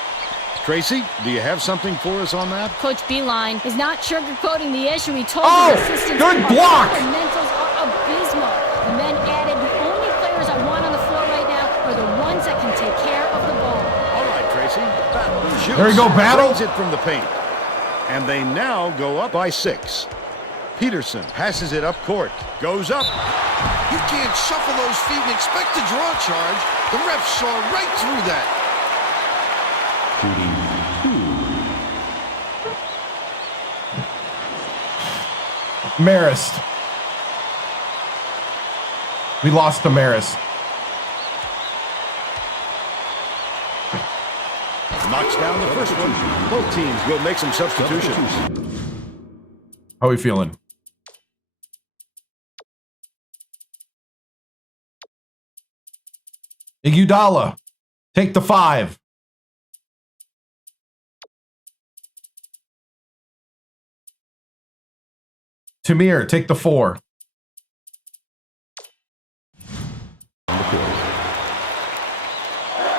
Tracy, do you have something for us on that? Coach Beeline is not sugarcoating the issue. He told Oh, his assistants good our block. fundamentals are abysmal. The men added, the only players I want on the floor right now are the ones that can take care of the ball. All right, Tracy. Battle shoots. There you go, Battle. Throws it from the paint. And they now go up by 6. Peterson passes it up court. Goes up. You can't shuffle those feet and expect to draw a charge. The ref saw right through that. Marist. We lost to Marist. Knocks down the first one. Both teams will make some substitutions. How are we feeling? Iguodala, take the 5. Tamir, take the 4.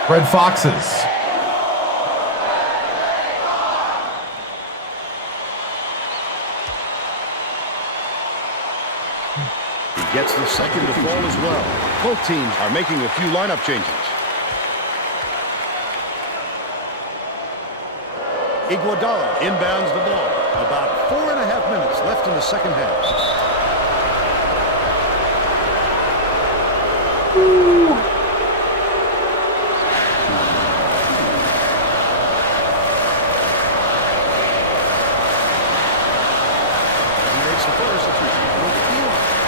Red Foxes. He gets the second to fall as well. Both teams are making a few lineup changes. Iguodala inbounds the ball. About 4.5 minutes left in the second half. He makes the first.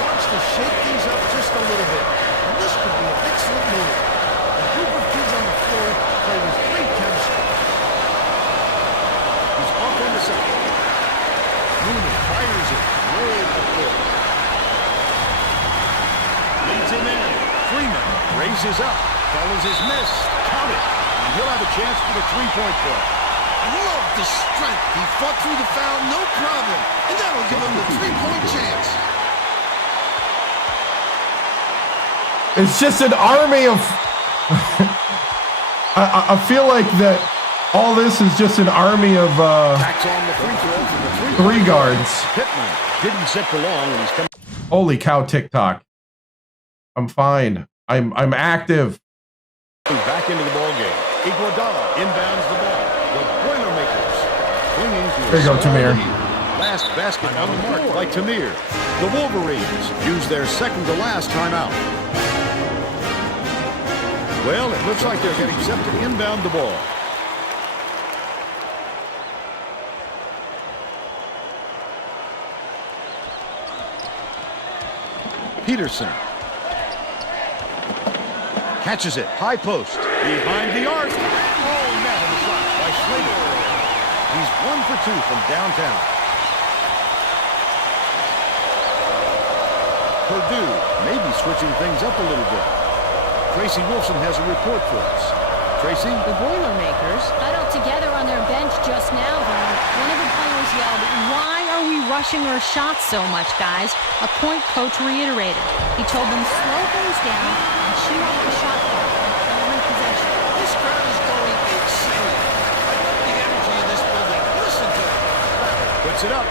Wants to shake things up just a little bit. And this could be an excellent move. A group of kids on the floor play with great chemistry. He's off on the second. Mooney fires it way up the court. up, follows his miss, count it, and he'll have a chance for the three-point play. I love the strength. He fought through the foul, no problem, and that'll give him the three-point chance. It's just an army of... I feel like that all this is just an army of Backs on the free throw from the three guards. Pittman didn't sit for long, and he's coming. Holy cow, TikTok. I'm fine. I'm active. Back into the ball game. Iguodala inbounds the ball. The Boilermakers clinging to There you go, Tamir. Last basket on the mark by Tamir. The Wolverines use their second to last timeout. Well, it looks like they're getting set to inbound the ball. Peterson catches it, high post, behind the arc. Oh, net on the shot by Slater. He's 1 for 2 from downtown. Purdue may be switching things up a little bit. Tracy Wilson has a report for us. Tracy? The Boilermakers Huddled together on their bench just now, though. One of the players yelled, Why are we rushing our shots so much, guys? A point coach reiterated. He told them slow things down and shoot off the shot clock and every possession. This crowd is going insane. I love the energy in this building. Listen to it. Puts it up.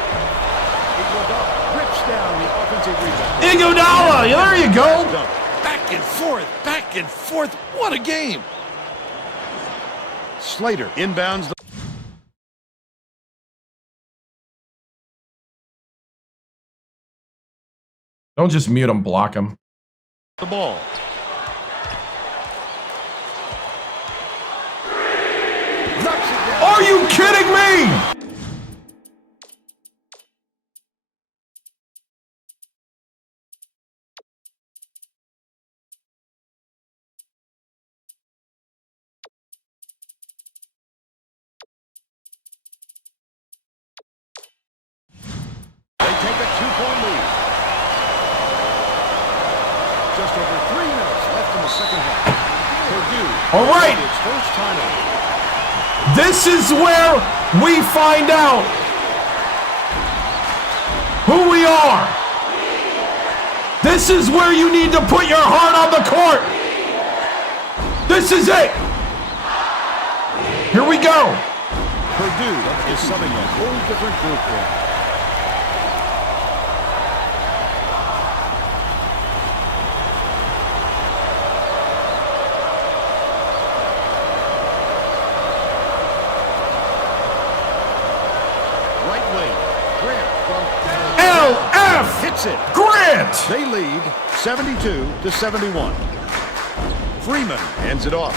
Iguodala rips down the offensive rebound. Iguodala! There you go! Back and forth, back and forth. What a game. Slater inbounds Don't just mute him, block him. the ball. Knocks it down. Are you kidding me? They take a 2-point lead. Just over 3 minutes left in the second half. Purdue. All right. Its first timeout. This is where we find out who we are. This is where you need to put your heart on the court. This is it. Here we go. Purdue is subbing a whole different group here. Right wing, Grant from LF hits it. Grant. They lead 72-71. Freeman hands it off.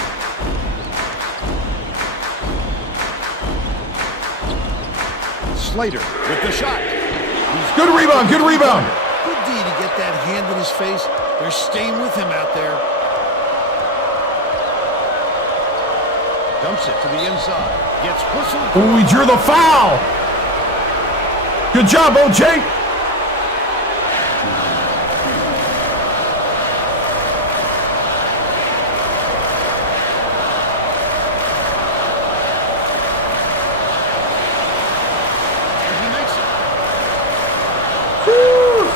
Slater with the shot. Good rebound, good rebound. Good D to get that hand in his face. They're staying with him out there. Dumps it to the inside. Gets whistled. Oh, we drew the foul. Good job, OJ. And he makes it. Woo.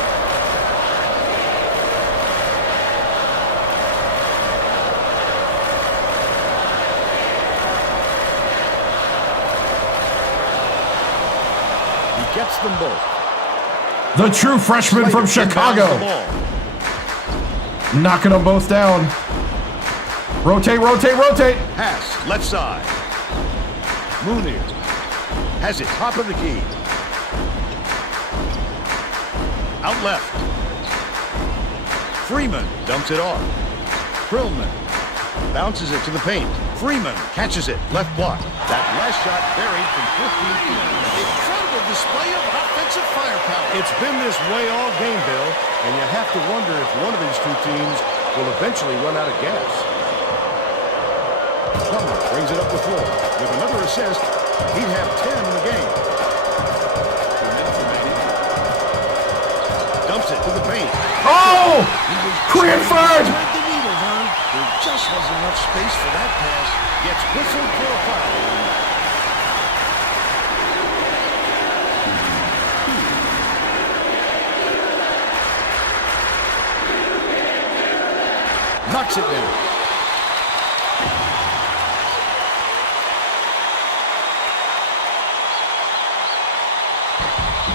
He gets them both. The true freshman from Slater Chicago. inbounds the ball. Knocking them both down. Rotate, rotate, rotate. Pass, left side. Mooney has it, top of the key. Out left. Freeman dumps it off. Krillman bounces it to the paint. Freeman catches it, left block. That last shot buried from 15 feet. Incredible display of offensive firepower. It's been this way all game, Bill, and you have to wonder if one of these two teams will eventually run out of gas. Plummer brings it up the floor. With another assist, he'd have 10 in the game. 2 minutes remaining. Dumps it to the paint. Oh! Cranford! Thread the needle, Vern. They're just wasn't enough space for that pass. Gets whistled for a foul. Knocks it down.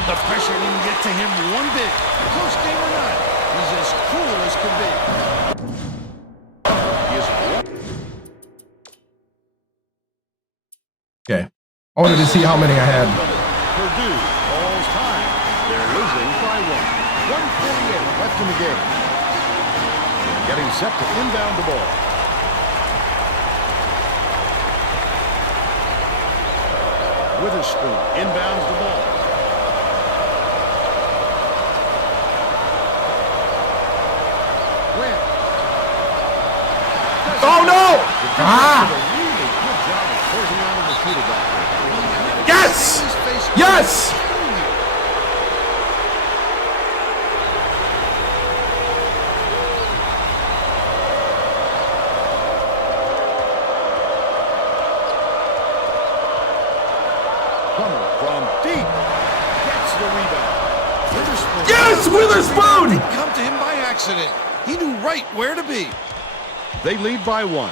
The pressure didn't get to him one bit. Close game or not, he's as cool as can be. Okay. I wanted to see how many I had. Purdue calls time. They're losing by 1:48 left in the game. Getting set to inbound the ball. Witherspoon inbounds the ball. Grant. Oh no! Ah! Really good job of closing out on the quarterback. Yes! Yes! From deep. Gets the rebound. Witherspoon. Yes, Witherspoon! Didn't come to him by accident. He knew right where to be. They lead by 1.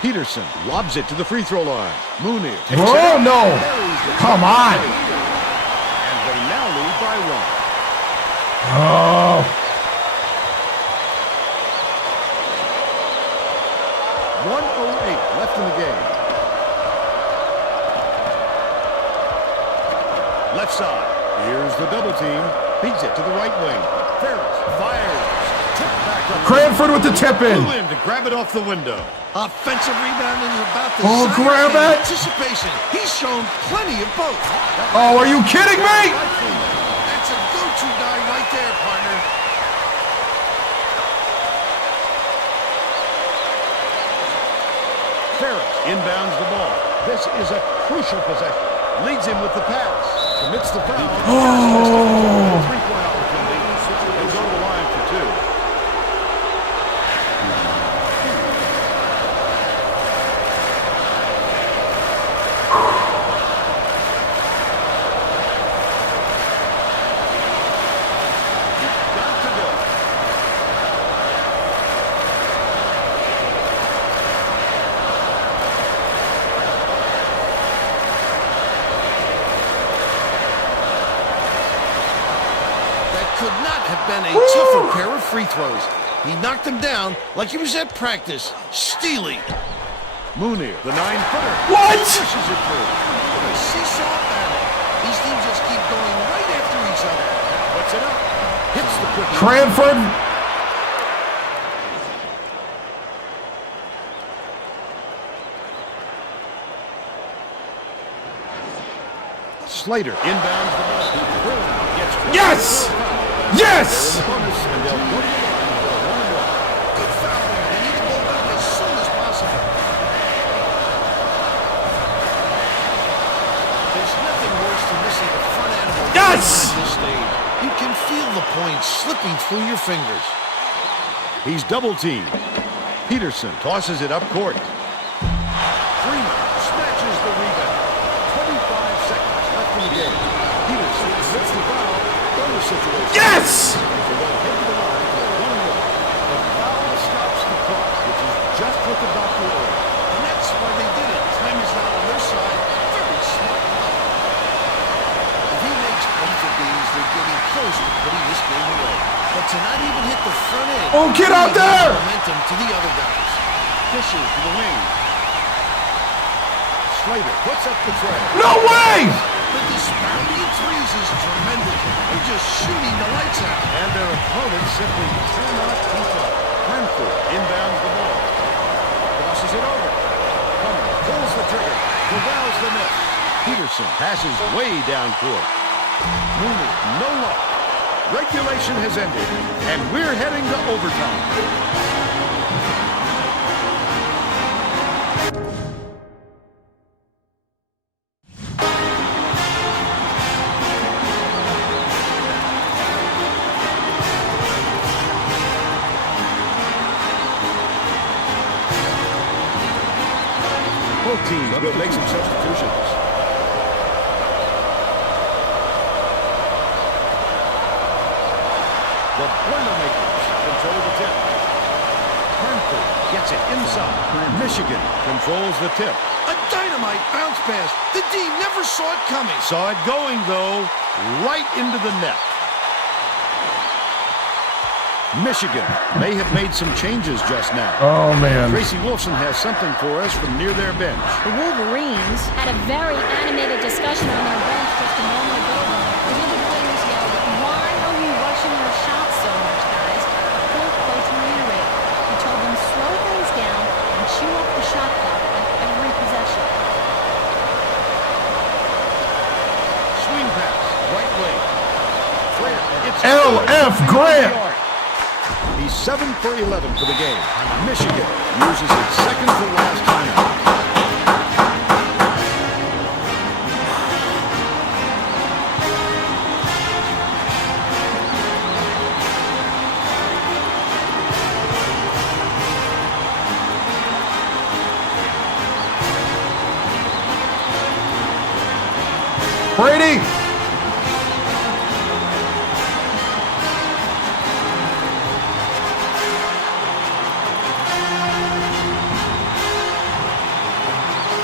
Peterson lobs it to the free throw line. Mooney. Oh no! Come on! And they now lead by 1. Oh! 1:08 left in the game. Left side. Here's the double team. Beats it to the right wing. Ferris fires. Tip back up. Cranford with the tip in. Flew in to grab it off the window. Offensive rebound is about the Oh, size grab and it. anticipation. He's shown plenty of both. Oh, are you kidding me? That's a go-to guy right there, partner. Ferris inbounds the ball. This is a crucial possession. Leads him with the pass. Commits the foul. Oh! Three-point opportunity. He'll go to the line for 2. Got to go. Could not have been a tougher pair of free throws. He knocked them down like he was at practice. Steely. Mooney, the 9-footer. What? Pushes it through. What a seesaw battle. These teams just keep going right after each other. Puts it up. Hits the quick. Cranford. Slater inbounds the ball. Yes! Yes! Good foul there. They need to go back as soon as possible. There's nothing worse than missing the front end of a Yes! at this stage. You can feel the points slipping through your fingers. He's double-teamed. Peterson tosses it up court. Freeman snatches the rebound. 25 seconds left in the game. Peterson hits the foul. Bonus situation. Yes! So they'll head to the line for a 1-1. The foul stops the clock, which is just what the doctor ordered. And that's why they did it. Time is not on their side. Very smart. If he makes both of these, they're getting close to putting this game away. But to not even hit the front end. Oh, get out there! Momentum to the other guys. Fisher to the wing. Slater puts up the tray. No way! The disparity in threes is tremendous. They're just shooting the lights out. And their opponents simply cannot keep up. Cranford inbounds the ball. Crosses it over. Plummer pulls the trigger. Corrals the miss. Peterson passes way down court. Mooney, no luck. Regulation has ended, and we're heading to overtime. Both teams will make some substitutions. The Boilermakers control the tip. Hanford gets it inside. Michigan controls the tip. A dynamite bounce pass. The D never saw it coming. Saw it going, though, right into the net. Michigan may have made some changes just now. Oh, man. Tracy Wolfson has something for us from near their bench. The Wolverines had a very animated discussion on their bench just a moment ago. One of the players yelled, "Why are we rushing our shots so much, guys?" The coach reiterated. He told them slow things down and chew up the shot clock on every possession. Swing pass, right wing. It's LF Grant. He's 7 for 11 for the game. Michigan uses its second to last timeout. Brady.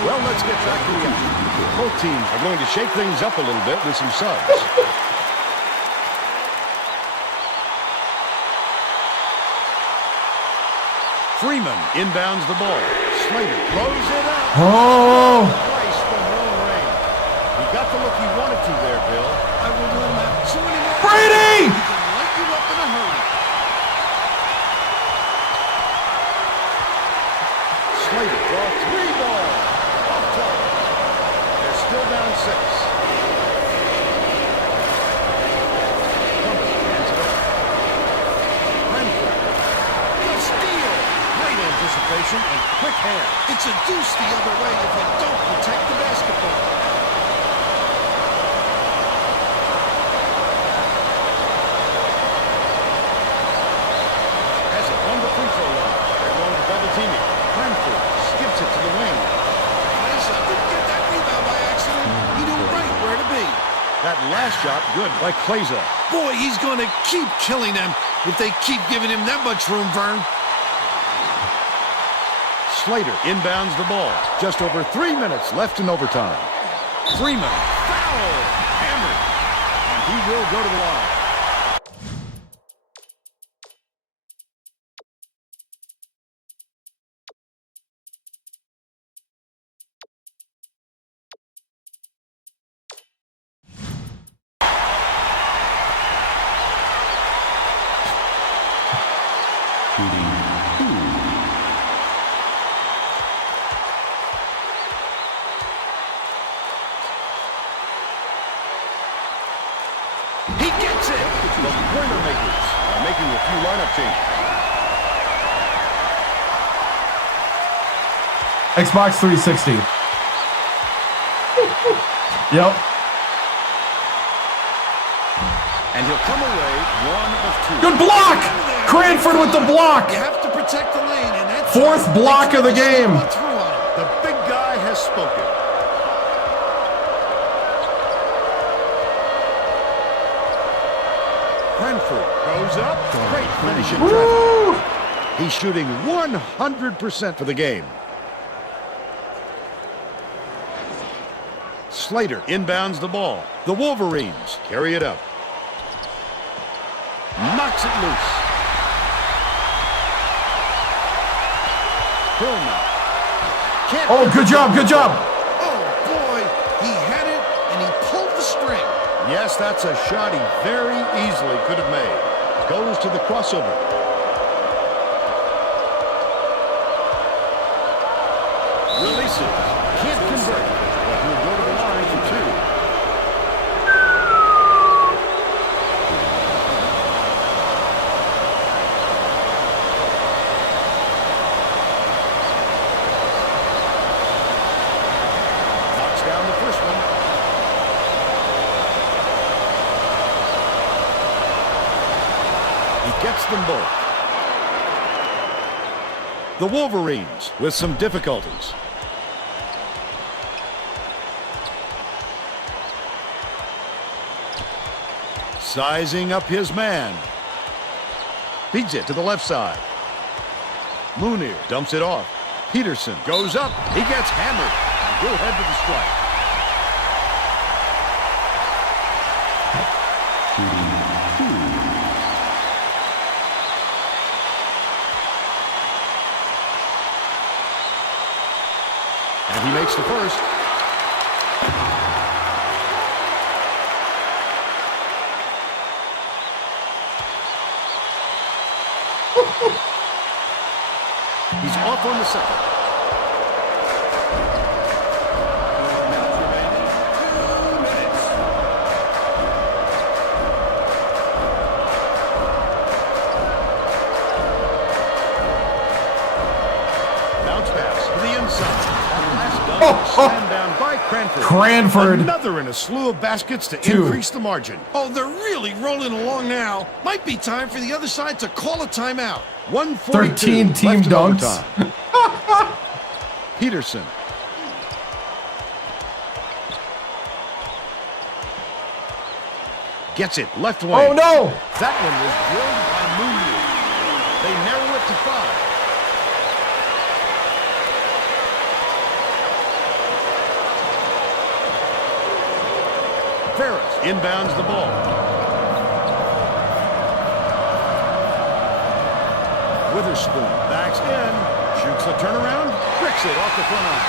Well, let's get back to the action. Both teams are going to shake things up a little bit with some subs. Freeman inbounds the ball. Slater throws it up. Oh. Twice from long range. He got the look he wanted to there, Bill. I will let him have too many more. Brady! He can light you up in a hurry. Slater draw 3 ball. Off target. They're still down 6. Thomas hands it up. Renford. The steal. Great anticipation and quick hands. It's a deuce the other way if you don't protect the basketball. Has it on the free throw line. They're going to double team it. Renford skips it to the wing. Klaiser didn't get that rebound by accident. He knew right where to be. That last shot good by Klaiser. Boy, he's going to keep killing them if they keep giving him that much room, Vern. Slater inbounds the ball. Just over 3 minutes left in overtime. Freeman, foul, hammered, and he will go to the line. He gets it! The Boilermakers are making a few lineup changes. Xbox 360. Yep. And he'll come away 1 of 2. Good block! Cranford with the block. You have to protect the lane, and that's 4th block of the game. The big guy has spoken. Cranford goes up. Great finish in traffic. He's shooting 100% for the game. Slater inbounds the ball. The Wolverines carry it up. Knocks it loose. Hillman. Oh, good job, good job. Oh, boy, he had it, and he pulled the string. Yes, that's a shot he very easily could have made. Goes to the crossover. Releases. Can't convert, but he'll go to the line for 2. Knocks down the first one. He gets them both. The Wolverines with some difficulties. Sizing up his man. Feeds it to the left side. Mooney dumps it off. Peterson goes up. He gets hammered. And will head to the strike. And he makes the first. He's off on the second. Bounce pass to the inside. That last dunk slammed down by Cranford. Another in a slew of baskets to increase the margin. Oh, they're really rolling along now. Might be time for the other side to call a timeout. 142 13 team dunks. Peterson. Gets it left wing. Oh no! That one was drilled by Mooney. They narrow it to 5. Ferris inbounds the ball. Witherspoon backs in, shoots the turnaround, bricks it off the front iron.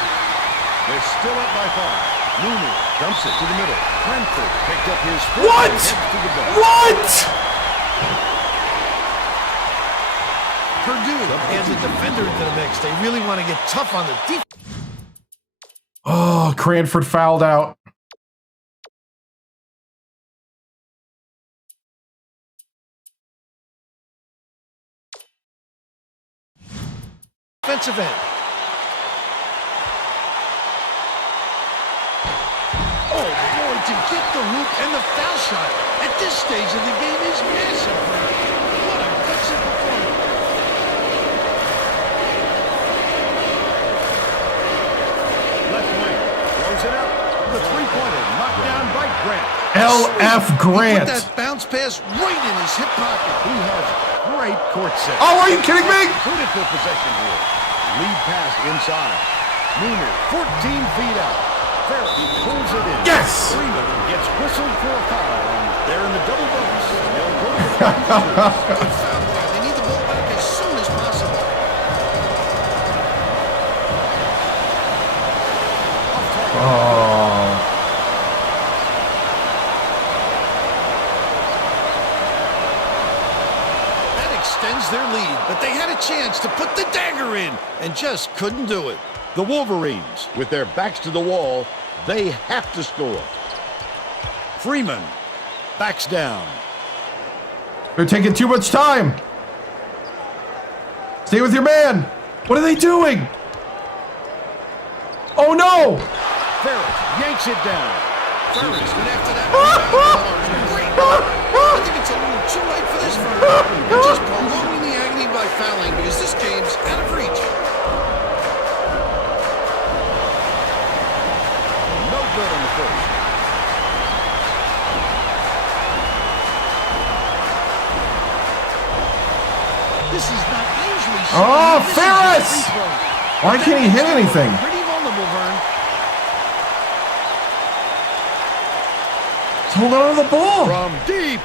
They're still up by 5. Mooney dumps it to the middle. Cranford picked up his foot. What? And heads to the bench. What? Purdue adds a defender into the mix. They really want to get tough on the defense. Oh, Cranford fouled out. Defensive end. Oh, boy, to get the hoop and the foul shot at this stage of the game is massive. What a gutsy performance. Left wing throws it out. The three-pointer knocked down by Grant. LF Grant. He put that bounce pass right in his hip pocket. He has great court set. Oh, are you kidding me? Critical possession here. Lead pass inside. Mooner 14 feet out. Ferry pulls it in. Yes! Freeman gets whistled for a foul. And they're in the double bonus. They'll go to the line. Good foul there. They need the ball back as soon as possible. Oh. That extends their lead, but they had a chance to put the dagger in and just couldn't do it. The Wolverines, with their backs to the wall, they have to score. Freeman backs down. They're taking too much time. Stay with your man. What are they doing? Oh no! Ferris yanks it down. Ferris went after that rebound. Great. I think it's a little too late for this for him. They're just prolonging the agony by fouling because this game's out of reach. No good on the first. This is not usually so. Oh, This is Ferris! a free throw. Why can't he hit anything? Pretty vulnerable, Vern. He's holding on to the ball. From deep.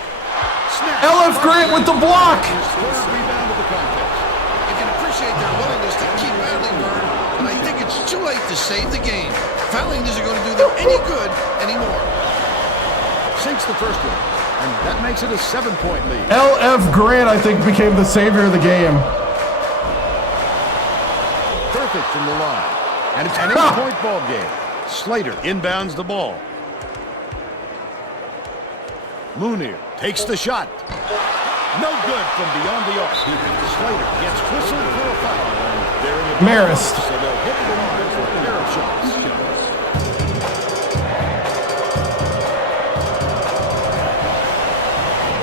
Snap. LF Grant with the block. His third rebound of the contest. You can appreciate their willingness to keep battling, Vern, but I think it's too late to save the game. Fouling isn't going to do them any good anymore. Sinks the first one, and that makes it a 7-point lead. LF Grant, I think, became the savior of the game. Perfect from the line, and it's an 8-point ball game. Slater inbounds the ball. Mooney takes the shot. No good from beyond the arc. Slater gets whistled for a foul. And they're in the Marist. so they'll hit the line for a pair of shots.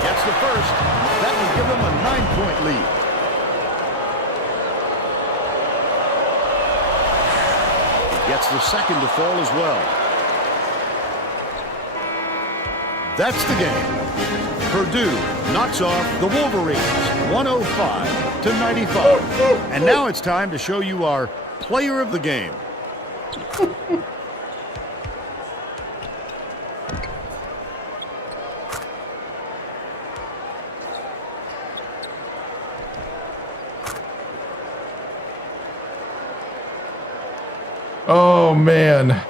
Gets the first. That will give them a 9-point lead. Gets the second to fall as well. That's the game. Purdue knocks off the Wolverines 105-95. And now it's time to show you our player of the game. Oh, man.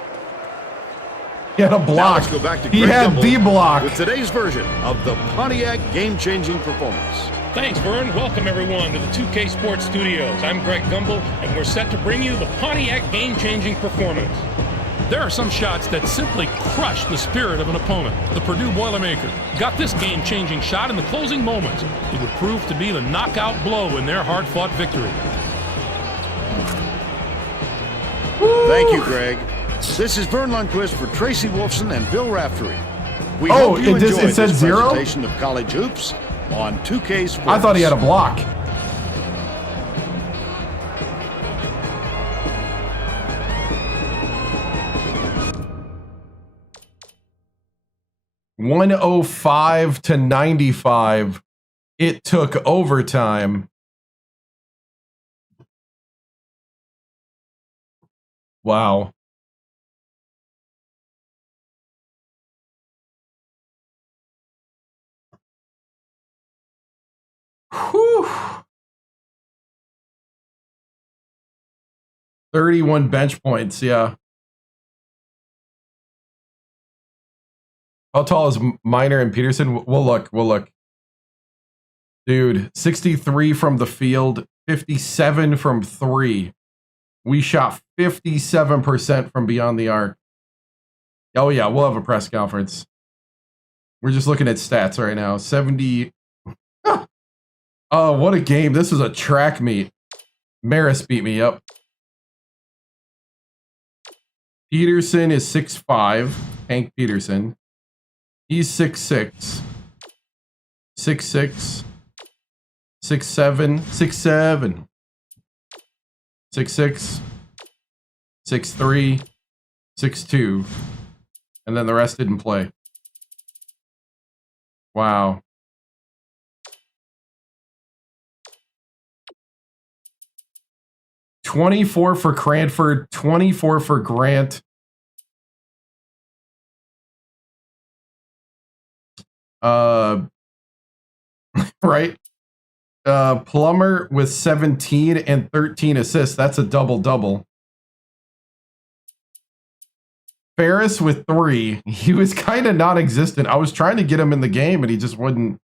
He had a block. Now let's go back to He Greg had Gumbel the block. with today's version of the Pontiac game-changing performance. Thanks, Vern. Welcome, everyone, to the 2K Sports Studios. I'm Greg Gumbel, and we're set to bring you the Pontiac game-changing performance. There are some shots that simply crush the spirit of an opponent. The Purdue Boilermakers got this game-changing shot in the closing moments. It would prove to be the knockout blow in their hard-fought victory. Thank you, Greg. This is Vern Lundquist for Tracy Wolfson and Bill Raftery. We Oh, hope you enjoyed it said this 0? presentation of college hoops on 2K Sports. I thought he had a block. $105-95. It took overtime. Wow. Whew. 31 bench points, yeah. How tall is Minor and Peterson? We'll look. Dude, 63 from the field, 57 from 3. We shot 57% from beyond the arc. Oh yeah, we'll have a press conference. We're just looking at stats right now. 70. Oh, what a game. This was a track meet. Maris beat me up. Peterson is 6'5". Hank Peterson. He's 6'6". 6'6". 6'7". 6'7". 6'6". 6'3". 6'2". And then the rest didn't play. Wow. $24 for Cranford, 24 for Grant. Right. Plummer with 17 and 13 assists. That's a double-double. Ferris with 3. He was kind of non-existent. I was trying to get him in the game, and he just wouldn't.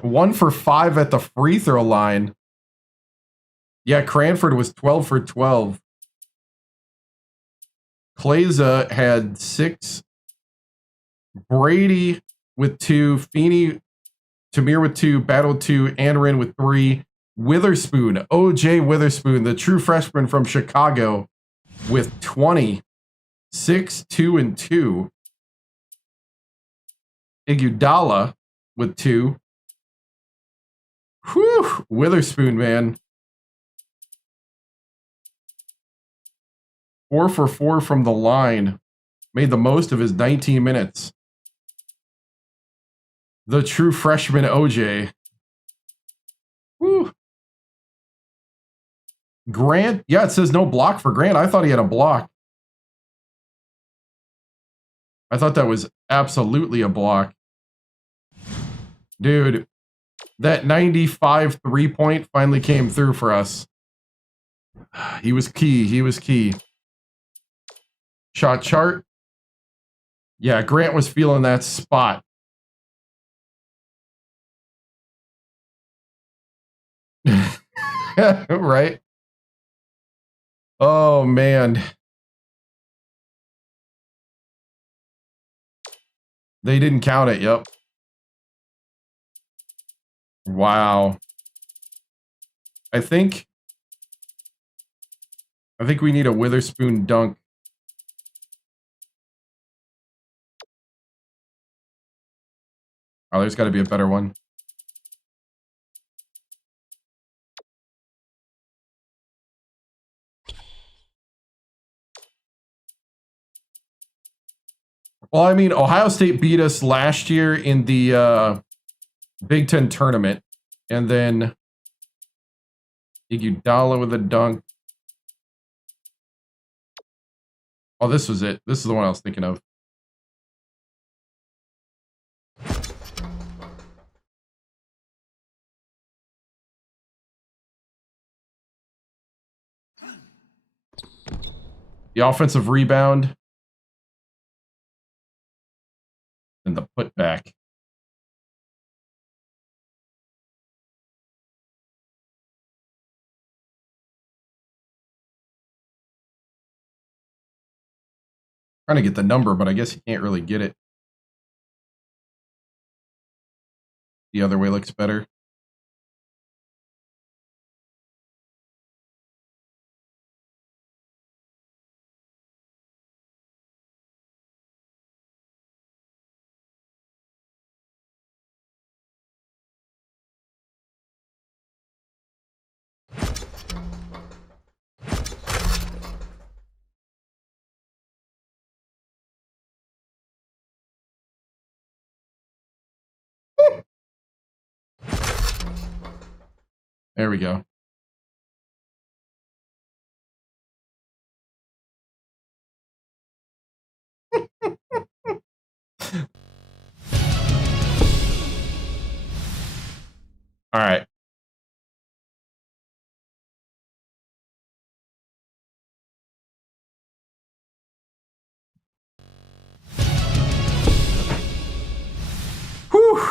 1 for 5 at the free throw line. Yeah, Cranford was 12 for 12. Claza had 6. Brady with 2. Feeney, Tamir with 2. Battle 2. Anrin with 3. Witherspoon, OJ Witherspoon, the true freshman from Chicago, with 20. 6, 2, and 2. Iguodala with 2. Whew, Witherspoon, man. 4 for 4 from the line. Made the most of his 19 minutes. The true freshman OJ. Whew. Grant, yeah, it says no block for Grant. I thought he had a block. I thought that was absolutely a block. Dude, that 95 3-point finally came through for us. He was key. He was key. Shot chart. Yeah, Grant was feeling that spot. Right? Oh, man. They didn't count it, yep. Wow. I think we need a Witherspoon dunk. Oh, there's got to be a better one. Well, I mean, Ohio State beat us last year in the Big Ten tournament. And then Iguodala with a dunk. Oh, this was it. This is the one I was thinking of. The offensive rebound. And the putback. Trying to get the number, but I guess you can't really get it. The other way looks better. There we go. All right. Whew.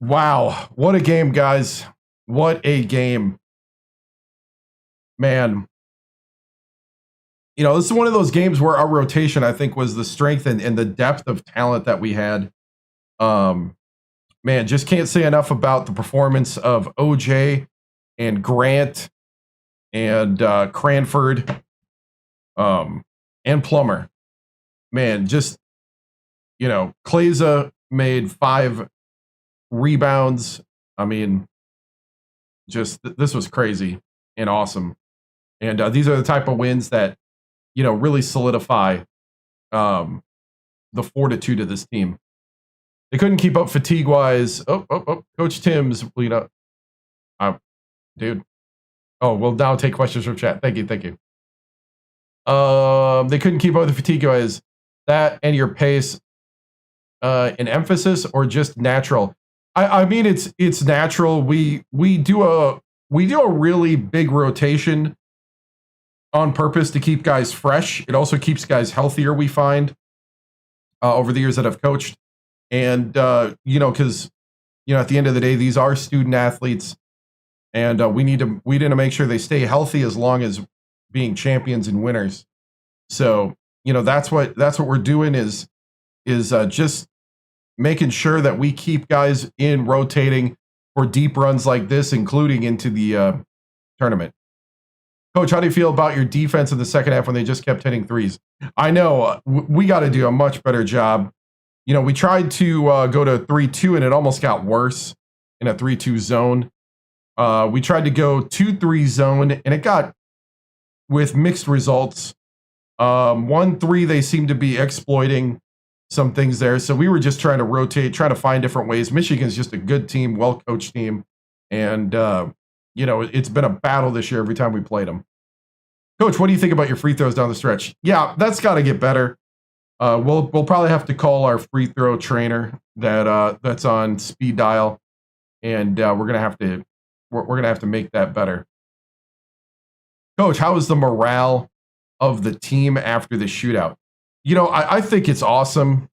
Wow. What a game, guys. What a game. Man. You know, this is one of those games where our rotation, I think, was the strength and the depth of talent that we had. Man, just can't say enough about the performance of OJ and Grant and Cranford and Plummer. Man, just, you know, Kleza made 5 rebounds. I mean, just this was crazy and awesome. And these are the type of wins that, you know, really solidify the fortitude of this team. They couldn't keep up fatigue-wise. Oh, Coach TImms, you know, dude. Oh, we'll now take questions from chat. Thank you. They couldn't keep up with the fatigue-wise. That and your pace, an emphasis or just natural? I mean, it's natural. We do a really big rotation on purpose to keep guys fresh. It also keeps guys healthier, we find, over the years that I've coached. And, you know, because, you know, at the end of the day, these are student athletes, and we need to make sure they stay healthy as long as being champions and winners. So, you know, that's what we're doing is just making sure that we keep guys in rotating for deep runs like this, including into the tournament. Coach, how do you feel about your defense in the second half when they just kept hitting threes? I know we got to do a much better job. You know, we tried to go to 3-2, and it almost got worse in a 3-2 zone. We tried to go 2-3 zone, and it got with mixed results. 1-3, they seem to be exploiting some things there. So we were just trying to rotate, trying to find different ways. Michigan's just a good team, well-coached team. And, you know, it's been a battle this year every time we played them. Coach, what do you think about your free throws down the stretch? Yeah, that's got to get better. We'll probably have to call our free throw trainer that's on speed dial, and we're gonna have to make that better. Coach, how is the morale of the team after the shootout? You know, I think it's awesome.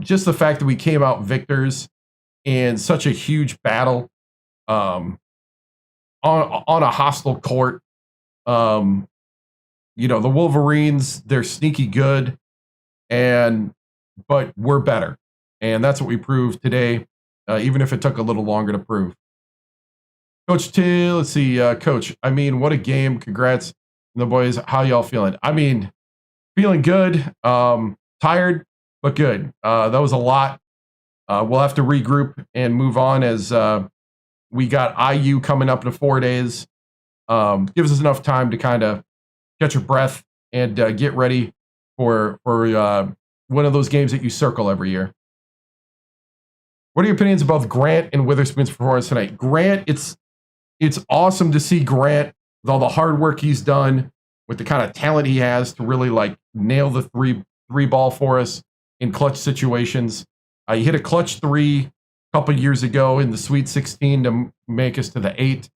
Just the fact that we came out victors in such a huge battle on a hostile court. You know, the Wolverines, they're sneaky good. But we're better, and that's what we proved today, even if it took a little longer to prove. Coach T, let's see, Coach. I mean, what a game! Congrats, the boys. How y'all feeling? I mean, feeling good. Tired, but good. That was a lot. We'll have to regroup and move on as we got IU coming up in 4 days. Gives us enough time to kind of catch your breath and get ready for one of those games that you circle every year. What are your opinions about Grant and Witherspoon's performance tonight? Grant, it's awesome to see Grant with all the hard work he's done, with the kind of talent he has to really like nail the three ball for us in clutch situations. He hit a clutch 3 a couple years ago in the Sweet 16 to make us to the 8,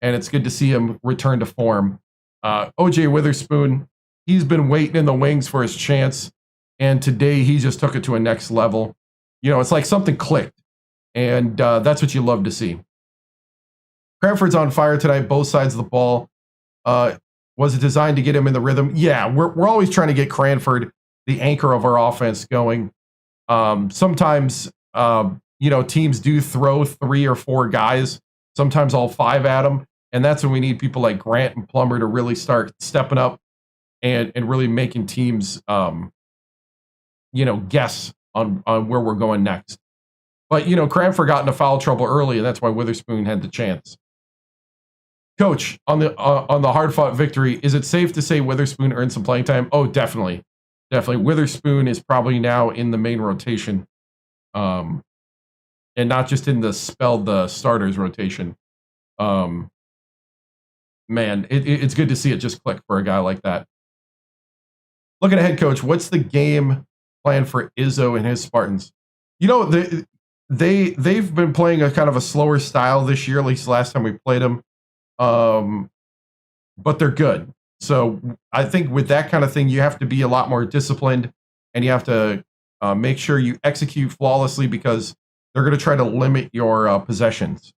and it's good to see him return to form. OJ Witherspoon, he's been waiting in the wings for his chance, and today he just took it to a next level. You know, it's like something clicked, and that's what you love to see. Cranford's on fire tonight, both sides of the ball. Was it designed to get him in the rhythm? Yeah, we're always trying to get Cranford, the anchor of our offense, going. Sometimes, teams do throw 3 or 4 guys, sometimes all 5 at them, and that's when we need people like Grant and Plummer to really start stepping up and really making teams, guess on where we're going next. But, Cranford got into foul trouble early, and that's why Witherspoon had the chance. Coach, on the hard-fought victory, is it safe to say Witherspoon earned some playing time? Oh, definitely. Definitely. Witherspoon is probably now in the main rotation, and not just in the starters rotation. Man, it's good to see it just click for a guy like that. Looking ahead, Coach, what's the game plan for Izzo and his Spartans? They've been playing a kind of a slower style this year, at least last time we played them. But they're good. So I think with that kind of thing, you have to be a lot more disciplined, and you have to make sure you execute flawlessly, because they're going to try to limit your possessions.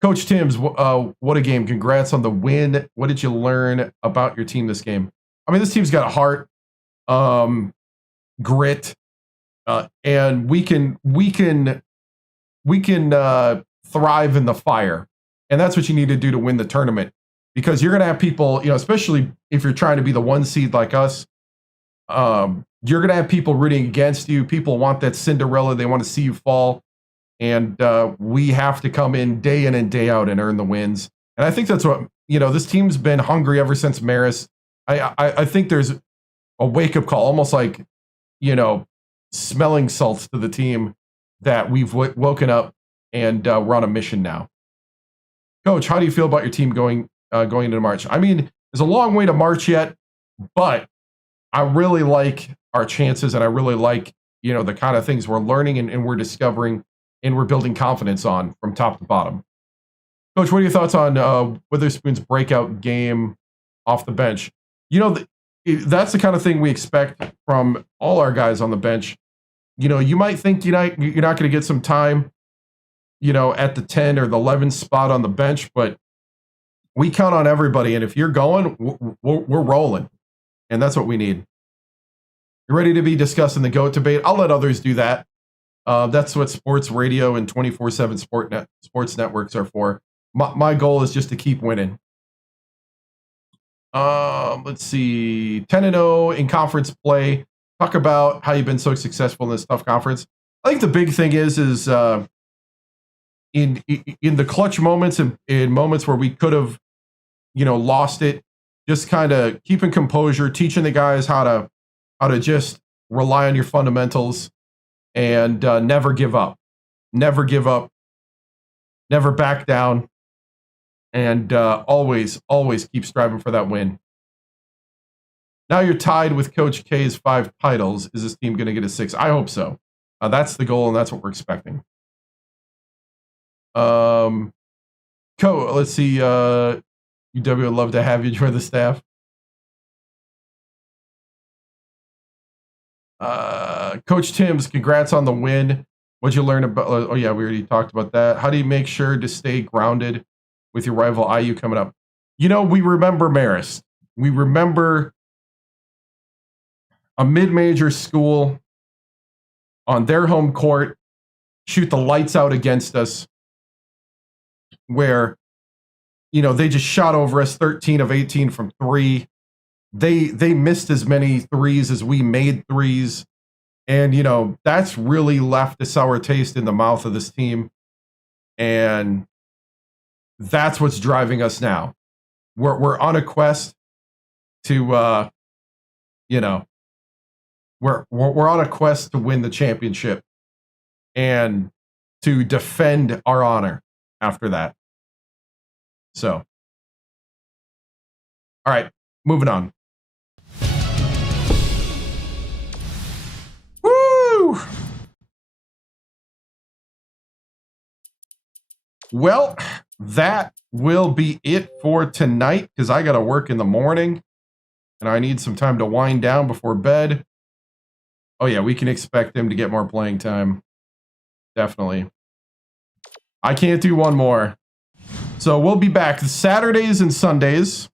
Coach Timms, what a game. Congrats on the win. What did you learn about your team this game? I mean, this team's got a heart, grit, and we can thrive in the fire. And that's what you need to do to win the tournament, because you're going to have people, especially if you're trying to be the 1 seed like us, you're going to have people rooting against you. People want that Cinderella. They want to see you fall. And we have to come in and day out and earn the wins. And I think that's what, this team's been hungry ever since Maris. I think there's a wake-up call, almost like, smelling salts to the team, that we've woken up and we're on a mission now. Coach, how do you feel about your team going into March? I mean, there's a long way to March yet, but I really like our chances, and I really like, the kind of things we're learning and we're discovering and we're building confidence on from top to bottom. Coach, what are your thoughts on Witherspoon's breakout game off the bench? That's the kind of thing we expect from all our guys on the bench. You might think you're not going to get some time, at the 10 or the 11 spot on the bench, but we count on everybody. And if you're going, we're rolling. And that's what we need. You're ready to be discussing the GOAT debate? I'll let others do that. That's what sports radio and 24/7 sports networks are for. My goal is just to keep winning. Let's see. 10-0 in conference play. Talk about how you've been so successful in this tough conference. I think the big thing is in the clutch moments and in moments where we could have, lost it, just kind of keeping composure, teaching the guys how to just rely on your fundamentals and never give up, never back down, and always keep striving for that win. Now you're tied with Coach K's 5 titles. Is this team going to get a 6? I hope so. That's the goal, and that's what we're expecting. Let's see. UW would love to have you join the staff. Coach Timms, congrats on the win. What'd you learn about? Oh yeah, we already talked about that. How do you make sure to stay grounded with your rival IU coming up? We remember Marist. We remember a mid-major school on their home court shoot the lights out against us, where they just shot over us 13 of 18 from 3. They missed as many threes as we made threes, and that's really left a sour taste in the mouth of this team, and that's what's driving us now. We're on a quest to we're on a quest to win the championship, and to defend our honor after that. So, all right, moving on. Woo! Well, that will be it for tonight because I got to work in the morning and I need some time to wind down before bed. Oh, yeah, we can expect him to get more playing time. Definitely. I can't do one more. So we'll be back. Saturdays and Sundays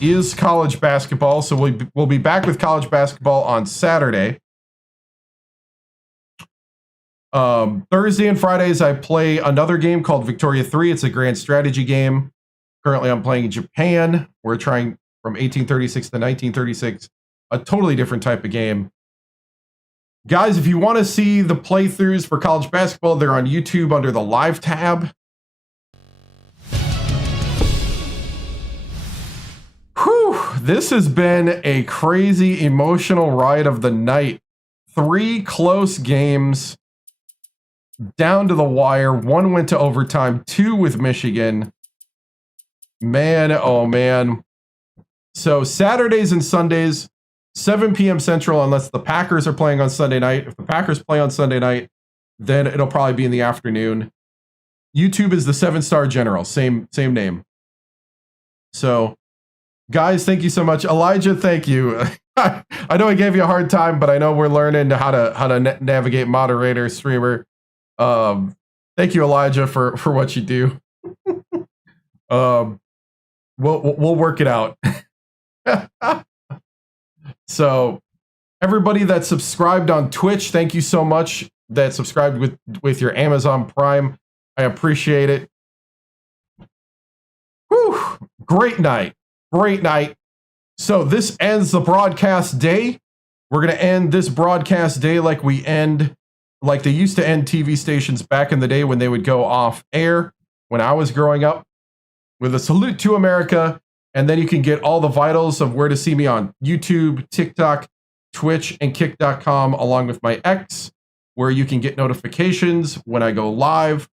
is college basketball. So we'll be back with college basketball on Saturday. Thursday and Fridays, I play another game called Victoria 3. It's a grand strategy game. Currently, I'm playing Japan. We're trying from 1836 to 1936. A totally different type of game. Guys, if you want to see the playthroughs for college basketball, they're on YouTube under the Live tab. Whew, this has been a crazy emotional ride of the night. 3 close games down to the wire. 1 went to overtime, 2 with Michigan. Man, oh man. So Saturdays and Sundays, 7 p.m. Central, unless the Packers are playing on Sunday night. If the Packers play on Sunday night, then it'll probably be in the afternoon. YouTube is the 7-Star General, same name. So, guys, thank you so much. Elijah, thank you. I know I gave you a hard time, but I know we're learning how to navigate moderator, streamer. Thank you, Elijah, for what you do. We'll work it out. So, everybody that subscribed on Twitch, thank you so much. That subscribed with your Amazon Prime, I appreciate it. Whew, great night. So this ends the broadcast day. We're gonna end this broadcast day like they used to end TV stations back in the day when they would go off air when I was growing up, with a salute to America. And then you can get all the vitals of where to see me on YouTube, TikTok, Twitch, and Kick.com, along with my X, where you can get notifications when I go live.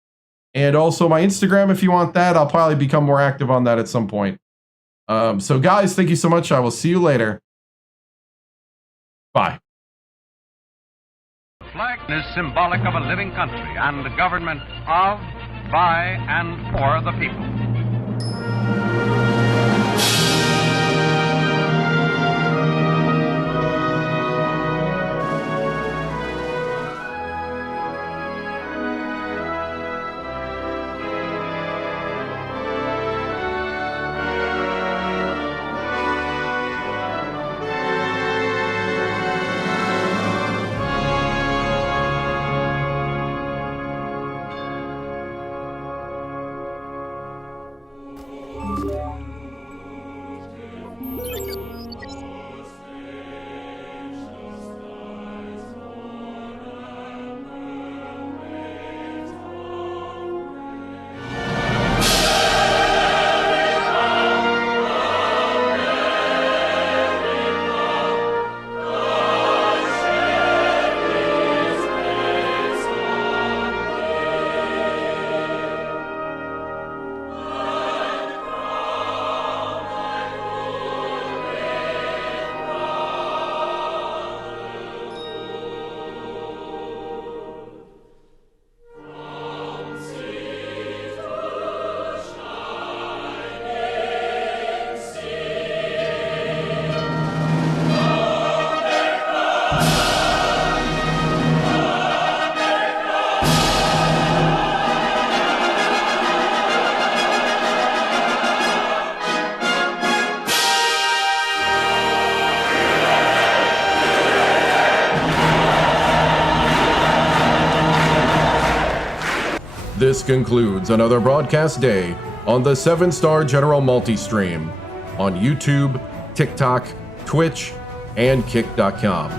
And also my Instagram, if you want that. I'll probably become more active on that at some point. So guys, thank you so much. I will see you later. Bye. The flag is symbolic of a living country and the government of, by, and for the people. This concludes another broadcast day on the 7-Star General Multi-Stream on YouTube, TikTok, Twitch, and Kick.com.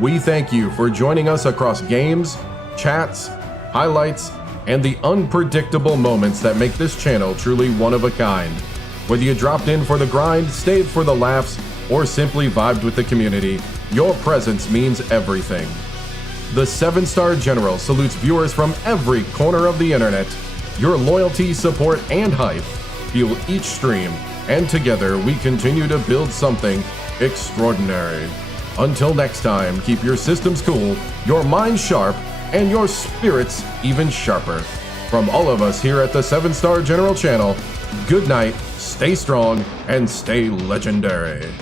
We thank you for joining us across games, chats, highlights, and the unpredictable moments that make this channel truly one of a kind. Whether you dropped in for the grind, stayed for the laughs, or simply vibed with the community, your presence means everything. The 7-Star General salutes viewers from every corner of the internet. Your loyalty, support, and hype fuel each stream, and together we continue to build something extraordinary. Until next time, keep your systems cool, your minds sharp, and your spirits even sharper. From all of us here at the 7-Star General channel, good night, stay strong, and stay legendary.